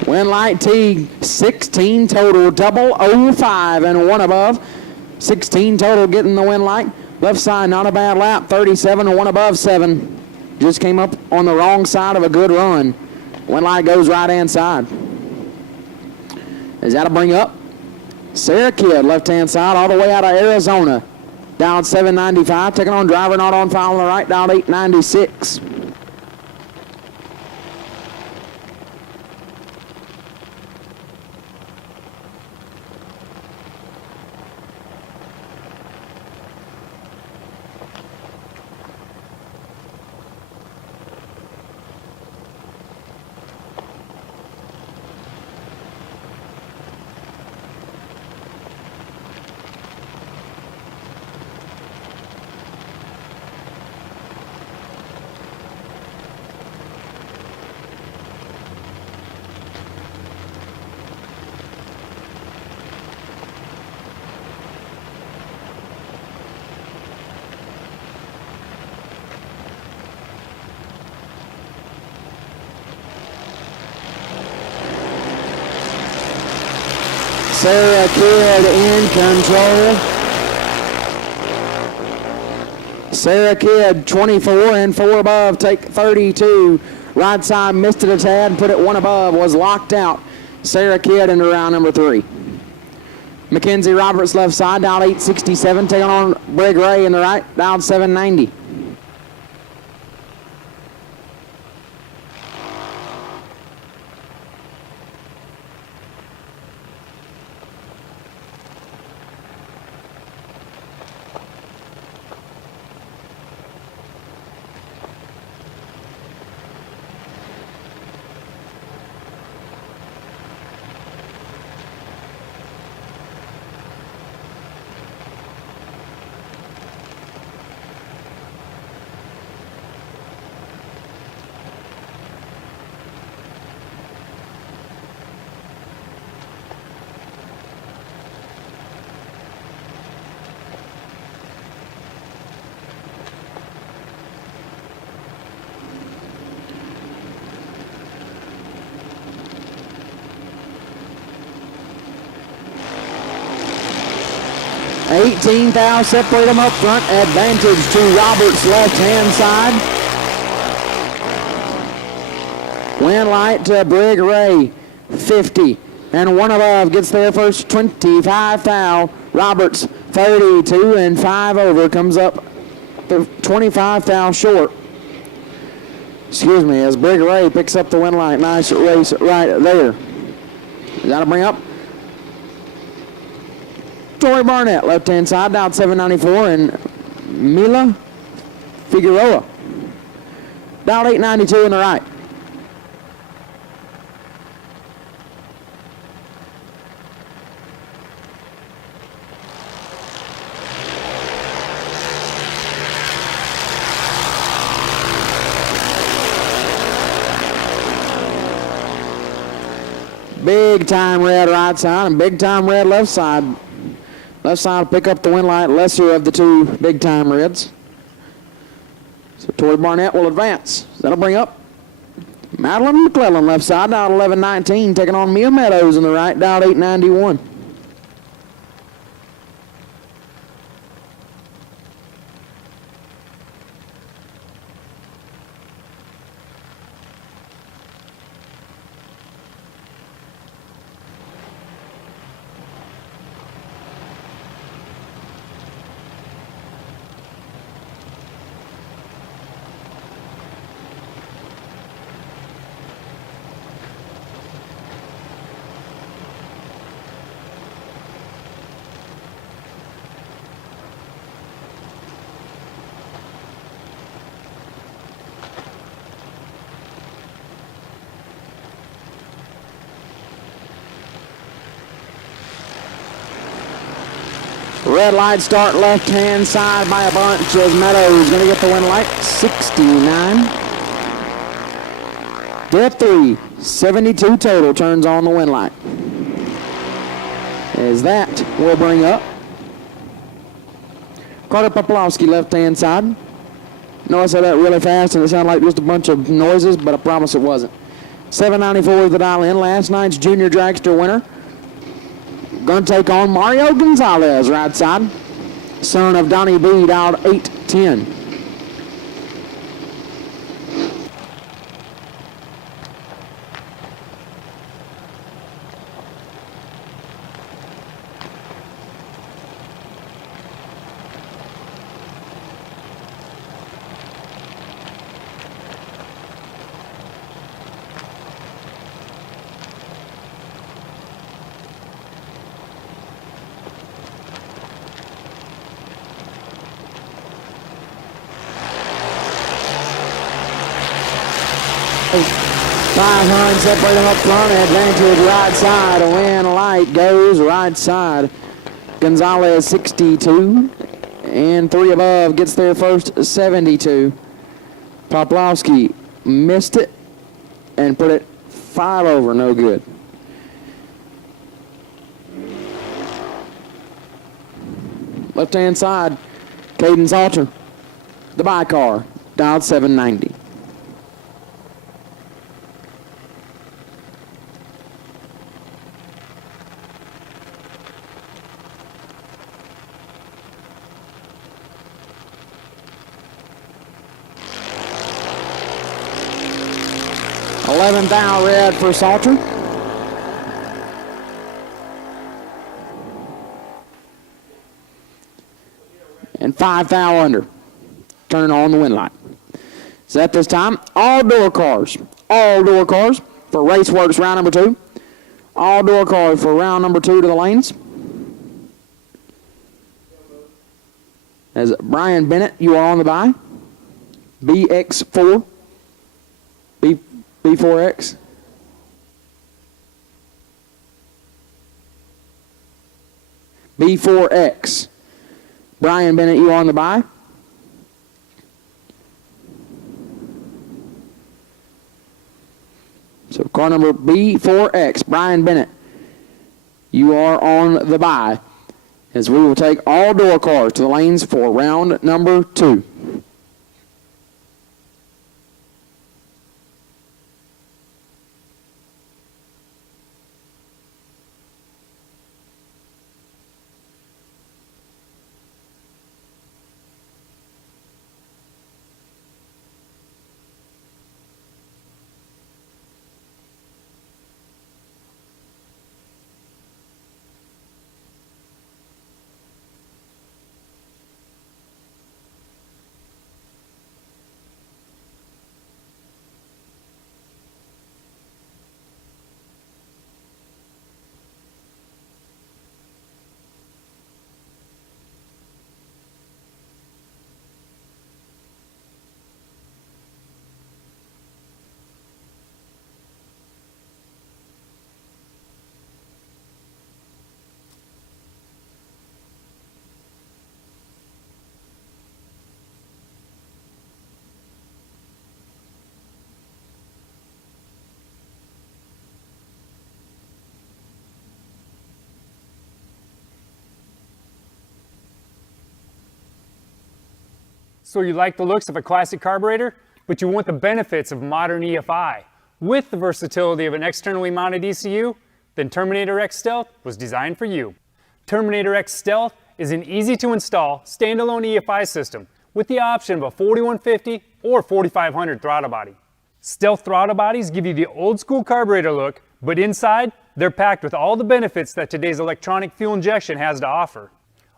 Win light Teague, 16 total, 005 and 1 above. 16 total getting the win light. Left side, not a bad lap, 37 and 1 above 7. Just came up on the wrong side of a good run. Win light goes right hand side. Is that a bring up? Sarah Kidd, left hand side, all the way out of Arizona. Down 795, taking on driver not on file on the right, down 896. Sarah Kidd in control. Sarah Kidd, 24 and 4 above, take 32. Right side missed it a tad, put it 1 above, was locked out. Sarah Kidd into round number 3. Mackenzie Roberts left side, down 867, taking on Brig Ray in the right, down 790. $18,000 separate them up front. Advantage to Roberts' left-hand side. Win light to Brig Ray, 50. And 1 above gets there first, 25,000. Roberts, 32 and 5 over, comes up 25,000 short. Excuse me, as Brig Ray picks up the win light. Nice race right there. Got to bring up Tori Barnett, left-hand side, down 794, and Mila Figueroa, down 892 in the right. Big time red right side and big time red left side. Left side will pick up the win light, lesser of the 2 big time reds. So Tori Barnett will advance. That'll bring up Madeline McClellan, left side, down 1119, taking on Mia Meadows in the right, down 891. Red light start left-hand side by a bunch as Meadows going to get the win light, 69. Death 3, 72 total turns on the win light. As that will bring up Carter Poplowski, left-hand side. No, I said that really fast and it sounded like just a bunch of noises, but I promise it wasn't. 794 is the dial in, last night's junior dragster winner. Going to take on Mario Gonzalez, right side. Son of Donnie B, out 8-10. $500 separate them up front, advantage right side. Win light goes right side. Gonzalez 62 and 3 above gets there first, 72. Poplowski missed it and put it 5 over, no good. Left hand side, Caden Salter, the by-car, dialed 790. 11th thou red for Salter. And 5 thou under. Turning on the wind light. So at this time, all door cars for Raceworks round number 2. All door cars for round number 2 to the lanes. As Brian Bennett, you are on the bye. BX4. B4X. B4X. Brian Bennett, you are on the bye. So car number B4X, Brian Bennett, you are on the bye, as we will take all door cars to the lanes for round number 2. So you like the looks of a classic carburetor, but you want the benefits of modern EFI. With the versatility of an externally mounted ECU, then Terminator X Stealth was designed for you. Terminator X Stealth is an easy-to-install, standalone EFI system with the option of a 4150 or 4500 throttle body. Stealth throttle bodies give you the old-school carburetor look, but inside, they're packed with all the benefits that today's electronic fuel injection has to offer.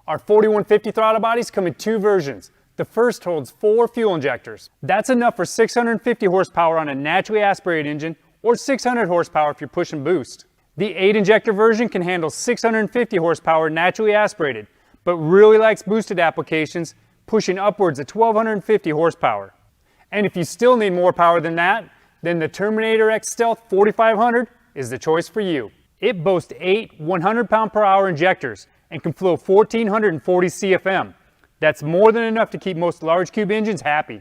Our 4150 throttle bodies come in 2 versions. The first holds 4 fuel injectors. That's enough for 650 horsepower on a naturally aspirated engine, or 600 horsepower if you're pushing boost. The 8 injector version can handle 650 horsepower naturally aspirated, but really likes boosted applications, pushing upwards of 1250 horsepower. And if you still need more power than that, then the Terminator X Stealth 4500 is the choice for you. It boasts 8 100 pound-per-hour injectors and can flow 1440 CFM. That's more than enough to keep most large cube engines happy.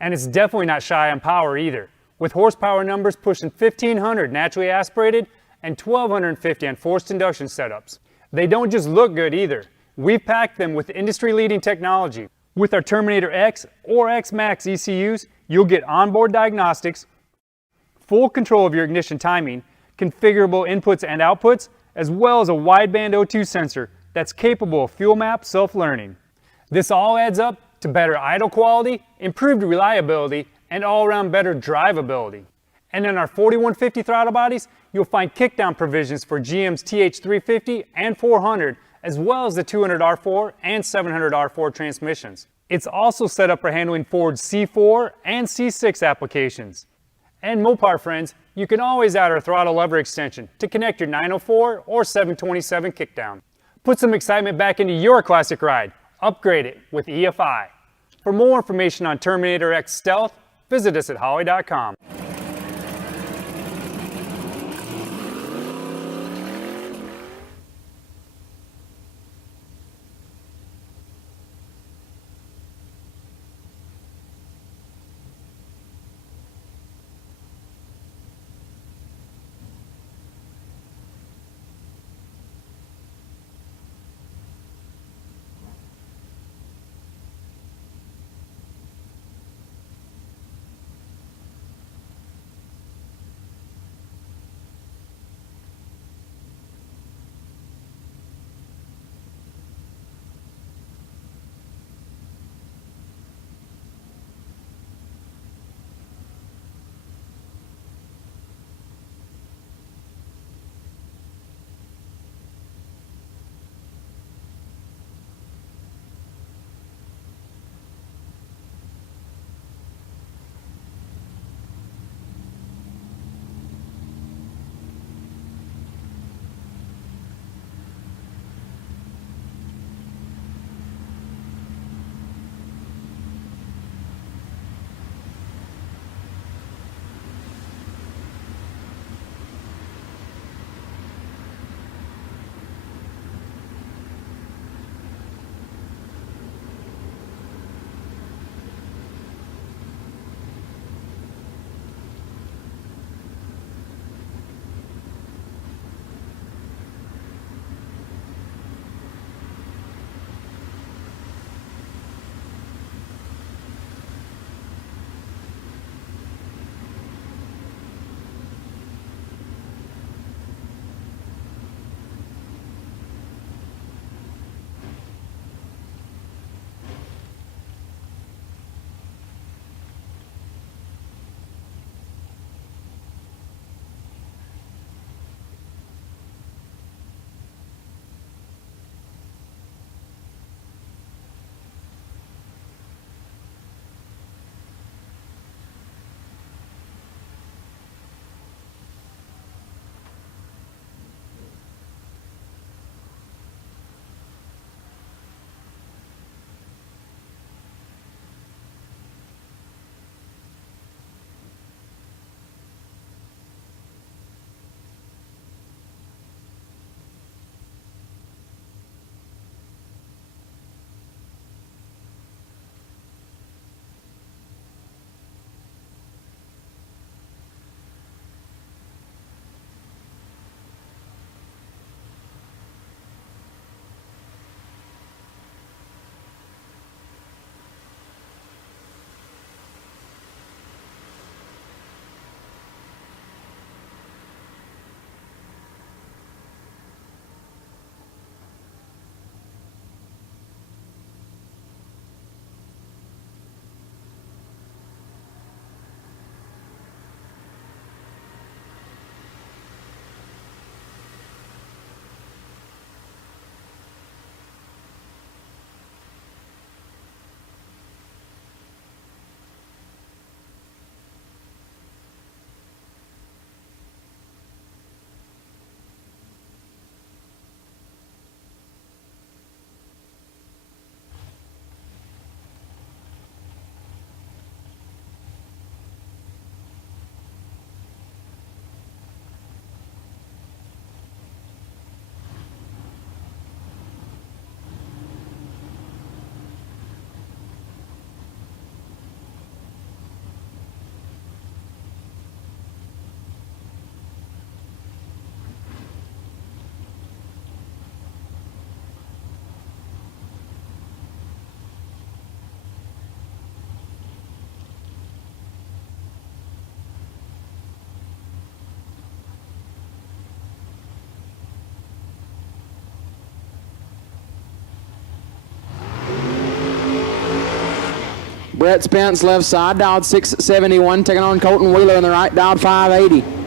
And it's definitely not shy on power either, with horsepower numbers pushing 1500 naturally aspirated and 1250 on forced induction setups. They don't just look good either. We've packed them with industry-leading technology. With our Terminator X or X Max ECUs, you'll get onboard diagnostics, full control of your ignition timing, configurable inputs and outputs, as well as a wideband O2 sensor that's capable of fuel map self-learning. This all adds up to better idle quality, improved reliability, and all-around better drivability. And in our 4150 throttle bodies, you'll find kickdown provisions for GM's TH350 and 400, as well as the 200R4 and 700R4 transmissions. It's also set up for handling Ford's C4 and C6 applications. And Mopar friends, you can always add our throttle lever extension to connect your 904 or 727 kickdown. Put some excitement back into your classic ride. Upgrade it with EFI. For more information on Terminator X Stealth, visit us at Holley.com. Brett Spence left side, dialed 671, taking on Colton Wheeler in the right, dialed 580.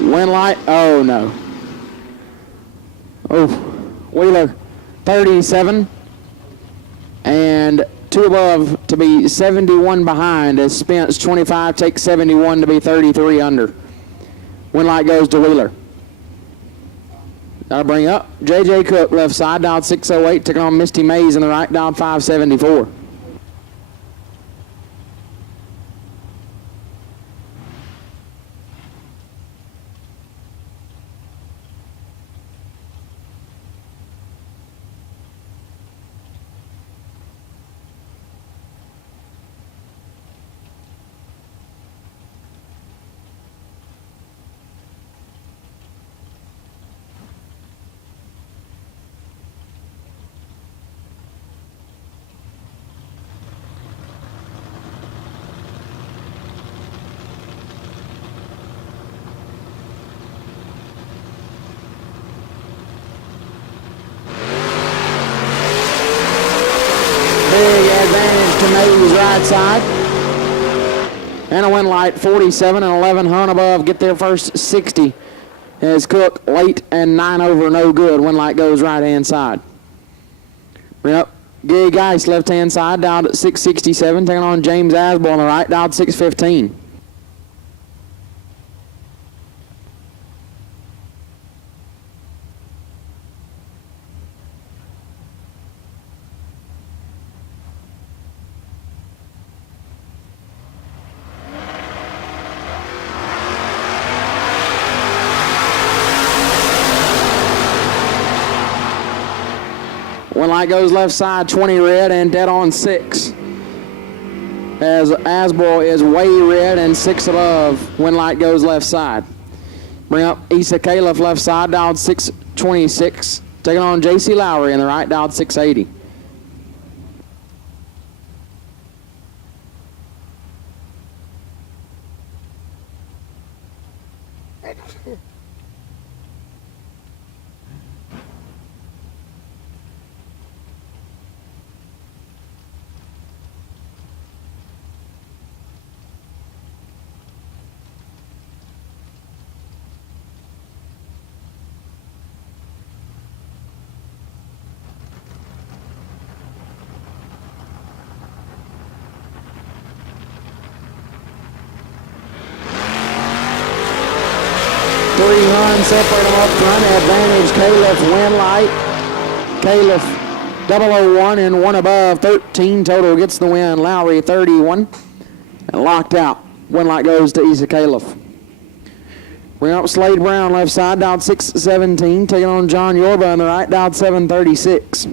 Wind light, oh no. Oh, Wheeler 37 and 2 above to be 71 behind as Spence 25 takes 71 to be 33 under. Wind light goes to Wheeler. That'll bring up J.J. Cook left side, dialed 608, taking on Misty Mays in the right, dialed 574. Big advantage to Mays right side. And a wind light 47 and 11 Hunt above get their first 60 as Cook late and 9 over no good. Wind light goes right hand side. Bring up Gig Geist left hand side, dialed at 667, taking on James Asbel on the right, dialed 615. Wind light goes left side, 20 red and dead on 6. As Asbel is way red and 6 above. Wind light goes left side. Bring up Issa Califf left side, dialed 626. Taking on J.C. Lowry in the right, dialed 680. Three runs separate them up front. Advantage Califf, wind light. Califf 001 and 1 above. 13 total gets the win. Lowry 31 and locked out. Wind light goes to Issa Califf. Bring up Slade Brown left side, dialed 617. Taking on John Yorba on the right, dialed 736.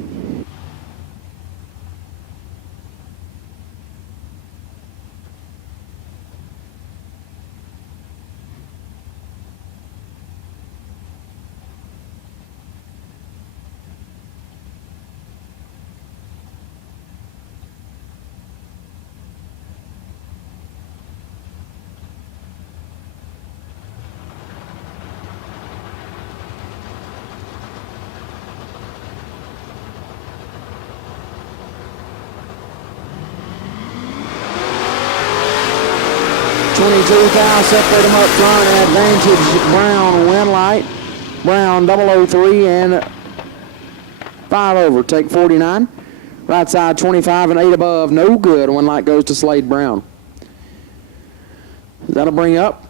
Separate them up front. Advantage Brown, wind light. Brown 003 and 5 over, take 49. Right side 25 and 8 above, no good. One light goes to Slade Brown. That'll bring up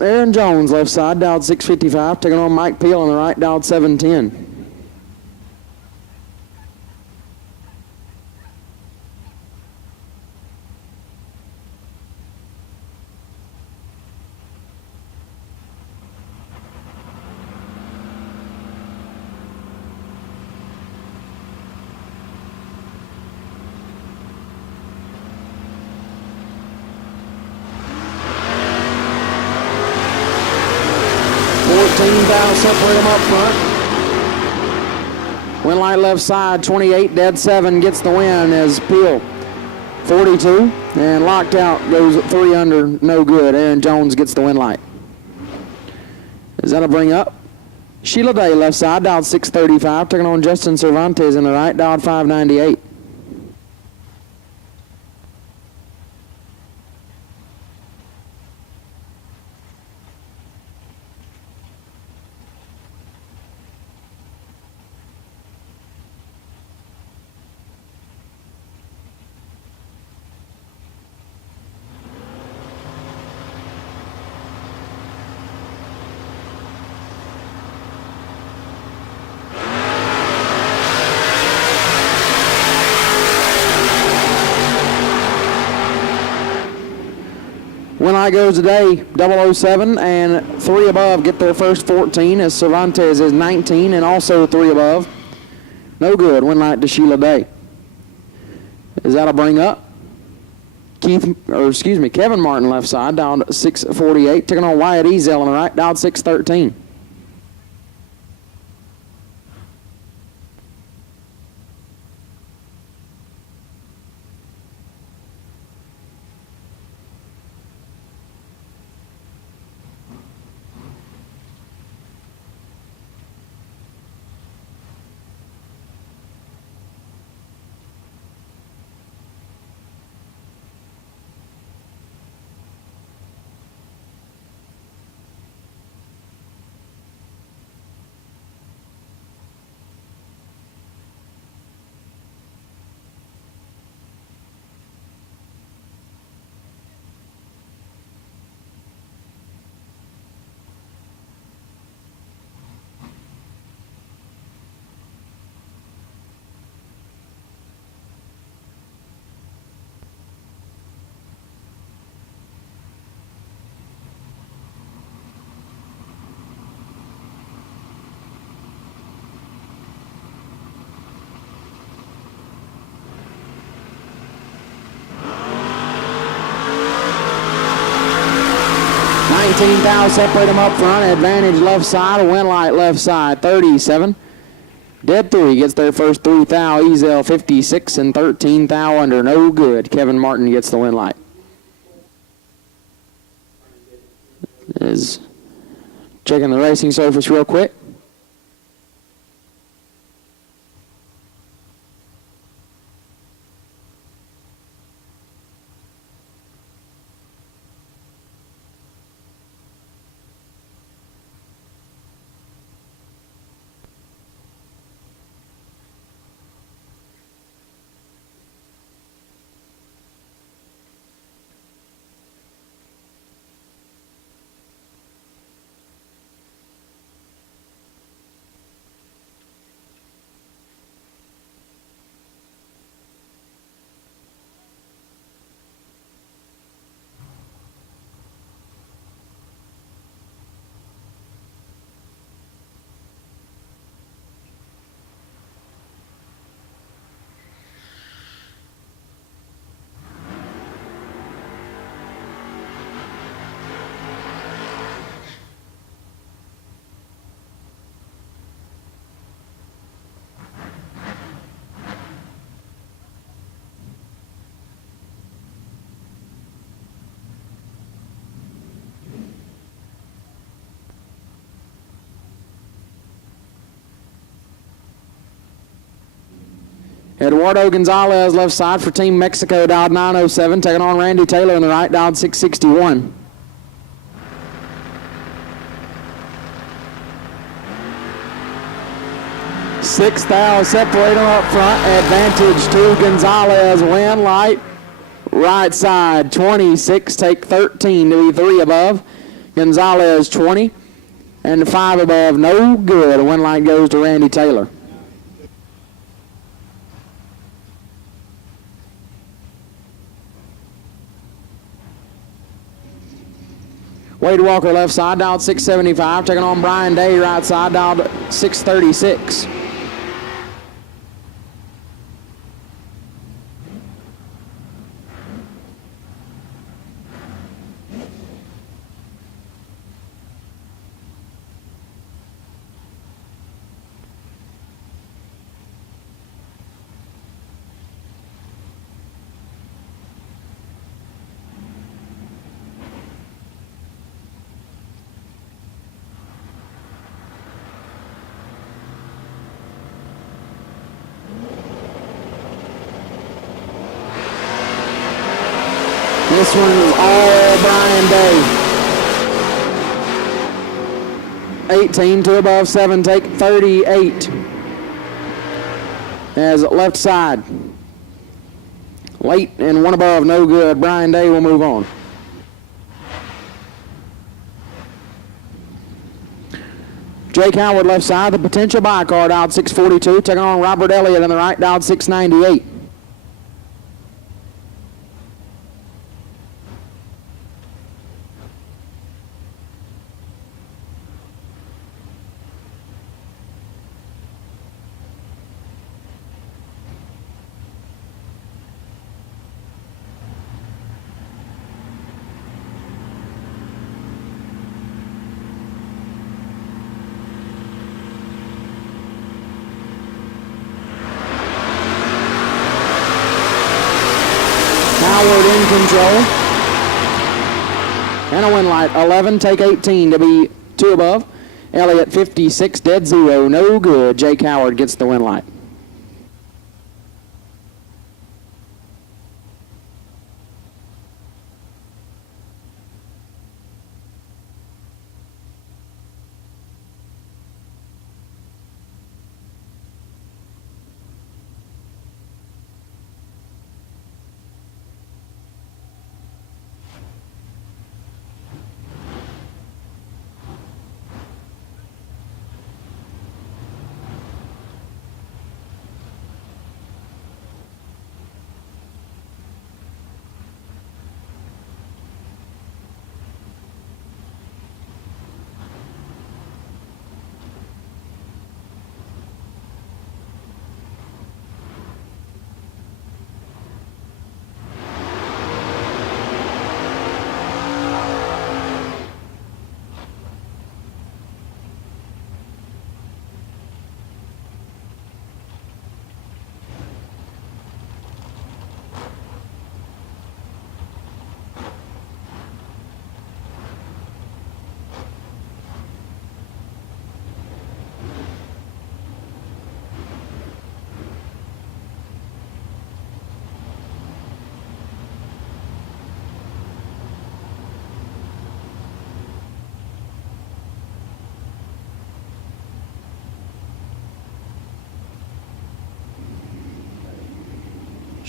Aaron Jones, left side, dialed 655, taking on Mike Peel on the right, dialed 710. Separate them up front. Win light left side, 28, dead 7 gets the win as Peel. 42, and locked out goes 3 under, no good. Aaron Jones gets the win light. Is that'll bring up Sheila Day, left side, dialed 635, taking on Justin Cervantes in the right, dialed 598. Win light goes today, 007 and 3 above get their first 14 as Cervantes is 19 and also 3 above. No good, win light to Sheila Day. Is that'll bring up Kevin Martin left side, down 648, taking on Wyatt Ezel on the right, down 613. Thou separate them up front. Advantage left side. Win light left side. 37. Dead 3 gets their first 3 thou. Ezel 56 and 13 thou under. No good. Kevin Martin gets the win light. Is checking the racing surface real quick. Eduardo Gonzalez left side for Team Mexico, dialed 907, taking on Randy Taylor on the right, dialed 661. Sixth out, separate them up front. Advantage to Gonzalez. Win light. Right side, 26. Take 13 to be 3 above. Gonzalez, 20. And 5 above, no good. Win light goes to Randy Taylor. Wade Walker left side, dialed 675. Taking on Brian Day, right side, dialed 636. This one is all Brian Day. 18 to above 7, take 38. As left side. Late and 1 above, no good. Brian Day will move on. Jake Howard left side, the potential buy card out 642. Taking on Robert Elliott on the right, dialed 698. Howard in control. And a win light. 11, take 18 to be 2 above. Elliott 56, dead 0, no good. Jake Howard gets the win light.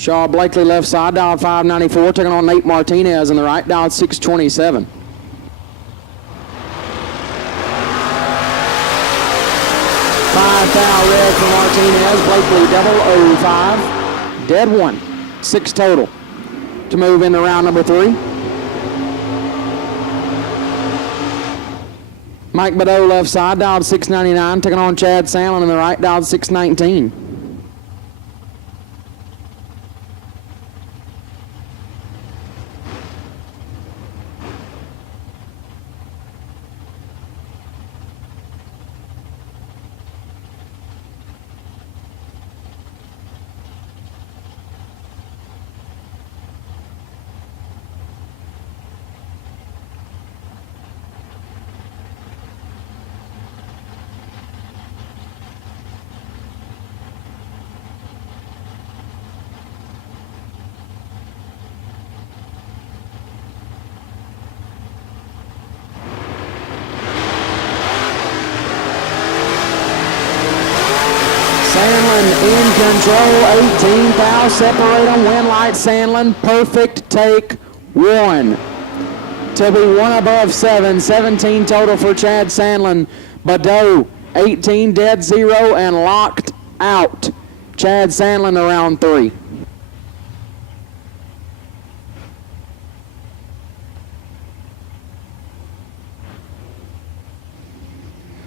Shaw Blakely left side, dialed 594, taking on Nate Martinez on the right, dialed 627. Five foul red for Martinez. Blakely double 05. Dead 1. 6 total to move into round number 3. Mike Badeau left side, dialed 699, taking on Chad Sandlin on the right, dialed 619. Sandlin in control, 18 thou, separate them, win light Sandlin, perfect take one. To be one above 7, 17 total for Chad Sandlin. Badeau, 18 dead 0 and locked out. Chad Sandlin to round 3.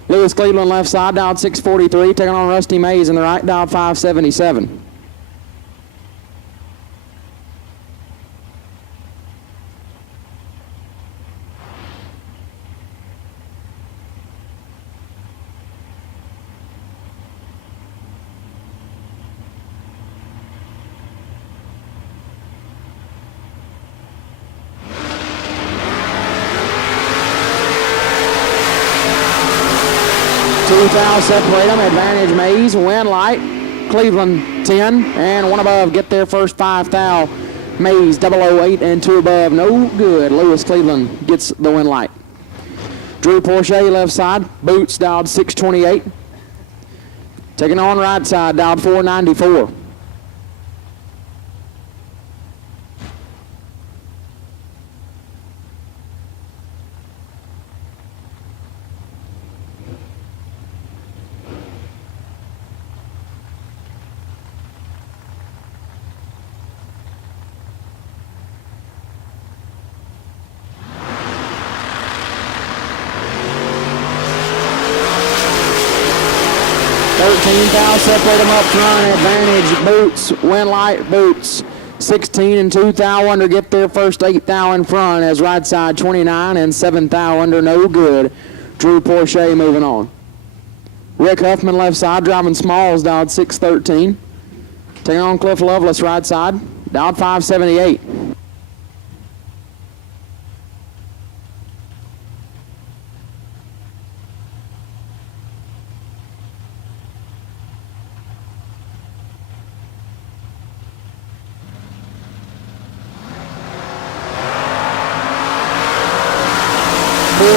Lewis Cleveland left side, dialed 643, taking on Rusty Mays in the right, dialed 577. Foul separate them, advantage Mays, win light, Cleveland 10, and one above, get their first 5 thou. Mays 008 and 2 above, no good. Lewis Cleveland gets the win light. Drew Porsche left side, Boots dialed 628. Taking on right side, dialed 494. Thou separate them up front, advantage Boots, win light Boots. 16 and 2 thou under, get their first 8 thou in front as right side 29 and 7 thou under, no good. Drew Porsche moving on. Rick Huffman left side, driving Smalls, dialed 613. Taking on Cliff Lovelace right side, dialed 578.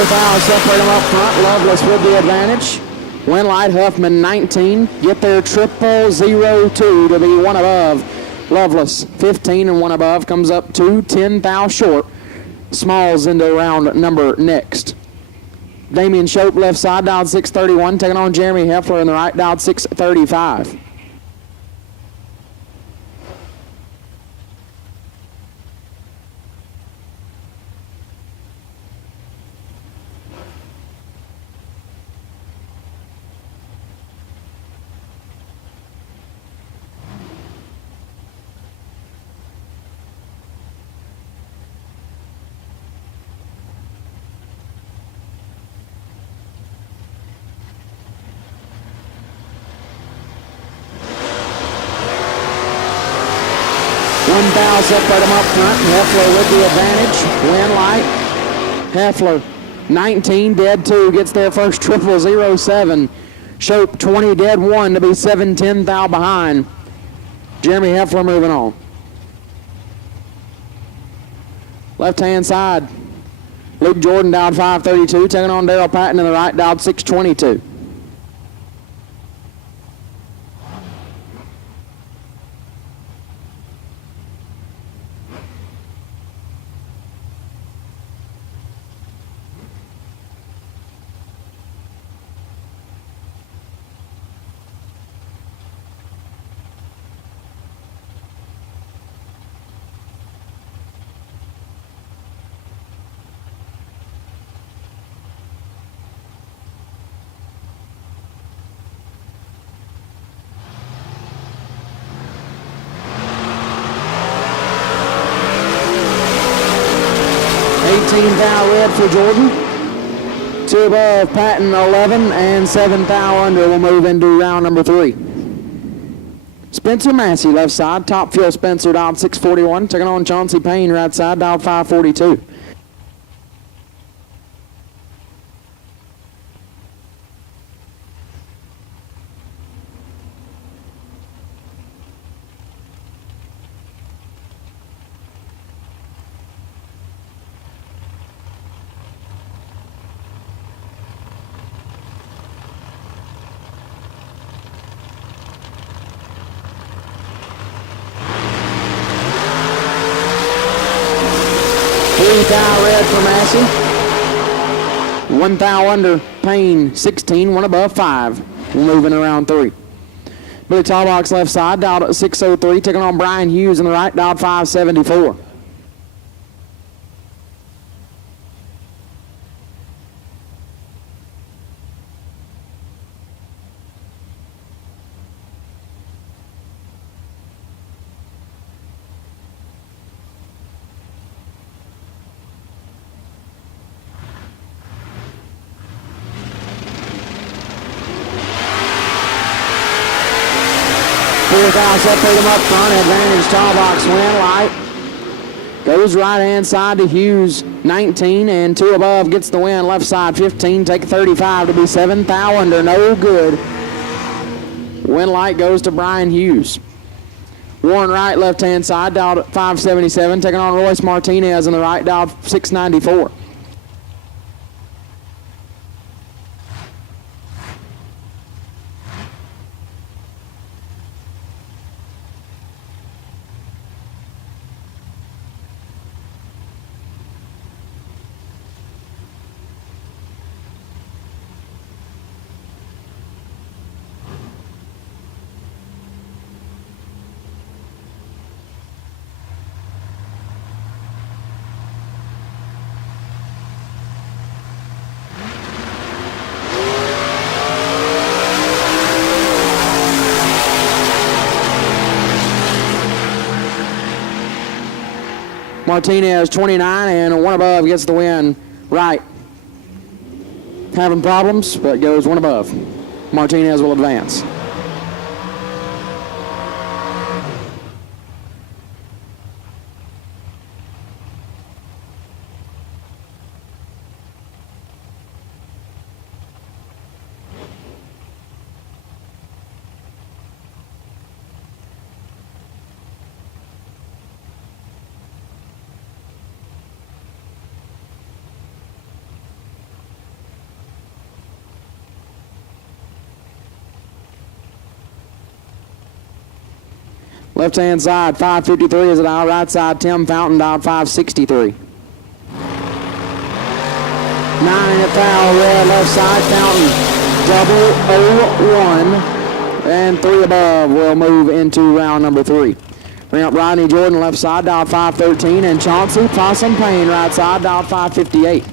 Foul, separate them up front. Lovelace with the advantage. Win light Huffman 19. Get their 002 to be one above. Lovelace 15 and one above comes up to 10 thou short. Smalls into round number next. Damian Shope left side, dialed 631, taking on Jeremy Heffler in the right, dialed 635. Thou separate them up front. Heffler with the advantage. Win light. Heffler 19 dead 2 gets their first 007. Shope 20 dead 1 to be 7-10 thou behind. Jeremy Heffler moving on. Left hand side. Luke Jordan dialed 532, taking on Darrell Patton in the right, dialed 622. Thou red for Jordan. 2 above Patton 11 and 7 thou under will move into round number 3. Spencer Massey left side, top fuel Spencer dialed 641, taking on Chauncey Payne right side, dialed 542. thou red for Massey. 1 thou under Payne, 16, 1 above 5. We're moving around 3. Billy Tallbox left side, dialed at 603, taking on Brian Hughes in the right, dialed 574. Fourth out, separate them up front. Advantage, Tallbox win. Light goes right hand side to Hughes, 19, and 2 above gets the win. Left side, 15. Take 35 to be 7 thou under. No good. Win light goes to Brian Hughes. Warren Wright, left hand side, dialed at 577. Taking on Royce Martinez in the right, dialed 694. Martinez, 29, and 1 above gets the win. Right. Having problems, but goes 1 above. Martinez will advance. Left hand side, 553 is it out. Right side, Tim Fountain, dialed 563. 9 in the foul, red left side, Fountain, double 0-1, and 3 above will move into round number 3. Bring up Rodney Jordan, left side, dialed 513, and Chauncey Possum Payne, right side, dialed 558.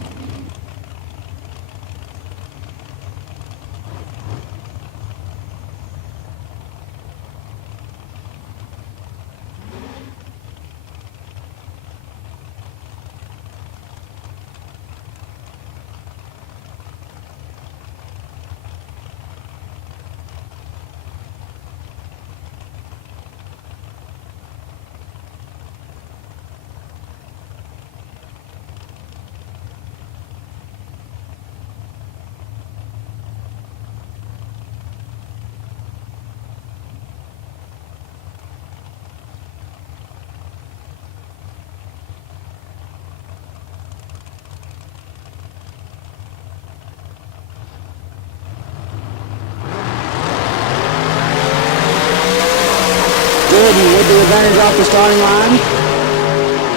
Jordan with the advantage off the starting line.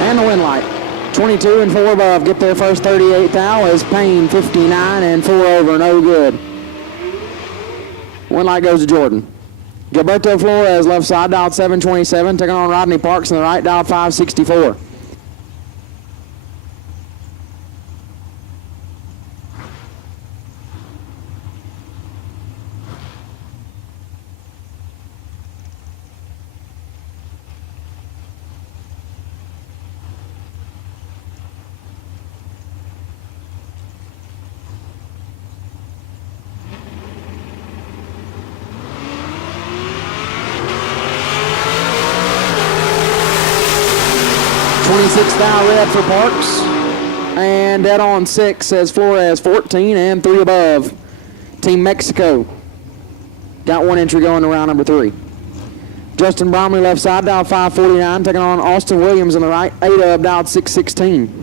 And the win light. 22 and 4 above. Get their first 38 thou as Payne 59 and 4 over. No good. Win light goes to Jordan. Gilberto Flores, left side, dialed 727. Taking on Rodney Parks in the right, dialed 564. Thou red for Parks, and dead on 6 says Flores, 14 and 3 above. Team Mexico got 1 entry going to round number 3. Justin Bromley left side, dialed 549, taking on Austin Williams in the right, 8 up, dialed 616.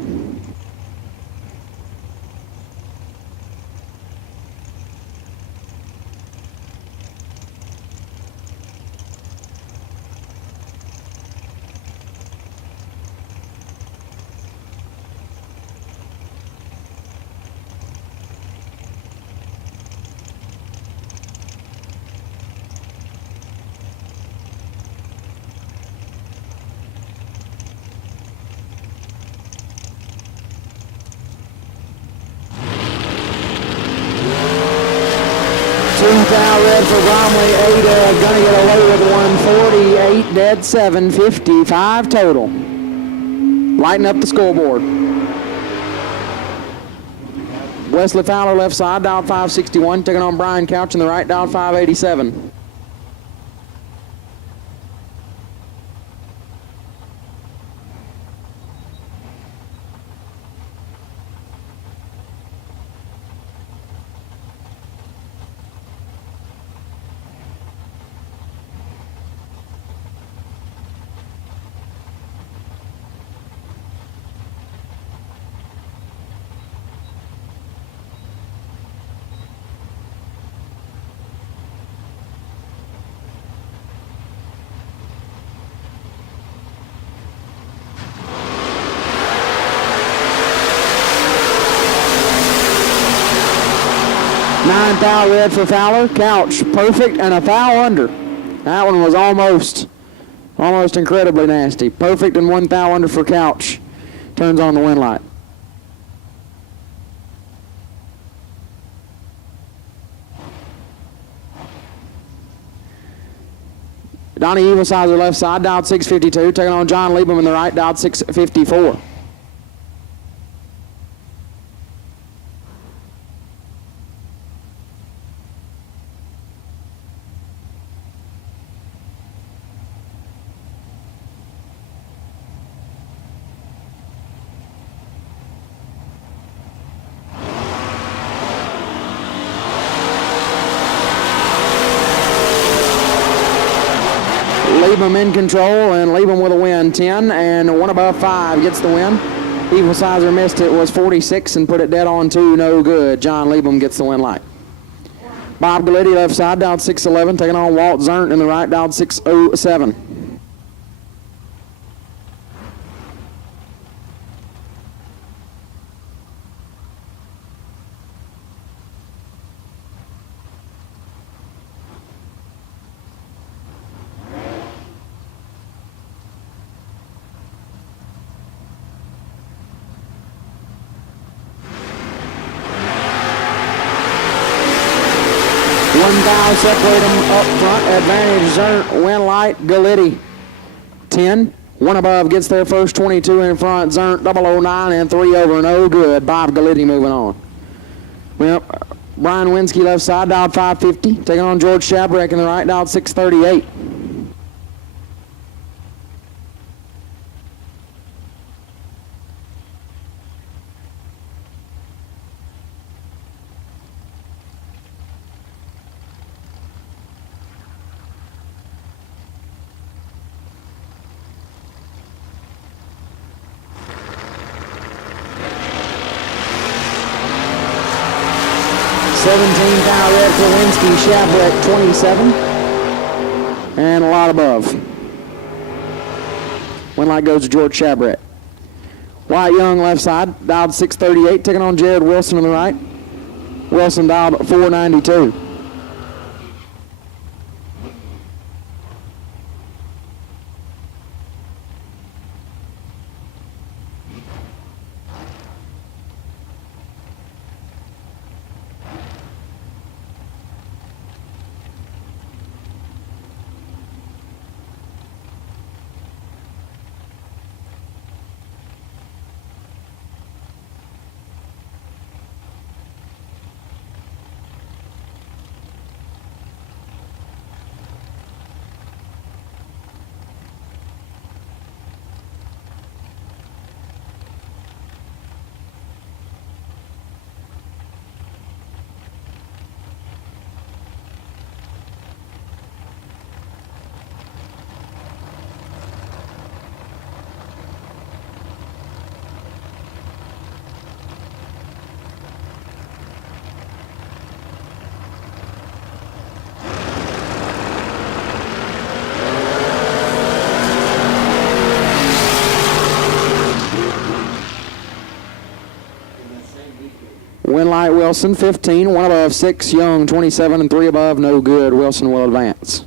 towel red for Bromley. Ada gonna get away with 148, dead 7, 55 total. Lighten up the scoreboard. Wesley Fowler left side, dialed 561, taking on Brian Couch in the right, dialed 587. Nine foul red for Fowler. Couch perfect and a foul under. That one was almost incredibly nasty. Perfect and one foul under for Couch. Turns on the win light. Donnie Evilsizer left side, dialed 652, taking on John Liebman in the right, dialed 654. Liebman in control and Liebman with a win. 10 and one above 5 gets the win. Evilsizer missed it, was 46 and put it dead on 2, no good. John Liebman gets the win light. Bob Galletti left side, dialed 611, taking on Walt Zernt in the right, dialed 607. 1 foul, separate them up front. Advantage Zernt, win light, Galletti. 10. One above gets their first 22 in front. Zernt 009 and 3 over, no good. Bob Galletti moving on. Well, Brian Winsky left side, dialed 550. Taking on George Shabrek in the right, dialed 638. Foul red for Winsky, Shabrek 27, and a lot above. Win light goes to George Shabrek. Wyatt Young left side, dialed 638, taking on Jared Wilson on the right. Wilson dialed 492. Winlight Wilson 15, 1 above 6, Young 27 and 3 above, no good. Wilson will advance.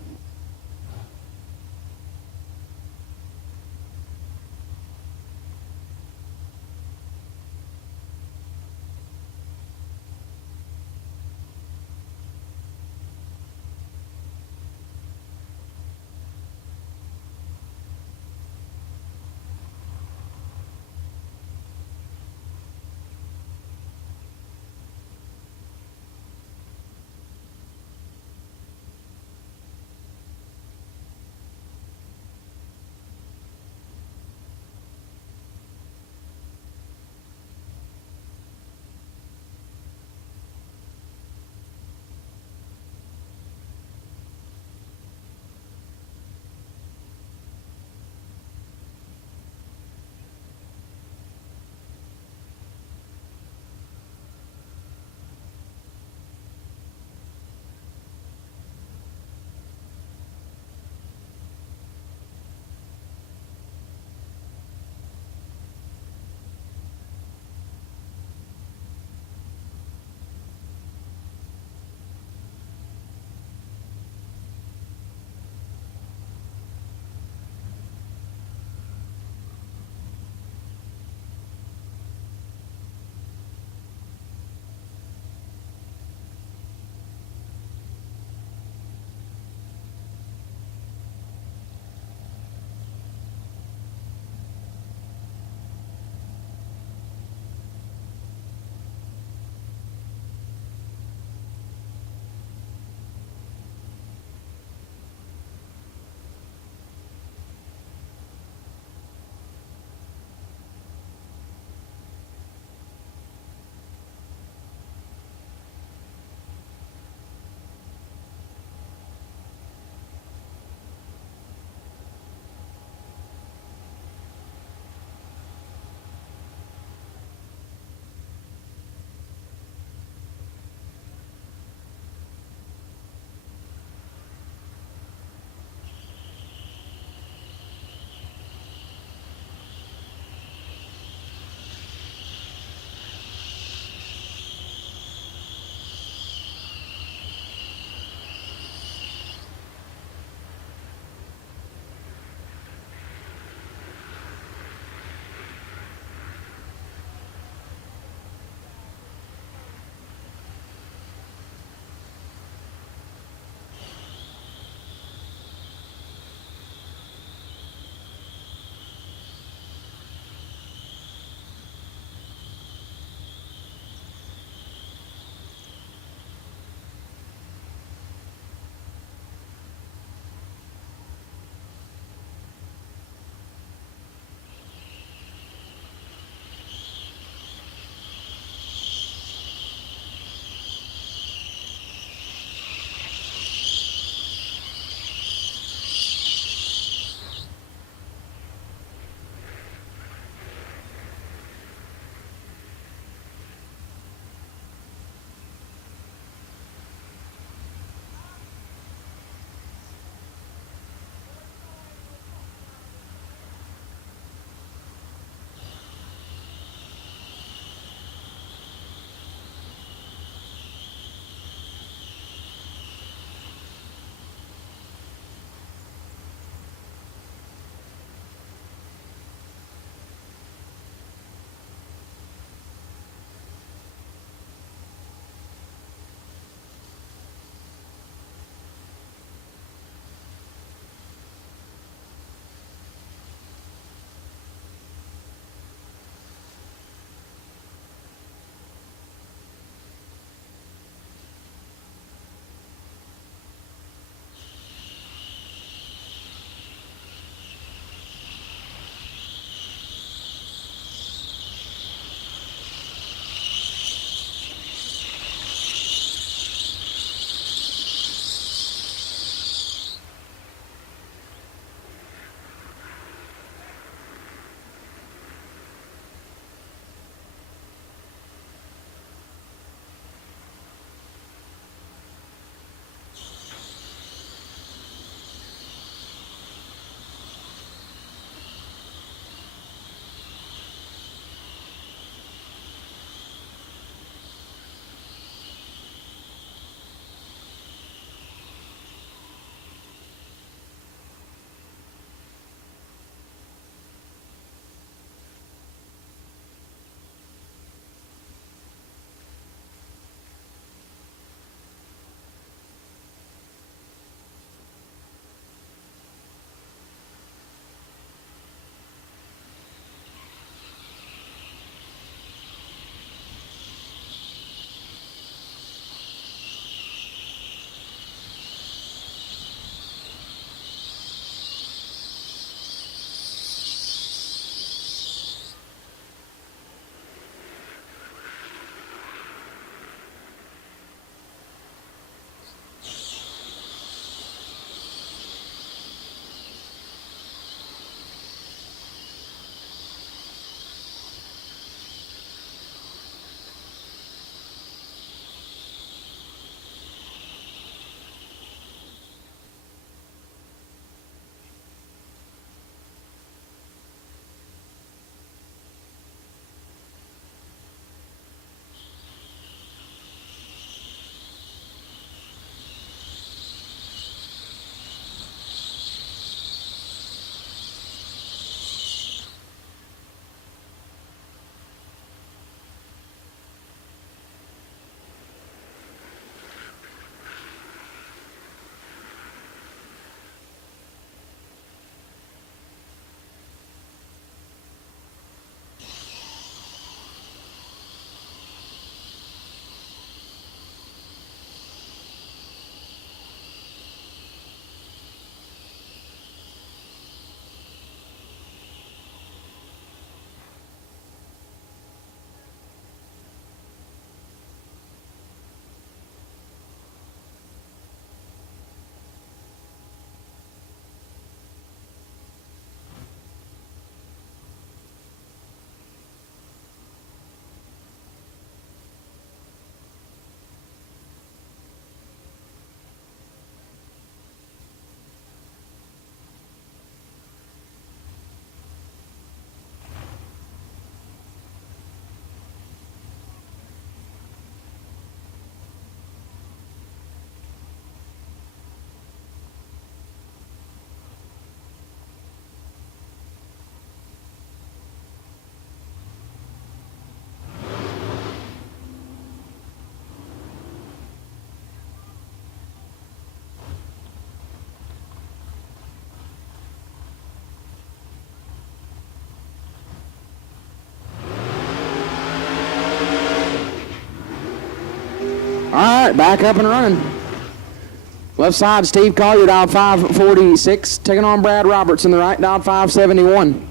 All right, back up and running. Left side, Steve Collier, dialed 546, taking on Brad Roberts in the right, dialed 571.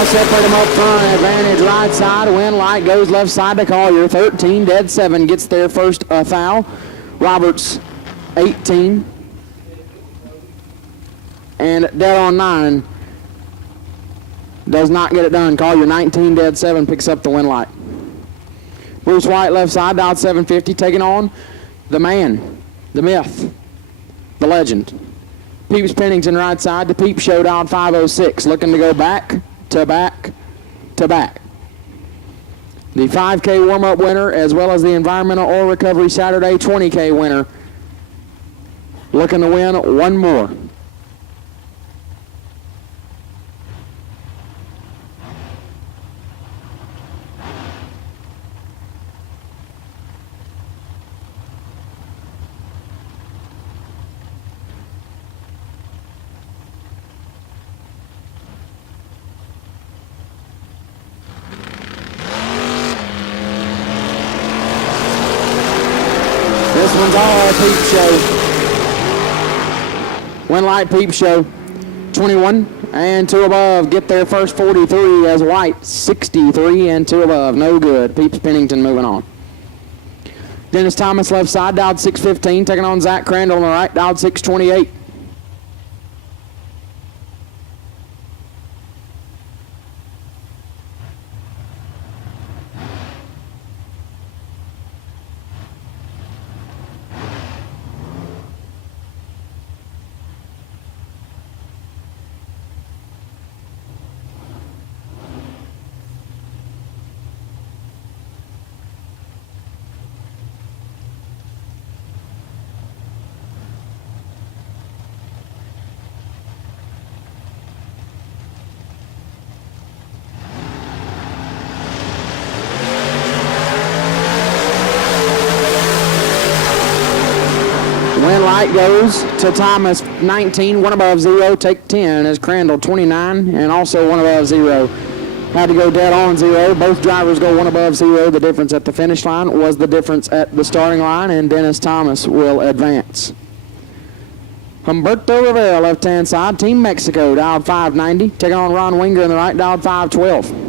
Separate them up front, advantage right side, win light goes left side to Collier, 13, dead 7, gets there first foul. Roberts, 18, and dead on 9, does not get it done. Collier, 19, dead 7, picks up the win light. Bruce White, left side, dialed 750, taking on the man, the myth, the legend. Peeps Pennington, right side, to Peep Show, dialed 506, looking to go back to back to back. The 5K warm-up winner, as well as the Environmental Oil Recovery Saturday 20K winner, looking to win one more. This one's all Peep Show. Win light Peep Show. 21 and 2 above. Get their first 43 as White. 63 and 2 above. No good. Peeps Pennington moving on. Dennis Thomas left side, dialed 615. Taking on Zach Crandall on the right, dialed 628. Light goes to Thomas, 19, 1 above 0, take 10 as Crandall, 29, and also 1 above 0. Had to go dead on 0. Both drivers go 1 above 0. The difference at the finish line was the difference at the starting line, and Dennis Thomas will advance. Humberto Rivera, left-hand side, Team Mexico, dialed 590, taking on Ron Winger in the right, dialed 512.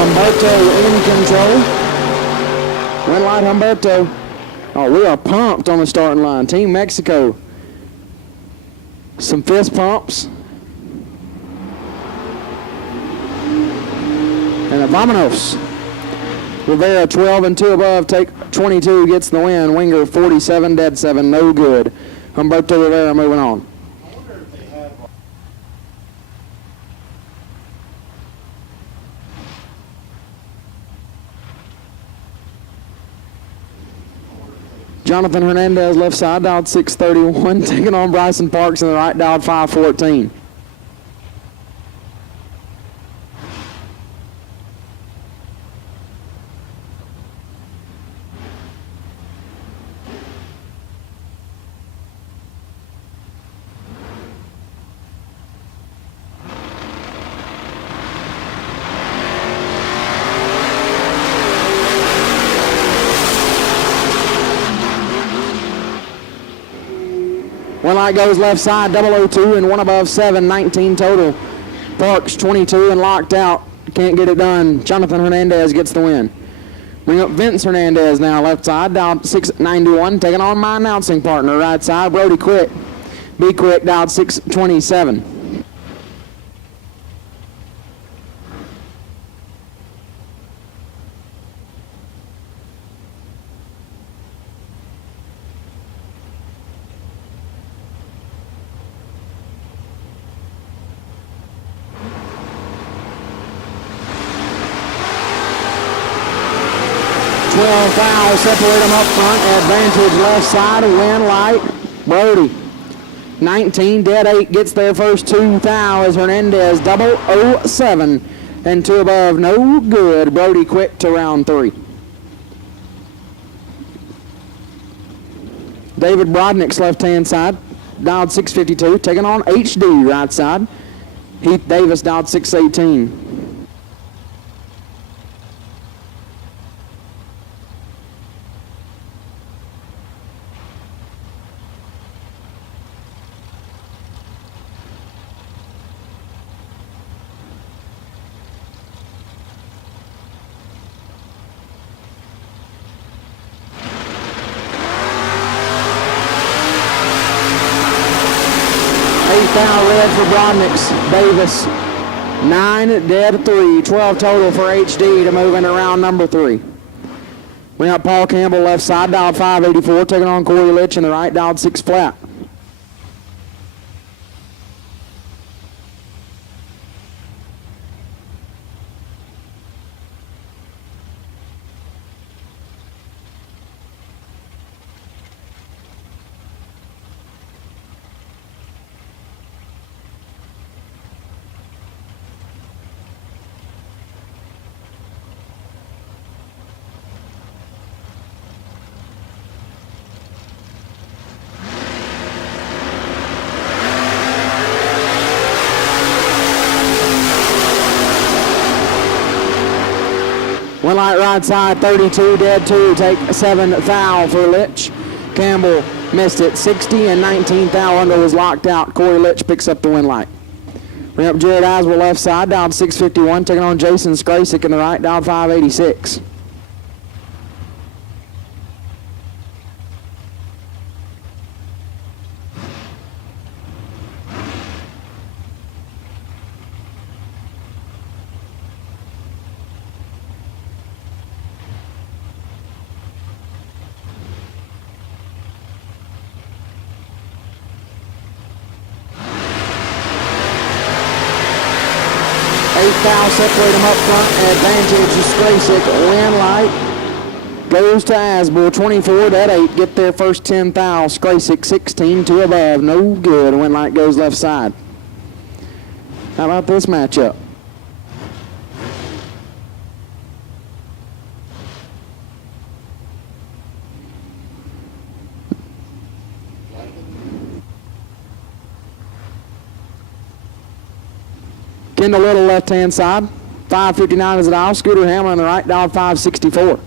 Humberto in control. Win light Humberto. Oh, we are pumped on the starting line. Team Mexico. Some fist pumps. And a vamonos. Rivera 12 and 2 above, take 22, gets the win. Winger 47, dead 7, no good. Humberto Rivera moving on. Jonathan Hernandez, left side, dialed 631, taking on Bryson Parks in the right, dialed 514. One light goes left side, 002 and 1 above 7, 19 total. Parks 22 and locked out. Can't get it done. Jonathan Hernandez gets the win. Bring up Vince Hernandez now, left side, dialed 691, taking on my announcing partner, right side, Brody Quick. Be Quick, dialed 627. 12 fouls separate them up front. Advantage left side, win light. Brody. 19, dead 8, gets their first 2 foul as Hernandez 007 and 2 above, no good. Brody quick to round 3. David Brodnick's left-hand side, dialed 652, taking on HD right side. Heath Davis dialed 618. Foul red for Brodnick's. Davis. 9, dead 3. 12 total for HD to move into round number 3. We have Paul Campbell left side, dialed 584, taking on Corey Litch in the right, dialed 6 flat. One light right side, 32, dead 2, take 7 foul for Litch. Campbell missed it, 60 and 19 foul under was locked out. Corey Litch picks up the win light. Bring up Jared Aswell left side, down 651, taking on Jason Skrasik in the right, down 586. Foul separate them up front. Advantage is Skrasik. Win light goes to Asbull. 24 dead 8. Get their first 10 fouls. Skrasik 16, 2 above. No good. Win light goes left side. How about this matchup? Kendall Little left-hand side. 559 is the dial. Scooter Hamlin on the right, dial 564.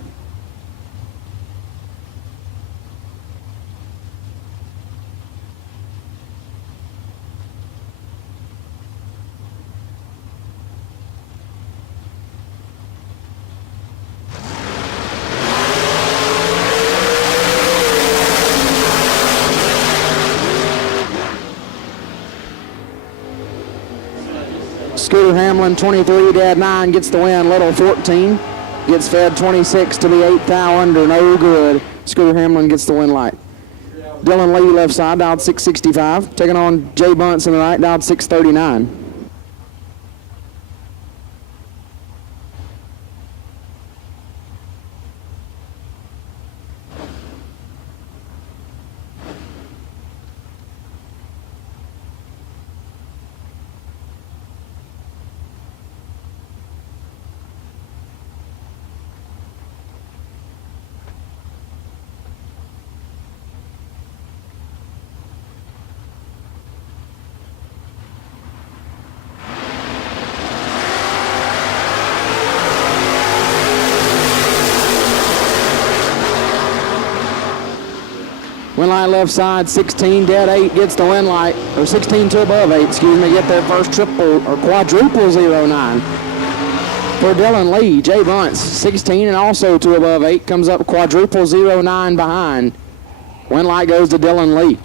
Scooter Hamlin, 23, dead 9, gets the win. Little, 14, gets fed 26 to the 8 foul under, no good. Scooter Hamlin gets the win light. Dylan Lee left side, dialed 665, taking on Jay Bunce in the right, dialed 639. Win light left side, 16, dead 8, gets the win light, or 16 to above 8, excuse me, get their first triple, or quadruple 09. For Dylan Lee, Jay Bunce, 16 and also to above 8, comes up quadruple 09 behind. Win light goes to Dylan Lee.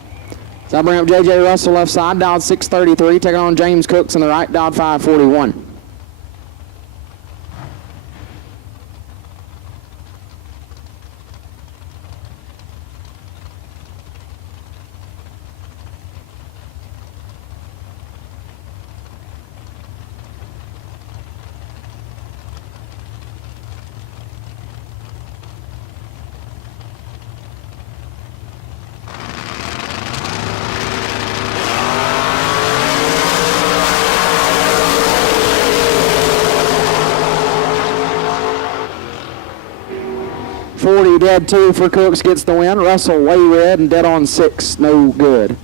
So I bring up J.J. Russell left side, dialed 633, taking on James Cooks in the right, dialed 541. 3, dead 2 for Cooks gets the win. Russell way red and dead on 6, no good.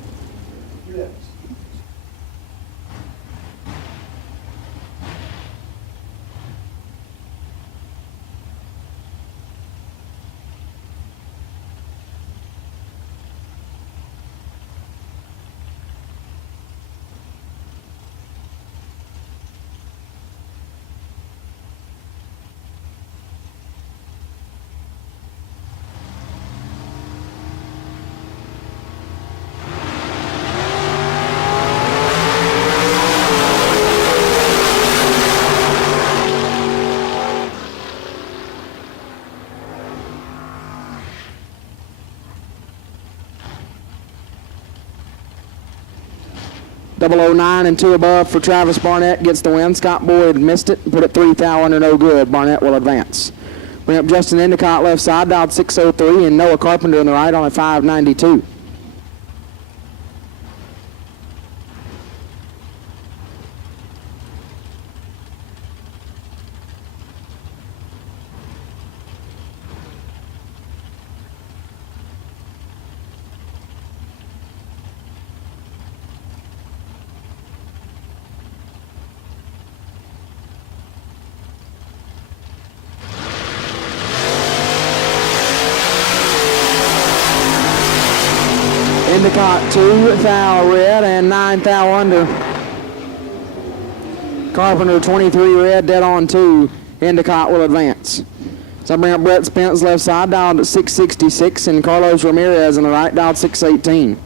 .009 and 2 above for Travis Barnett gets the win. Scott Boyd missed it and put it 3 thou under no good. Barnett will advance. Bring up Justin Endicott left side, dialed 603, and Noah Carpenter in the right on a 592. Endicott 2 thou red and 9 thou under. Carpenter 23 red, dead on 2. Endicott will advance. So I bring up Brett Spence left side, dialed at 666, and Carlos Ramirez in the right, dialed 618.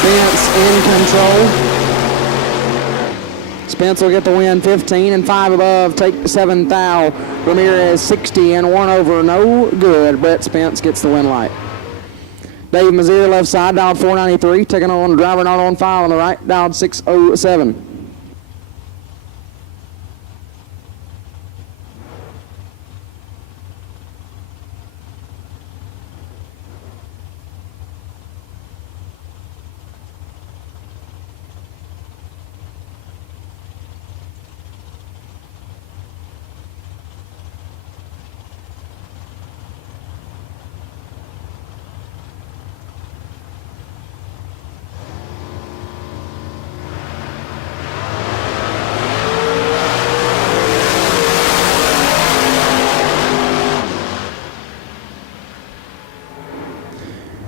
Spence in control. Spence will get the win, 15 and 5 above, take 7 thou. Ramirez 60 and 1 over, no good. Brett Spence gets the win light. Dave Mazier left side, dialed 493, taking on driver not on file on the right, dialed 607.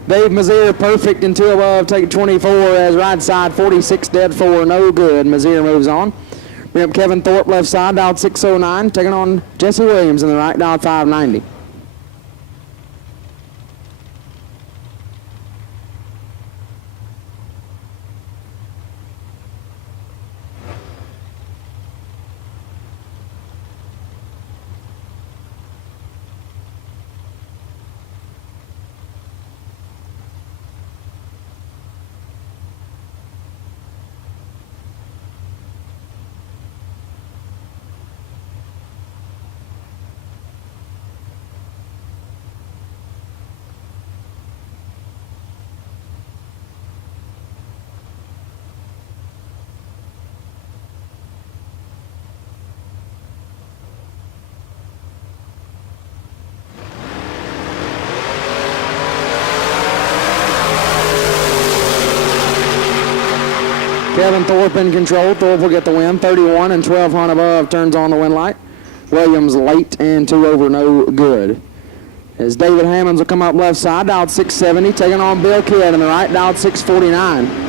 Dave Mazier perfect and 2 above, take 24 as right side, 46 dead 4, no good. Mazier moves on. Bring up Kevin Thorpe left side, dialed 609, taking on Jesse Williams in the right, dialed 590. Kevin Thorpe in control. Thorpe will get the win. 31 and 12 on above turns on the win light. Williams late and 2 over, no good. As David Hammonds will come up left side, dialed 670, taking on Bill Kidd in the right, dialed 649.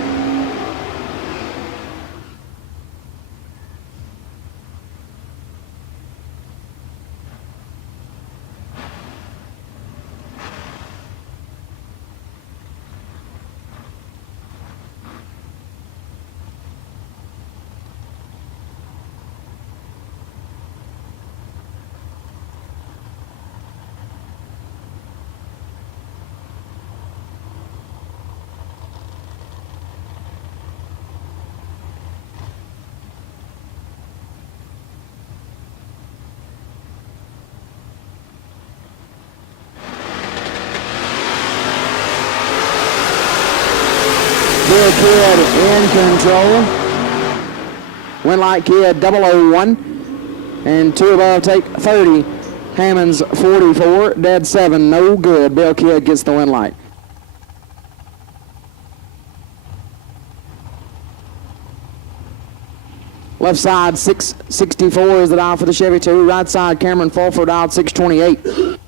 Bill Kidd in control. Winlight Kidd 001. And 2 above take 30. Hammonds 44. Dead 7. No good. Bill Kidd gets the win light. Left side 664 is the dial for the Chevy 2. Right side Cameron Fulford dial 628.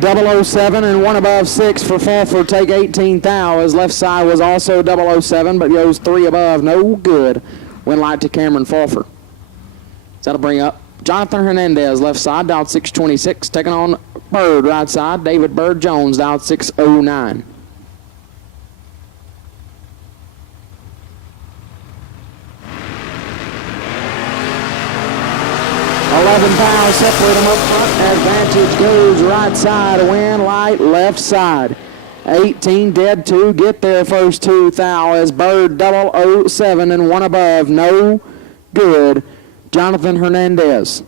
.007 and 1 above 6 for Fulford take 18 thou. His left side was also 007 but goes 3 above. No good. Win light to Cameron Fulford. That'll bring up Jonathan Hernandez left side dialed 626 taking on Bird right side. David Bird Jones dialed 609. 11 pounds separate them up front. Advantage goes right side. Win light left side. 18 dead 2. Get there first 2 thou as Bird 007 and 1 above. No good. Jonathan Hernandez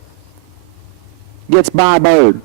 gets by Bird.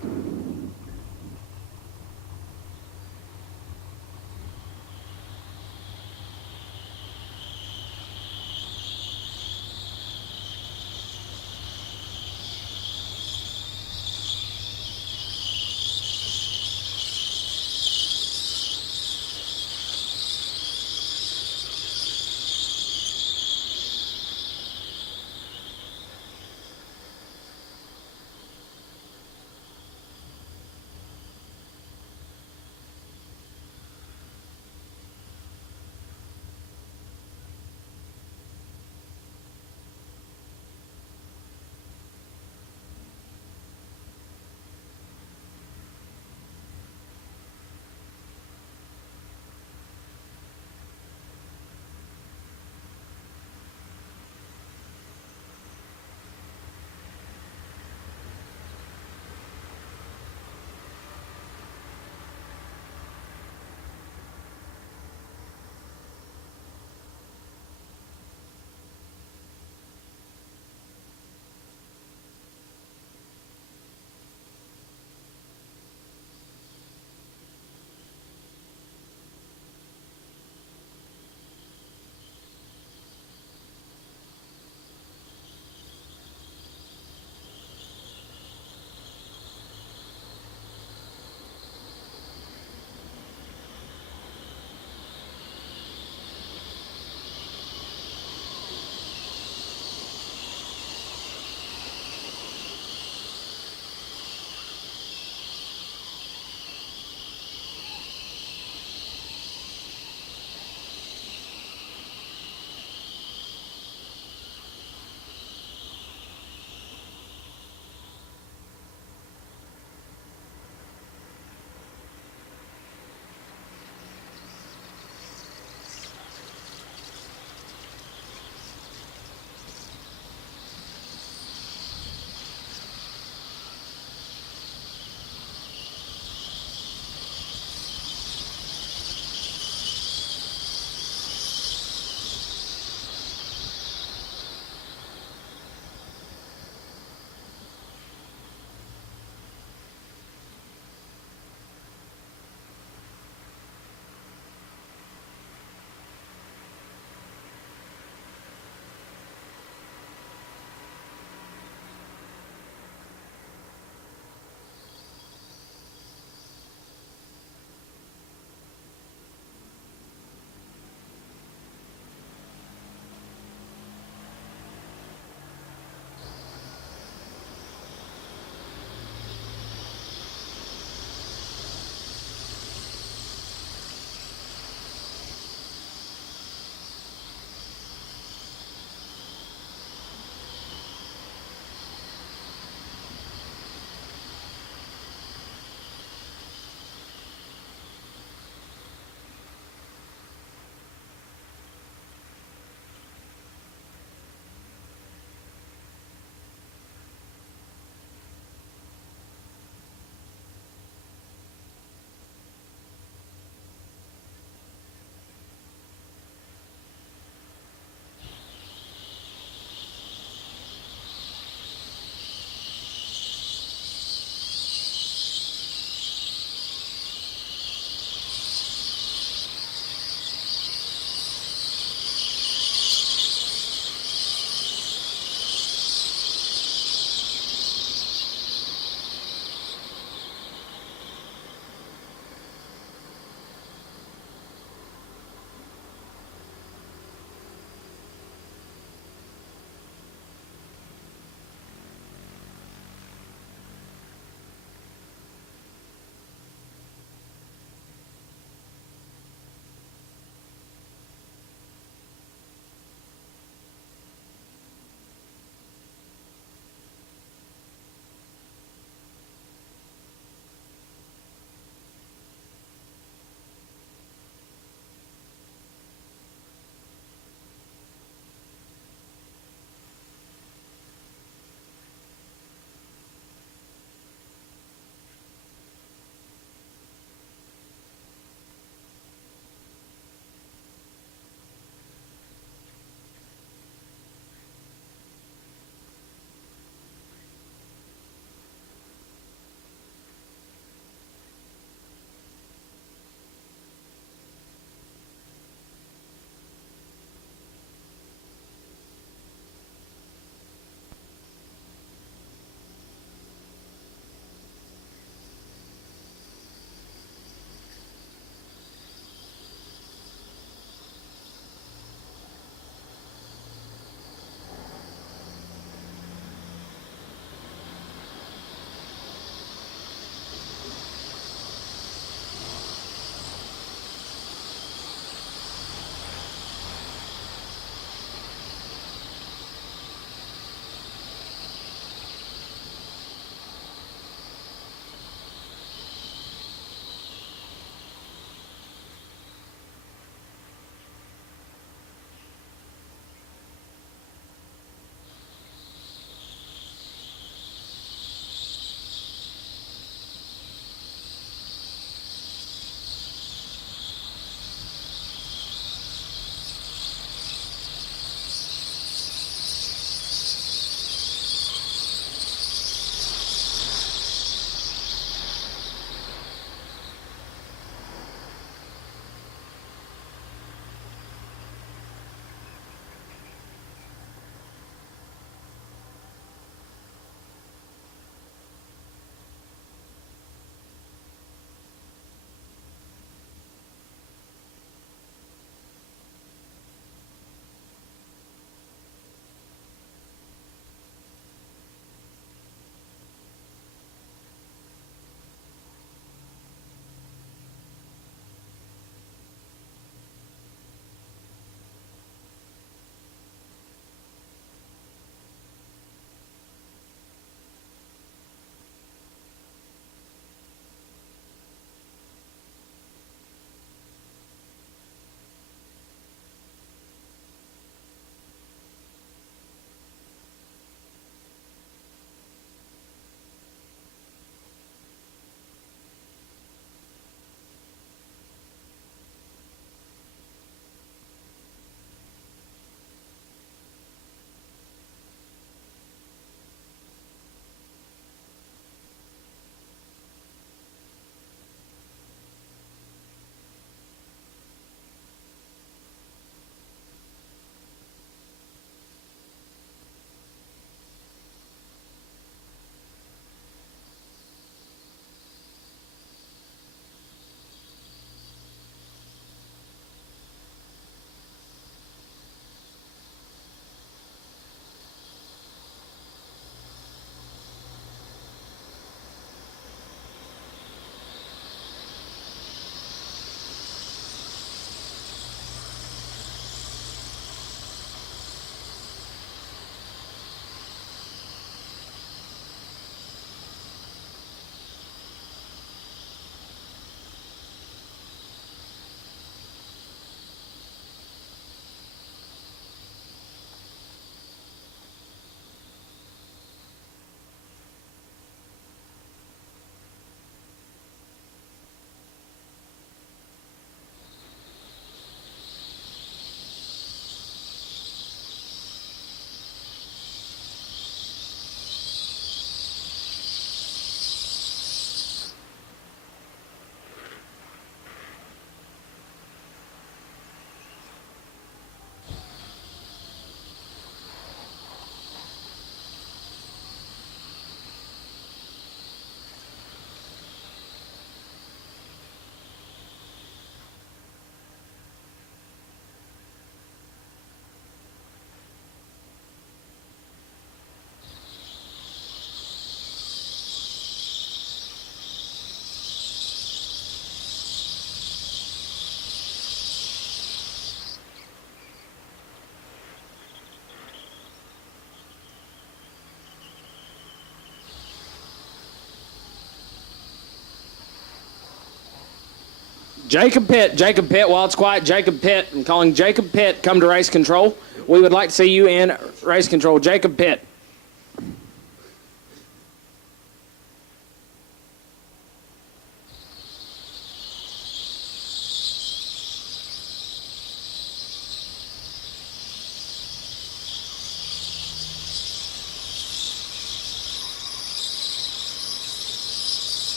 Jacob Pitt, while it's quiet, Jacob Pitt. I'm calling Jacob Pitt, come to race control. We would like to see you in race control. Jacob Pitt.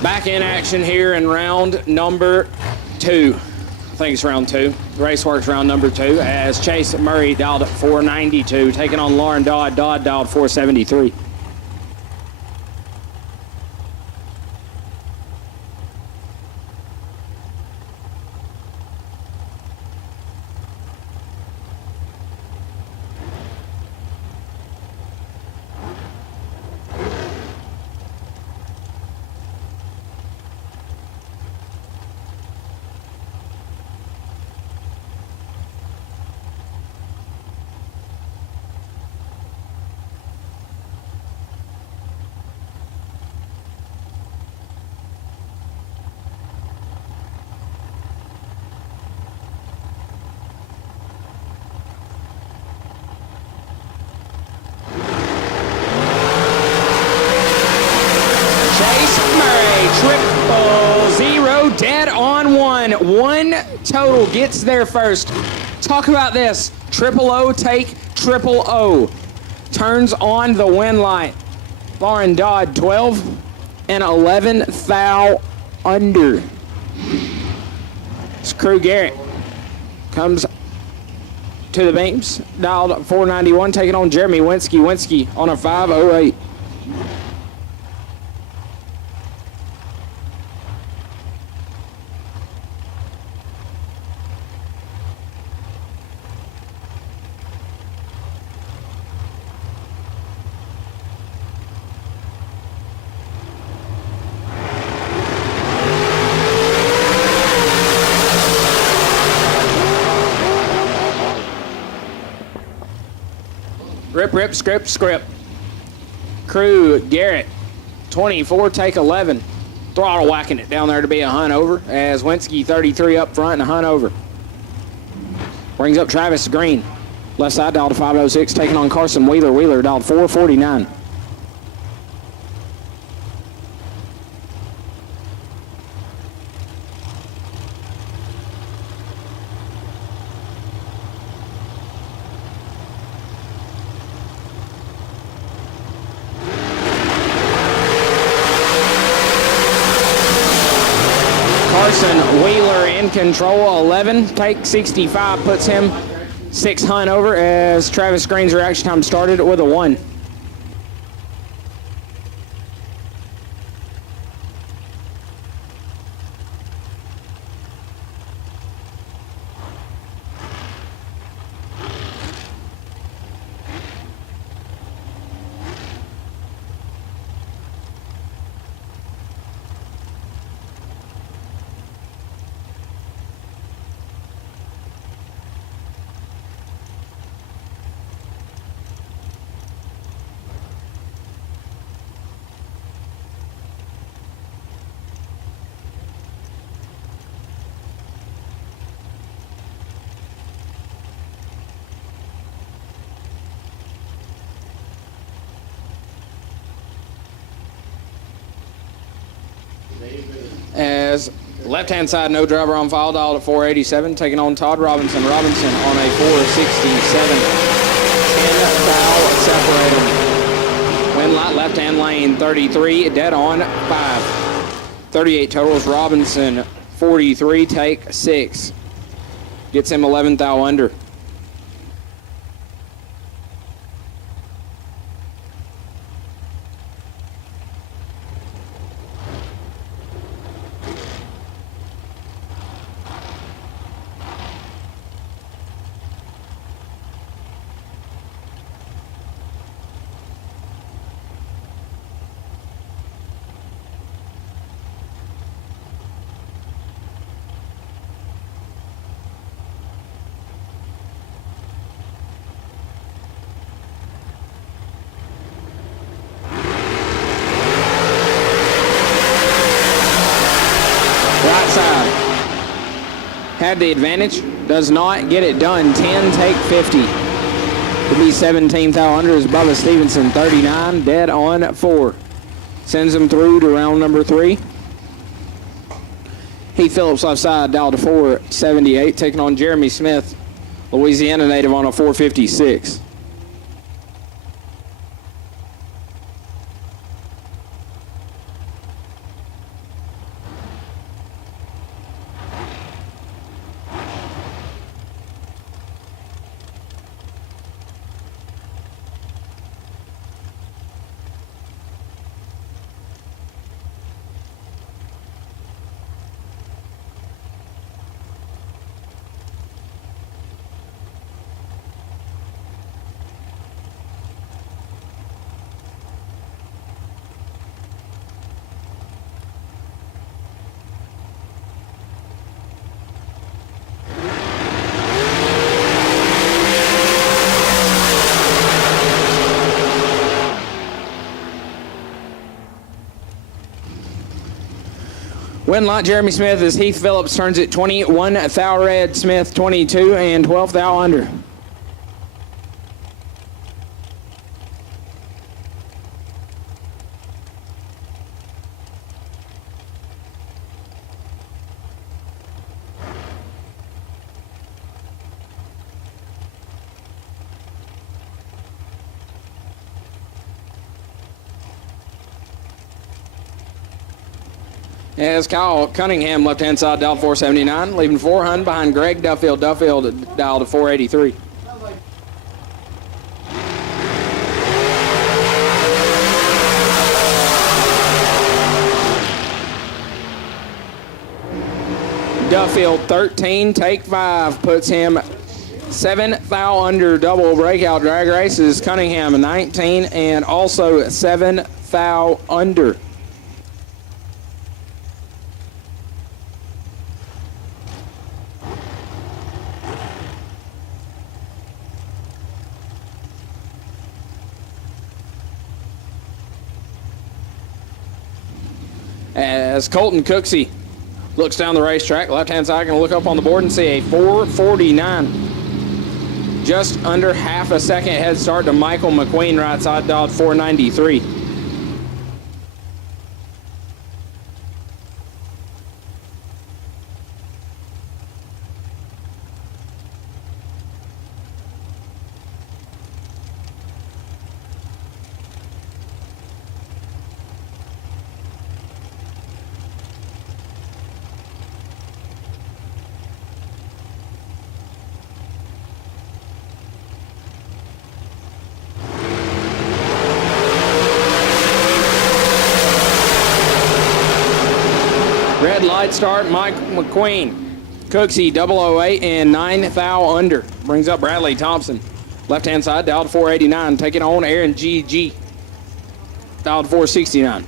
Back in action here in round number 2. I think it's round 2. Raceworks round number 2 as Chase Murray dialed at 492, taking on Lauren Dodd. Dodd dialed 473. Triple zero, dead on one. One total gets there first. Talk about this. Triple O take triple O. Turns on the win light. Lauren Dodd 12 and 11 foul under. It's Crew Garrett comes to the beams. Dialed 491, taking on Jeremy Winsky. Winsky on a 508. Rip, script. Crew Garrett, 24, take 11. Throttle whacking it down there to be a hunt over as Winsky 33 up front and a hunt over. Brings up Travis Green. Left side dialed to 506, taking on Carson Wheeler. Wheeler dialed 449. Wheeler in control, 11, take 65, puts him 6 hunt over as Travis Green's reaction time started with a 1. As left-hand side, no driver on file, dialed at 487, taking on Todd Robinson. Robinson on a 467. 10 foul, separate them. Win light, left-hand lane, 33, dead on, 5. 38 totals, Robinson, 43, take 6. Gets him 11 thou under. Right side. Had the advantage. Does not get it done. 10, take 50. It'll be 17 thou under as Bubba Stevenson, 39, dead on 4. Sends him through to round number 3. Heath Phillips left side, dialed to 478, taking on Jeremy Smith, Louisiana native, on a 456. Win lot, Jeremy Smith, as Heath Phillips turns it 21 thou red, Smith 22, and 12 thou under. As Kyle Cunningham, left-hand side, dialed 479, leaving 400 behind Greg Duffield. Duffield dialed to 483. Duffield, 13, take 5, puts him 7 thou under. Double breakout drag races. Cunningham, 19, and also 7 thou under. As Colton Cooksey looks down the racetrack, left-hand side, going to look up on the board and see a 449. Just under half a second head start to Michael McQueen, right side, dialed 493. Red light start, Mike McQueen. Cooksey, 008 and 9 thou under. Brings up Bradley Thompson. Left-hand side, dialed 489. Taking on Aaron GG. Dialed 469.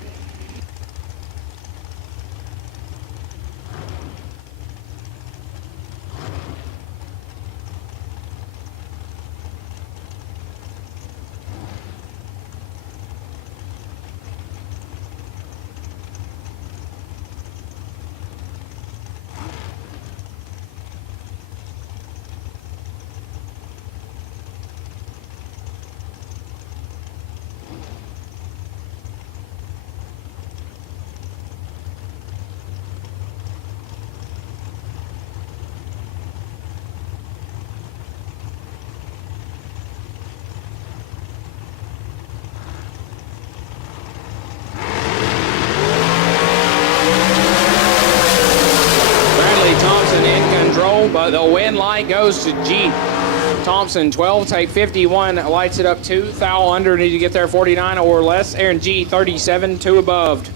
The win light goes to G. Thompson, 12, take 51, lights it up 2. Foul under, need to get there 49 or less. Aaron G, 37, 2 above.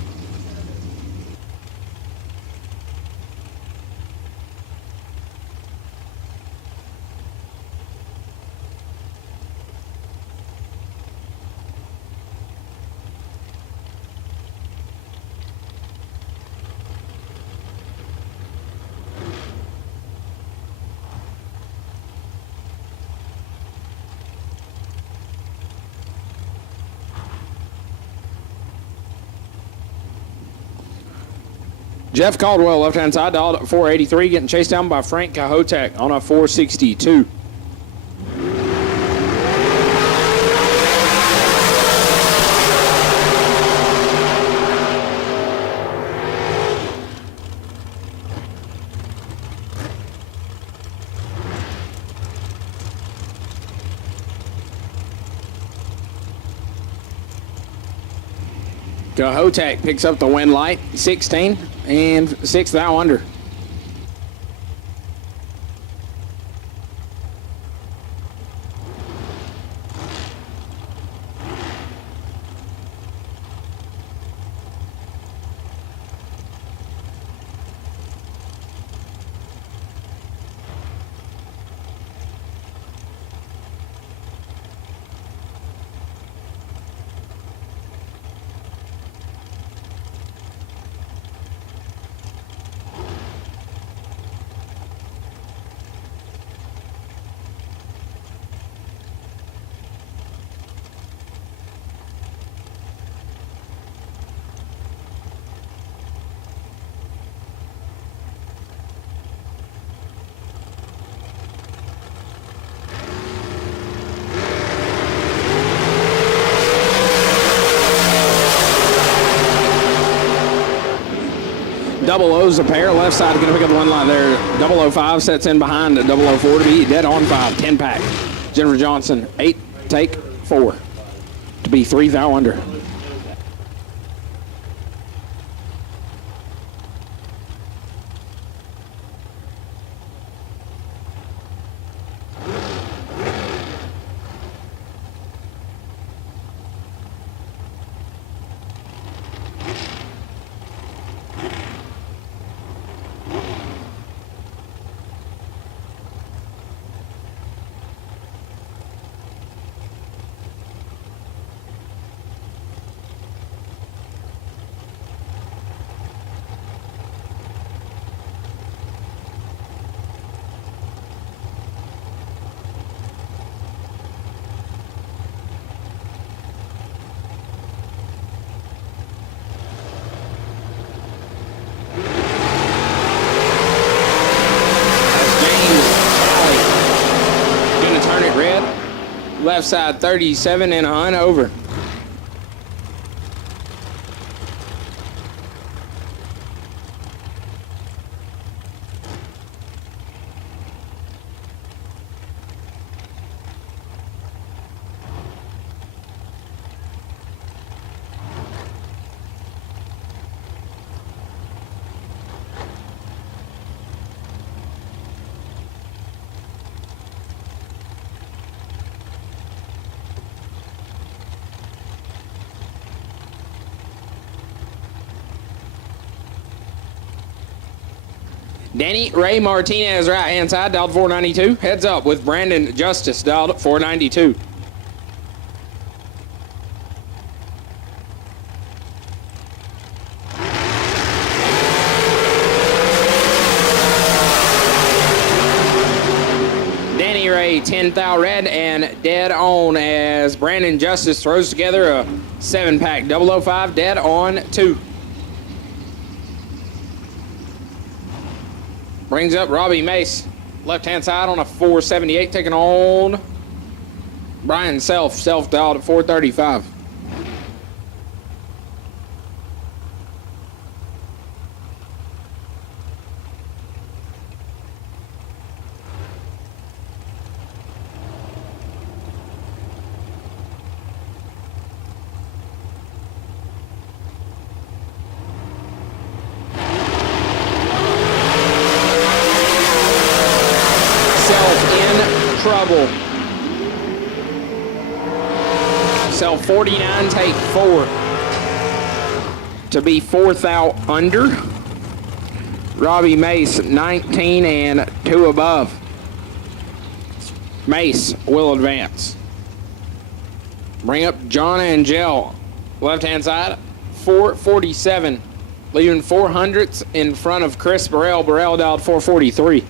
Jeff Caldwell, left-hand side, dialed at 483, getting chased down by Frank Cahotek on a 462. Cahotek picks up the win light, 16, and 6 thou under. Double O's a pair. Left side going to pick up the one line there. 005 sets in behind 004 to be dead on 5. 10 pack. Jennifer Johnson, 8, take 4 to be 3 thou under. Left side 37 and a hunt over. Danny Ray Martinez, right-hand side, dialed 492. Heads up with Brandon Justice, dialed at 492. Danny Ray, 10 thou red and dead on as Brandon Justice throws together a 7-pack 005 dead on 2. Brings up Robbie Mace, left-hand side on a 478, taking on Brian Self dialed at 435. double. Sell 49, take 4 to be 4th out under. Robbie Mace, 19 and 2 above. Mace will advance. Bring up John Angel, left-hand side, 447, leaving 400ths in front of Chris Burrell. Burrell dialed 443.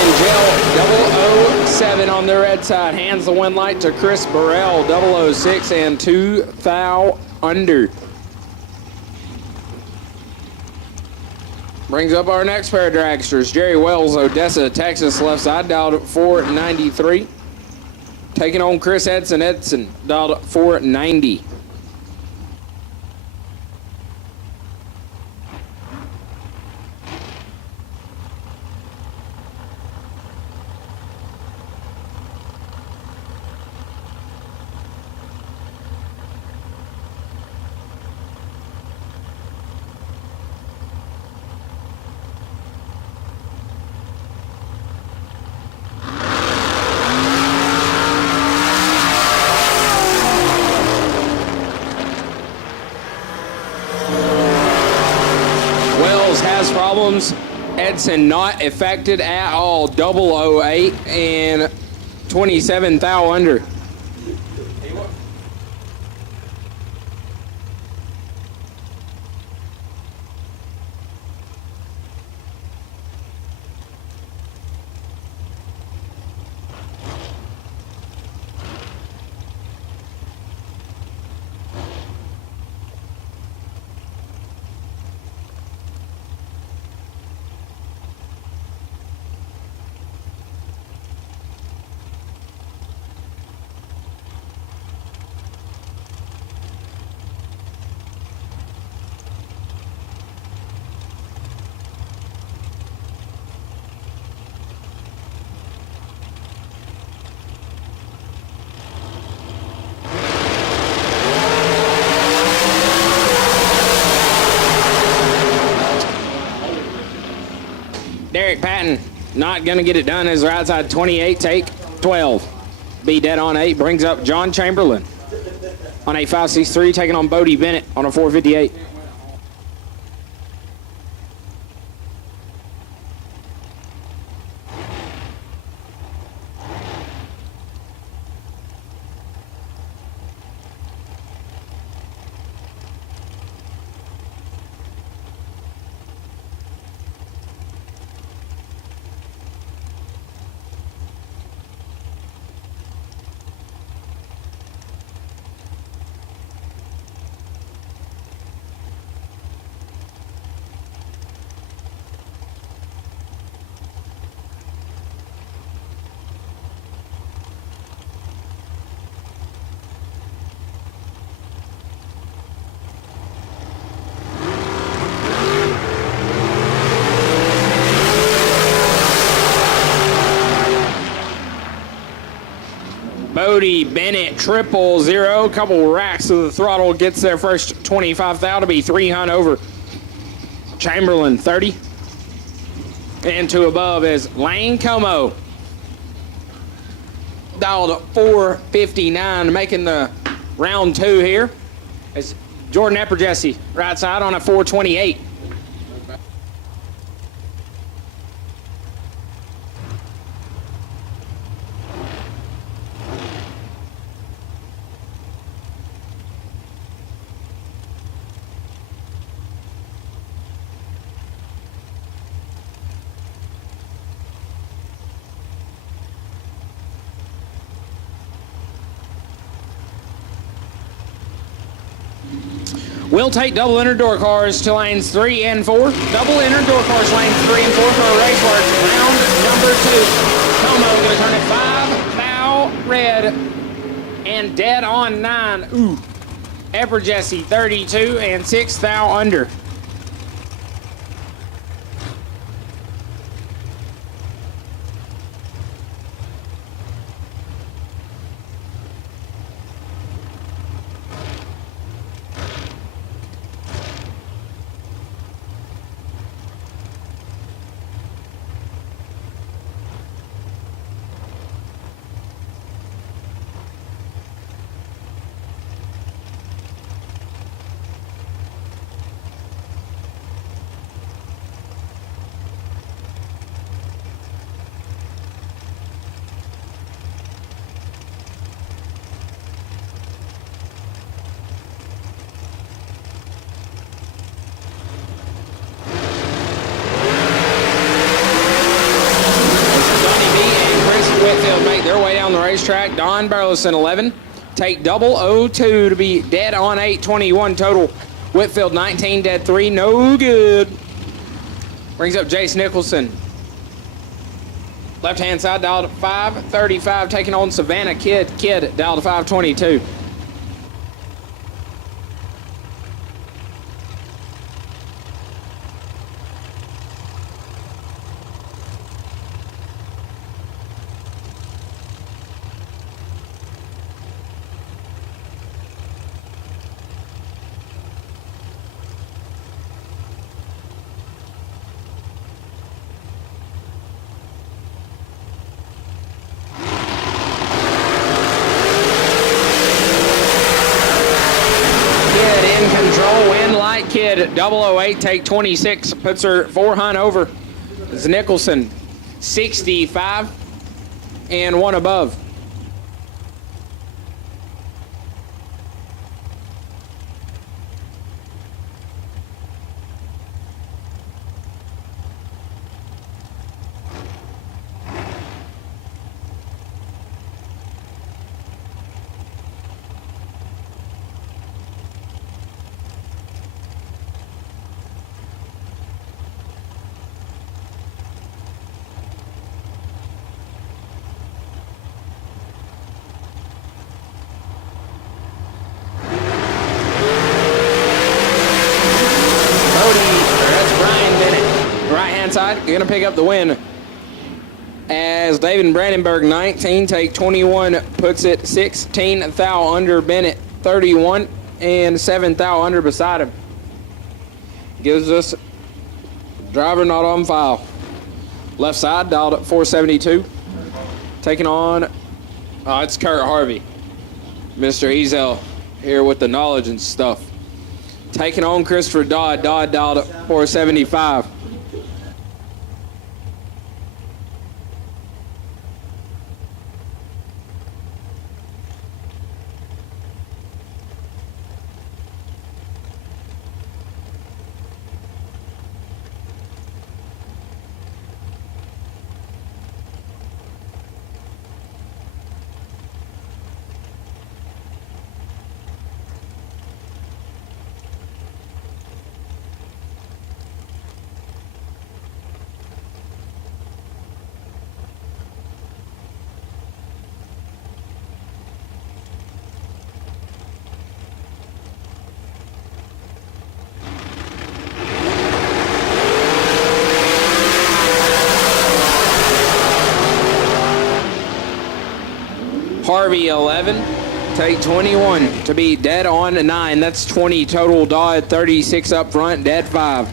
Angel 007 on the red side, hands the win light to Chris Burrell, 006 and 2 thou under. Brings up our next pair of dragsters. Jerry Wells, Odessa, Texas, left side, dialed 493. Taking on Chris Edson, dialed 490. Has problems. Edson not affected at all. 008 and 27 thou under. Derek Patton not going to get it done as right side 28, take 12. Be dead on 8, brings up John Chamberlain on a 563, taking on Bodie Bennett on a 458. Bodie Bennett 000, couple racks of the throttle, gets their first 25 thou to be 300 over. Chamberlain 30. And to above is Lane Como. Dialed 459, making the round 2 here. It's Jordan Epperjesse, right side on a 428. We'll take double inner door cars to lanes 3 and 4. Double inner door cars lanes 3 and 4 for a race where it's round number 2. Como going to turn it 5, thou red, and dead on 9. Ooh. Ever Jesse 32 and 6 thou under. Make their way down the racetrack. Don Burleson 11. Take double 02 to be dead on 821 total. Whitfield 19 dead 3, no good. Brings up Jace Nicholson. Left hand side dialed at 535, taking on Savannah Kidd dialed to 522. Kid 008 take 26, puts her 4 hunt over. It's Nicholson 65 and 1 above. Side, you're gonna pick up the win as David Brandenburg 19 take 21 puts it 16 thou under Bennett 31 and 7 thou under beside him. Gives us driver not on file. Left side dialed at 472, taking on it's Kurt Harvey, Mr. Ezel here with the knowledge and stuff, taking on Christopher Dodd dialed at 475. Harvey 11, take 21 to be dead on 9. That's 20 total. Dodd 36 up front, dead 5.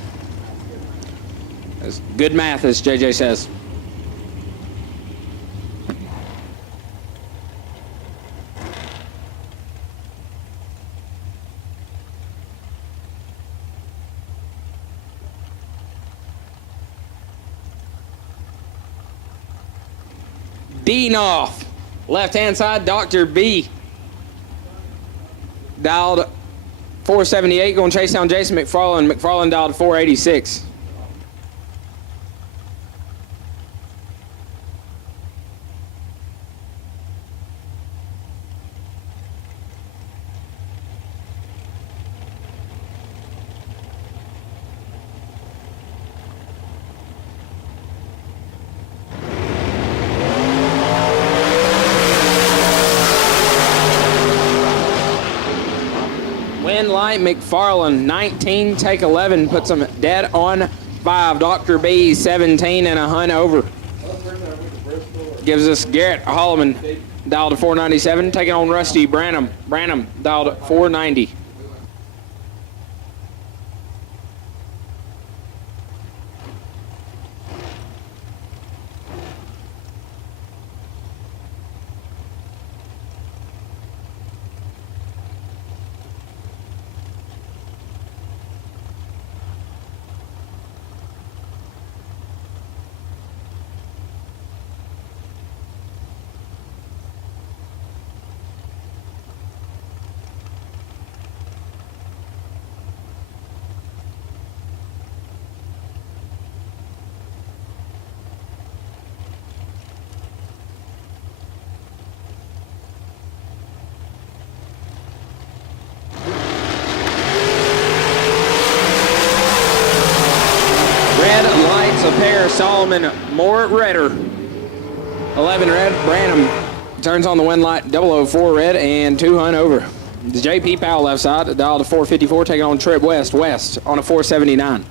That's good math, as JJ says. Deanoff. Left-hand side, Dr. B. Dialed 478, going to chase down Jason McFarland. McFarland dialed 486. light, McFarland 19, take 11, puts them dead on 5. Dr. B 17 and a hunt over. Gives us Garrett Holloman, dialed to 497, taking on Rusty Branham. Branham dialed at 490. A pair, Solomon Moore Redder. 11 red, Branham turns on the win light, 004 red, and 2 hunt over. The JP Powell left side, dial to 454, taking on Trip West on a 479.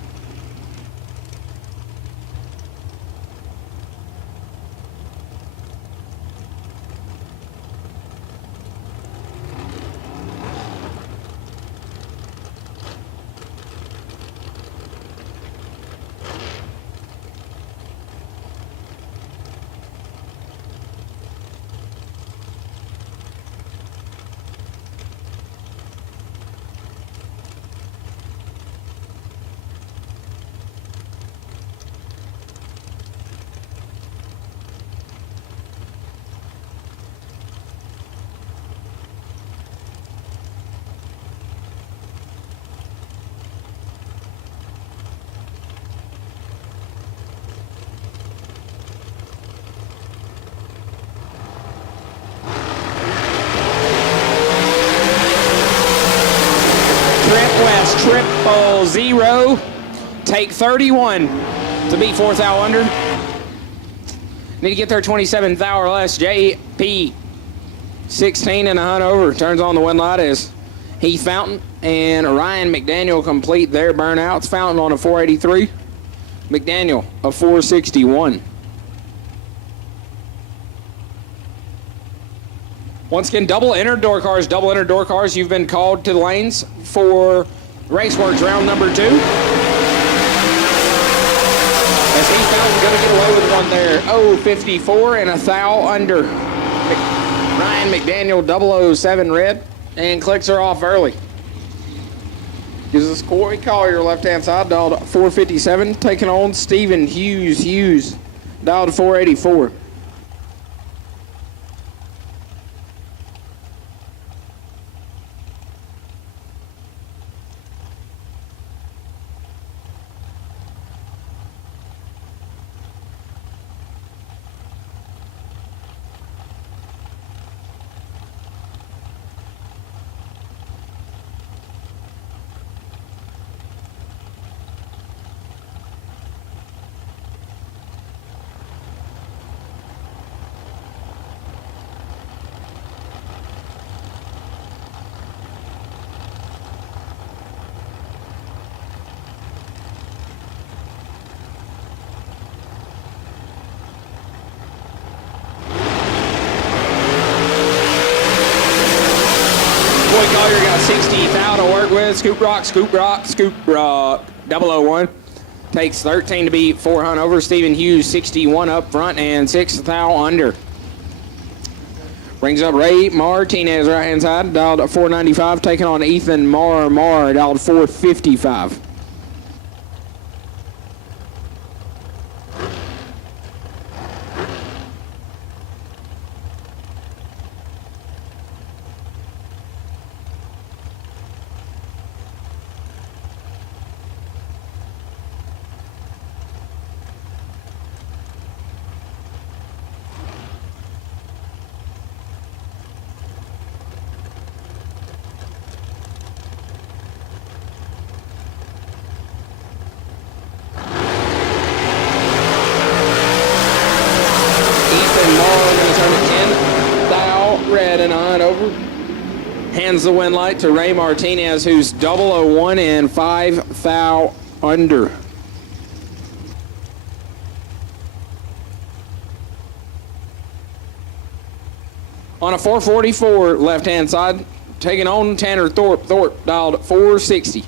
West 000, take 31 to beat 4th hour under. Need to get there 27th hour less. JP 16 and a hunt over. Turns on the win light as Heath Fountain and Ryan McDaniel complete their burnouts. Fountain on a 483. McDaniel a 461. Once again, double inner door cars. You've been called to the lanes for Raceworks round number 2. As Heath Fountain's going to get away with one there. 54 and a thou under. Ryan McDaniel 007 red, and clicks her off early. Gives us Corey Collier left-hand side, dialed 457, taking on Stephen Hughes, dialed 484. Boy Collier got 60 thou to work with. Scoop rock. 001. Takes 13 to beat 4 hunt over. Stephen Hughes 61 up front and 6 thou under. Brings up Ray Martinez right hand side, dialed at 495, taking on Ethan Marr, dialed 455. Hands the win light to Ray Martinez, who's 001 and 5 thou under. On a 444 left-hand side, taking on Tanner Thorpe. Thorpe dialed 460.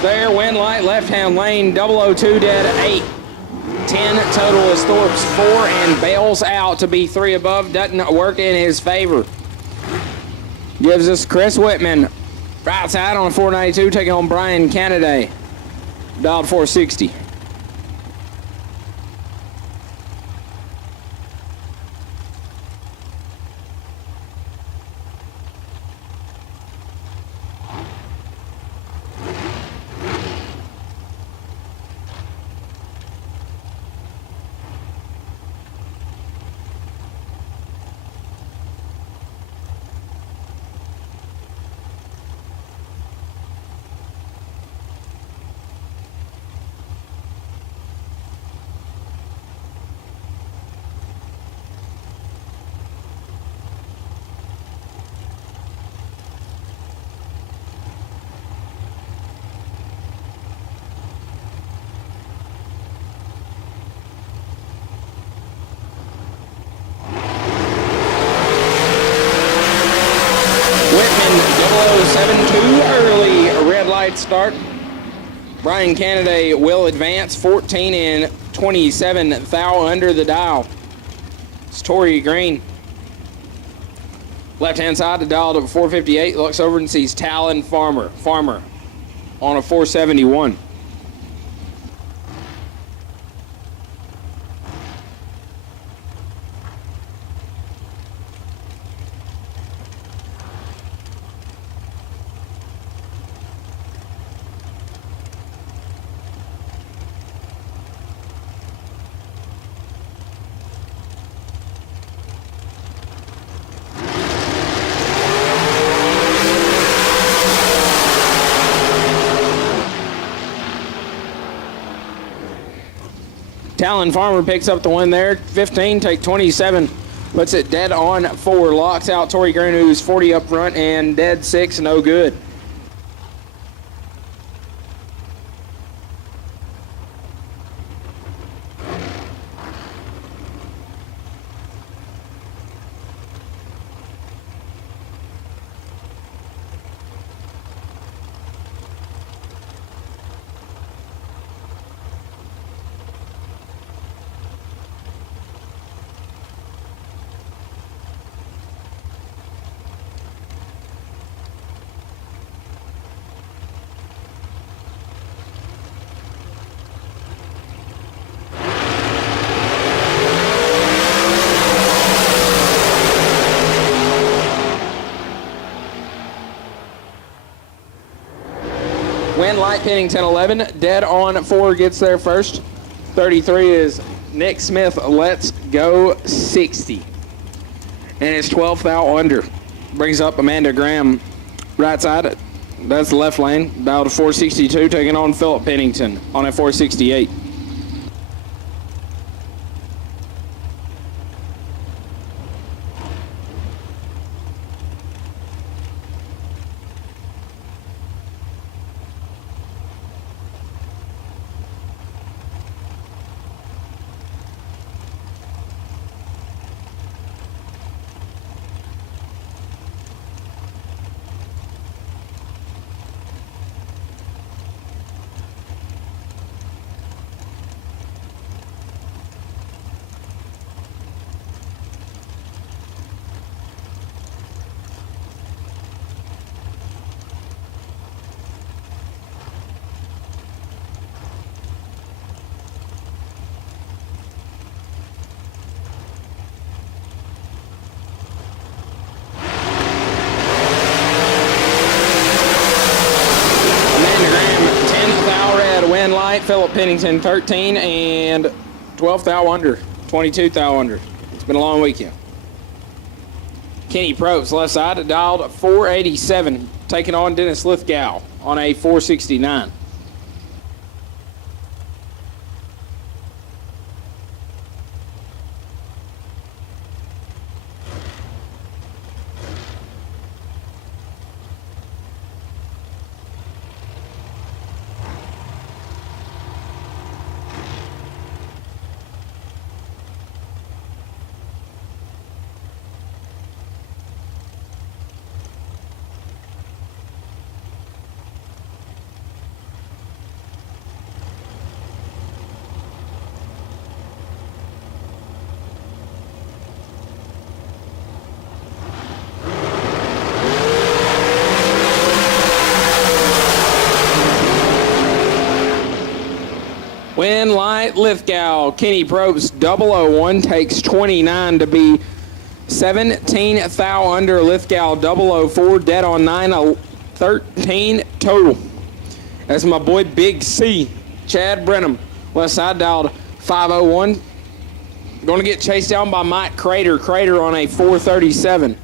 There, win light, left-hand lane, 002 dead, 8. 10 total is Thorpe's 4 and bails out to be 3 above. Doesn't work in his favor. Gives us Chris Whitman right side on 492, taking on Brian Canaday. Dialed 460. Whitman 007 too early. A red light start. Brian Canaday will advance 14 and 27 thou under the dial. It's Torrey Green. Left-hand side, the dial to 458. Looks over and sees Talon Farmer on a 471. Talon Farmer picks up the win there. 15, take 27. Puts it dead on 4. Locks out Torrey Green, who's 40 up front, and dead 6, no good. Win light pinning 10-11. Dead on 4 gets there first. 33 is Nick Smith. Let's go 60. And it's 12 thou under. Brings up Amanda Graham right side. That's the left lane. Dial to 462, taking on Philip Pennington on a 468. Philip Pennington 13 and 12 thou under, 22 thou under. It's been a long weekend. Kenny Probst, left side, dialed 487, taking on Dennis Lithgow on a 469. Win light Lithgow. Kenny Probst 001 takes 29 to be 17 thou under. Lithgow 004 dead on 9, 13 total. That's my boy Big C, Chad Brenham. Left side dialed 501. Going to get chased down by Mike Crater. Crater on a 437.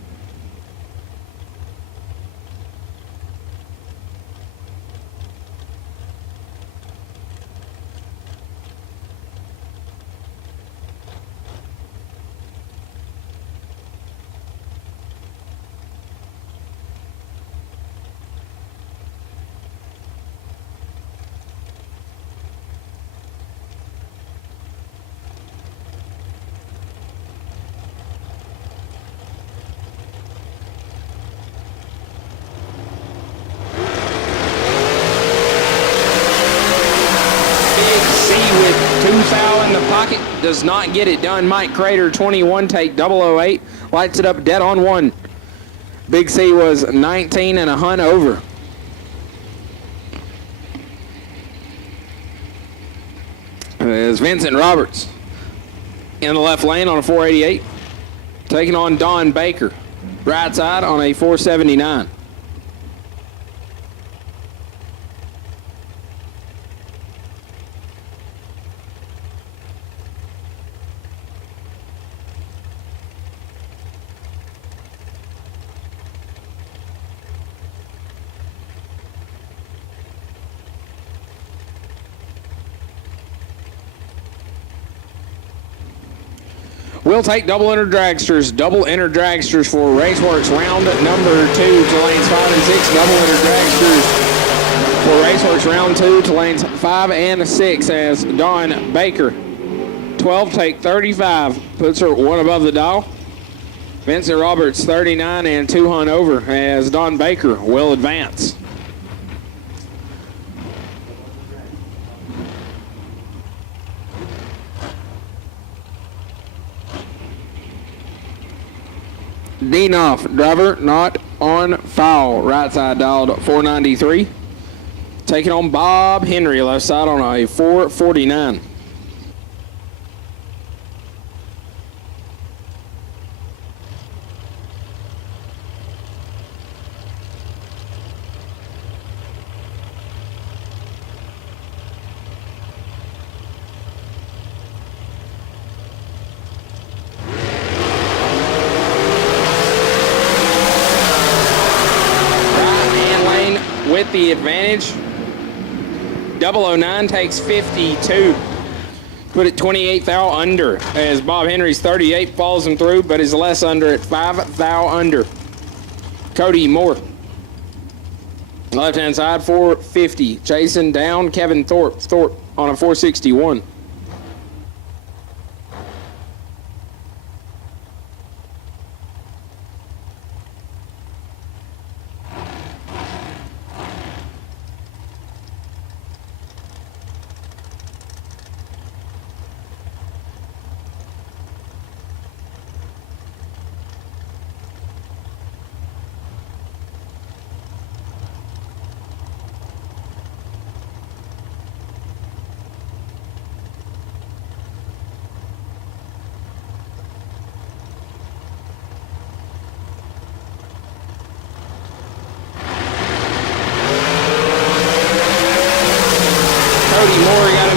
Does not get it done. Mike Crater 21 take 008, lights it up dead on 1. Big C was 19 and a hunt over. There's Vincent Roberts in the left lane on a 488, taking on Don Baker, right side on a 479. We'll take double inner dragsters for Raceworks round number 2 to lanes 5 and 6. Double inner dragsters for Raceworks round 2 to lanes 5 and 6 as Dawn Baker, 12 take 35, puts her 1 above the dial. Vincent Roberts 39 and 2 hunt over as Dawn Baker will advance. Deanoff, driver not on foul. Right side dialed 493. Taking on Bob Henry, left side on a 449. With the advantage, 009 takes 52. Put it 28 thou under as Bob Henry's 38 falls him through, but is less under at 5 thou under. Cody Moore, left hand side 450, chasing down Kevin Thorpe on a 461.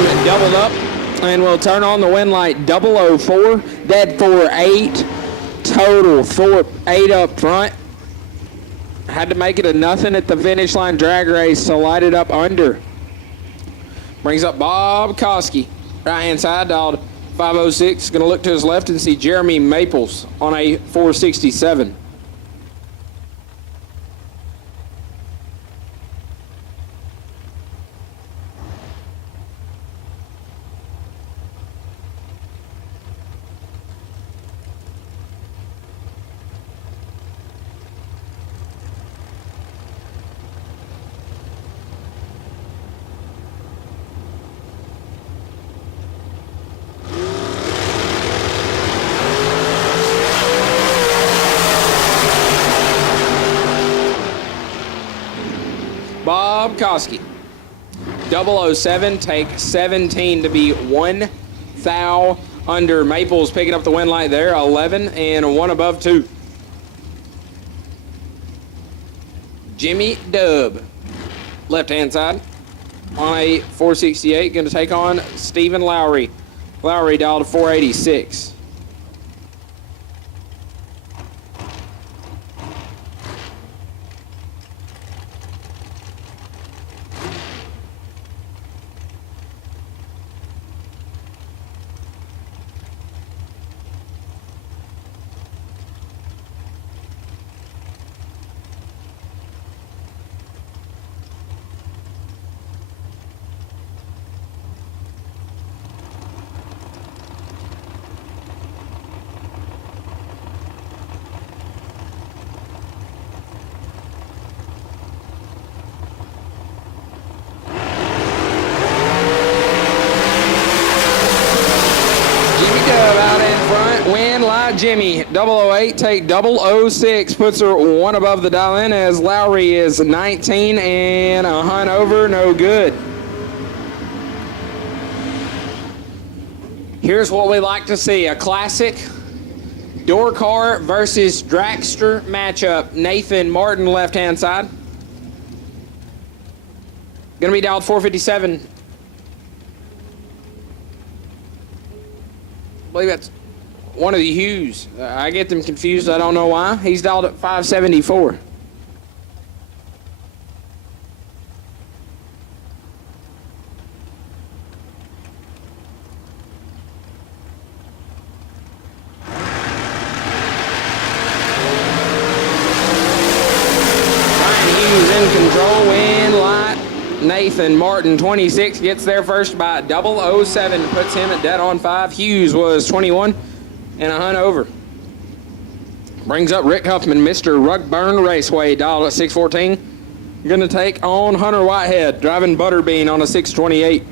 him doubled up, and we'll turn on the win light. 004, dead 4-8, total 4-8 up front. Had to make it a nothing at the finish line drag race, so light it up under. Brings up Bob Koski, right hand side, dialed 506. Going to look to his left and see Jeremy Maples on a 467. Bob Koski, 007, take 17 to be 1 thou under. Maples picking up the win light there, 11 and 1 above 2. Jimmy Dub, left-hand side, on a 468, going to take on Stephen Lowry. Lowry dialed 486. Jimmy, 008, take 006, puts her 1 above the dial in as Lowry is 19 and a hunt over, no good. Here's what we like to see, a classic door car versus dragster matchup. Nathan Martin, left-hand side. Gonna be dialed 457. I believe that's one of the Hughes. I get them confused. I don't know why. He's dialed at 574. Ryan Hughes in control. Win light. Nathan Martin, 26, gets there first by 007. Puts him at dead on 5. Hughes was 21. And a hunt over. Brings up Rick Huffman, Mr. Rugburn Raceway, dialed at 614. Going to take on Hunter Whitehead, driving Butterbean on a 628.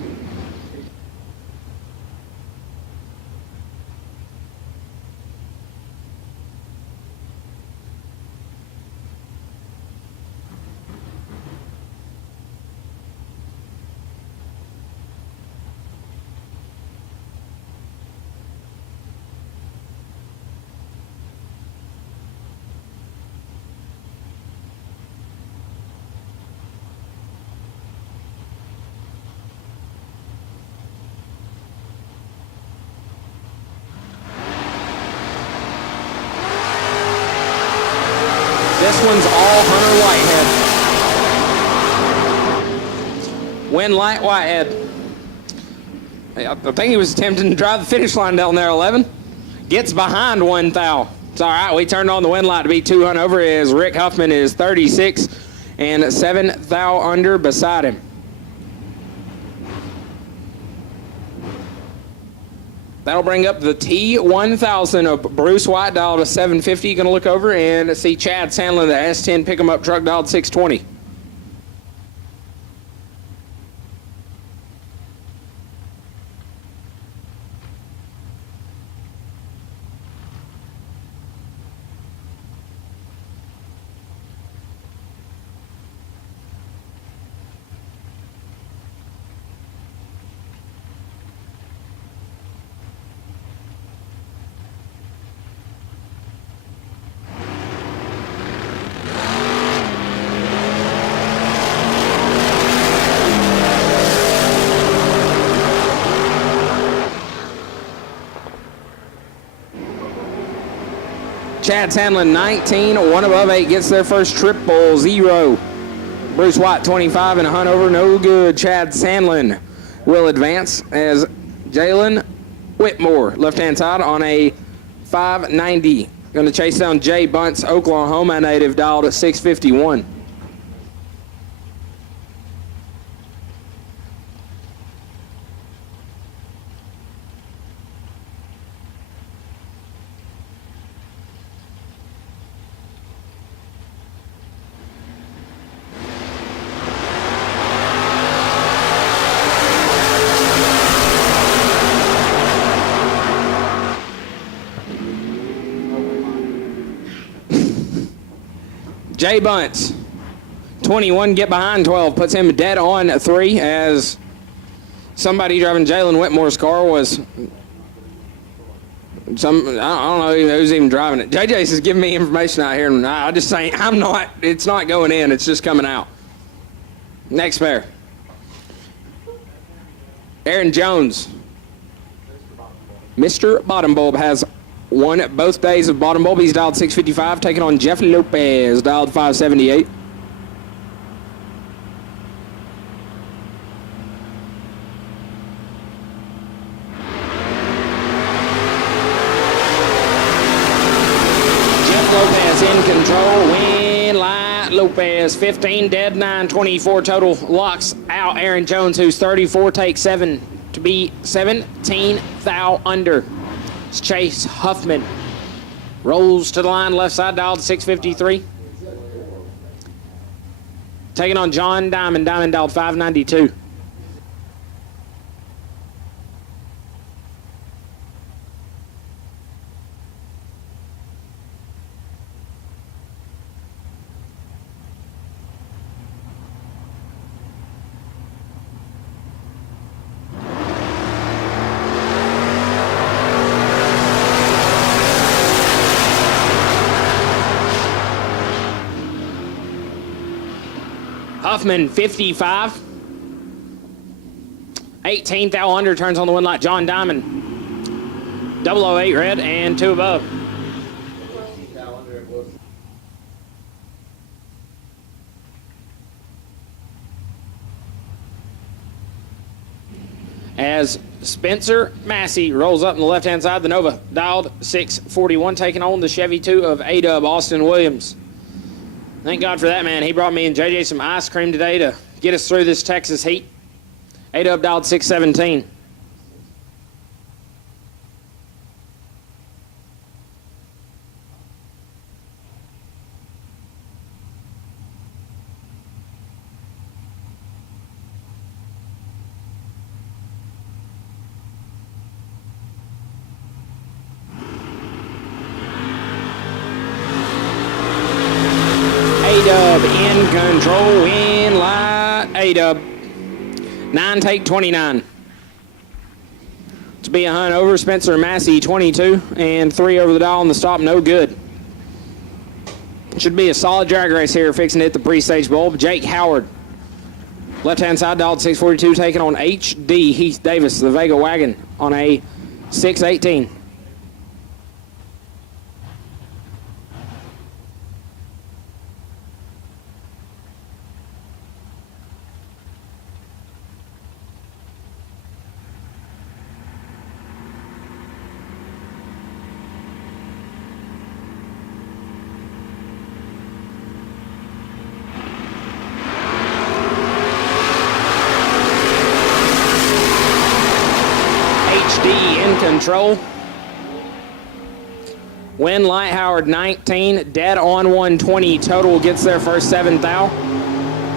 This one's all Hunter Whitehead. Win light Whitehead. I think he was attempting to drive the finish line down there, 11. Gets behind 1 thou. It's all right. We turned on the win light to be 2 hunt over as Rick Huffman is 36 and 7 thou under beside him. That'll bring up the T1000 of Bruce White, dialed to 750. Going to look over and see Chad Sandlin, the S10 pick 'em up truck, dialed 620. Chad Sandlin, 19. One above 8 gets their first 000. Bruce White, 25, and a hunt over, no good. Chad Sandlin will advance as Jalen Whitmore, left-hand side, on a 590. Going to chase down Jay Bunce, Oklahoma native, dialed at 651. Jay Bunce, 21, get behind 12, puts him dead on 3 as somebody driving Jalen Whitmore's car was I don't know who's even driving it. JJ's is giving me information out here, and I just say it's not going in, it's just coming out. Next pair. Aaron Jones. Mr. Bottom Bulb has won both days of Bottom Bulb. He's dialed 655, taking on Jeff Lopez, dialed 578. Jeff Lopez in control. Win light Lopez, 15 dead, 9, 24 total. Locks out Aaron Jones, who's 34, takes 7 to be 17 thou under. It's Chase Huffman. Rolls to the line, left side, dialed 653. Taking on John Diamond. Diamond dialed 592. Huffman, 55. 18th thou under, turns on the win light. John Diamond, 008 red and 2 above. As Spencer Massey rolls up on the left-hand side, the Nova dialed 641, taking on the Chevy 2 of A-Dub, Austin Williams. Thank God for that, man. He brought me and JJ some ice cream today to get us through this Texas heat. A-Dub dialed 617. A-Dub in control, in light, A-Dub. 9 take 29. To be a hunt over, Spencer Massey, 22, and 3 over the dial on the stop, no good. Should be a solid drag race here, fixing to hit the pre-stage bulb. Jake Howard, left-hand side, dialed 642, taking on HD Heath Davis, the Vega Wagon, on a 618. in control. Win Light Howard 19, dead on 120 total, gets their first 7 thou.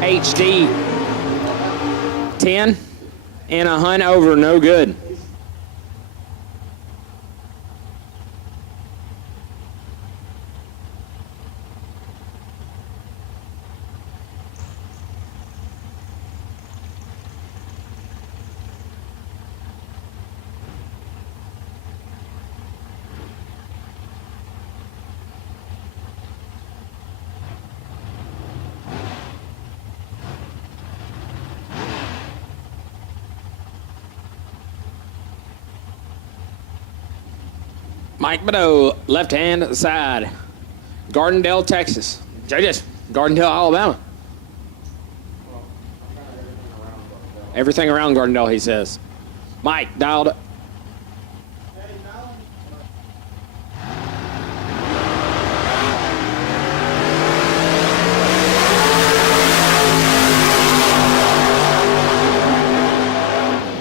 HD 10 and a hunt over, no good. Mike Badeau, left-hand side. Gardendale, Texas. JJ, Gardendale, Alabama. Everything around Gardendale, he says. Mike, dialed it.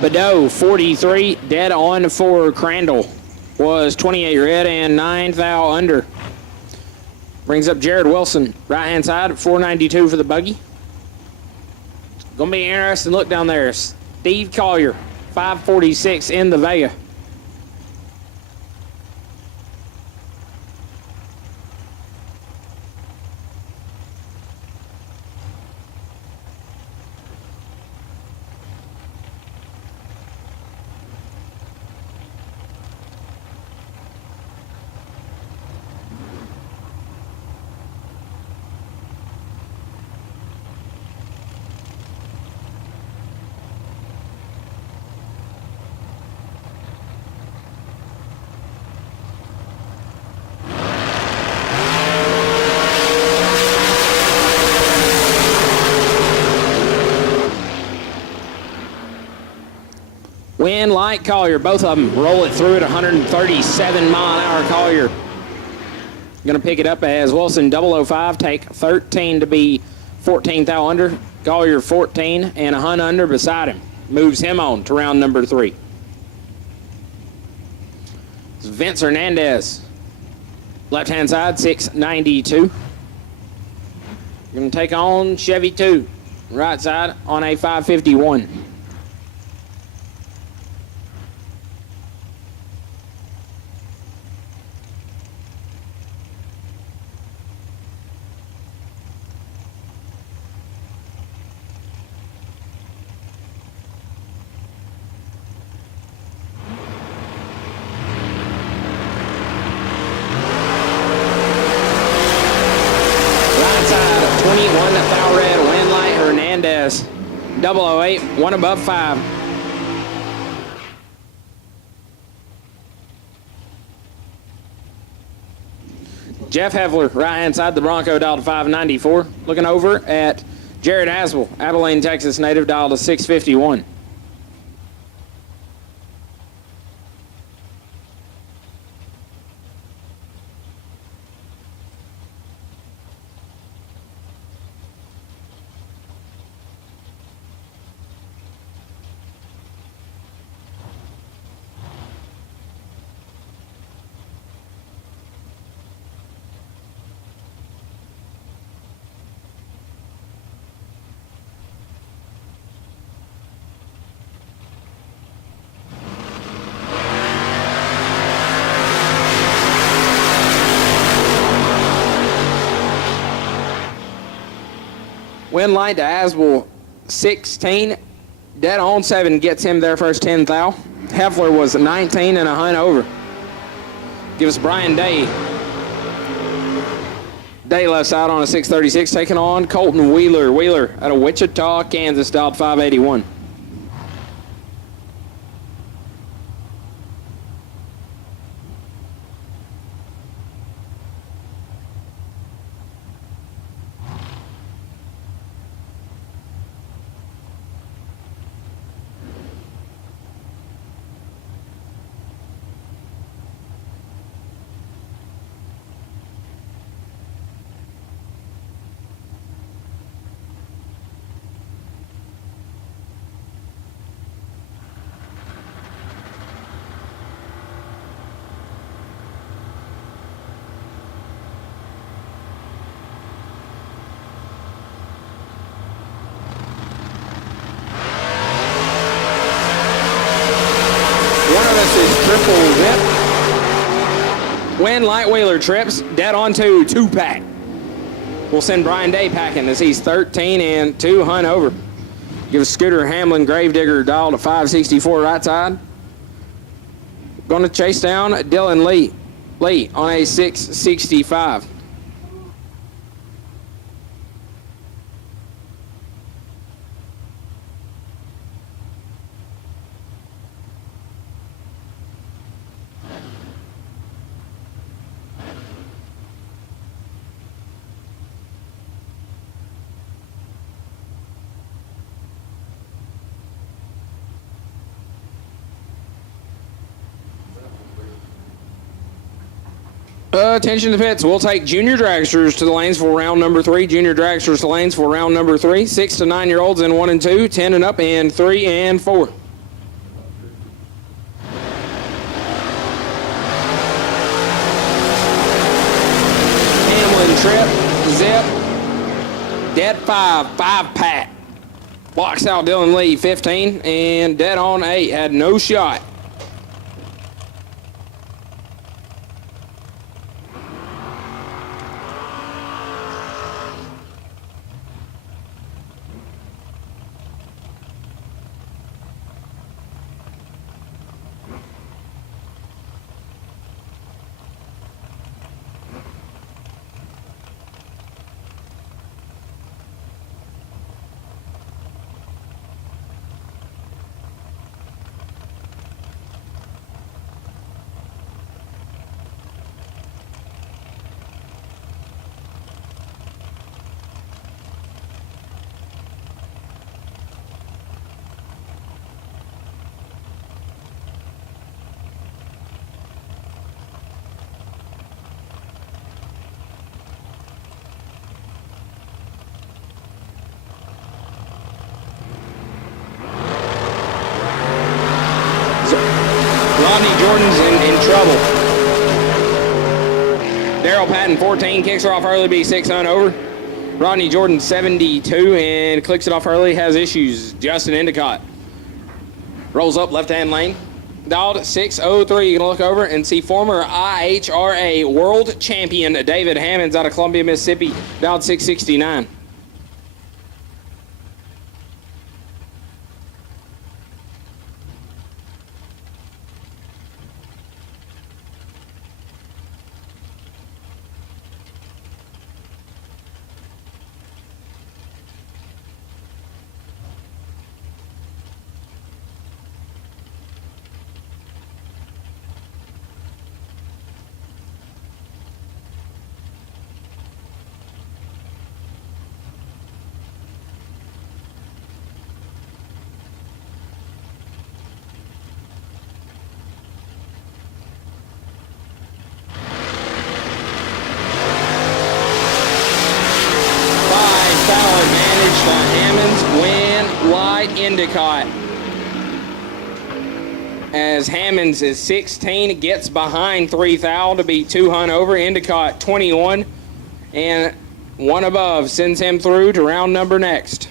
Badeau, 43, dead on for Crandall. Was 28 red and 9 thou under. Brings up Jared Wilson, right-hand side, 492 for the buggy. Gonna be an interesting look down there. Steve Collier, 546 in the Vega. Wind, light, Collier, both of them roll it through at 137 mile an hour. Collier going to pick it up as Wilson 005, take 13 to be 14 thou under. Collier 14 and a hun under beside him. Moves him on to round number 3. It's Vince Hernandez, left-hand side, 692. Going to take on Chevy 2, right side on a 551. Thou red, wind light, Hernandez, 008, one above 5. Jeff Hevler, right-hand side, the Bronco, dialed to 594. Looking over at Jared Aswell, Abilene, Texas native, dialed to 651. Wind light to Aswell, 16. Dead on 7 gets him their first 10 thou. Heffler was 19 and a hun over. Give us Brian Day. Day left side on a 636, taking on Colton Wheeler. Wheeler out of Wichita, Kansas, dialed 581. Triple zip. Wind light Wheeler trips dead on 2 pack. We'll send Brian Day packing as he's 13 and 2 hun over. Give Scooter Hamlin Gravedigger dial to 564 right side. Going to chase down Dylan Lee. Lee on a 665. Attention to the pits. We'll take junior dragsters to the lanes for round number 3. Junior dragsters to lanes for round number 3. 6 to 9-year-olds in 1 and 2. 10 and up in 3 and 4. Hamlin trip. Zip. Dead 5 pack. Blocks out Dylan Lee 15 and dead on 8. Had no shot. Rodney Jordan's in trouble. Daryl Patton, 14, kicks her off early, be 6 on over. Rodney Jordan, 72, and clicks it off early, has issues. Justin Endicott rolls up left-hand lane. Dialed 603. You're going to look over and see former IHRA world champion David Hammonds out of Columbia, Mississippi. Dialed 669. Endicott as Hammonds is 16, gets behind 3 thou to beat 2 hunt over. Endicott 21 and 1 above sends him through to round number next.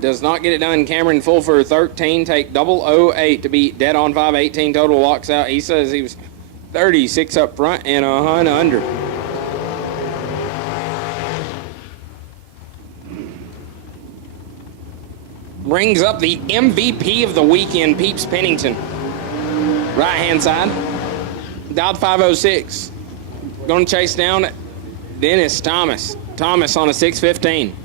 Does not get it done. Cameron full for 13. Take 008 to beat dead on 5. 18 total. Walks out. He says he was 36 up front and 100 under. Brings up the MVP of the weekend, Peeps Pennington. Right hand side. Dialed 506. Going to chase down Dennis Thomas. Thomas on a 615.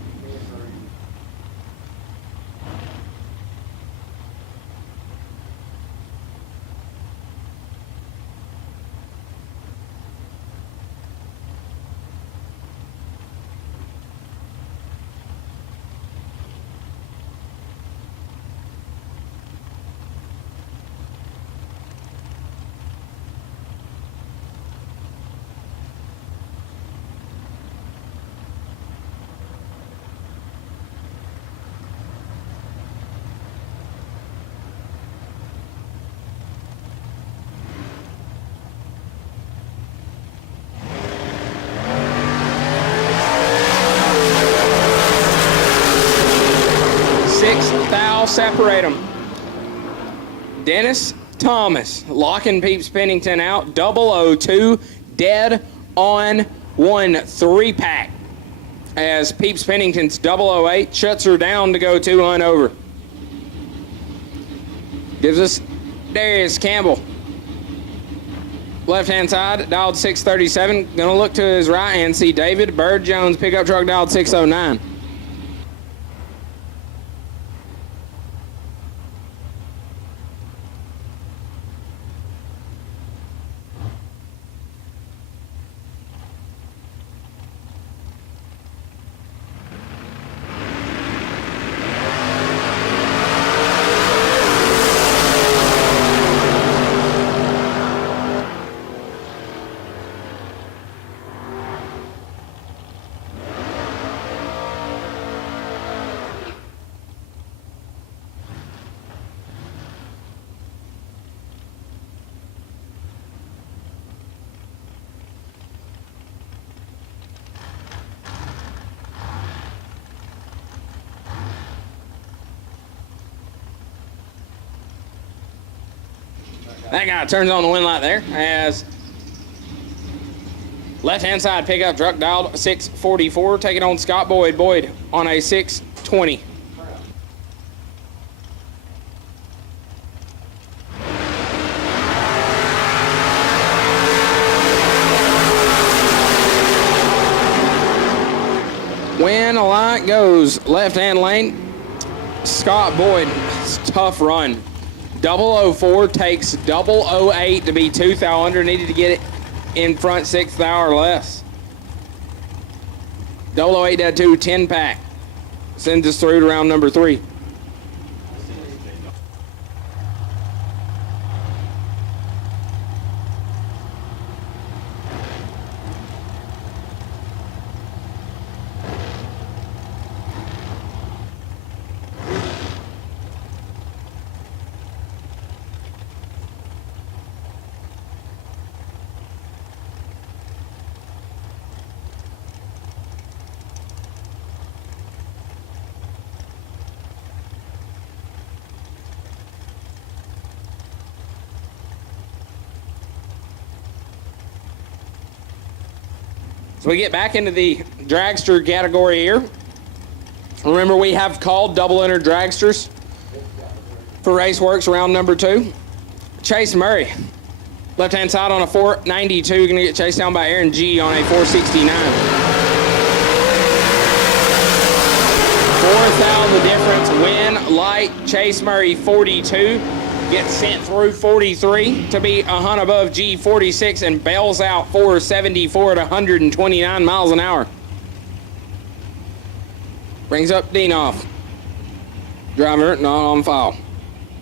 Separate them. Dennis Thomas locking Peeps Pennington out. 002 dead on 1 3-pack. as Peeps Pennington's 008 shuts her down to go 2 line over. Gives us Darius Campbell. Left-hand side, dialed 637. Gonna look to his right and see David Bird Jones, pickup truck dialed 609. That guy turns on the wind light there as left-hand side pickup truck dialed 644, taking on Scott Boyd. Boyd on a 620. When a light goes left-hand lane, Scott Boyd, tough run. 004 takes 008 to be 2th thou under. Needed to get it in front 6th thou or less. 008 down 2, 10 pack. Sends us through to round number 3. So we get back into the dragster category here. Remember, we have called double enter dragsters for Raceworks round number 2. Chase Murray, left-hand side on a 492, going to get chased down by Aaron G on a 469. 4th thou the difference. Win light. Chase Murray 42. Gets sent through 43 to be a hunt above G46 and bails out 474 at 129 miles an hour. Brings up Deanoff. Driver not on file.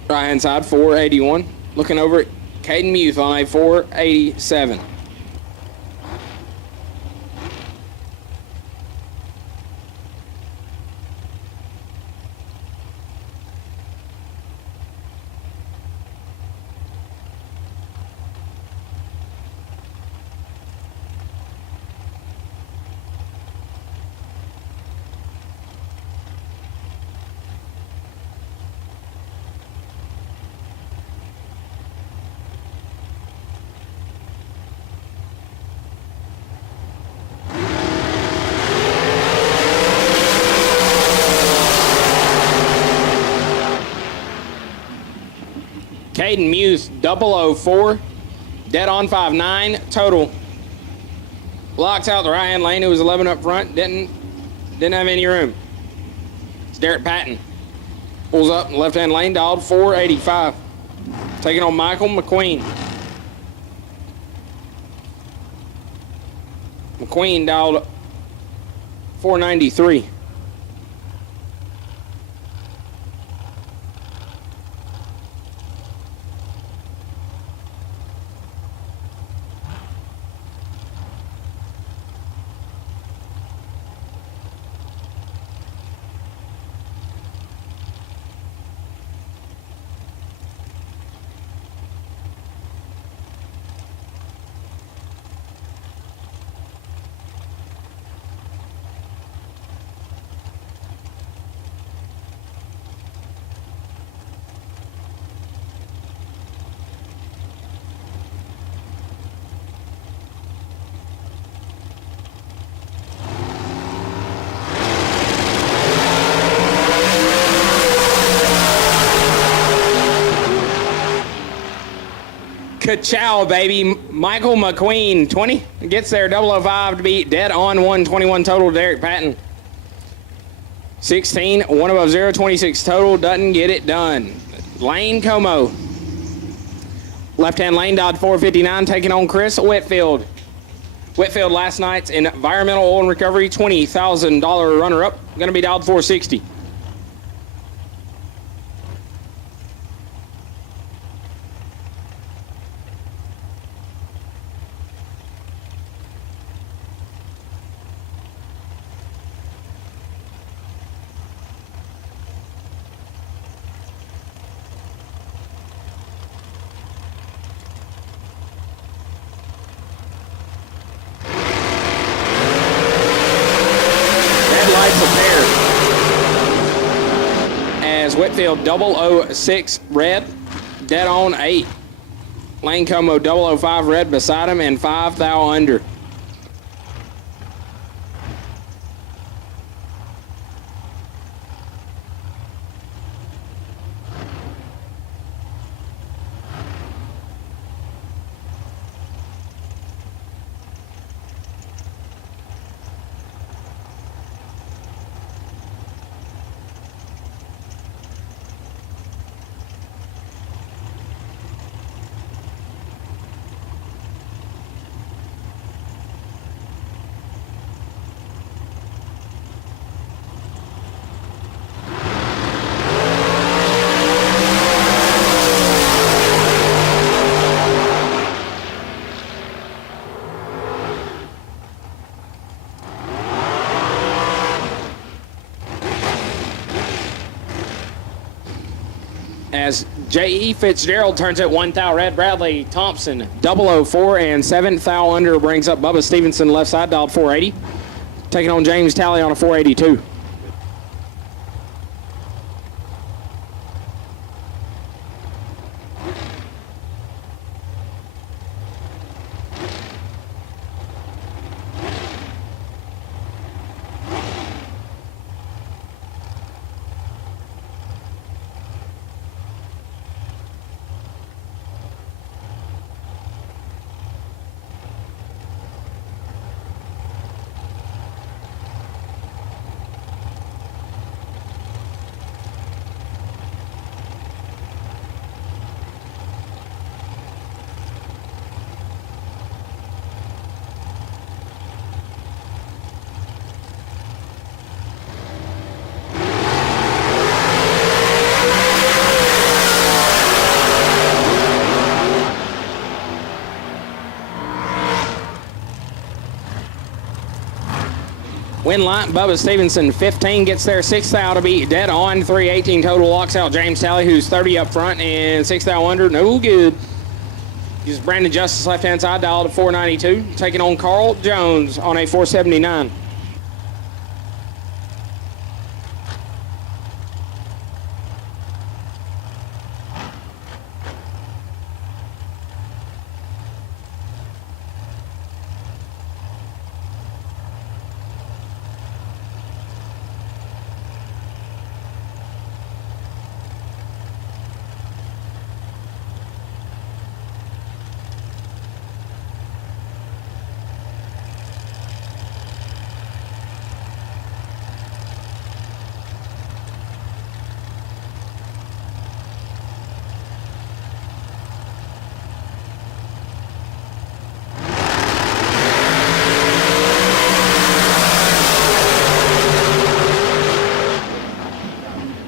Right hand side 481. Looking over at Caden Muth on a 487. Caden Muse 004, dead on 5.9 total. Blocks out the right hand lane. It was 11 up front. Didn't have any room. It's Derek Patton. Pulls up in the left hand lane, dialed 485. Taking on Michael McQueen. McQueen dialed 493. Ka-chow, baby. Michael McQueen, 20. Gets there, 005 to beat dead on 121 total, Derek Patton. 16, 1 above 0, 26 total, doesn't get it done. Lane Como. Left-hand lane, dialed 459, taking on Chris Whitfield. Whitfield, last night's environmental oil and recovery, $20,000 runner-up. Going to be dialed 460. As Whitfield 006 red, dead on 8. Lane Como 005 red beside him and 5 thou under. As J.E. Fitzgerald turns it 1 thou red, Bradley Thompson 004 and 7 thou under brings up Bubba Stevenson left side, dialed 480. Taking on James Talley on a 482. Win light, Bubba Stevenson 15 gets there, 6 thou to beat dead on, 318 total, locks out James Talley, who's 30 up front and 6 thou under, no good. Uses Brandon Justice left hand side, dialed to 492, taking on Carl Jones on a 479.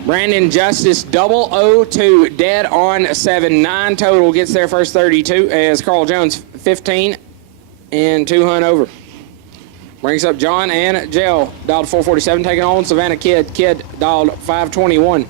Brandon Justice 002 dead on 7, 9 total, gets there first 32 as Carl Jones 15 and 2 hunt over. Brings up John and Jill, dialed 447, taking on Savannah Kidd, dialed 521.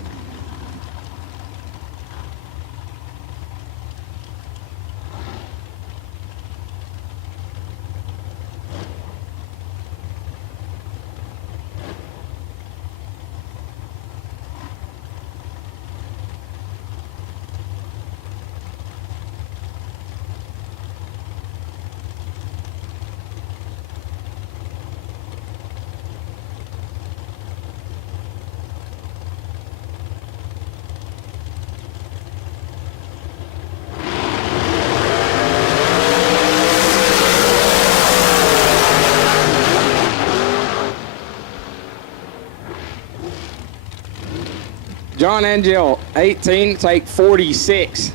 John Angel, 18, take 46.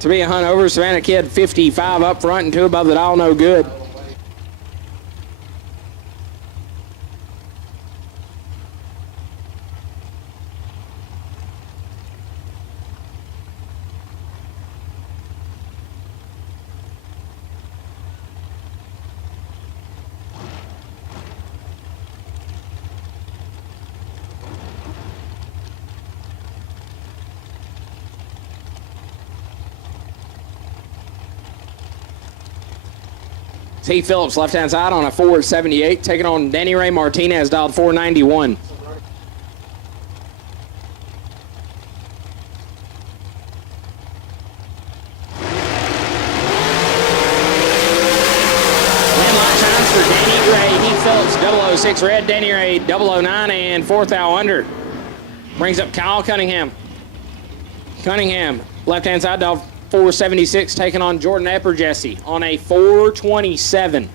To be a hunt over. Savannah Kid, 55 up front and 2 above the dial, no good. T. Phillips, left-hand side on a 478, taking on Danny Ray Martinez, dialed 491. Limelight shines for Danny Ray. Heath Phillips, 006 red, Danny Ray, 009, and 4th thou under. Brings up Kyle Cunningham. Cunningham, left-hand side, dialed 476, taking on Jordan Epperjesse on a 427.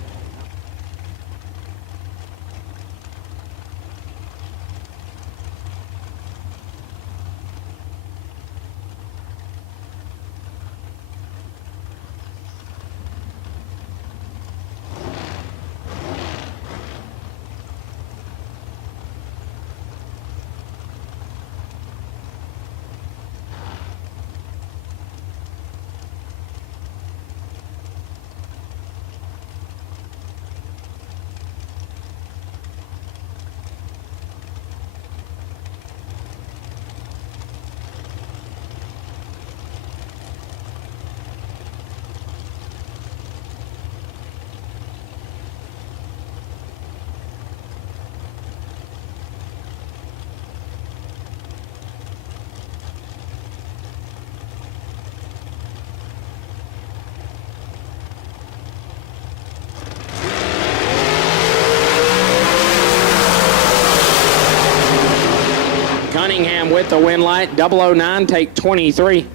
Cunningham with the win light, 009, take 23.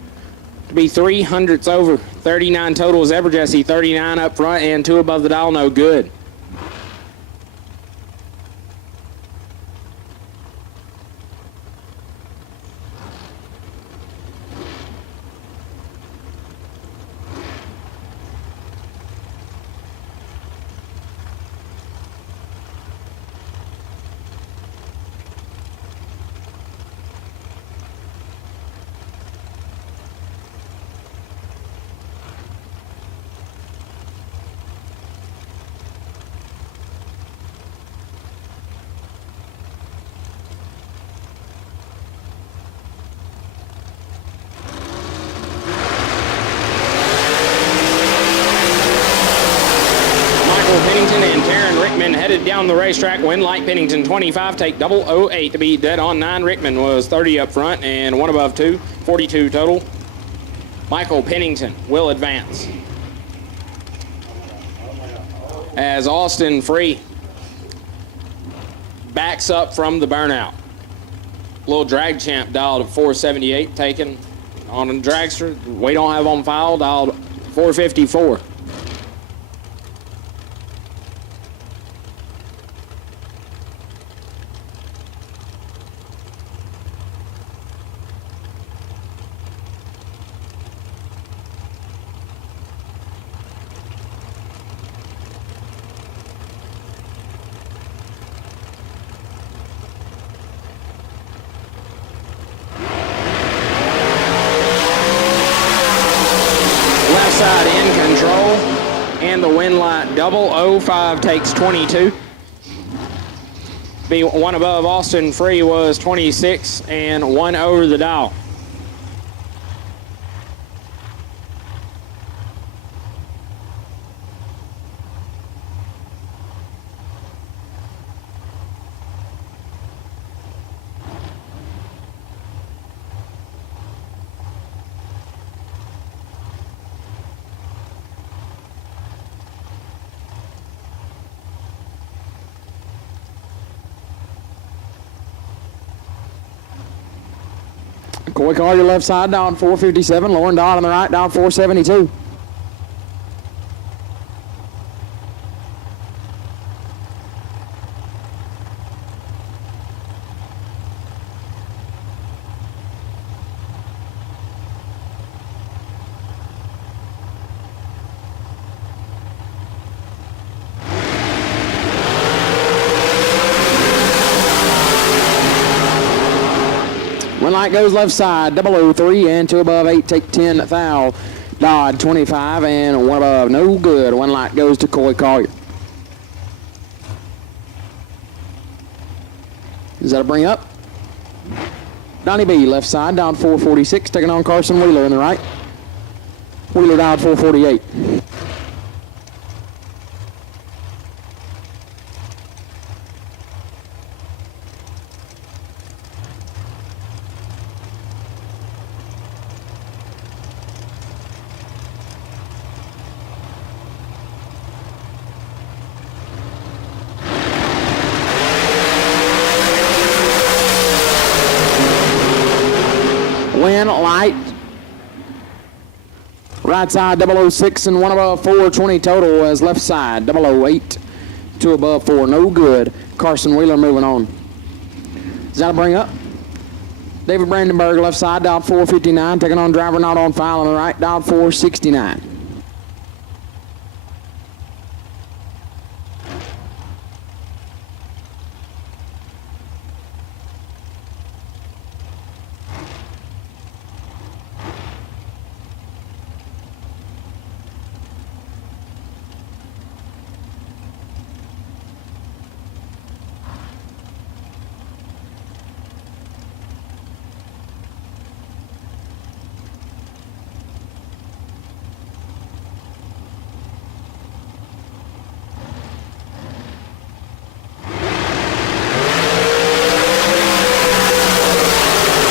To be 300ths over. 39 total is Epperjesse, 39 up front and 2 above the dial, no good. Headed down the racetrack, win light Pennington 25, take 008 to be dead on 9. Rickman was 30 up front and 1 above 2, 42 total. Michael Pennington will advance. As Austin Free backs up from the burnout. Little drag champ dialed at 478, taken on a dragster. We don't have on file, dialed 454. Side in control, and the win light 005 takes 22. Be 1 above Austin Free was 26 and 1 over the dial. Coy Collier left side down 457. Lauren Dodd on the right down 472. One light goes left side, 003 and 2 above 8, take 10 foul. Dodd 25 and 1 above, no good. One light goes to Coy Collier. Is that a bring up? Donnie B, left side, down 446, taking on Carson Wheeler in the right. Wheeler down 448. Win light. Right side 006 and 1 above 420 total as left side 008, 2 above 4, no good. Carson Wheeler moving on. Is that a bring up? David Brandenburg left side down 459, taking on driver not on file on the right, down 469.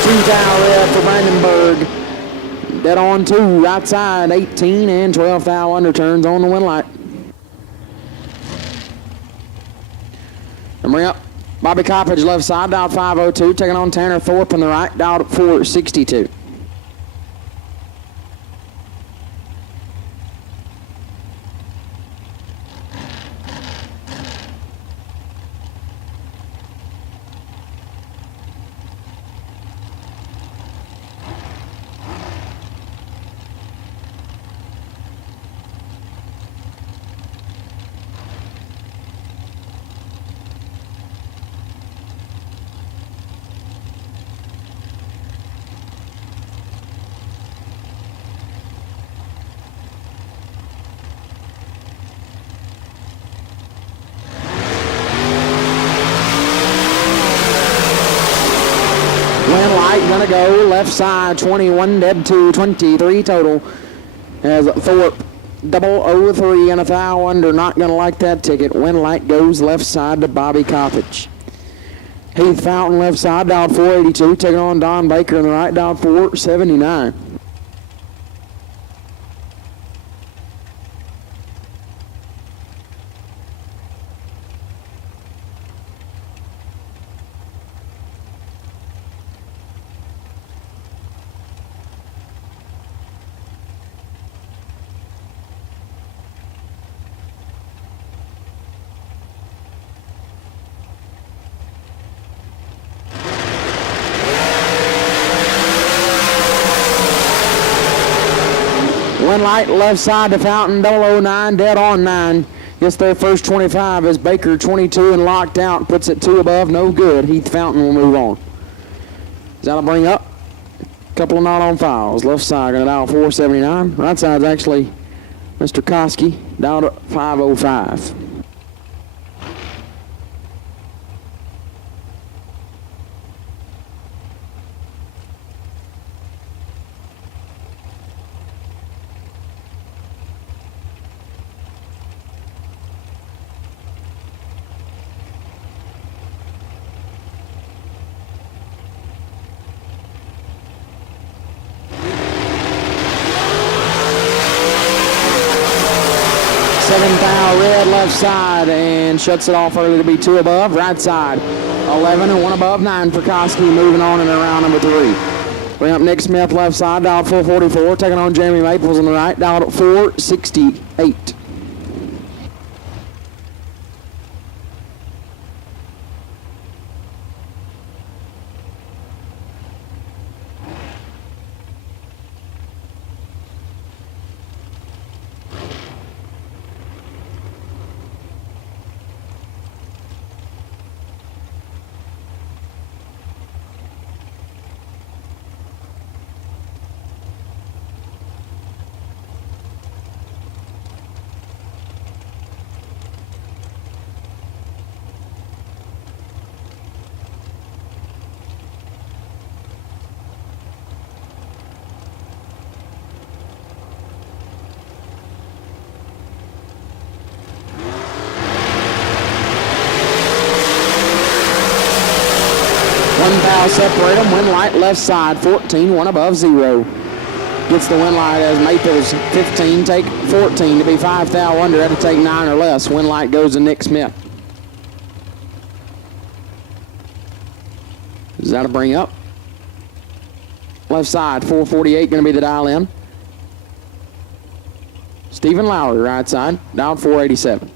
Two-towel red for Brandenburg. Dead on 2, right side 18 and 12 foul underturns on the win light. And bring up Bobby Coppage left side, down 502, taking on Tanner Thorpe on the right, down 462. Gonna go left side 21 dead to 23 total as Thorpe 003 and a foul under. Not gonna like that ticket. Win light goes left side to Bobby Coppage. Heath Fountain left side down 482, taking on Don Baker in the right, down 479. One light left side to Fountain, 009, dead on 9. Gets their first 25 as Baker 22 and locked out, puts it 2 above, no good. Heath Fountain will move on. Is that a bring up? Couple of not on fouls. Left side gonna dial 479. Right side's actually Mr. Koski, down to 505. Foul red left side and shuts it off early to be 2 above. Right side 11 and 1 above 9 for Koski, moving on in round number 3. Bring up Nick Smith left side, down 444, taking on Jeremy Maples on the right, down at 468. 1 thou separate them. Wind light left side, 14, 1 above 0. Gets the wind light as Maples 15, take 14 to be 5 thou under. Had to take 9 or less. Wind light goes to Nick Smith. Is that a bring up? Left side, 448 going to be the dial in. Stephen Lowry, right side, down 487.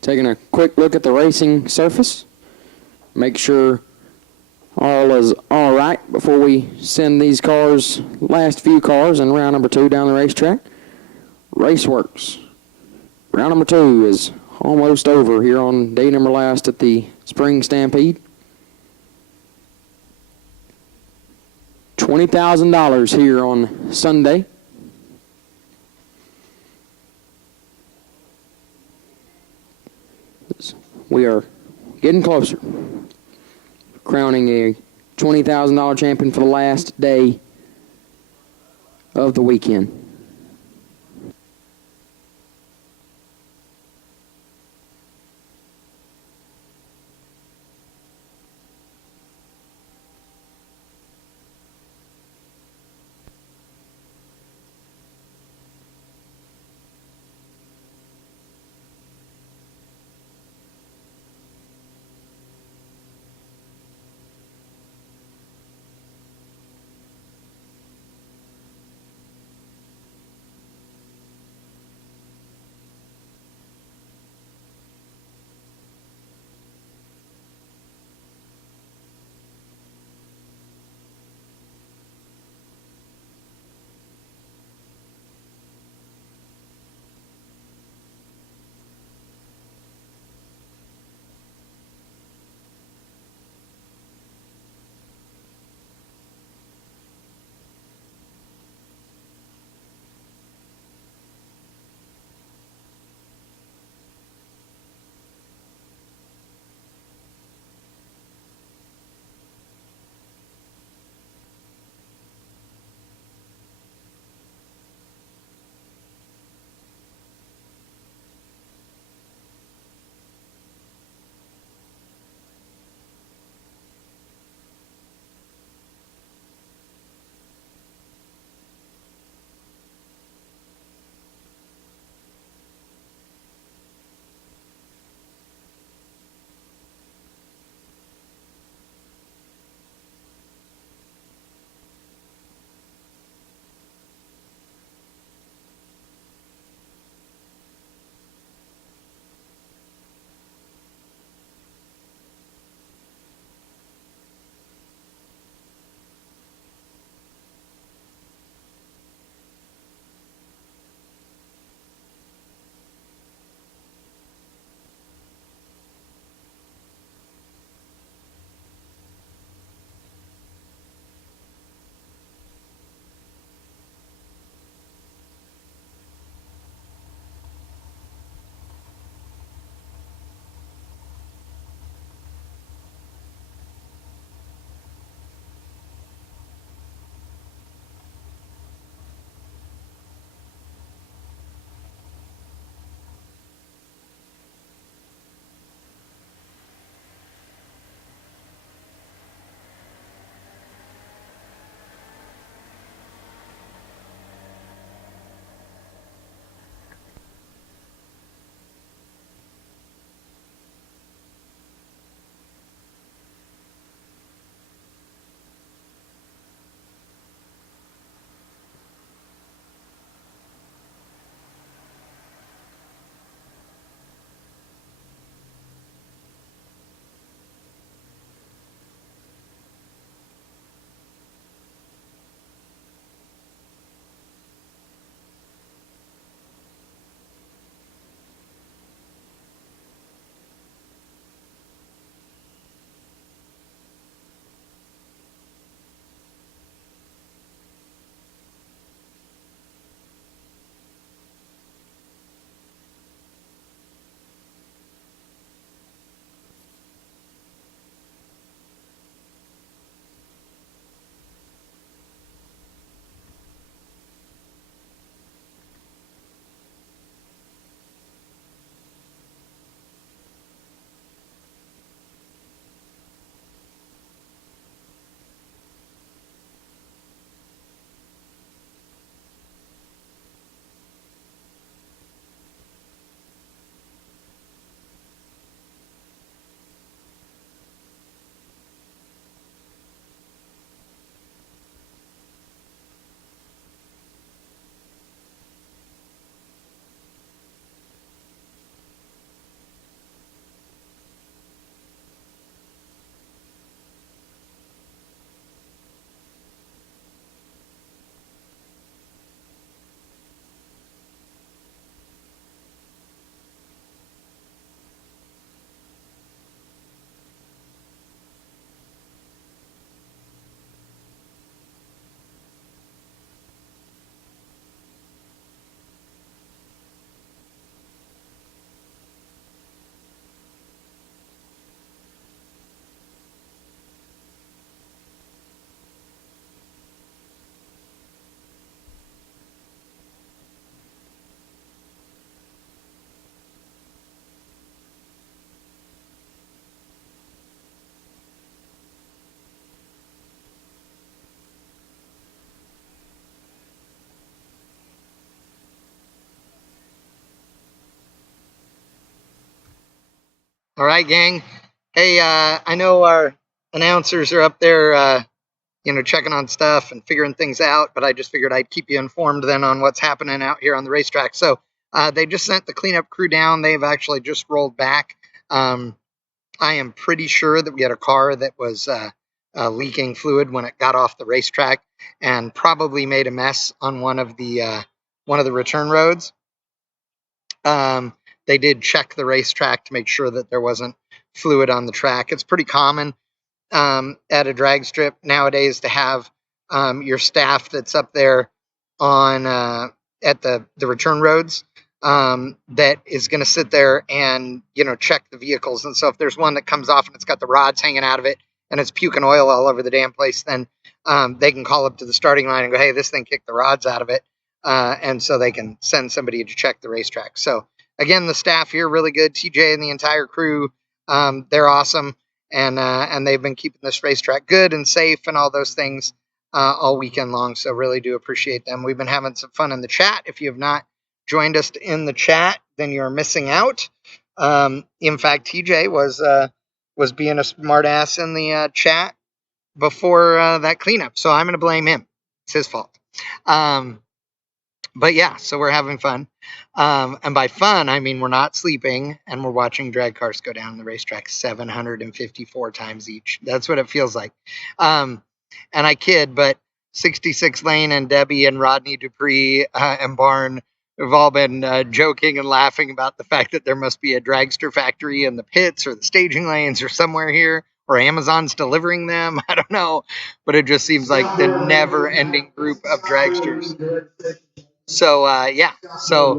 Taking a quick look at the racing surface. Make sure all is all right before we send these cars, last few cars in round number 2 down the racetrack. Raceworks. Round number 2 is almost over here on day number last at the Spring Stampede. $20,000 here on Sunday. We are getting closer. Crowning a $20,000 champion for the last day of the weekend. All right, gang. Hey, I know our announcers are up there, checking on stuff and figuring things out, but I just figured I'd keep you informed then on what's happening out here on the racetrack. So they just sent the cleanup crew down. They've actually just rolled back. I am pretty sure that we had a car that was leaking fluid when it got off the racetrack and probably made a mess on one of the return roads. They did check the racetrack to make sure that there wasn't fluid on the track. It's pretty common at a drag strip nowadays to have your staff that's up there on at the return roads that is going to sit there and check the vehicles. And so if there's one that comes off and it's got the rods hanging out of it and it's puking oil all over the damn place, then they can call up to the starting line and go, hey, this thing kicked the rods out of it. And so they can send somebody to check the racetrack. So again, the staff here really good. TJ and the entire crew, they're awesome, and they've been keeping this racetrack good and safe and all those things all weekend long. So really do appreciate them. We've been having some fun in the chat. If you have not joined us in the chat, then you're missing out. In fact, TJ was being a smart ass in the chat before that cleanup, so I'm going to blame him. It's his fault. But yeah, so we're having fun. And by fun, I mean we're not sleeping and we're watching drag cars go down the racetrack 754 times each. That's what it feels like. And I kid, but 66 Lane and Debbie and Rodney Dupree and Barn have all been joking and laughing about the fact that there must be a dragster factory in the pits or the staging lanes or somewhere here, or Amazon's delivering them. I don't know, but it just seems like the never-ending group of dragsters. So, so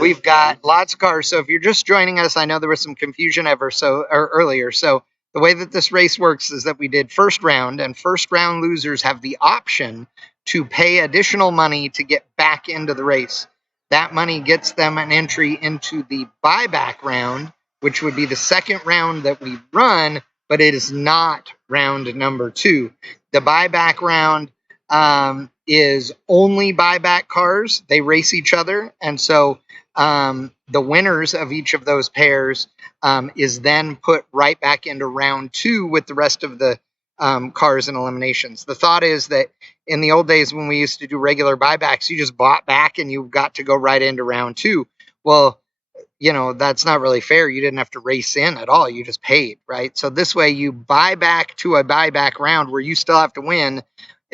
we've got lots of cars. So if you're just joining us, I know there was some confusion earlier. So the way that this race works is that we did first round, and first round losers have the option to pay additional money to get back into the race. That money gets them an entry into the buyback round, which would be the second round that we run, but it is not round number 2. The buyback round is only buyback cars. They race each other. And so the winners of each of those pairs is then put right back into round 2 with the rest of the cars and eliminations. The thought is that in the old days when we used to do regular buybacks, you just bought back and you got to go right into round 2. Well, that's not really fair. You didn't have to race in at all. You just paid, right? So this way you buy back to a buyback round where you still have to win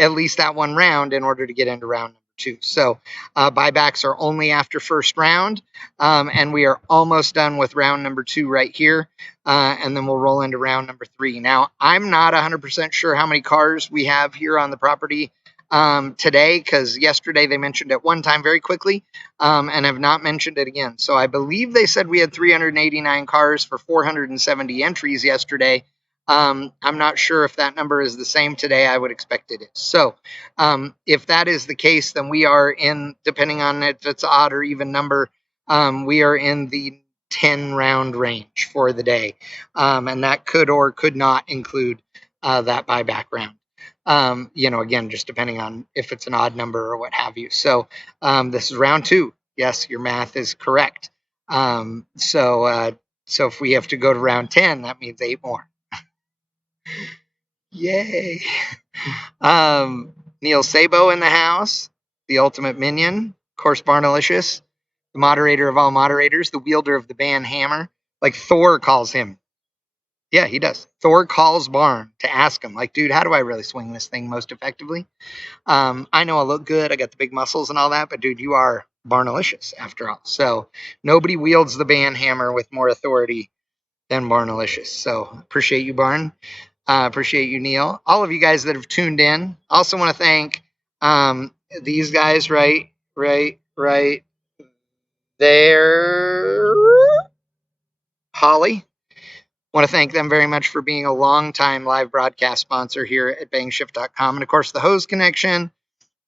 at least that one round in order to get into round number 2. So buybacks are only after first round, and we are almost done with round number 2 right here, and then we'll roll into round number 3. Now, I'm not 100% sure how many cars we have here on the property today, because yesterday they mentioned it one time very quickly and have not mentioned it again. So I believe they said we had 389 cars for 470 entries yesterday. I'm not sure if that number is the same today. I would expect it is. So if that is the case, then we are in, depending on if it's odd or even number, we are in the 10 round range for the day. And that could or could not include that buyback round. Again, just depending on if it's an odd number or what have you. So this is round 2. Yes, your math is correct. So if we have to go to round 10, that means 8 more. Yay. Neil Sabo in the house, the ultimate minion, of course, Barnalicious, the moderator of all moderators, the wielder of the band hammer, like Thor calls him. Yeah, he does. Thor calls Barn to ask him, like, dude, how do I really swing this thing most effectively? I know I look good. I got the big muscles and all that, but dude, you are Barnalicious after all. So nobody wields the band hammer with more authority than Barnalicious. So appreciate you, Barn. Appreciate you, Neil. All of you guys that have tuned in. Also want to thank these guys right there. Holly. Want to thank them very much for being a long-time live broadcast sponsor here at bangshift.com. And, of course, the Hose Connection,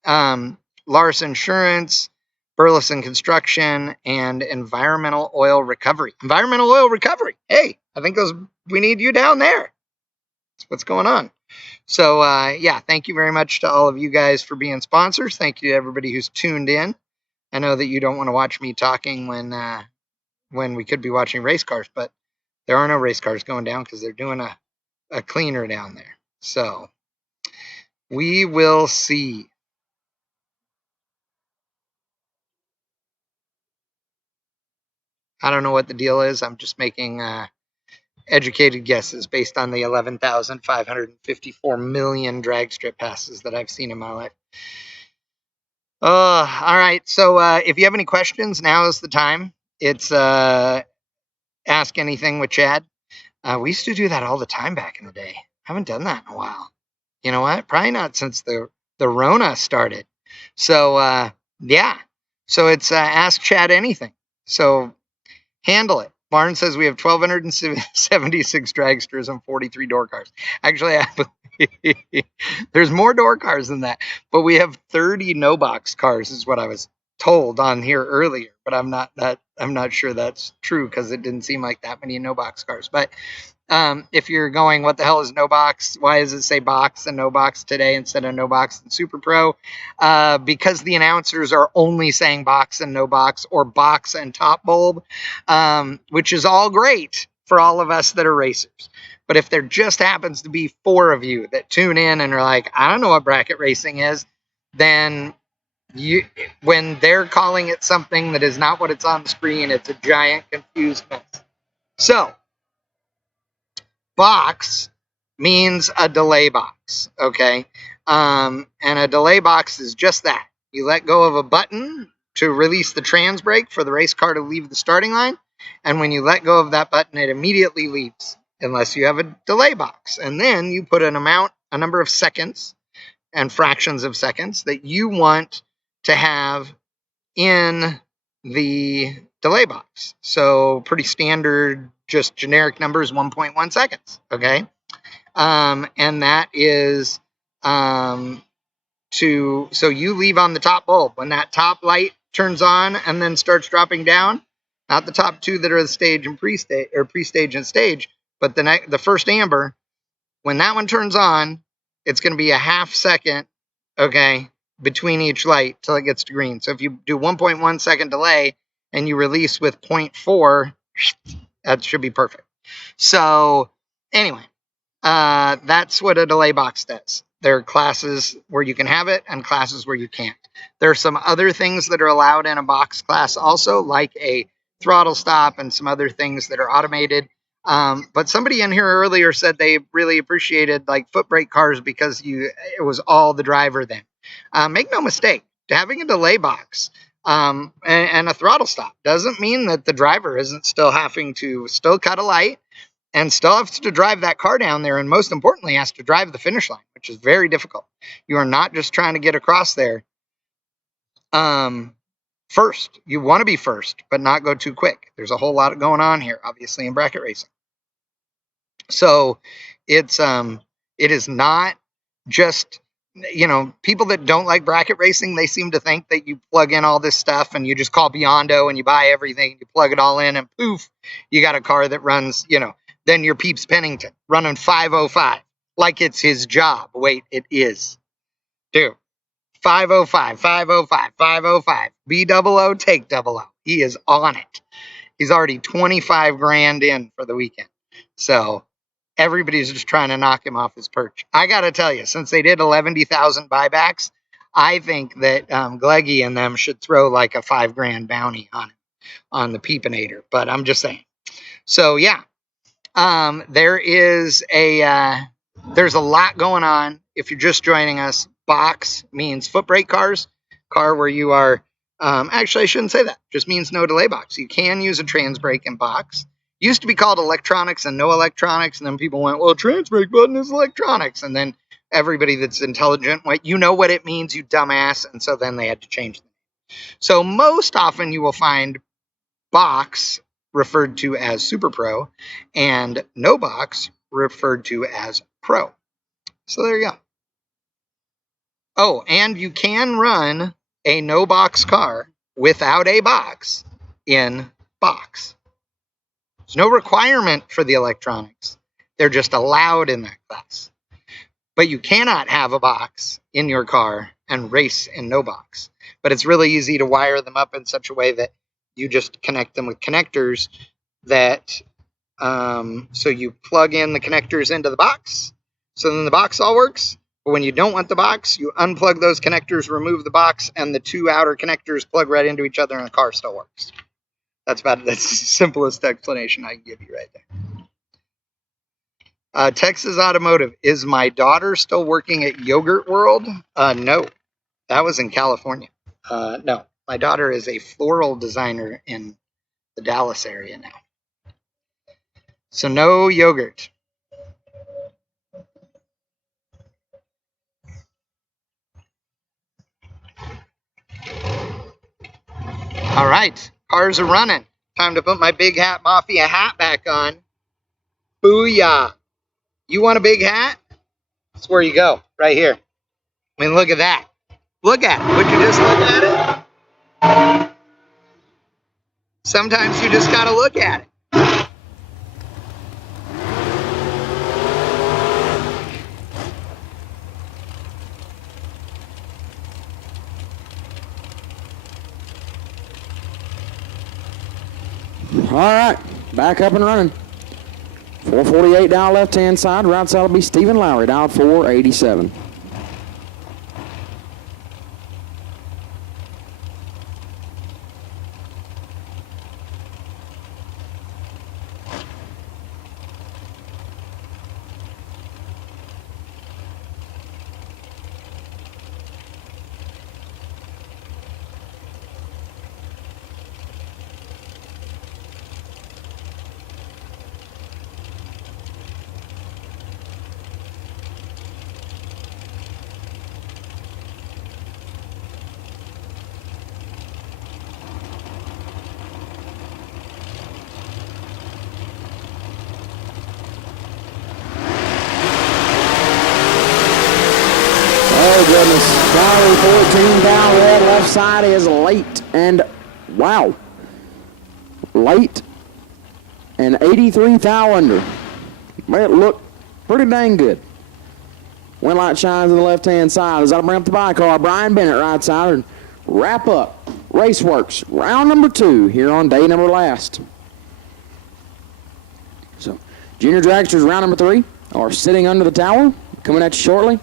Lars Insurance, Burleson Construction, and Environmental Oil Recovery. Environmental Oil Recovery. Hey, I think we need you down there. That's what's going on. So, thank you very much to all of you guys for being sponsors. Thank you to everybody who's tuned in. I know that you don't want to watch me talking when we could be watching race cars, but There are no race cars going down because they're doing a cleaner down there. So we will see. I don't know what the deal is. I'm just making educated guesses based on the 11,554 million drag strip passes that I've seen in my life. All right. So if you have any questions, now is the time. It's Ask Anything with Chad. We used to do that all the time back in the day. Haven't done that in a while. You know what? Probably not since the Rona started. So yeah. So it's Ask Chad Anything. So handle it. Lauren says we have 1,276 dragsters and 43 door cars. Actually, there's more door cars than that, but we have 30 no box cars, is what I was told on here earlier. But I'm not sure that's true because it didn't seem like that many no box cars. But if you're going, what the hell is no box? Why does it say box and no box today instead of no box and Super Pro? Because the announcers are only saying box and no box, or box and top bulb, which is all great for all of us that are racers. But if there just happens to be 4 of you that tune in and are like, I don't know what bracket racing is, then when they're calling it something that is not what it's on the screen, it's a giant confused mess. So box means a delay box, okay? And a delay box is just that. You let go of a button to release the trans brake for the race car to leave the starting line, and when you let go of that button, it immediately leaves, unless you have a delay box. And then you put a number of seconds and fractions of seconds that you want to have in the delay box. So pretty standard, just generic numbers, 1.1 seconds, okay? And that is so you leave on the top bulb. When that top light turns on and then starts dropping down, not the top 2 that are the stage and pre-stage, or pre-stage and stage, but the first amber, when that one turns on, it's going to be a half second, okay, between each light till it gets to green. So if you do 1.1 second delay and you release with 0.4, that should be perfect. So anyway, that's what a delay box does. There are classes where you can have it and classes where you can't. There are some other things that are allowed in a box class also, like a throttle stop and some other things that are automated. But somebody in here earlier said they really appreciated like foot brake cars because it was all the driver then. Make no mistake, having a delay box and a throttle stop doesn't mean that the driver isn't still having to cut a light and still has to drive that car down there, and most importantly has to drive the finish line, which is very difficult. You are not just trying to get across there first. You want to be first, but not go too quick. There's a whole lot going on here, obviously, in bracket racing. So it is not just, people that don't like bracket racing, they seem to think that you plug in all this stuff and you just call Biondo and you buy everything, you plug it all in, and poof, you got a car that runs, then your Peeps Pennington running 505 like it's his job. Wait, it is. Dude, 505, 505, 505. B-double-O, take double-O. He is on it. He's already 25 grand in for the weekend. So everybody's just trying to knock him off his perch. I got to tell you, since they did 11,000 buybacks, I think that Gleggy and them should throw like a 5 grand bounty on him, on the Peepinator. But I'm just saying. So, yeah. There's a lot going on. If you're just joining us, box means foot brake cars, car where you are, actually I shouldn't say that, just means no delay box. You can use a trans brake in box. Used to be called electronics and no electronics, and then people went, well, trans brake button is electronics, and then everybody that's intelligent went, you know what it means, you dumbass, and so then they had to change the name. So most often you will find box referred to as Super Pro, and no box referred to as Pro. So there you go. Oh, and you can run a no box car without a box in box. There's no requirement for the electronics. They're just allowed in that class. But you cannot have a box in your car and race in no box. But it's really easy to wire them up in such a way that you just connect them with connectors that So you plug in the connectors into the box. So then the box all works. But when you don't want the box, you unplug those connectors, remove the box, and the two outer connectors plug right into each other and the car still works. That's the simplest explanation I can give you right there. Texas Automotive. Is my daughter still working at Yogurt World? No. That was in California. No. My daughter is a floral designer in the Dallas area now. So no yogurt. All right. Cars are running. Time to put my Big Hat Mafia hat back on. Booyah. You want a big hat? That's where you go. Right here. I mean, look at that. Look at it. Would you just look at it? Sometimes you just got to look at it. All right, back up and running. 448 down left-hand side. Right side will be Stephen Lowry, down 487. Oh, goodness. Valerie 14 down red. Left side is late. And, wow. Late. And 83 thou under. It looked pretty dang good. Wind light shines on the left-hand side. As I bring up the bike car, Brian Bennett right side. And wrap up. Raceworks. Round number 2 here on day number last. So, Junior Dragsters round number 3 are sitting under the tower. Coming at you shortly.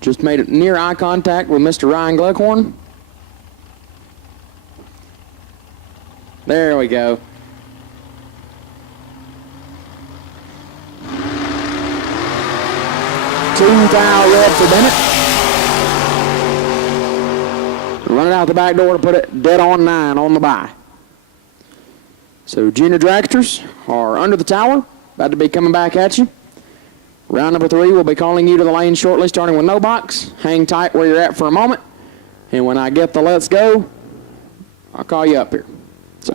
Just made it near eye contact with Mr. Ryan Gleckhorn. There we go. Two thou red for Bennett. Running out the back door to put it dead on 9 on the bye. So Junior Dragsters are under the tower, about to be coming back at you. Round number 3, we'll be calling you to the lane shortly, starting with no box. Hang tight where you're at for a moment. And when I get the let's go, I'll call you up here. So,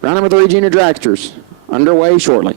round number 3, Junior Dragsters, underway shortly.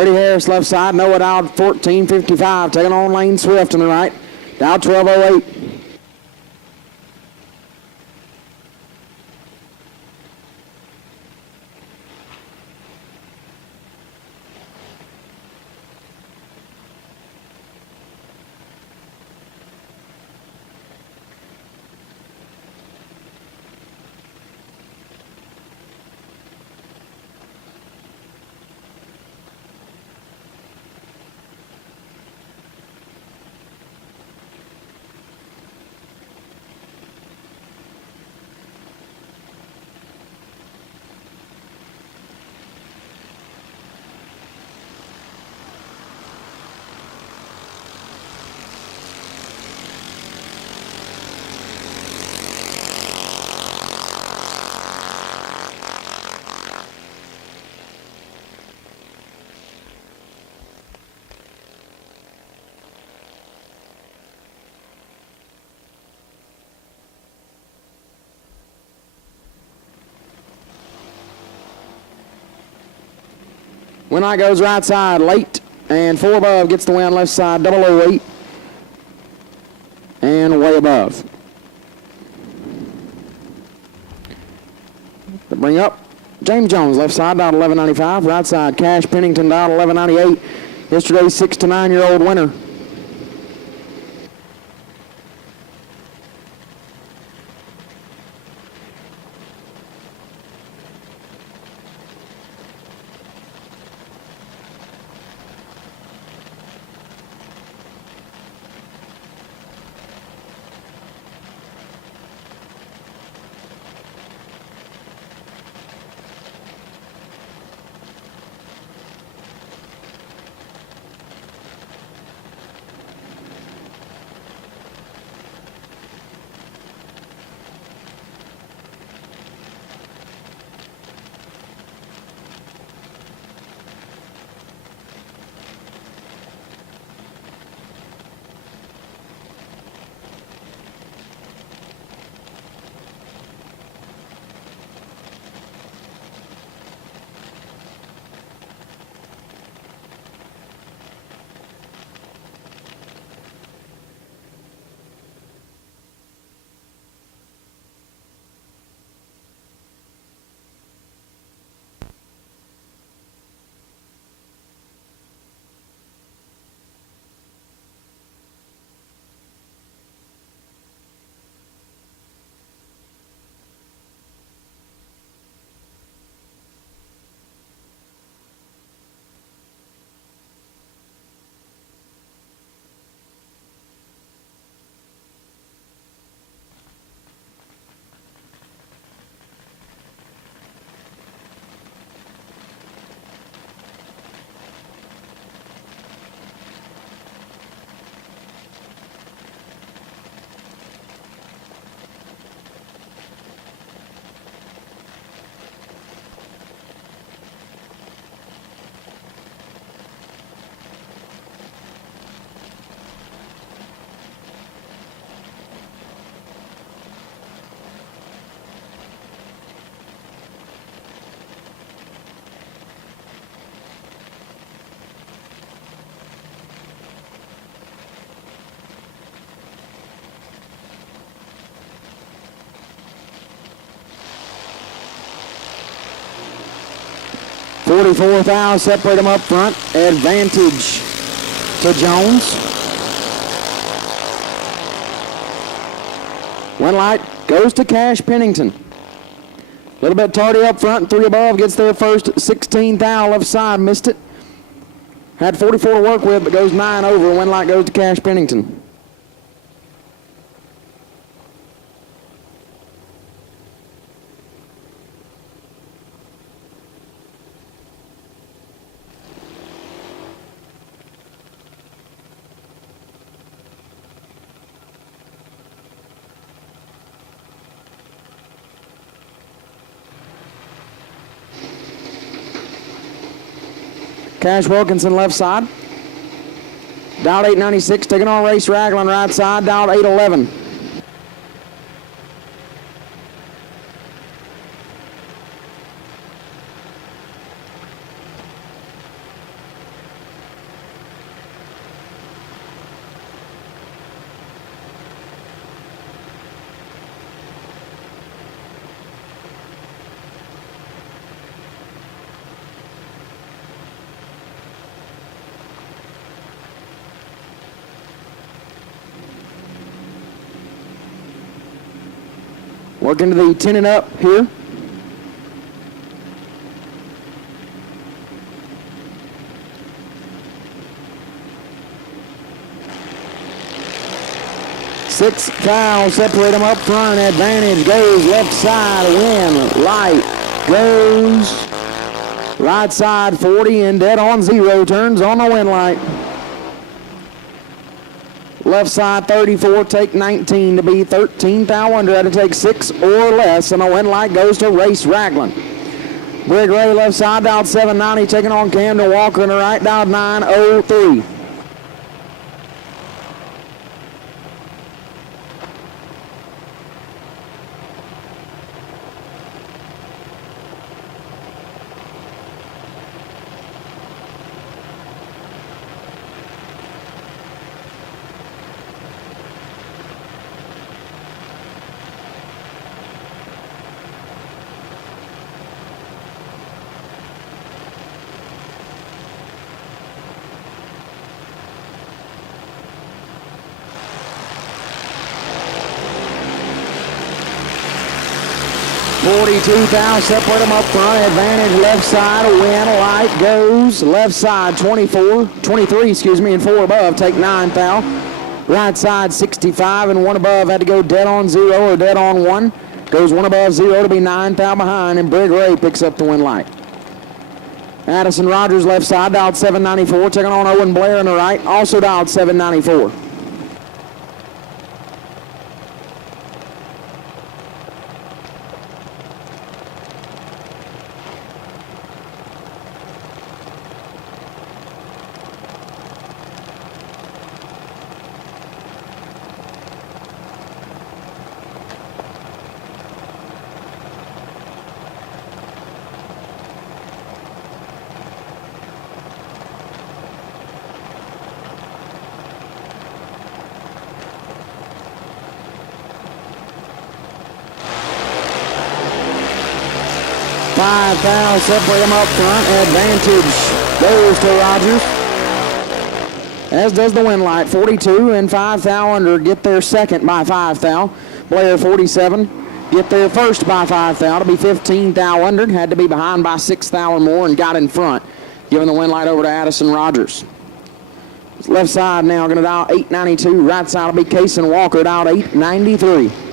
Freddie Harris left side. Noah Dowd 14.55. Taking on Lane Swift on the right. Dowd 12.08. Winlight goes right side, late, and 4 above gets the win left side, 008, and way above. To bring up James Jones, left side, down 11.95, right side, Cash Pennington, down 11.98, yesterday's 6 to 9-year-old winner. $44,000 separate them up front. Advantage to Jones. Winlight goes to Cash Pennington. A little bit tardy up front. 3 above gets there first. 16,000 left side. Missed it. Had 44 to work with, but goes 9 over. Winlight goes to Cash Pennington. Cash Wilkinson left side. Dialed 896, taking on Race Raglan right side, dialed 811. Working to the 10 and up here. Six fouls separate them up front. Advantage goes left side. Win. Light goes right side 40 and dead on 0. Turns on the win light. Left side 34, take 19 to be 13 thou under. Had to take 6 or less, and the win light goes to Race Ragland. Brig Ray left side dialed 790, taking on Camden Walker, and the right dialed 903. $42,000, separate them up front. Advantage left side, win, light goes left side 23, and 4 above, take 9 thou. Right side 65 and 1 above, had to go dead on 0 or dead on 1. Goes 1 above 0 to be 9 thou behind, and Brig Ray picks up the win light. Addison Rogers left side, dialed 794, taking on Owen Blair on the right, also dialed 794. $5,000, separate them up front. Advantage goes to Rogers, as does the win light. 42 and 5 thou under get their second by 5 thou. Blair 47 get their first by 5 thou to be 15 thou under. Had to be behind by 6 thou or more and got in front, giving the win light over to Addison Rogers. Left side now going to dial 892. Right side will be Cason Walker, dialed 893.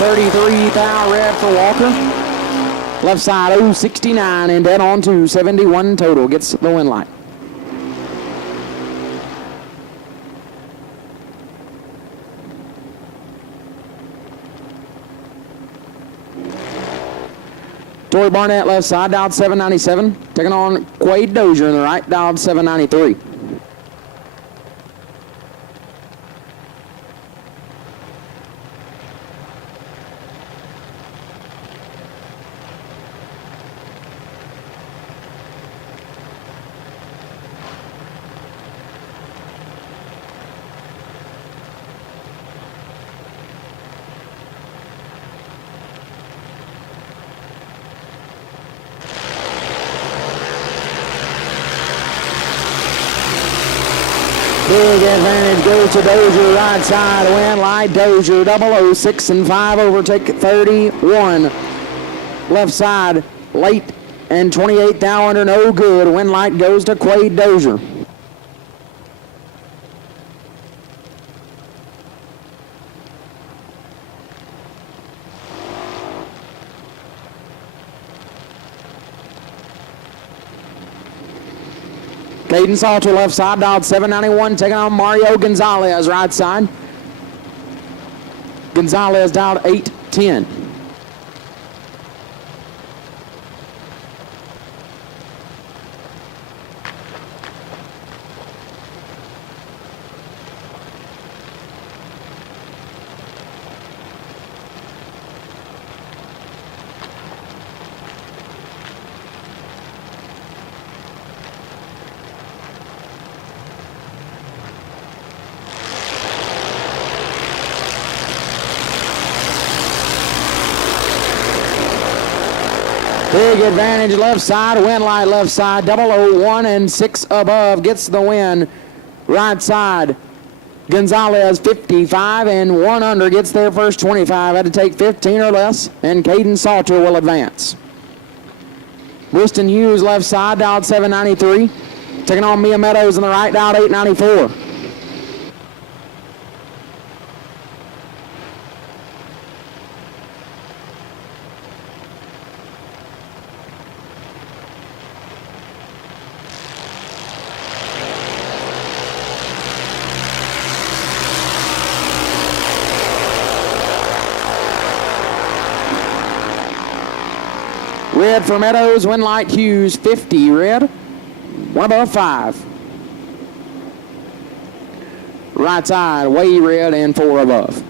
$33 thou red for Walker. Left side 069 and dead on to 71 total. Gets the win light. Tory Barnett left side, dialed 797. Taking on Quade Dozier in the right, dialed 793. Big advantage goes to Dozier, right side, win light, Dozier, 006 and 5, overtake 31. Left side, late and 28 thou under, no good. Win light goes to Quade Dozier. Caden Salter left side, dialed 791, taking on Mario Gonzalez right side. Gonzalez dialed 810. Big advantage left side, win light left side, 001 and 6 above gets the win. Right side, Gonzalez 55 and 1 under gets their first 25. Had to take 15 or less, and Caden Salter will advance. Bristol Hughes left side, dialed 793. Taking on Mia Meadows on the right, dialed 894. Red for Meadows, win light Hughes 50. Red, 1 above 5. Right side, way red and 4 above.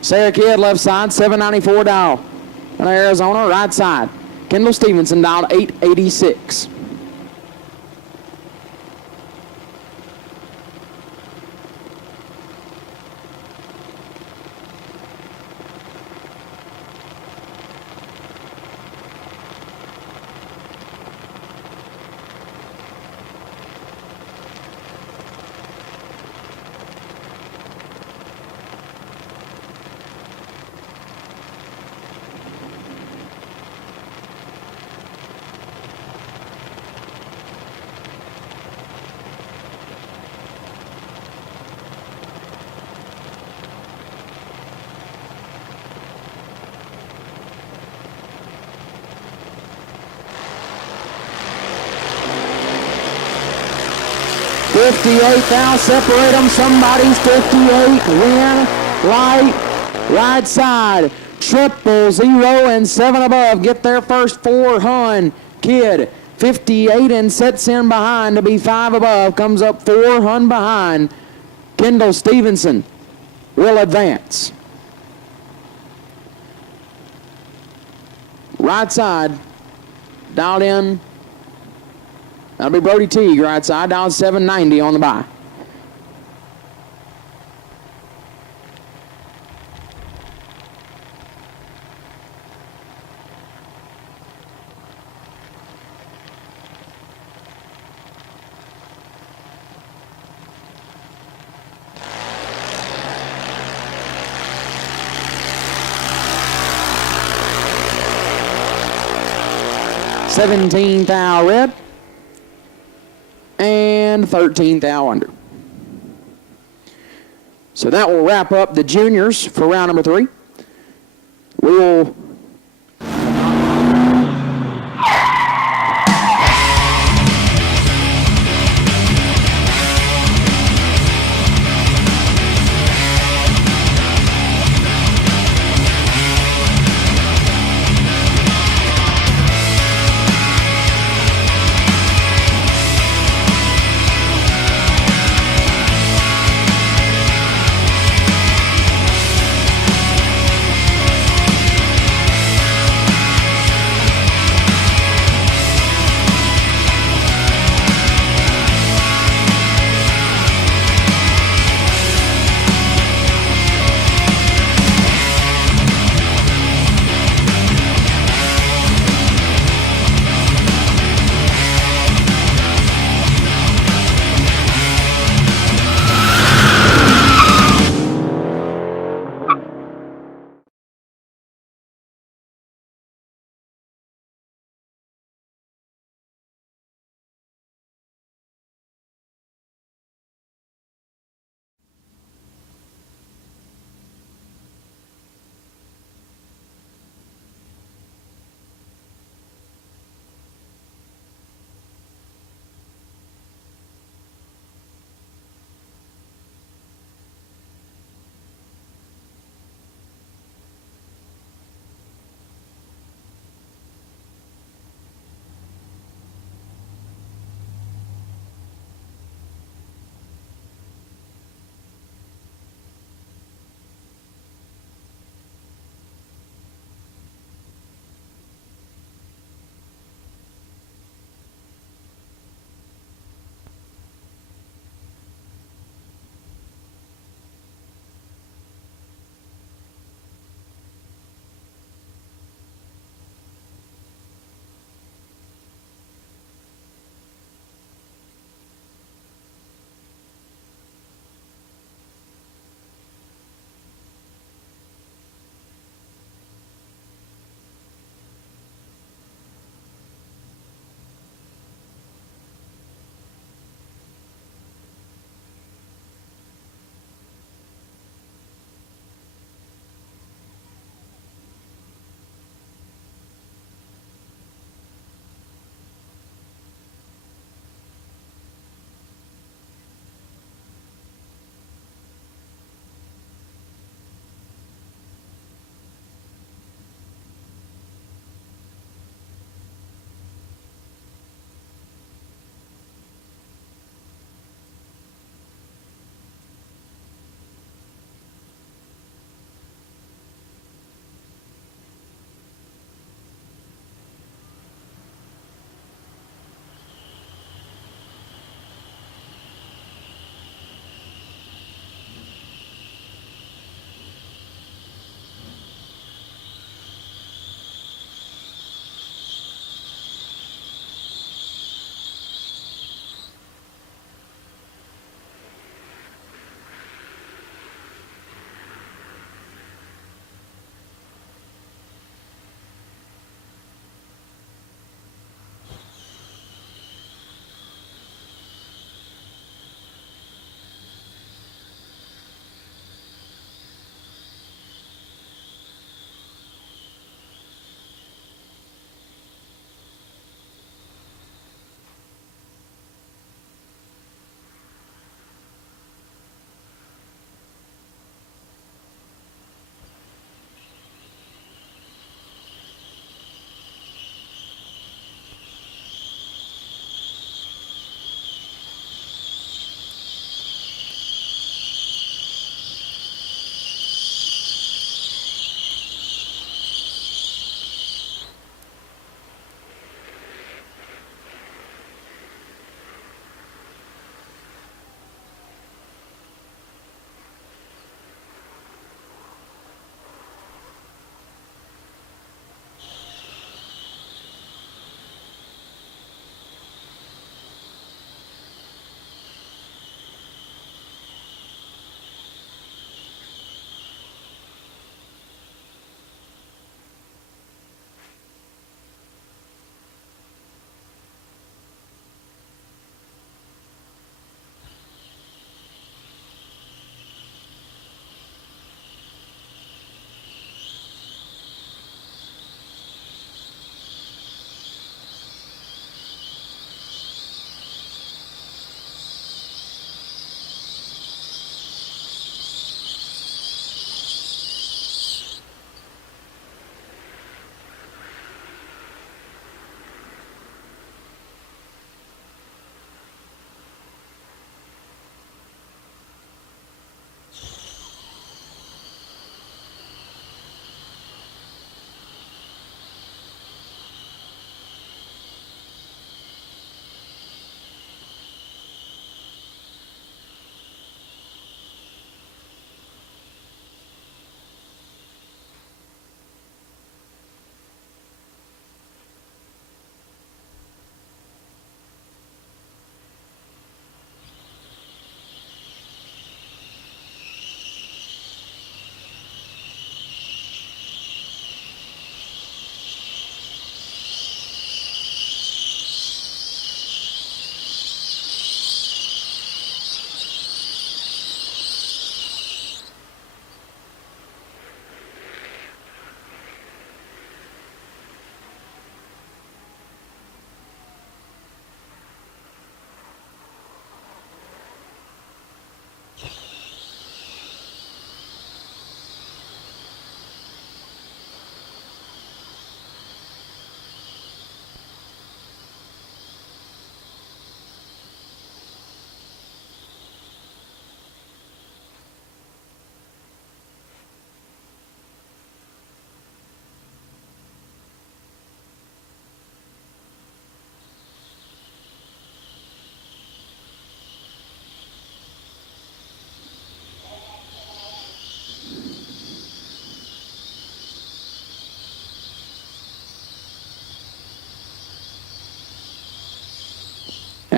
Sarah Kidd left side, 794 dial. And Arizona, right side. Kendall Stevenson dialed 886. .58 now, separate them. Somebody's 58. Win, light, right side. 000 and 7 above. Get their first 4 hun. Kidd 58 and sets in behind to be 5 above. Comes up 4 hun behind. Kendall Stevenson will advance. Right side, dialed in. That'll be Brody Teague, right side, down 790 on the bye. $17 thou red. And 13 thou under. So that will wrap up the juniors for round number 3. We will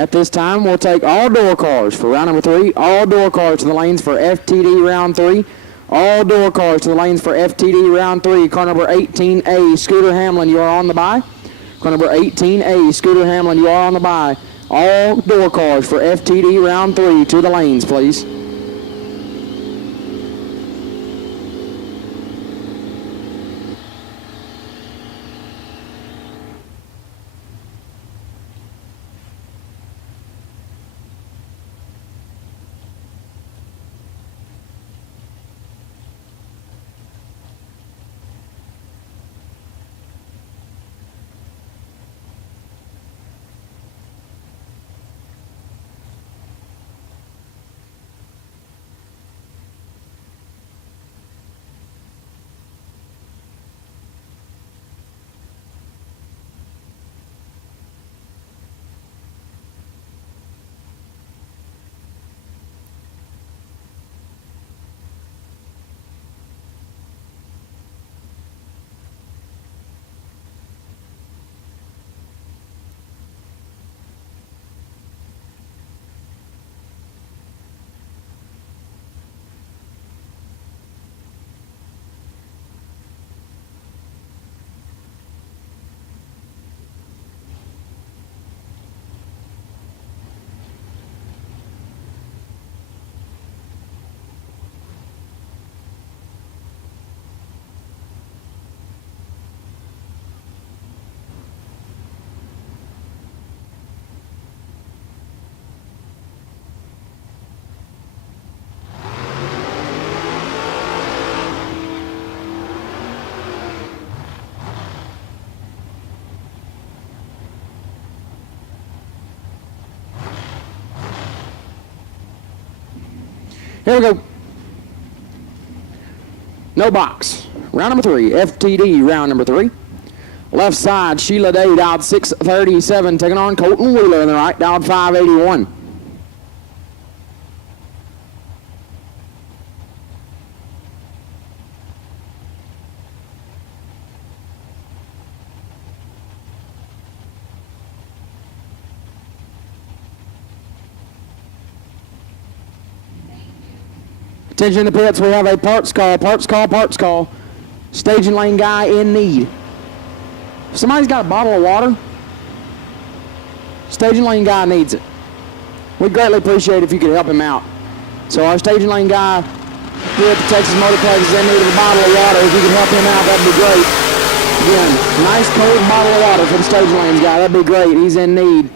At this time, we'll take all door cars for round number 3. All door cars to the lanes for FTD round 3. All door cars to the lanes for FTD round 3. Car number 18A, Scooter Hamlin, you are on the bye. Car number 18A, Scooter Hamlin, you are on the bye. All door cars for FTD round 3 to the lanes, please. Here we go. No box. Round number 3, FTD round number 3. Left side, Sheila Day dialed 637, taking on Colton Wheeler in the right, dialed 581. Attention in the pits, we have a parts call. Staging lane guy in need. If somebody's got a bottle of water, staging lane guy needs it. We'd greatly appreciate if you could help him out. So our staging lane guy here at the Texas Motorplex is in need of a bottle of water. If you could help him out, that'd be great. Again, nice cold bottle of water for the staging lanes guy. That'd be great. He's in need.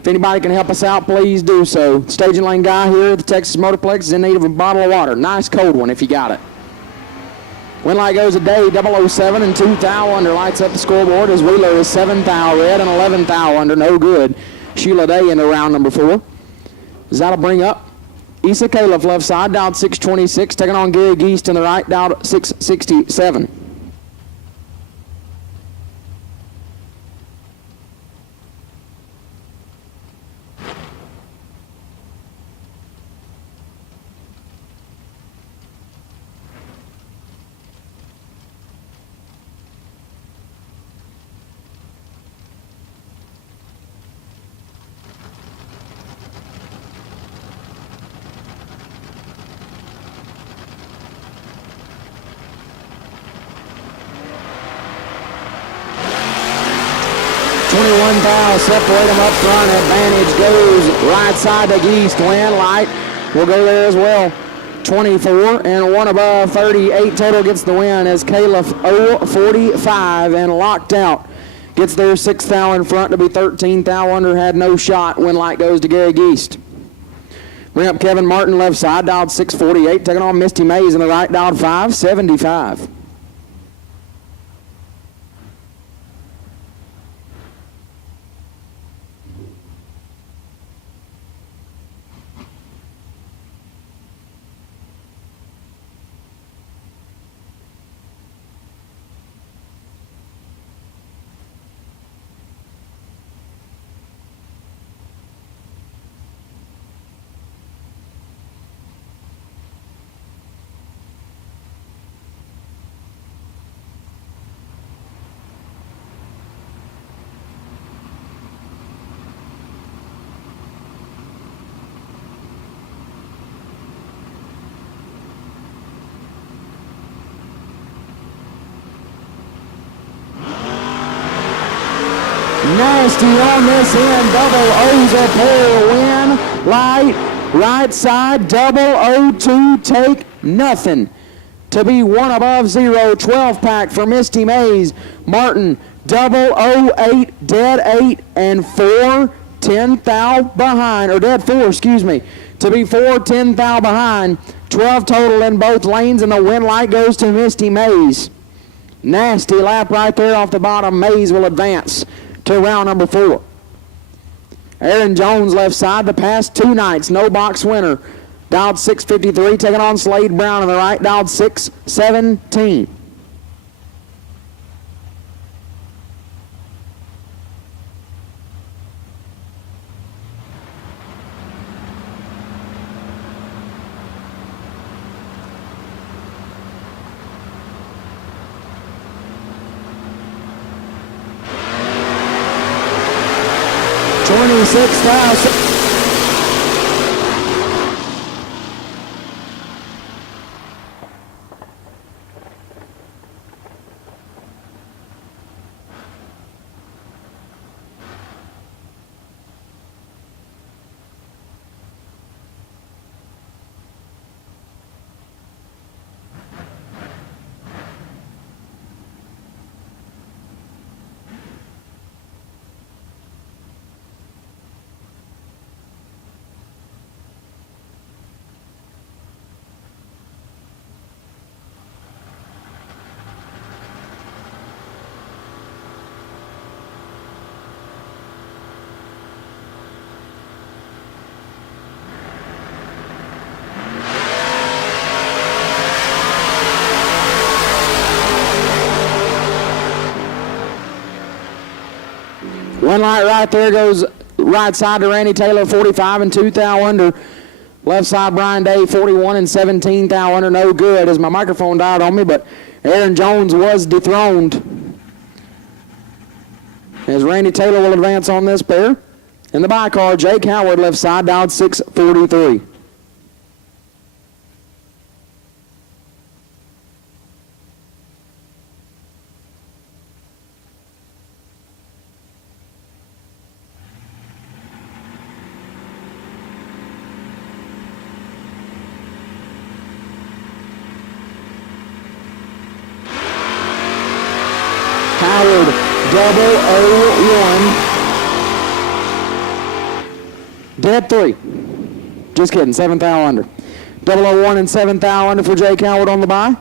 If anybody can help us out, please do so. Staging lane guy here at the Texas Motorplex is in need of a bottle of water. Nice cold one if you got it. Wind light goes a day, 007 and 2 thou under. Lights up the scoreboard as Wheeler is 7 thou red and 11 thou under. No good. Sheila Day into round number 4. That'll bring up Issa Califf left side, dialed 626, taking on Gary Geist in the right, dialed 667. Separate them up front. Advantage goes right side to Geist. Wind light will go there as well. 24 and 1 above. 38 total gets the win as Califf 045 and locked out. Gets there 6 thou in front to be 13 thou under. Had no shot. Wind light goes to Gary Geist. Bring up Kevin Martin left side, dialed 648. Taking on Misty Mays in the right, dialed 575. on this end. Double O's a pair. Win. Light. Right side. Double O2. Take nothing. To be one above 0. 12 pack for Misty Mays. Martin. Double 08. Dead 8 and 4. 10 thou behind. Or dead 4, excuse me. To be 4. 10 thou behind. 12 total in both lanes, and the win light goes to Misty Mays. Nasty lap right there off the bottom. Mays will advance to round number 4. Aaron Jones left side, the past 2 nights, no box winner. Dialed 653, taking on Slade Brown on the right, dialed 617. One light right there goes right side to Randy Taylor, 45 and 2 thou under. Left side Brian Day, 41 and 17 thou under. No good as my microphone died on me, but Aaron Jones was dethroned. As Randy Taylor will advance on this pair. In the by car, Jake Howard left side, dialed 643. Howard, double 01. Dead 3. Just kidding, 7 thou under. 001 and 7 thou under for Jake Howard on the bye.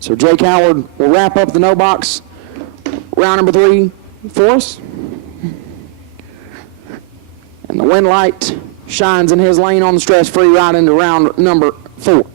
So Jake Howard will wrap up the no box round number 3 for us. And the wind light shines in his lane on the stress-free right into round number 4.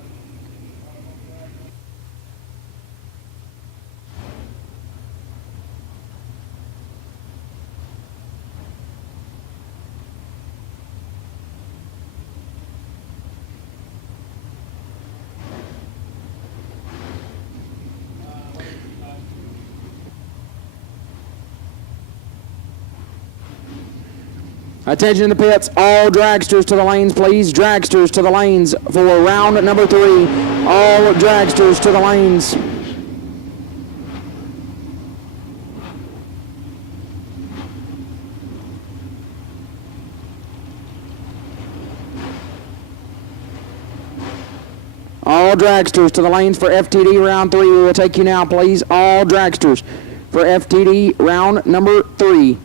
Attention in the pits, all dragsters to the lanes, please. Dragsters to the lanes for round number 3. All dragsters to the lanes. All dragsters to the lanes for FTD round 3. We will take you now, please. All dragsters for FTD round number 3.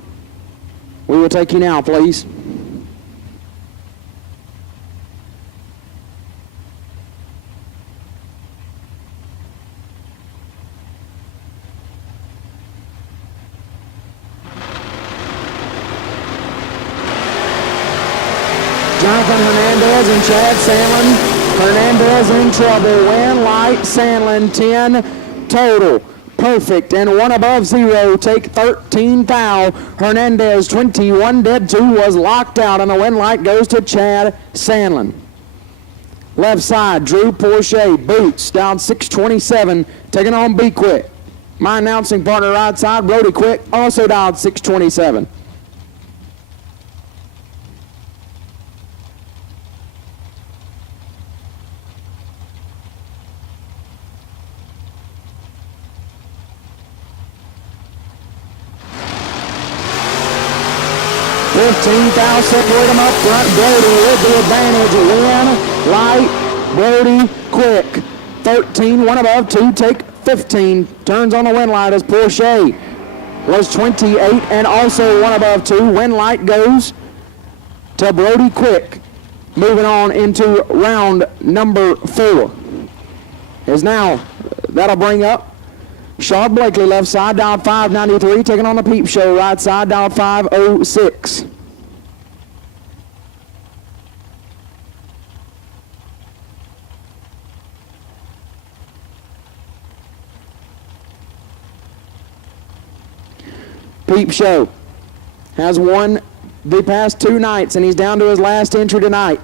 We will take you now, please. Jonathan Hernandez and Chad Sandlin. Hernandez in trouble. Win light. Sandlin 10 total. Perfect and 1 above 0. Take 13 thou. Hernandez 21 dead 2 was locked out, and the win light goes to Chad Sandlin. Left side Drew Porsche boots down 627, taking on Be Quick. My announcing partner right side Brody Quick also dialed 627. 15 thou separate them up front. Brody with the advantage. Win, light, Brody, quick. 13, one above, 2, take 15. Turns on the win light as Porsche was 28 and also one above, 2. Win light goes to Brody Quick. Moving on into round number 4. Is now, that'll bring up Sean Blakely, left side, dialed 593, taking on the Peep Show, right side, dialed 506. Peep Show has won the past 2 nights, and he's down to his last entry tonight.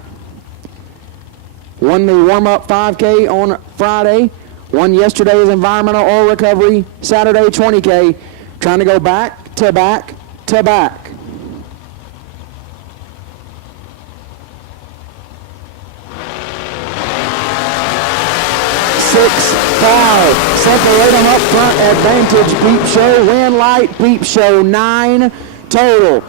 Won the warm-up 5K on Friday. Won yesterday's environmental oil recovery Saturday 20K. Trying to go back to back to back. Separate them up front. Advantage Peep Show. Win light Peep Show. 9 total.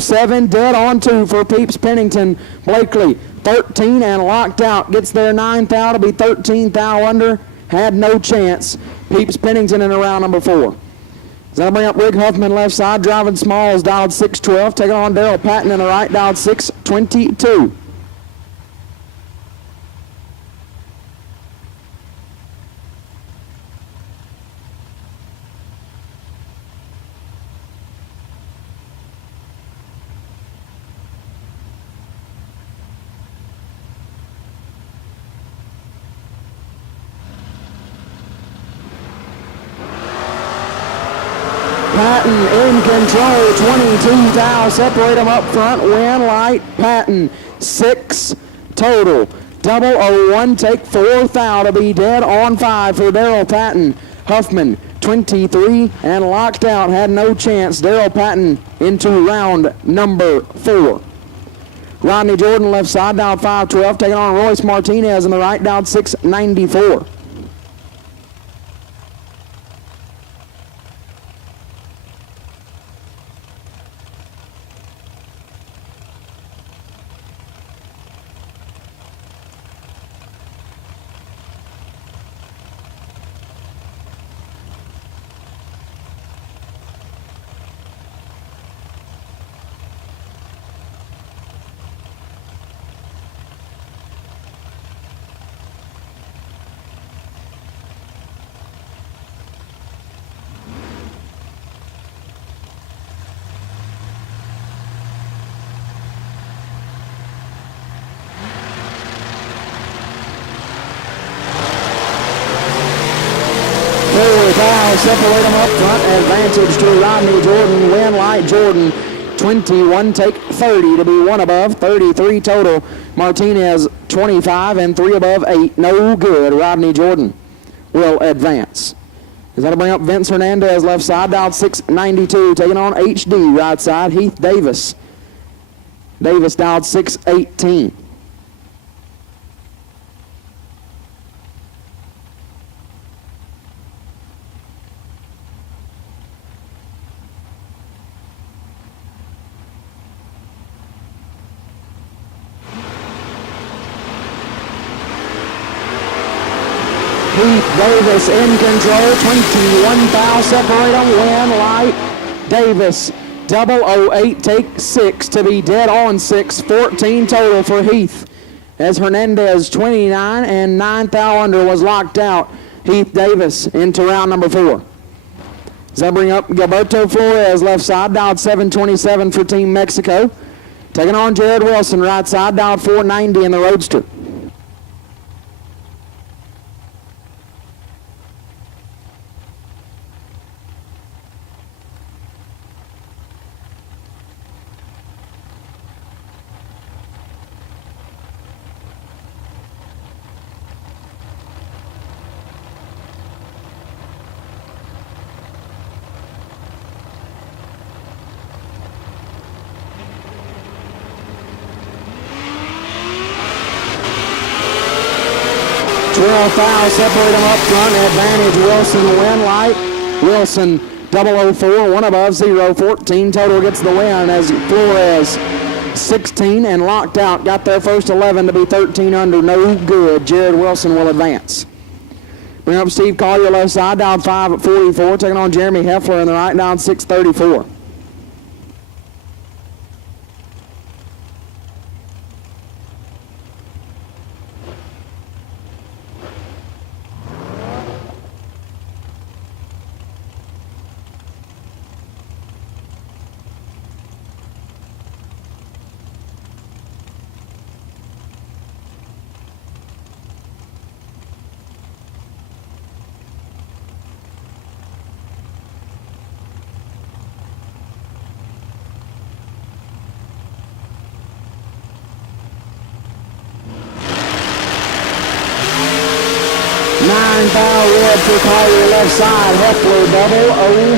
007 dead on 2 for Peeps Pennington. Blakely 13 and locked out. Gets their 9th thou to be 13 thou under. Had no chance. Peeps Pennington in round number 4. That'll bring up Rick Huffman left side. Driving Smalls dialed 612. Taking on Daryl Patton in the right dialed 622. Patton in control, 22 thou, separate them up front, win light, Patton, 6 total, 001, take 4 thou to be dead on 5 for Daryl Patton. Huffman, 23 and locked out, had no chance. Daryl Patton into round number 4. Rodney Jordan left side, down 512, taking on Royce Martinez in the right, down 694. Separate them up front, advantage to Rodney Jordan, win light Jordan, 21, take 30 to be 1 above, 33 total. Martinez, 25 and 3 above, 8, no good. Rodney Jordan will advance. That'll bring up Vince Hernandez, left side, dialed 692, taking on HD, right side, Heath Davis. Davis dialed 618. Heath Davis in control, 21 thou, separate them, win light. Davis, 008, take 6 to be dead on 6, 14 total for Heath. As Hernandez, 29 and 9 thou under was locked out. Heath Davis into round number 4. Does that bring up Gilberto Flores, left side, dialed 727 for Team Mexico. Taking on Jared Wilson, right side, dialed 490 in the Roadster. Foul, separate them up front, advantage Wilson, win light. Wilson 004, one above, 0, 14 total gets the win as Flores 16 and locked out. Got their first 11 to be 13 under, no good. Jared Wilson will advance. Bring up Steve Collier left side, down 5 at 44, taking on Jeremy Heffler in the right, down 6:34. Foul red for Collier left side. Heffler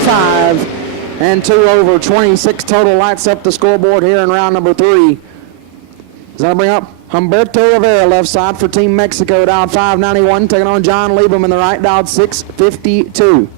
005 and 2 over 26 total lights up the scoreboard here in round number 3. Does that bring up Humberto Rivera left side for Team Mexico, down 591, taking on John Liebem in the right, down 652.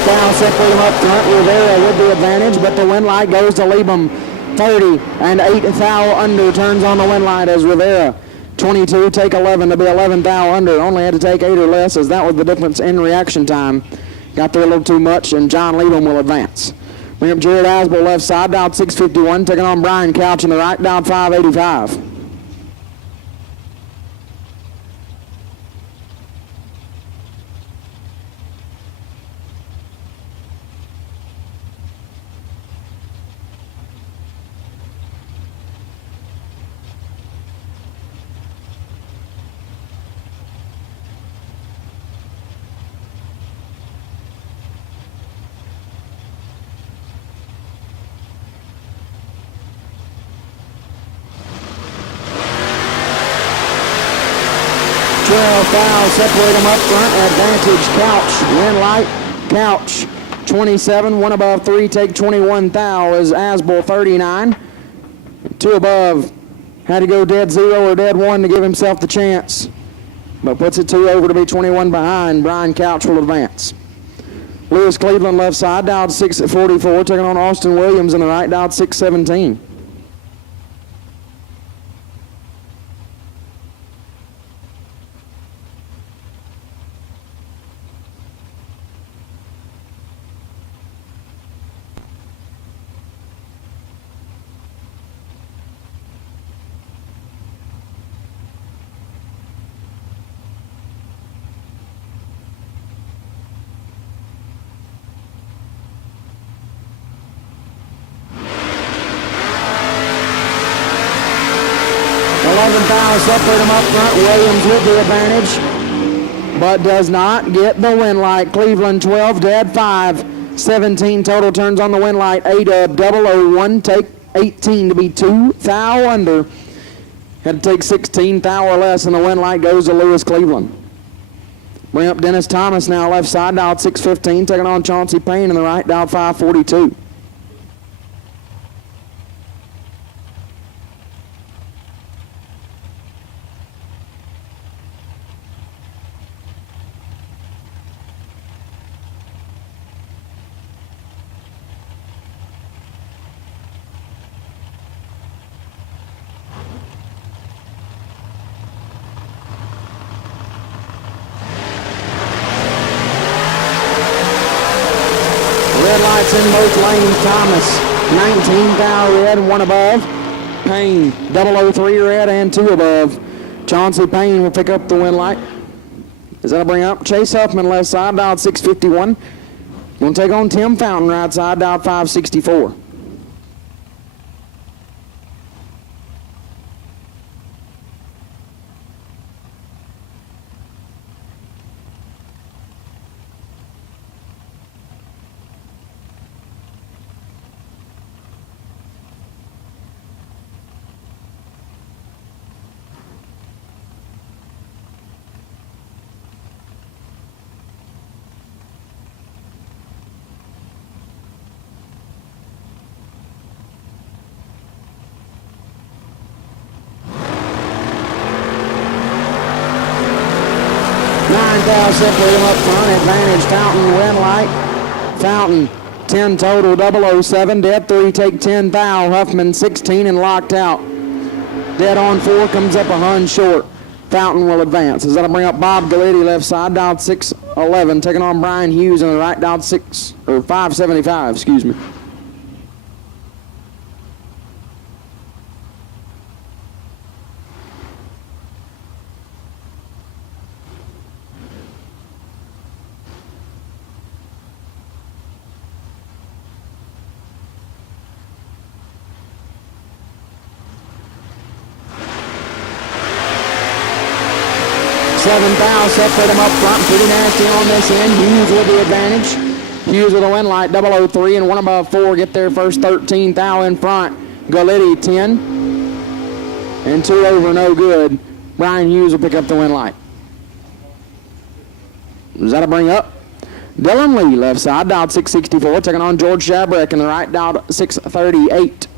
Foul separating up front. Rivera with the advantage, but the win light goes to Liebem. 30 and 8 thou under turns on the win light as Rivera 22 take 11 to be 11 thou under. Only had to take 8 or less as that was the difference in reaction time. Got there a little too much and John Liebem will advance. Bring up Jared Asbel left side, down 651, taking on Brian Couch in the right, down 585. 12 fouls separate them up front. Advantage Couch. Win light Couch 27. One above 3 take 21 thou is Asbel 39. 2 above had to go dead 0 or dead 1 to give himself the chance. But puts it 2 over to be 21 behind. Brian Couch will advance. Lewis Cleveland left side, dialed 6 at 44, taking on Austin Williams in the right, dialed 6:17. Separate them up front. Williams with the advantage, but does not get the win light. Cleveland 12, dead 5, 17 total turns on the win light. A-Dub 001, take 18 to be 2 thou under. Had to take 16 thou or less, and the win light goes to Lewis Cleveland. Bring up Dennis Thomas now left side, dialed 6:15, taking on Chauncey Payne in the right, dialed 5:42. In both lanes, Thomas 19 thou red and 1 above. Payne 003 red and 2 above. Chauncey Payne will pick up the win light. Does that bring up Chase Huffman left side, dialed 6:51. Going to take on Tim Fountain right side, dialed 5:64. 9 thou separate them up front. Advantage Fountain, win light. Fountain 10 total, 007. Dead 3 take 10 thou. Huffman 16 and locked out. Dead on 4 comes up a hun short. Fountain will advance. Is that'll bring up Bob Galletti left side, dialed 611, taking on Brian Hughes on the right, dialed 575, excuse me. Seven thou, separate them up front, pretty nasty on this end. Hughes with the advantage. Hughes with a win light, 003 and 1 above 4 get there first. 13 thou in front. Galletti 10 and 2 over, no good. Brian Hughes will pick up the win light. Does that bring up? Dylan Lee left side, dialed 664, taking on George Shabrek in the right, dialed 638.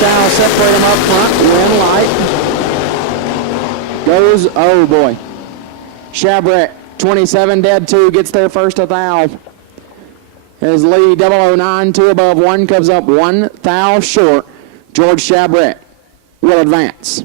Thou separate them up front, win light. Goes, oh boy. Shabrek, 27, dead 2, gets there first a thou. His lead, 009, 2 above 1, comes up 1 thou short. George Shabrek will advance.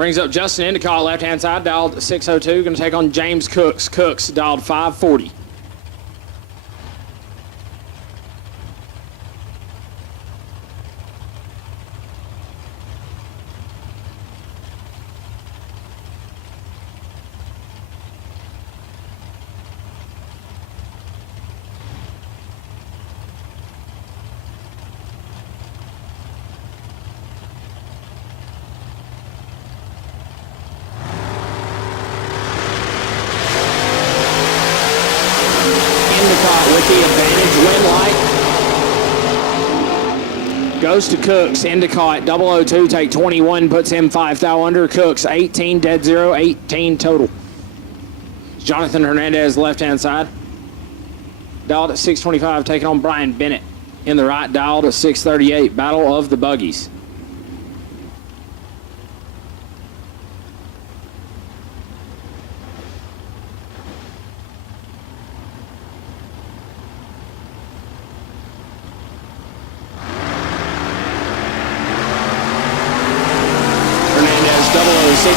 Brings up Justin Endicott, left-hand side, dialed 602. Going to take on James Cooks. Cooks dialed 540. With the advantage, win light. Goes to Cooks. Endicott, 002, take 21, puts him 5 thou under. Cooks, 18, dead zero, 18 total. Jonathan Hernandez, left-hand side. Dialed at 625, taking on Brian Bennett. In the right, dialed at 638, Battle of the Buggies.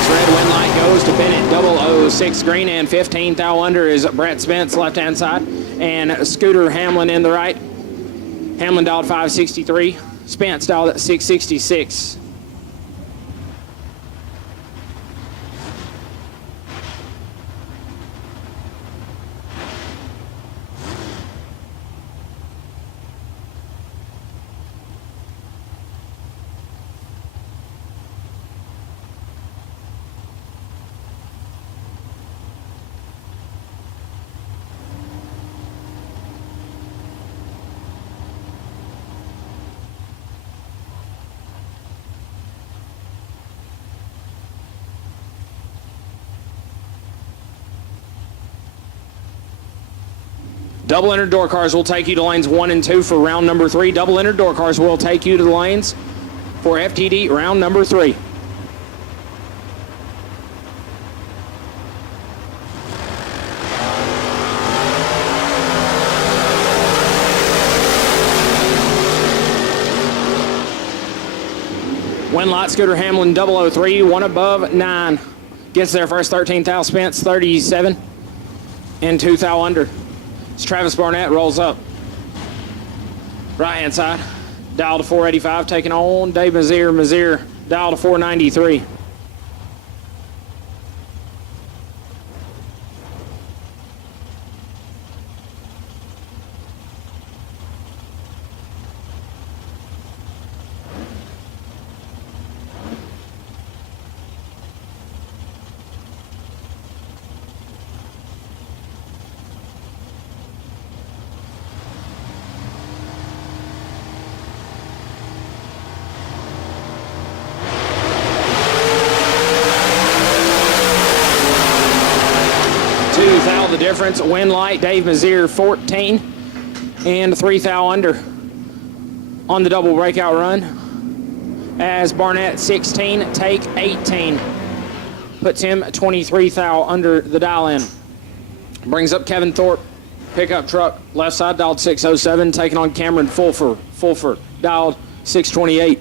Red win light goes to Bennett, 006 green, and 15 thou under is Brett Spence, left-hand side, and Scooter Hamlin in the right. Hamlin dialed 563, Spence dialed at 666. Double entered door cars will take you to lanes 1 and 2 for round number 3. Double entered door cars will take you to the lanes for FTD round number 3. Win light, Scooter Hamlin, 003, one above 9. Gets there first, 13 thou Spence, 37, and 2 thou under. It's Travis Barnett, rolls up. Right-hand side, dial to 485, taking on Dave Mazier. Mazier, dial to 493. The difference, win light, Dave Mazier 14 and 3 thou under on the double breakout run, as Barnett 16, take 18, puts him 23 thou under the dial in. Brings up Kevin Thorpe, pickup truck, left side, dialed 607, taking on Cameron Fulford, dialed 628.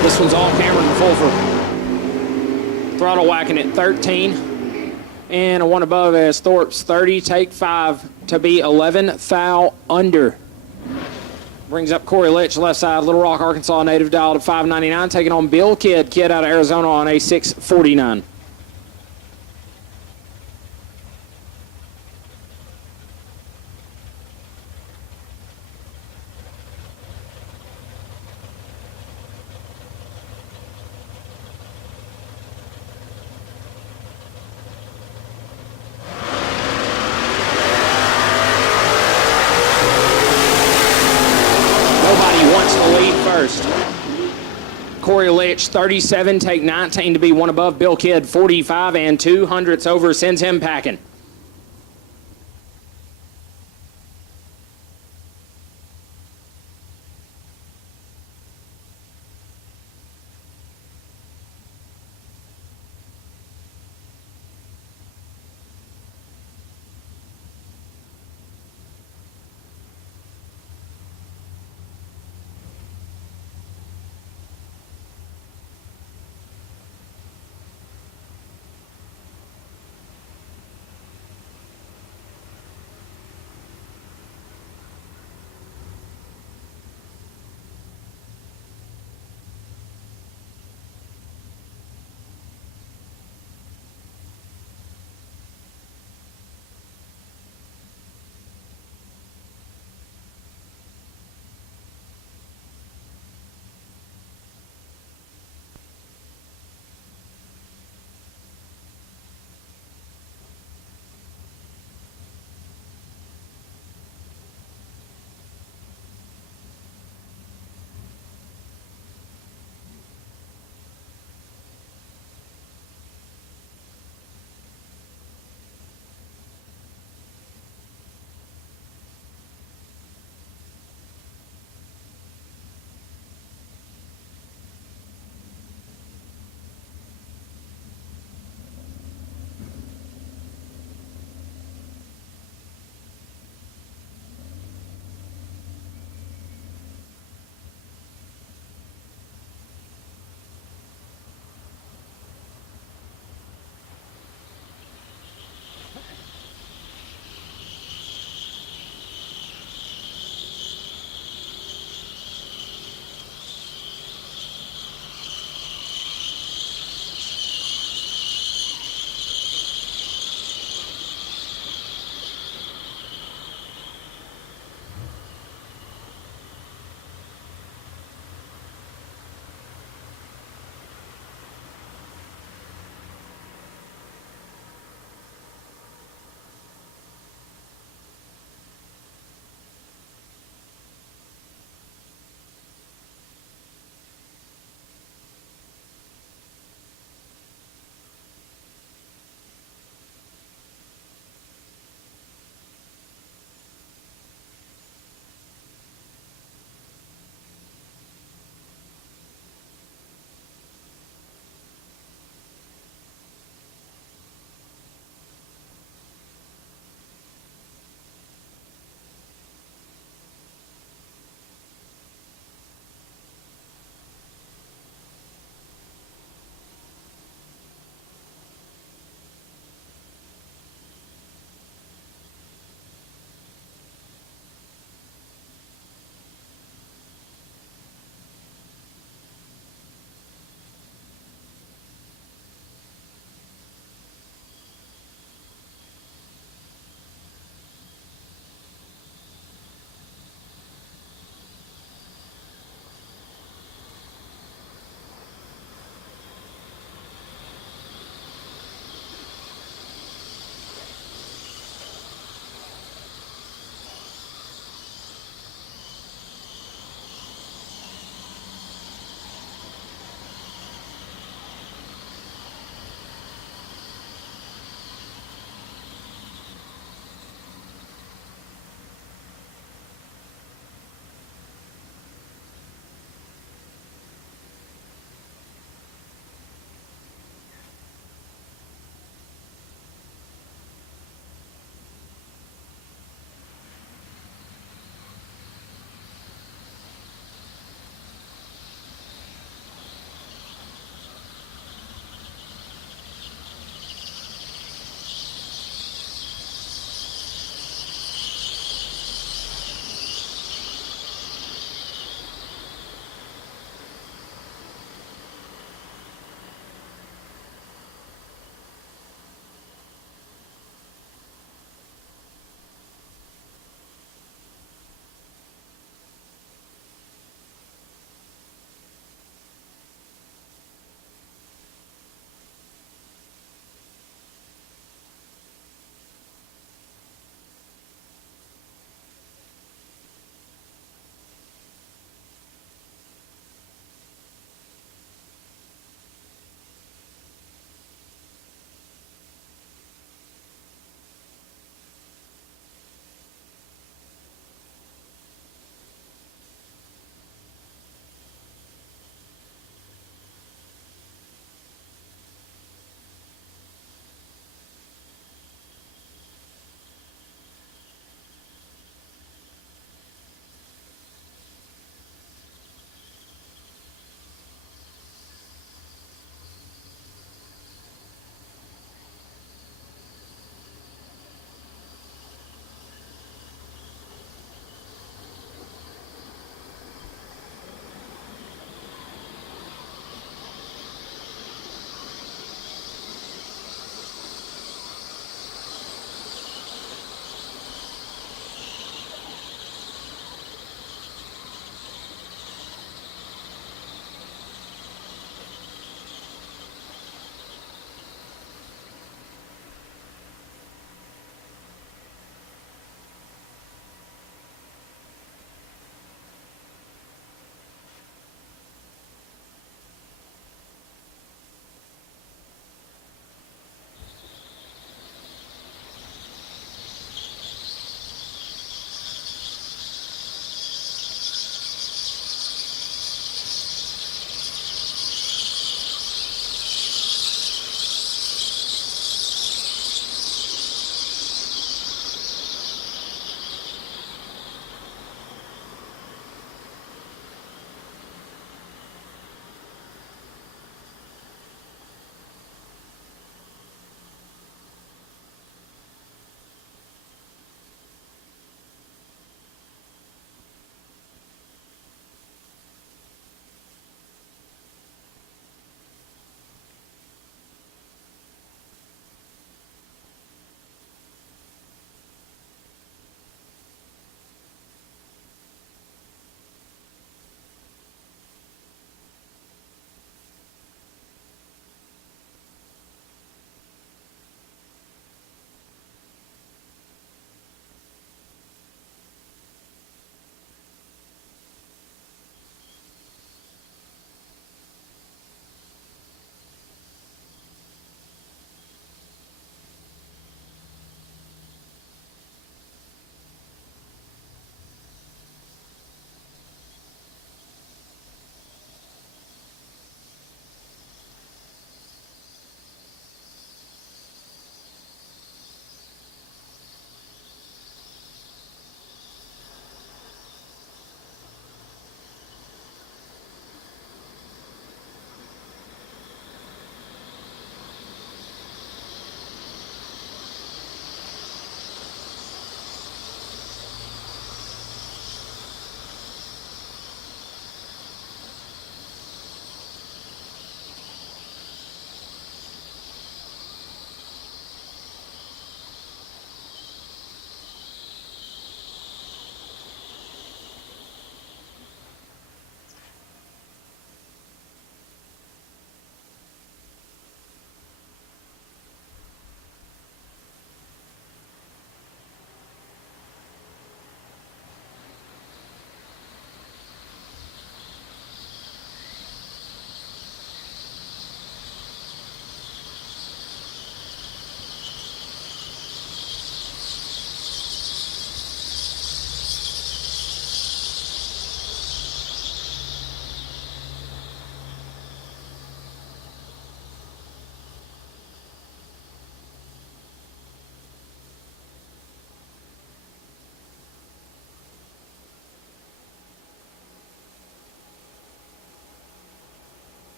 This one's all Cameron Fulford. Throttle whacking at 13. And a one above as Thorpe's 30, take 5 to be 11 thou under. Brings up Corey Litch, left side, Little Rock, Arkansas native, dial to 599, taking on Bill Kidd out of Arizona on a 649. Corey Litch, 37, take 19 to be one above. Bill Kidd, 45 and 200ths over, sends him packing.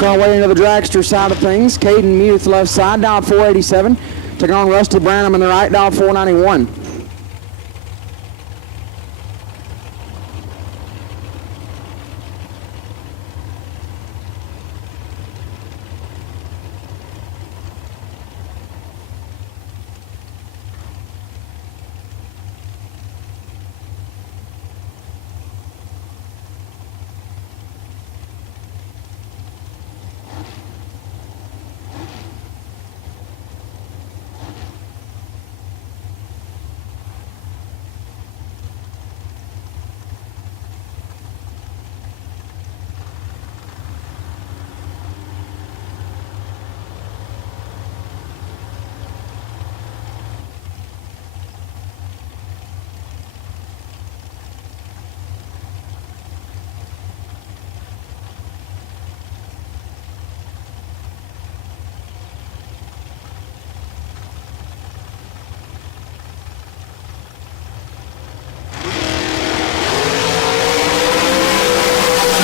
Work our way into the dragster side of things. Caden Muth left side, down 487. Taking on Rusty Branham in the right, down 491.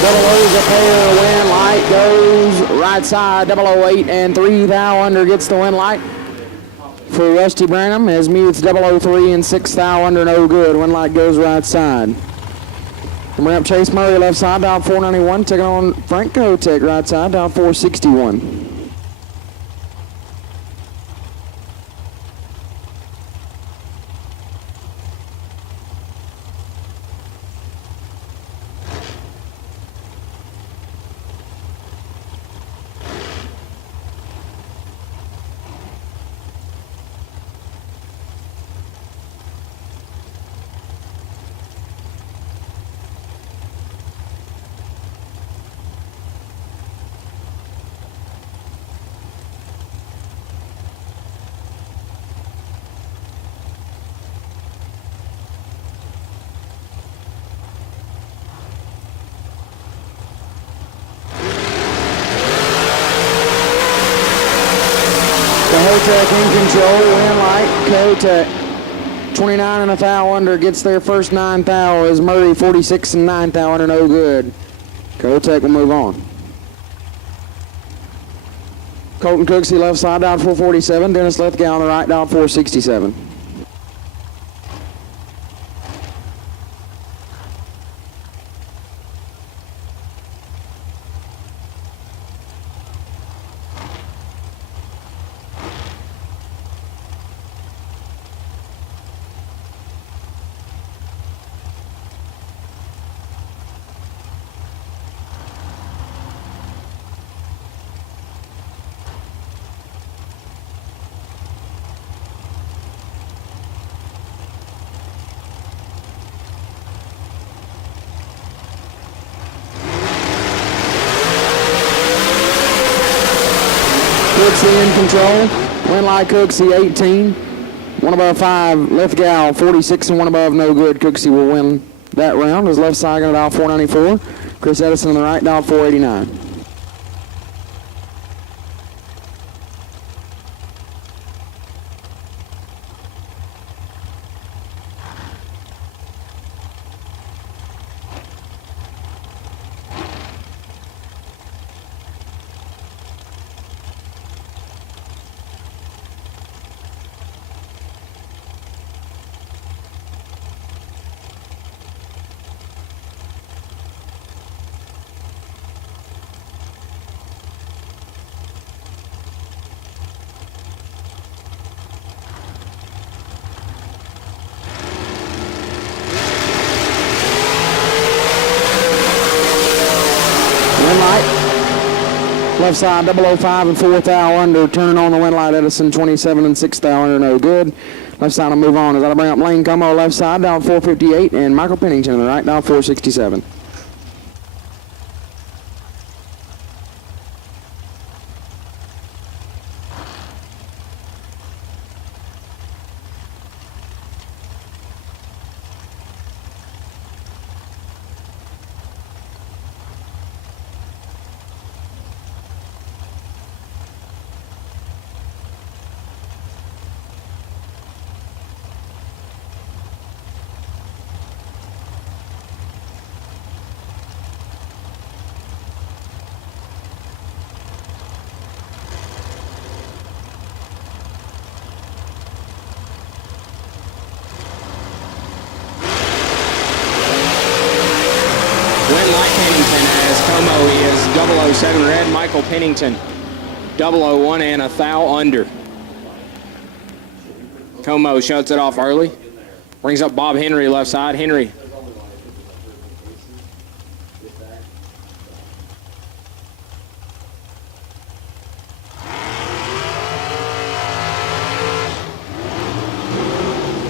Double O's a pair, win light goes right side, 008 and 3 thou under gets the win light for Rusty Branham as Muth's 003 and 6 thou under no good. Win light goes right side. Coming up Chase Murray left side, down 491, taking on Frank Kotek right side, down 461. Kotek in control, win light, Kotek 29 and a thou under gets their first 9 thou as Murray 46 and 9 thou under no good. Kotek will move on. Colton Cooksey left side down 447, Dennis Lithgow on the right down 467. Cooksey in control. Win light Cooksey 18. One above 5. Lithgow 46 and one above no good. Cooksey will win that round. His left side going to dial 494. Chris Edison on the right dial 489. Left side 005 and 4 thou under, turning on the win light Edison 27 and 6 thou under no good. Left side will move on as I bring up Lane Como left side down 458 and Michael Pennington on the right down 467. Como is 007 red. Michael Pennington 001 and a thou under. Como shuts it off early. Brings up Bob Henry left side. Henry.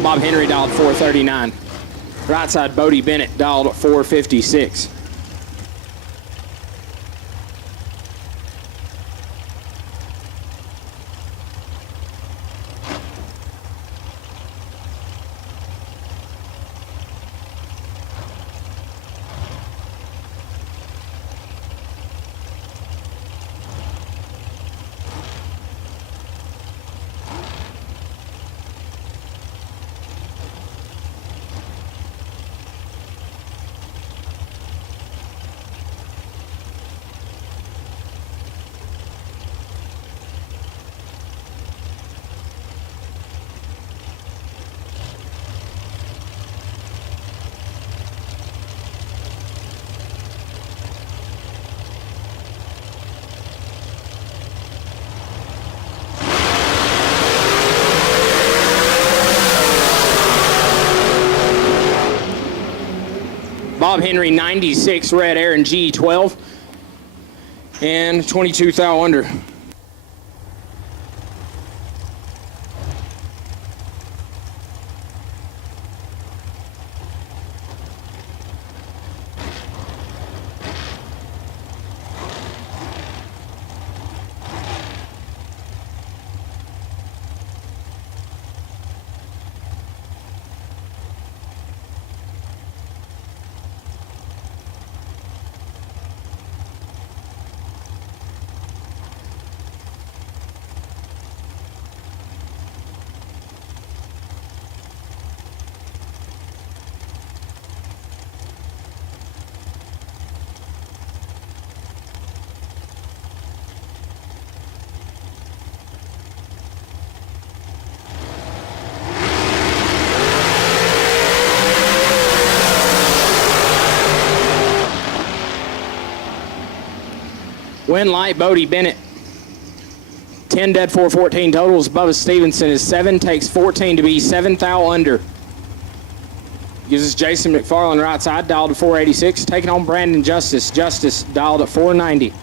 Bob Henry dialed 439. Right side, Bodie Bennett dialed 456. Bob Henry 96 red, Aaron G 12 and 22 thou under. Win light, Bodie Bennett. 10 dead, 414 totals. Bubba Stevenson is 7, takes 14 to be 7 thou under. Gives us Jason McFarland right side, dialed to 486. Taking on Brandon Justice. Justice dialed at 490.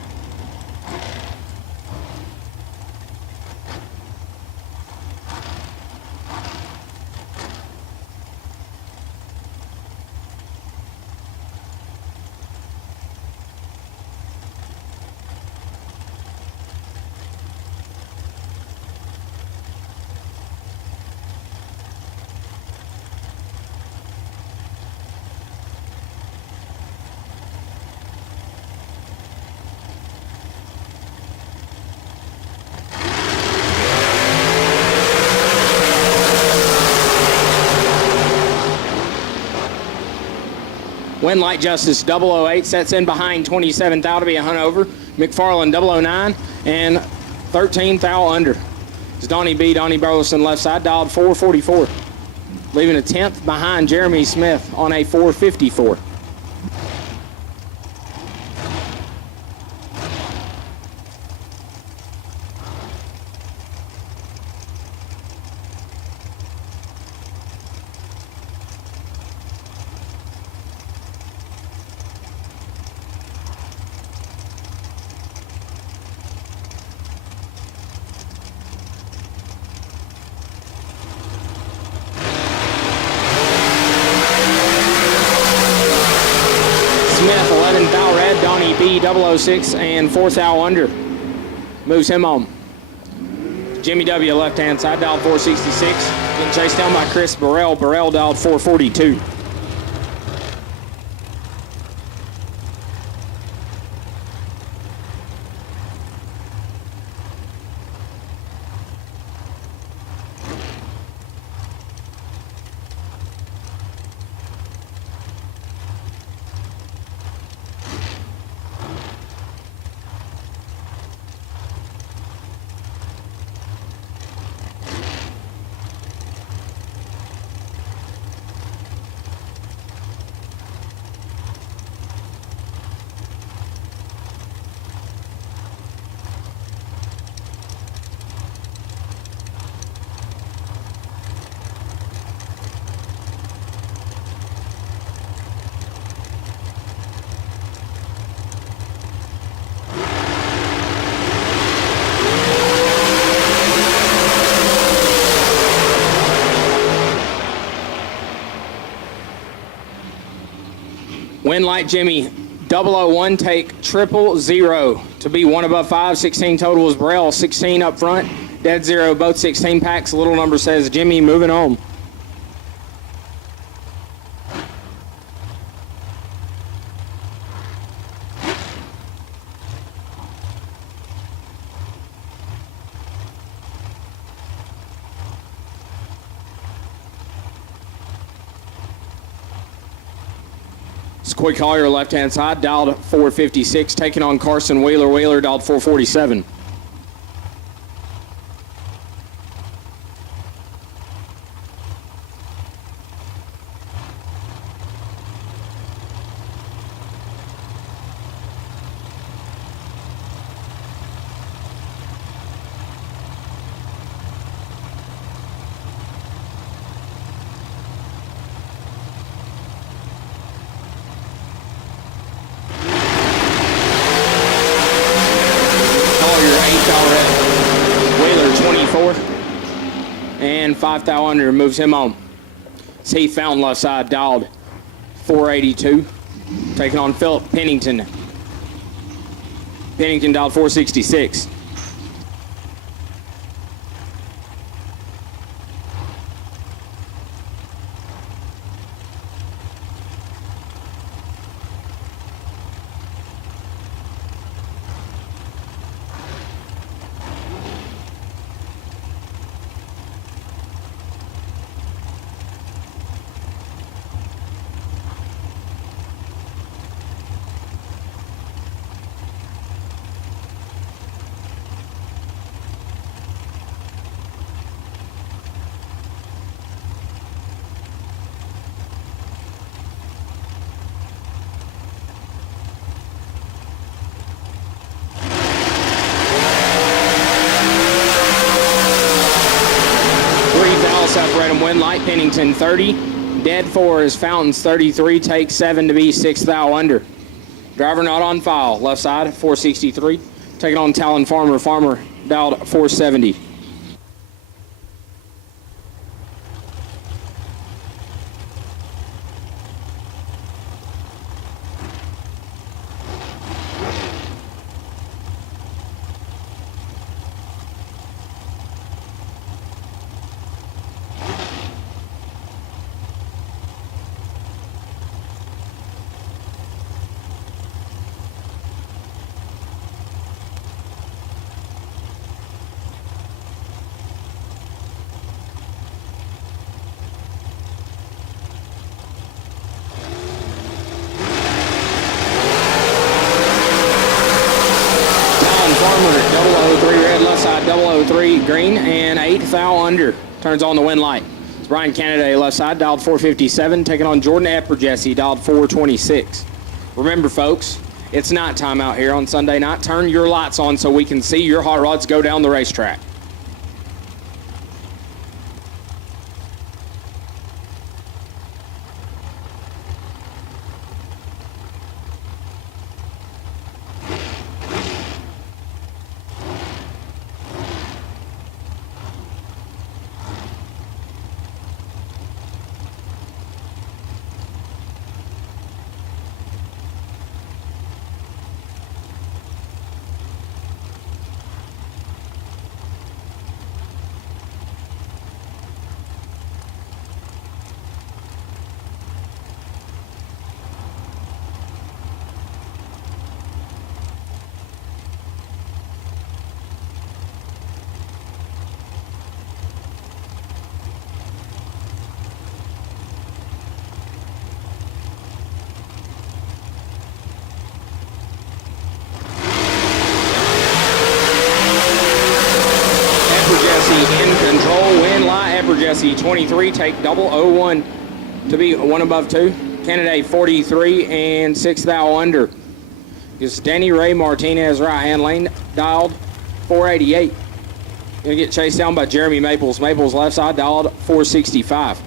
Win light, Justice 008 sets in behind 27 thou to be a hunt over. McFarland 009 and 13 thou under. It's Donnie B, Donnie Burleson left side, dialed 444. Leaving a 10th behind Jeremy Smith on a 454. Smith, 11 thou red, Donnie B, 006 and 4 thou under. Moves him on. Jimmy W, left-hand side, dialed 466. Getting chased down by Chris Burrell. Burrell dialed 442. Win light Jimmy 001, take 000 to be 1 above 5. 16 total is Braille, 16 up front. Dead 0, both 16 packs. Little number says Jimmy moving home. Coy Collier, left-hand side, dialed 456, taking on Carson Wheeler. Wheeler dialed 447. And 5 thou under moves him on. Heath Fountain, left side, dialed 482. Taking on Philip Pennington. Pennington dialed 466. Separate him. Win light Pennington 30. Dead 4 is Fountains 33. Take 7 to be 6 thou under. Driver not on file. Left side 463. Taking on Talon Farmer. Farmer dialed 470. Farmer 003 red, left side 003 green, and 8 thou under. Turns on the win light. It's Brian Kennedy, left side, dialed 457, taking on Jordan Epperjesse, dialed 426. Remember, folks, it's nighttime out here on Sunday night. Turn your lights on so we can see your hot rods go down the racetrack. In control, win light Epperjesse 23, take 001 to be 1 above 2. Candidate 43 and 6 thou under. It's Danny Ray Martinez, right hand lane, dialed 488. Gonna get chased down by Jeremy Maples. Maples left side, dialed 465.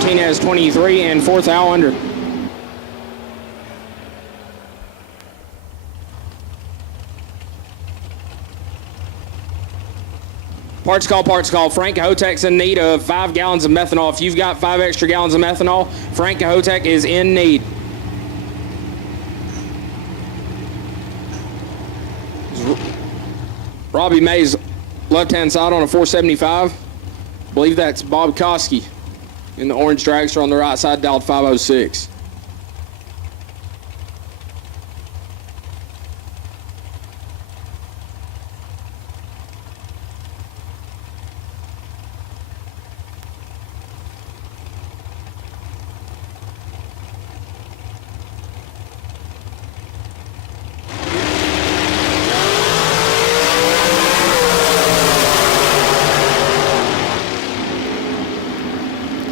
Martinez 23 and 4th thou under. Parts call. Frank Cahotek's in need of 5 gallons of methanol. If you've got 5 extra gallons of methanol, Frank Cahotek is in need. Robbie Mays, left-hand side on a 475. I believe that's Bob Koski in the orange dragster on the right side, dialed 506.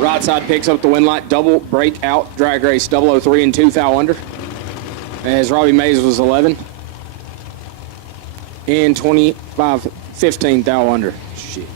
Right side picks up the win light, double breakout drag race, 003 and 2 thou under. As Robbie Mays was 11 and 25, 15 thou under. Shit.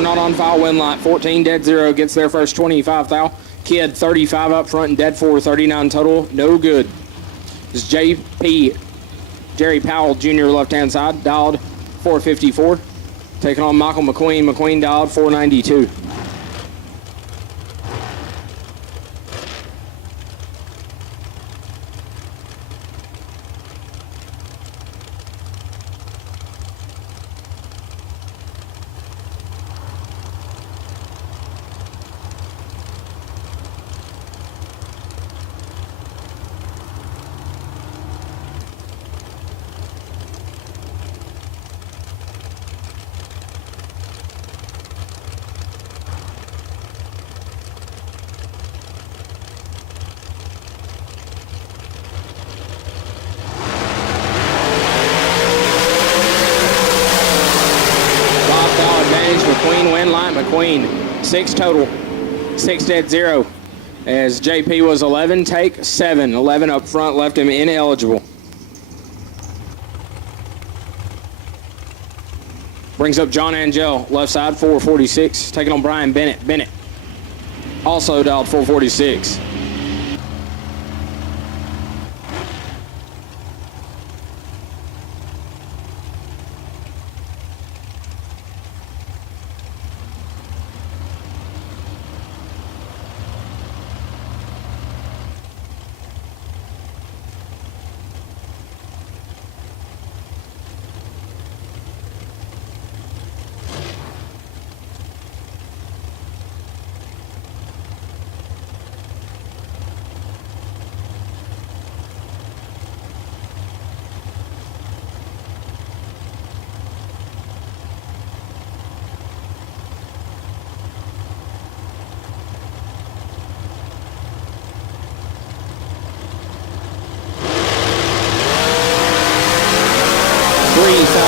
Not on file, win light 14 dead 0 gets their first 25 thou. Kid 35 up front and dead 4, 39 total, no good. This is JP Jerry Powell Jr. left hand side, dialed 454. Taking on Michael McQueen. McQueen dialed 492. McQueen win light. McQueen 6 total, 6 dead 0. As JP was 11, take 7. 11 up front left him ineligible. Brings up John Angel, left side 446, taking on Brian Bennett. Bennett also dialed 446.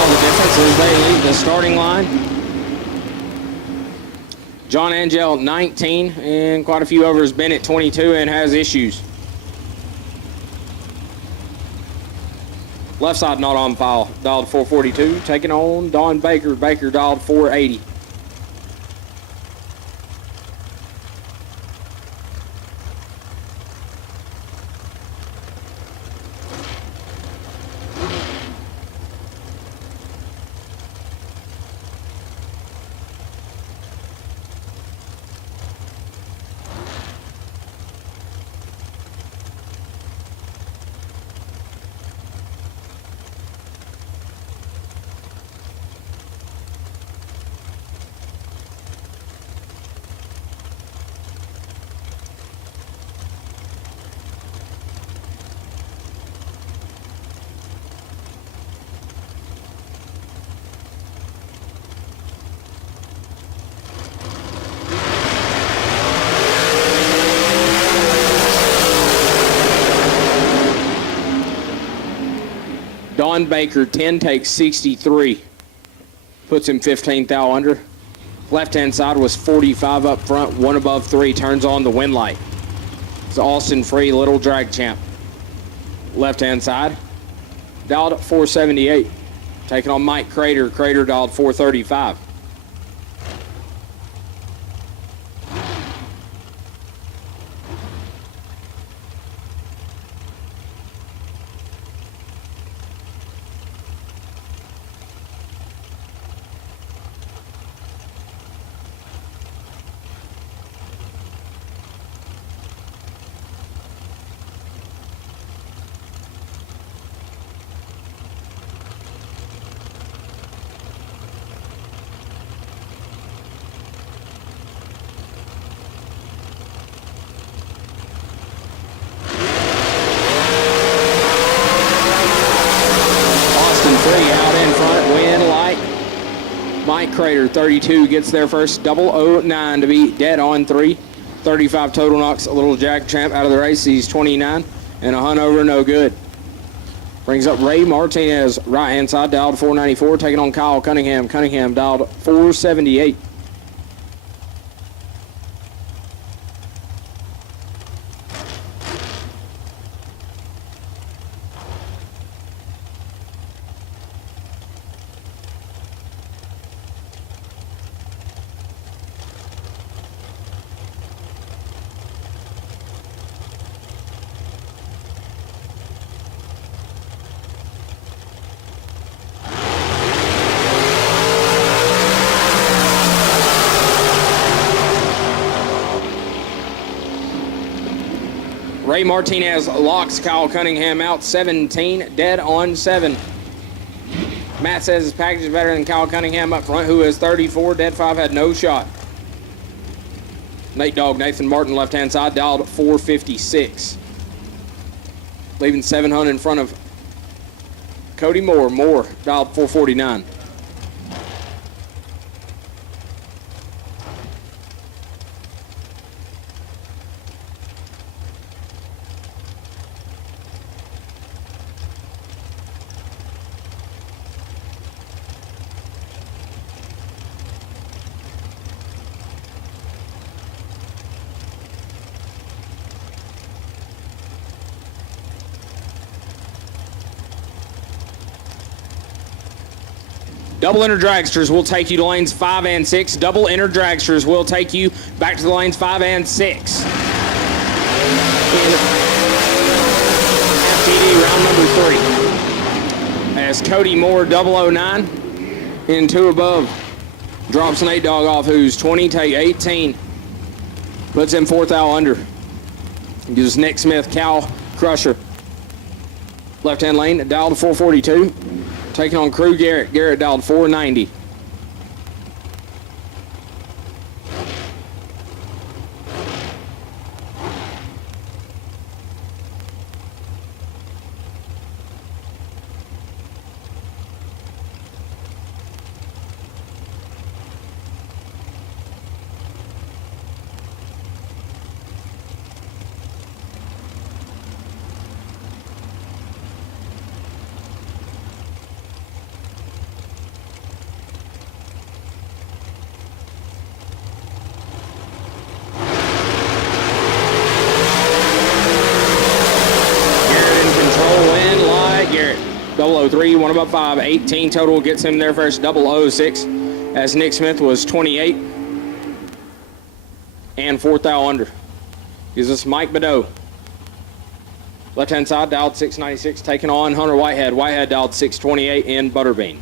The difference as they leave the starting line. John Angel 19 and quite a few overs. Bennett 22 and has issues. Left side not on file. Dialed 442. Taking on Don Baker. Baker dialed 480. Don Baker, 10 takes 63. Puts him 15 thou under. Left-hand side was 45 up front, 1 above 3, turns on the wind light. It's Austin Free, little drag champ. Left-hand side, dialed at 478. Taking on Mike Crater, Crater dialed 435. Mike Crater, 32, gets there first. 009 to beat dead on 3. 35 total knocks a little Jack Champ out of the race. He's 29 and a hunt over, no good. Brings up Ray Martinez, right-hand side, dialed 494, taking on Kyle Cunningham. Cunningham dialed 478. Ray Martinez locks Kyle Cunningham out, 17, dead on 7. Matt says his package is better than Kyle Cunningham up front, who is 34, dead 5, had no shot. Nate Dogg, Nathan Martin, left-hand side, dialed 456. Leaving 700 in front of Cody Moore. Moore dialed 449. Double inner dragsters will take you to lanes 5 and 6. Double inner dragsters will take you back to the lanes 5 and 6. In FTD round number 3. As Cody Moore, 009, in 2 above. Drops Nate Dogg off, who's 20, take 18. Puts him 4th thou under. Gives Nick Smith, Cal Crusher. Left-hand lane, dialed 442. Taking on Crew Garrett. Garrett dialed 490. Garrett, 003, 1 above 5, 18 total, gets him there first. 006, as Nick Smith was 28 and 4th thou under. Gives us Mike Badeau. Left-hand side, dialed 696, taking on Hunter Whitehead. Whitehead dialed 628 in Butterbean.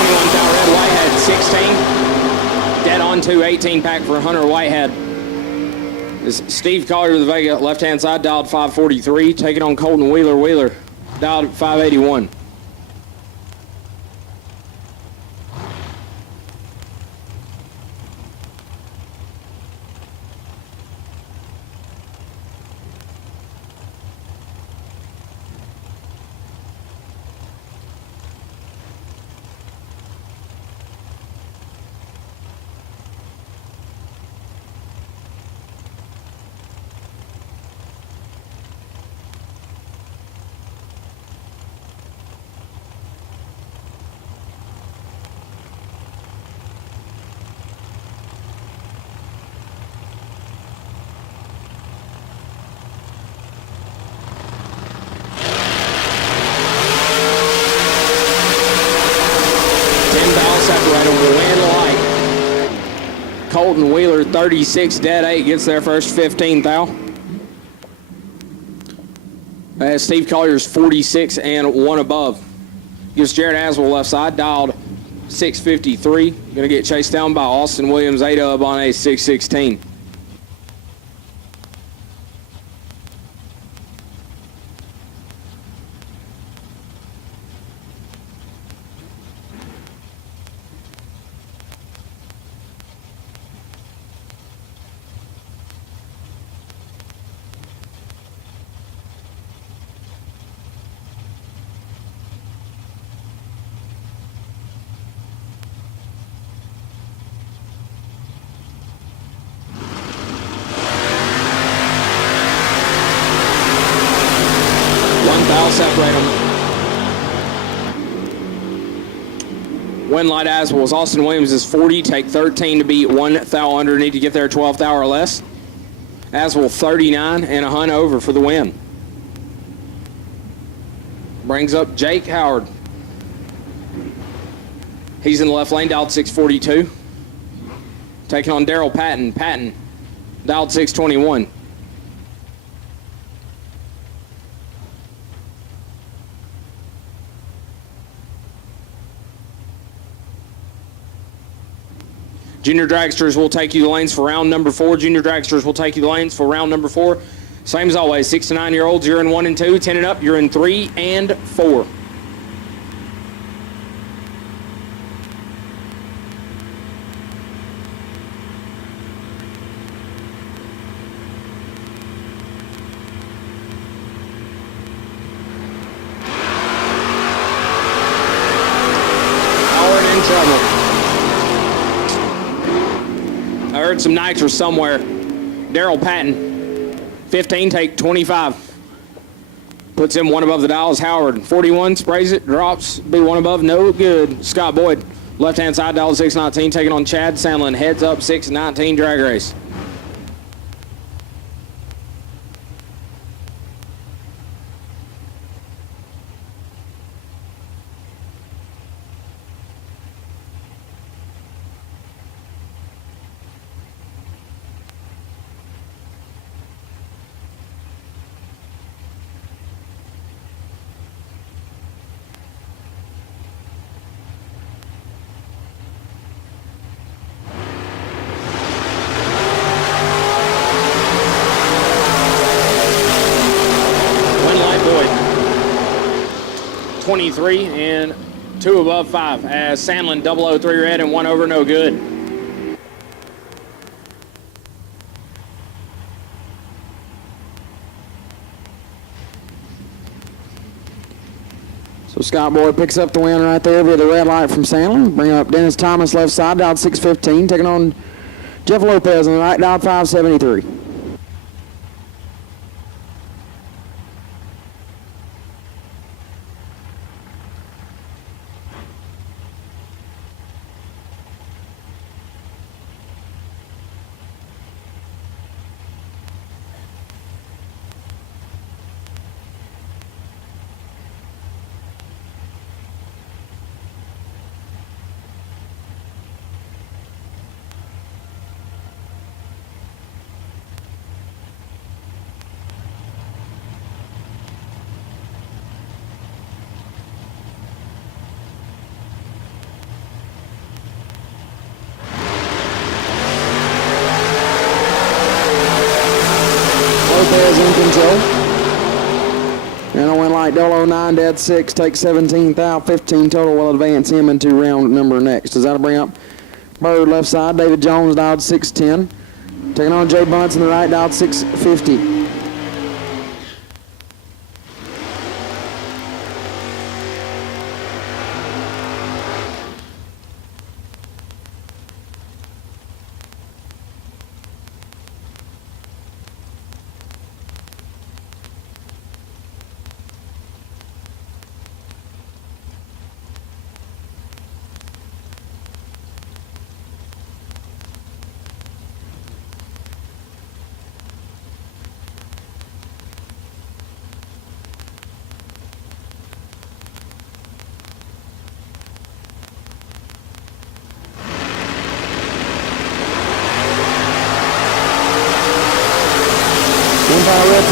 21 thou red, Whitehead 16. Dead on to 18 pack for Hunter Whitehead. Is Steve Collier of the Vega, left-hand side, dialed 543. Taking on Colton Wheeler. Wheeler dialed 581. Separate them, win light. Colton Wheeler, 36, dead 8, gets their first 15 thou. Steve Collier's 46 and 1 above. Gives Jared Aswell left side, dialed 653. Going to get chased down by Austin Williams, 8 up on a 616. Separate them. Win light Aswell's. Austin Williams is 40. Take 13 to beat 1 thou under. Need to get there 12 thou or less. Aswell 39 and a hunt over for the win. Brings up Jake Howard. He's in the left lane, dialed 642. Taking on Daryl Patton. Patton, dialed 621. Junior Dragsters will take you the lanes for round number 4. Junior Dragsters will take you the lanes for round number 4. Same as always, 6 to 9-year-olds, you're in 1 and 2. 10 and up, you're in 3 and 4. Howard in trouble. I heard some nitrous somewhere. Daryl Patton, 15, take 25. Puts him 1 above the dials. Howard, 41, sprays it, drops, be 1 above, no good. Scott Boyd, left-hand side, dial 619, taking on Chad Sandlin, heads up, 619 drag race. One light Boyd, 23 and 2 above 5 as Sandlin 003 red and 1 over no good. So Scott Boyd picks up the win right there via the red light from Sandlin. Bring up Dennis Thomas left side, dialed 615, taking on Jeff Lopez on the right, dialed 573. in control. And a wind light 009, dead 6, take 17 thou, 15 total, will advance him into round number next. Does that bring up Bird left side, David Jones dialed 610. Taking on Jay Bunce in the right, dialed 650.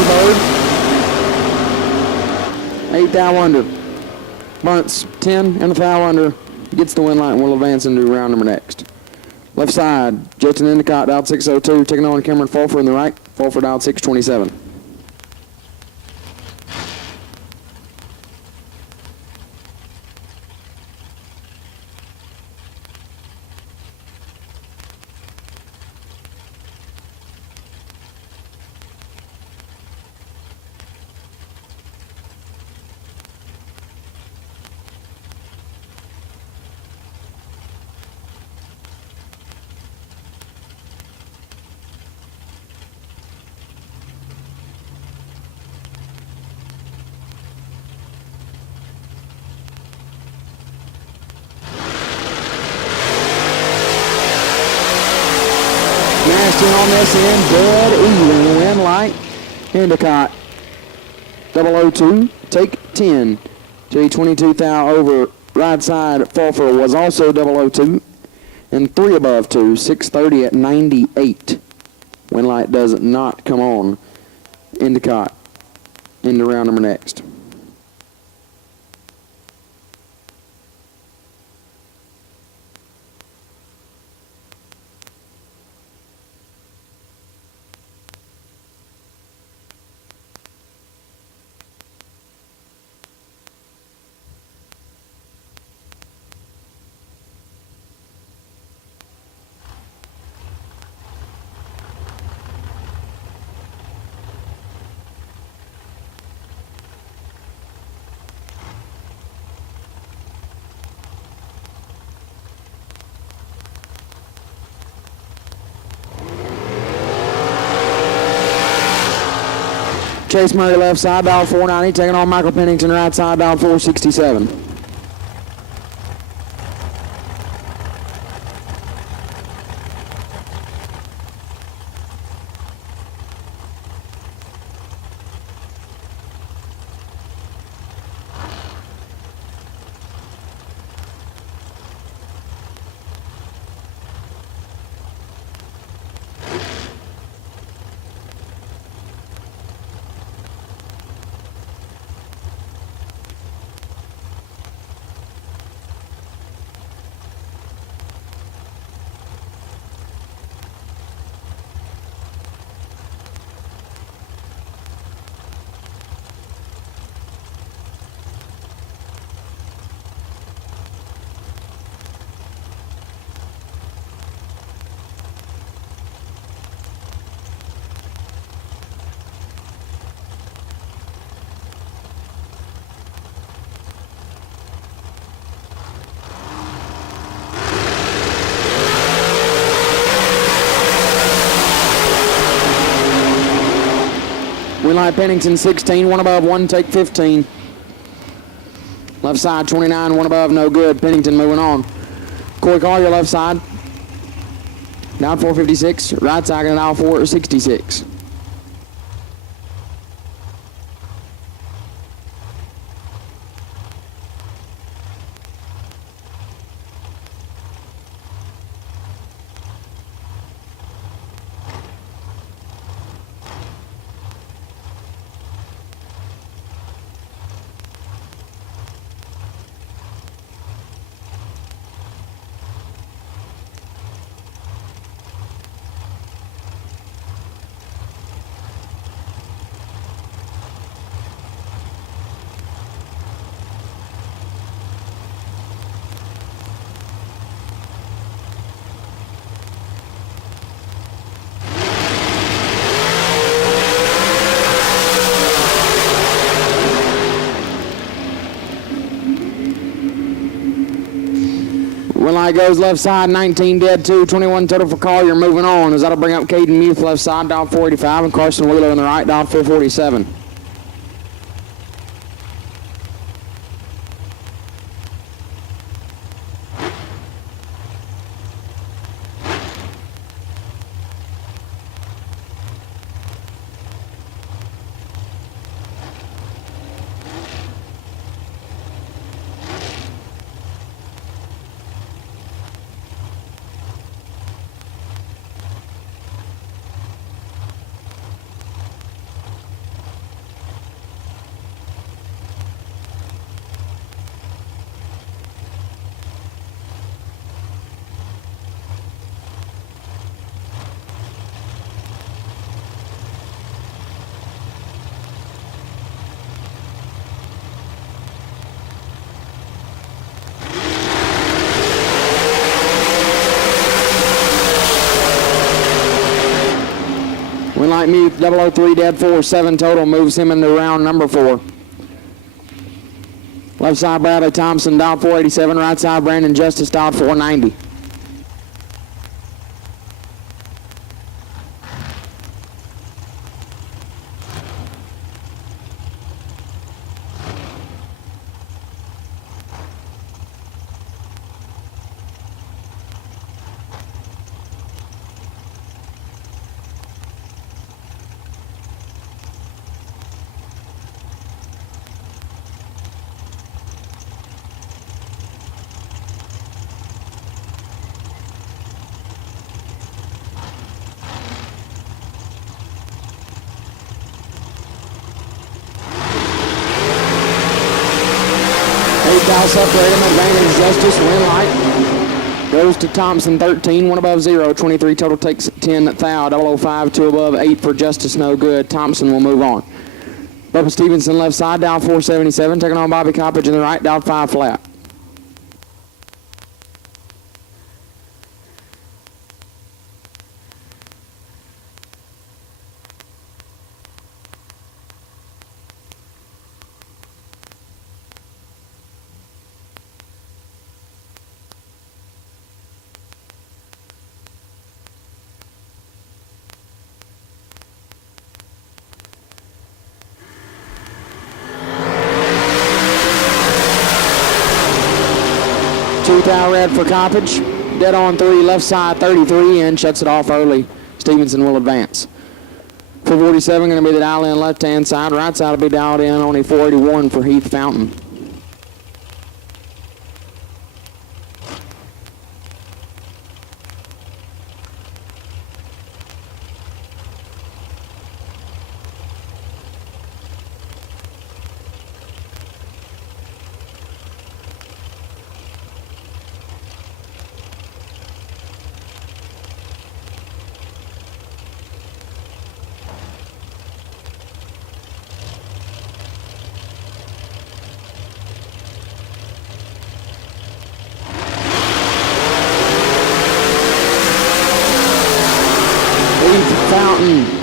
Bird. 8 thou under. Bunce 10 and a thou under. Gets the wind light and will advance into round number next. Left side, Justin Endicott dialed 602. Taking on Cameron Fulfer in the right. Fulfer dialed 627. Mashed in on this end, dead even. Wind light, Endicott, 002, take 10. J22 thou over right side, Fulfer was also 002. And 3 above 2, 630 at 98. Wind light does not come on. Endicott into round number next. Chase Murray left side, dial 490, taking on Michael Pennington right side, dial 467. Winlight Pennington 16, 1 above, 1 take 15. Left side 29, 1 above, no good. Pennington moving on. Corey Collier left side. Down 456. Right side and out 466. light goes left side, 19 dead, 2, 21 total for Collier. Moving on, as that'll bring up Caden Muth left side, down 485, and Carson Wheeler on the right, down 447. Winlight Muth, 003 dead, 4, 7 total, moves him into round number 4. Left side Bradley Thompson, down 487. Right side Brandon Justice, down 490. Foul separating, advantage Justice, Winlight goes to Thompson, 13, 1 above 0, 23 total, takes 10, Thou, 005, 2 above, 8 for Justice, no good. Thompson will move on. Bubba Stevenson left side, down 477, taking on Bobby Coppage in the right, down 5 flat. Thou red for Coppage, dead on 3, left side 33 in, shuts it off early. Stevenson will advance. 447 going to be the dial in left hand side, right side will be dialed in, only 481 for Heath Fountain.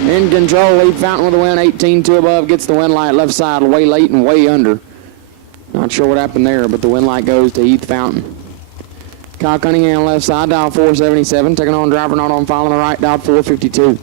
In control, Heath Fountain with the win, 18-2 above, gets the win light left side, way late and way under. Not sure what happened there, but the win light goes to Heath Fountain. Kyle Cunningham left side, dial 477, taking on driver not on file on the right, dial 452.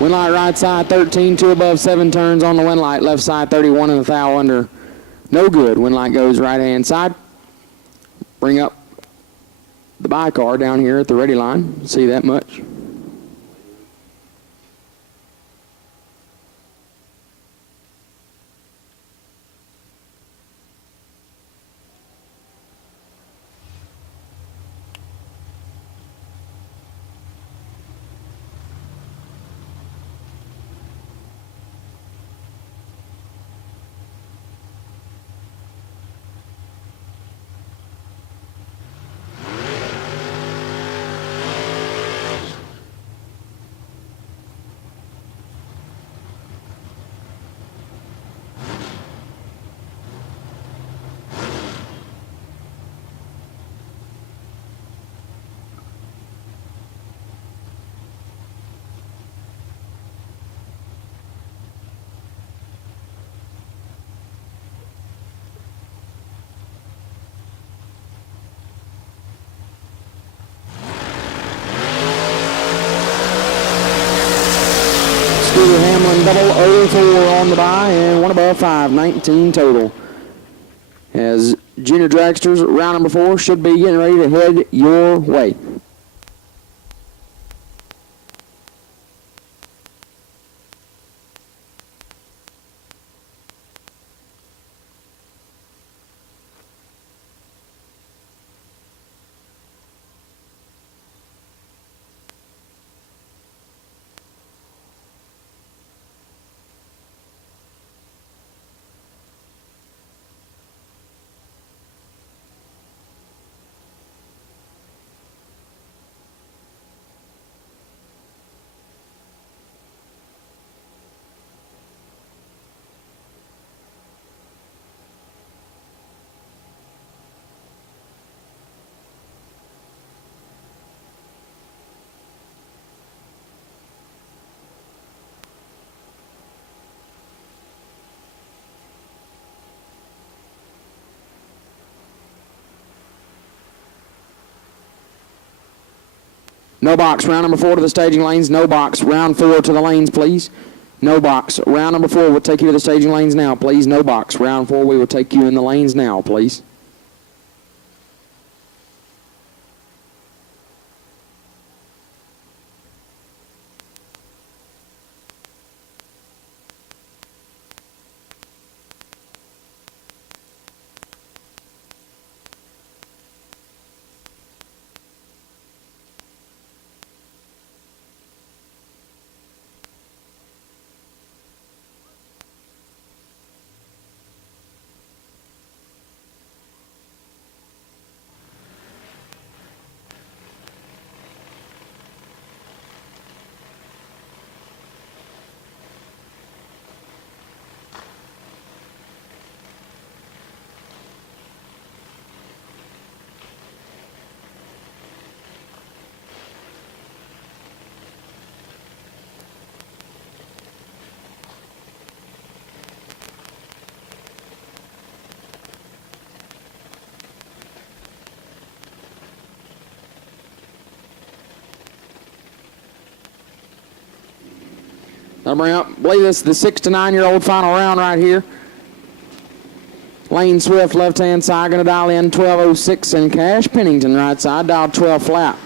Winlight right side 13, 2 above, 7 turns on the Winlight. Left side 31 and the Thou under. No good. Winlight goes right hand side. Bring up the by car down here at the ready line. See that much. 10004 on the bye and one above 5, 19 total. As junior dragsters, round number 4 should be getting ready to head your way. No box, round number 4 to the staging lanes. No box, round 4 to the lanes, please. No box, round number 4 will take you to the staging lanes now, please. No box, round 4 we will take you in the lanes now, please. I'll bring up, I believe this is the 6 to 9 year old final round right here. Lane Swift, left hand side, going to dial in 1206, and Cash Pennington, right side, dial 12 flat.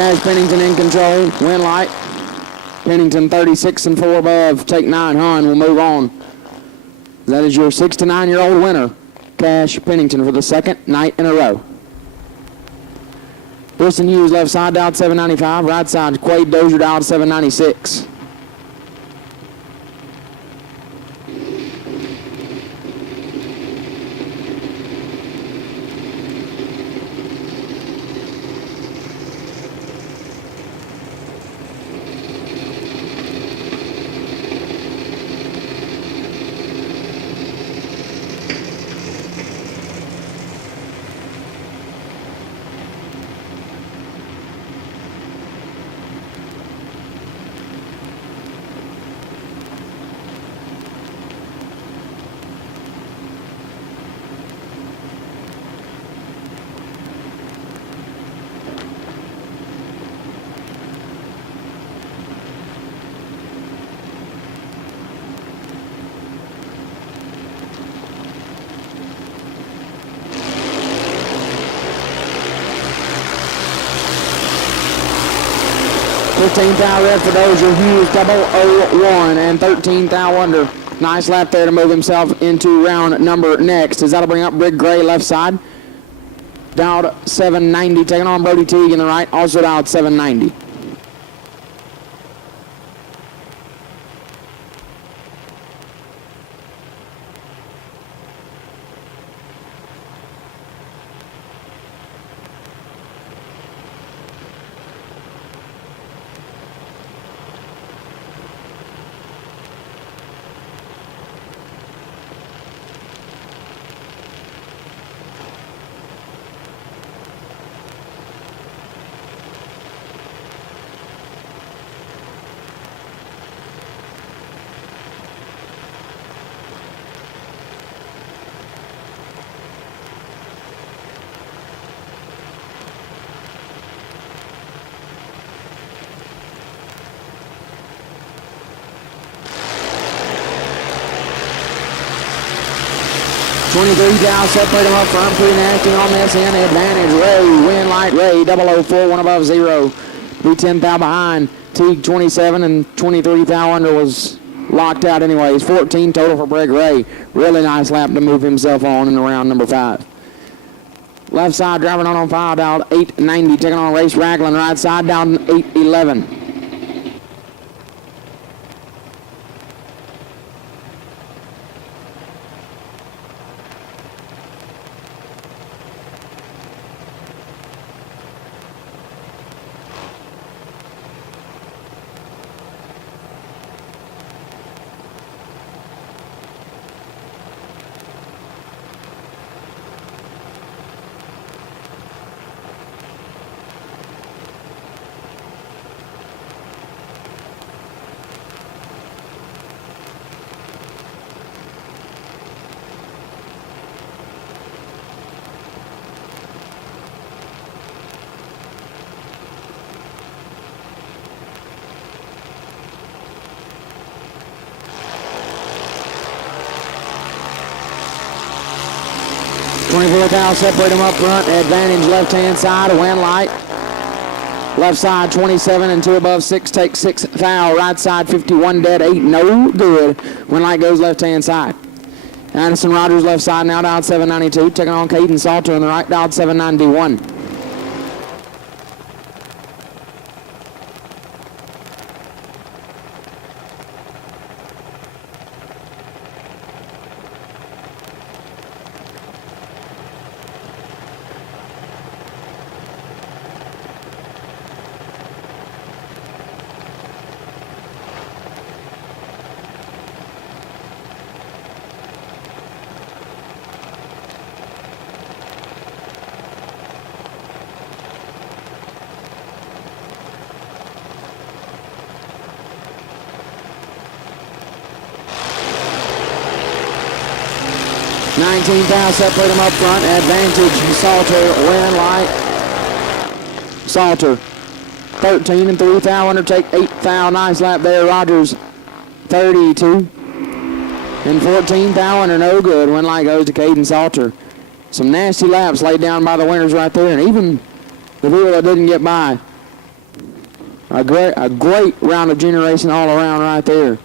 Cash Pennington in control, win light. Pennington 36 and 4 above, take 9, Hun, we'll move on. That is your 6 to 9 year old winner, Cash Pennington, for the second night in a row. Wilson Hughes, left side, dialed 795, right side, Quade Dozier, dialed 796. 15th thou red for Dozier Hughes, 001, and 13th thou under. Nice lap there to move himself into round number next, as that'll bring up Brig Gray left side. Dowd 790, taking on Brody Teague in the right, also Dowd 790. Thou separate them up front, pretty nasty on this end. Advantage Ray, win light Ray, 004, one above 0. Be 10 thou behind. Teague 27 and 23 thou under was locked out anyways. 14 total for Brig Ray. Really nice lap to move himself on in the round number 5. Left side driving on file, down 890, taking on Race Ragland. Right side down 811. 24 thou separate them up front. Advantage left-hand side, win light. Left side 27 and 2 above 6, take 6 thou. Right side 51 dead, 8 no good. Win light goes left-hand side. Addison Rogers left side now down 792, taking on Caden Salter on the right, down 791. Thou separate them up front. Advantage Salter, win light. Salter 13 and 3 thou undertake 8 thou. Nice lap there. Rogers 32 and 14 thou under, no good. Win light goes to Caden Salter. Some nasty laps laid down by the winners right there, and even the people that didn't get by. A great round of junior racing all around right there.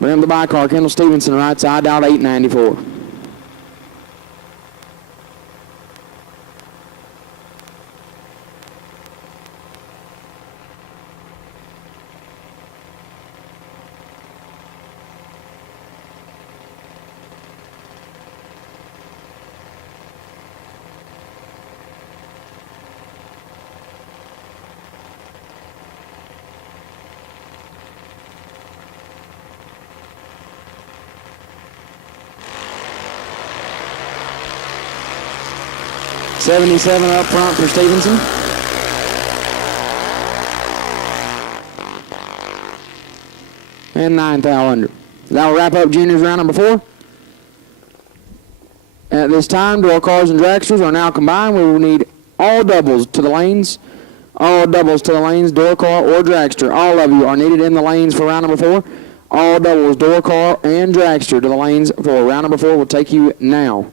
Bring the by car, Kendall Stevenson right side down 894. $77 up front for Stevenson. And 9 thou under. That will wrap up juniors round number 4. At this time, door cars and dragsters are now combined. We will need all doubles to the lanes. All doubles to the lanes, door car or dragster. All of you are needed in the lanes for round number 4. All doubles, door car and dragster to the lanes for round number 4 will take you now.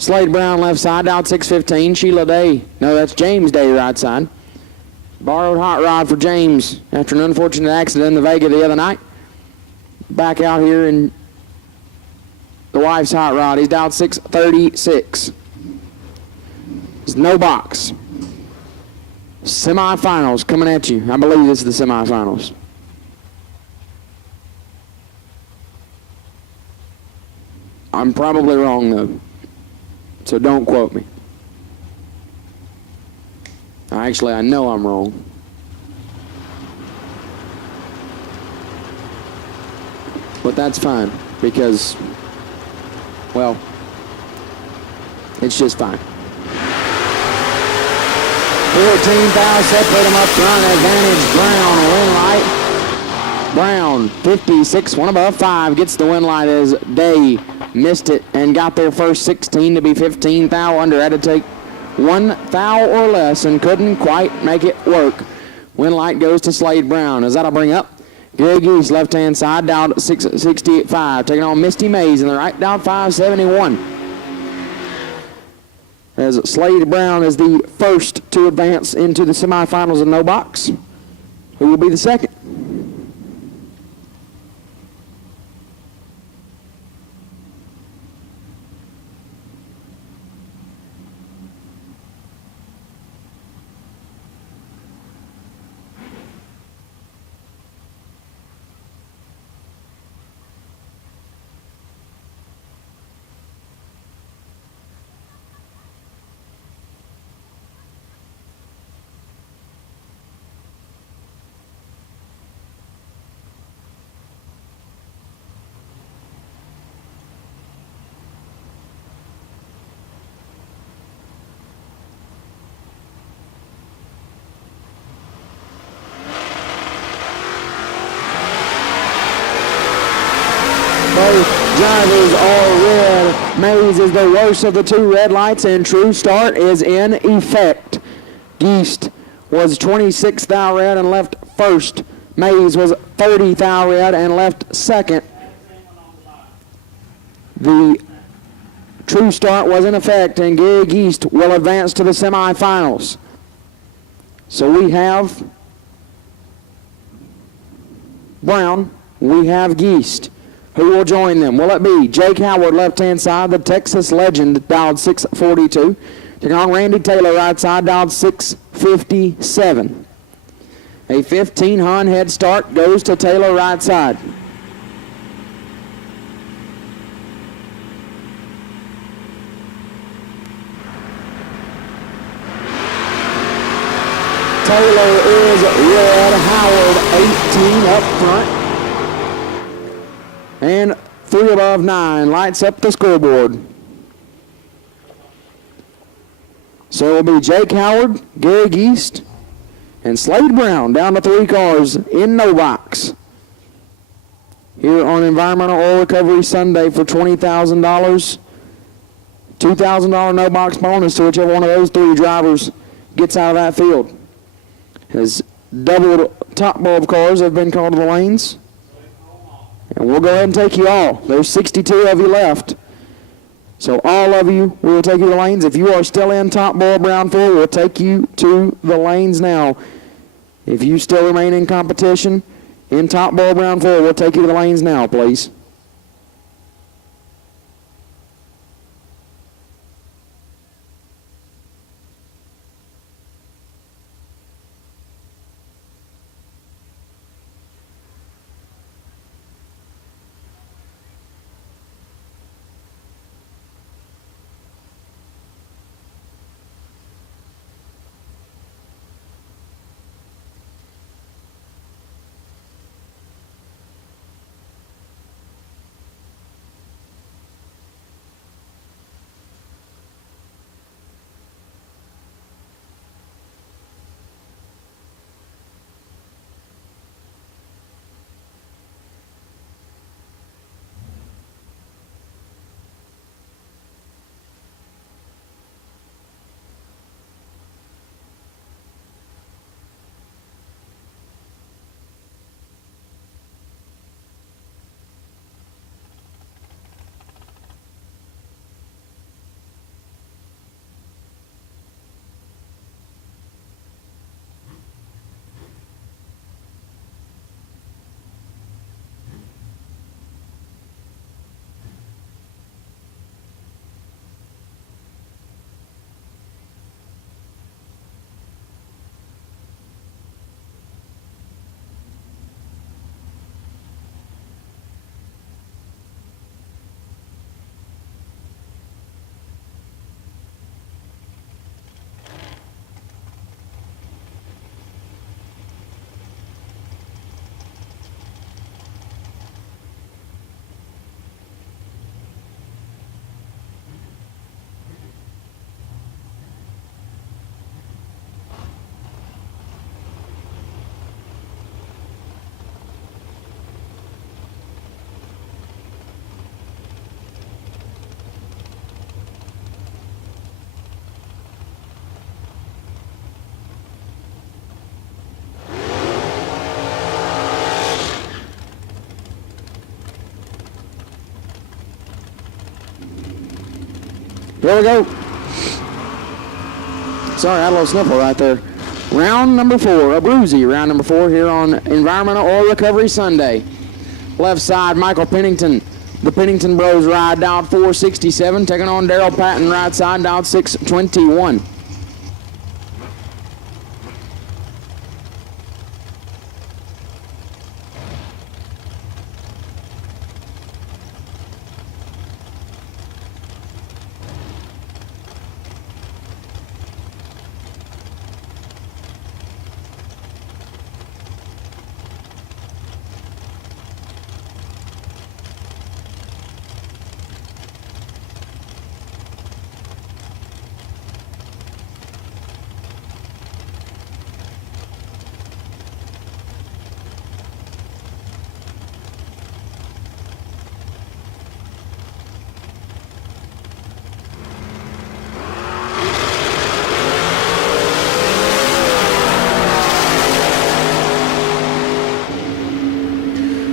Slade Brown left side, out 6:15. Sheila Day, no, that's James Day right side. Borrowed hot rod for James after an unfortunate accident in the Vega the other night. Back out here in the wife's hot rod. He's down 6:36. There's no box. Semifinals coming at you. I believe this is the semifinals. I'm probably wrong though, so don't quote me. Actually, I know I'm wrong. But that's fine because, well, it's just fine. 14 fouls separate them up front. Advantage Brown, win light. Brown, 56, one above 5, gets the win light as Day missed it and got their first 16 to be 15 foul under. Had to take 1 foul or less and couldn't quite make it work. Win light goes to Slade Brown. As that'll bring up Gary Geese, left-hand side, down 68-5, taking on Misty Mays in the right, down 571. As Slade Brown is the first to advance into the semifinals of no box. Who will be the second? Both drivers are red. Mays is the worst of the two red lights, and True Start is in effect. Geest was 26 thou red and left first. Mays was 30 thou red and left second. The True Start was in effect, and Gary Geest will advance to the semifinals. So we have Brown, we have Geest. Who will join them? Will it be Jake Howard, left-hand side, the Texas legend, dialed 642. Taking on Randy Taylor, right side, dialed 657. A 15 Hun head start goes to Taylor, right side. Taylor is red, Howard 18 up front. And 3 above 9 lights up the scoreboard. So it will be Jake Howard, Gary Geest, and Slade Brown down to 3 cars in no box. Here on Environmental Oil Recovery Sunday for $20,000. $2,000 no box bonus to whichever one of those 3 drivers gets out of that field. As double top bulb cars have been called to the lanes. And we'll go ahead and take you all. There's 62 of you left. So all of you, we will take you to the lanes. If you are still in top bulb round 4, we'll take you to the lanes now. If you still remain in competition in top bulb round 4, we'll take you to the lanes now, please. Here we go. Sorry, I had a little sniffle right there. Round number 4, a bruisey. Round number 4 here on Environmental Oil Recovery Sunday. Left side, Michael Pennington. The Pennington Bros ride down 467, taking on Daryl Patton right side down 621.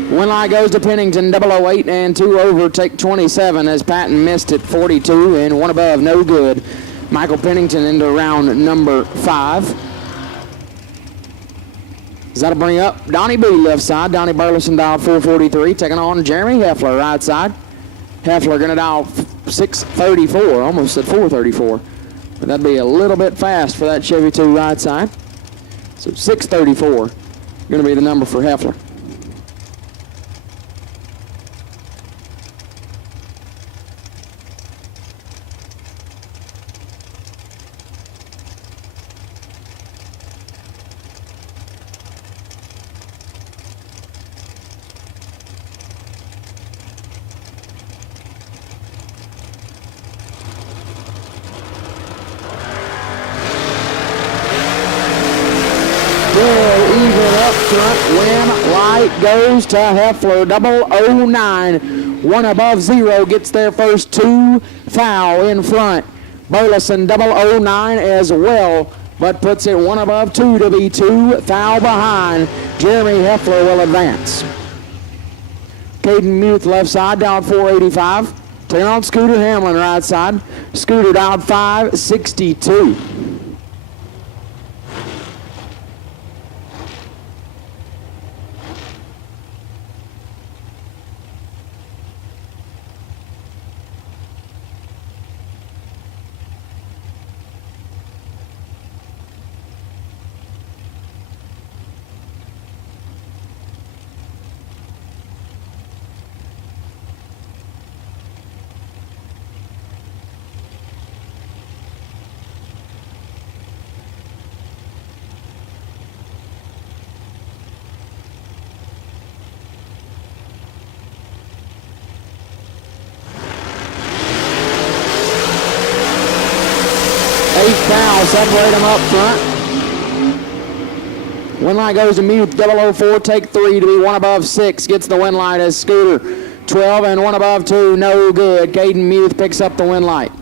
One line goes to Pennington, 008 and 2 over, take 27 as Patton missed at 42 and 1 above, no good. Michael Pennington into round number 5. Does that bring up Donnie B left side. Donnie Burleson dialed 443, taking on Jeremy Heffler right side. Heffler going to dial 634, almost at 434. But that'd be a little bit fast for that Chevy 2 right side. So 634 going to be the number for Heffler. Goes to Heffler, 009. 1 above 0 gets their first 2 foul in front. Burleson 009 as well, but puts it 1 above 2 to be 2 foul behind. Jeremy Heffler will advance. Caden Muth left side down 485. Taking on Scooter Hamlin right side. Scooter down 562. Foul, separate them up front. Win line goes to Muth, 004, take 3 to be 1 above 6. Gets the win light as Scooter, 12 and 1 above 2, no good. Caden Muth picks up the win light.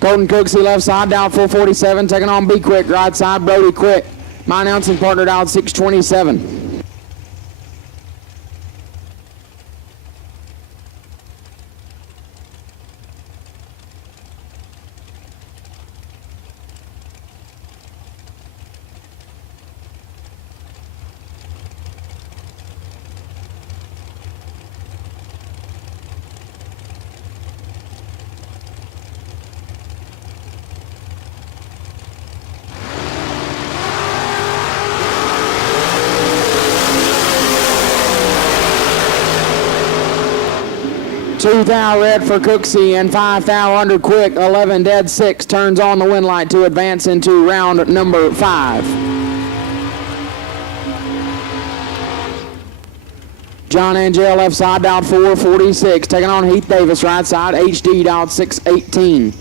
Colton Cooksey left side down 447, taking on B Quick right side, Brody Quick. My announcing partner down 627. Two thou red for Cooksey and 5 thou under Quick. 11 dead 6 turns on the win light to advance into round number 5. John Angel left side down 446. Taking on Heath Davis right side. HD down 618.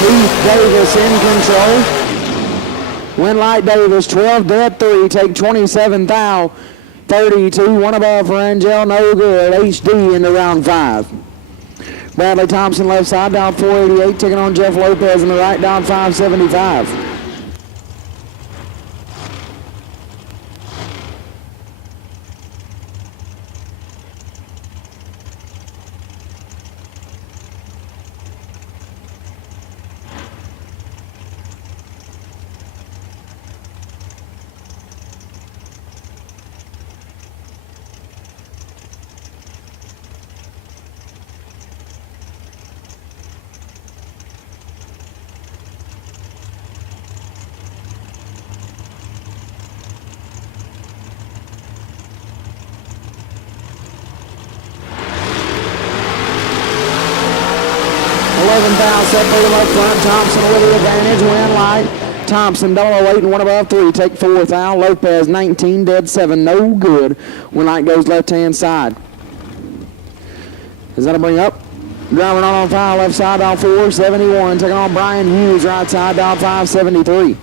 Keith Davis in control. Winlight Davis, 12 dead 3, take 27 thou, 32, one above for Angel, no good. HD into round 5. Bradley Thompson left side, down 488, taking on Jeff Lopez in the right, down 575. Separated up front, Thompson with the advantage, Winlight. Thompson, 008 and one above 3, take 4 thou. Lopez, 19, dead 7, no good. Winlight goes left-hand side. Is that a bring up? Driving on 5, left side, down 471, taking on Brian Hughes, right side, down 573.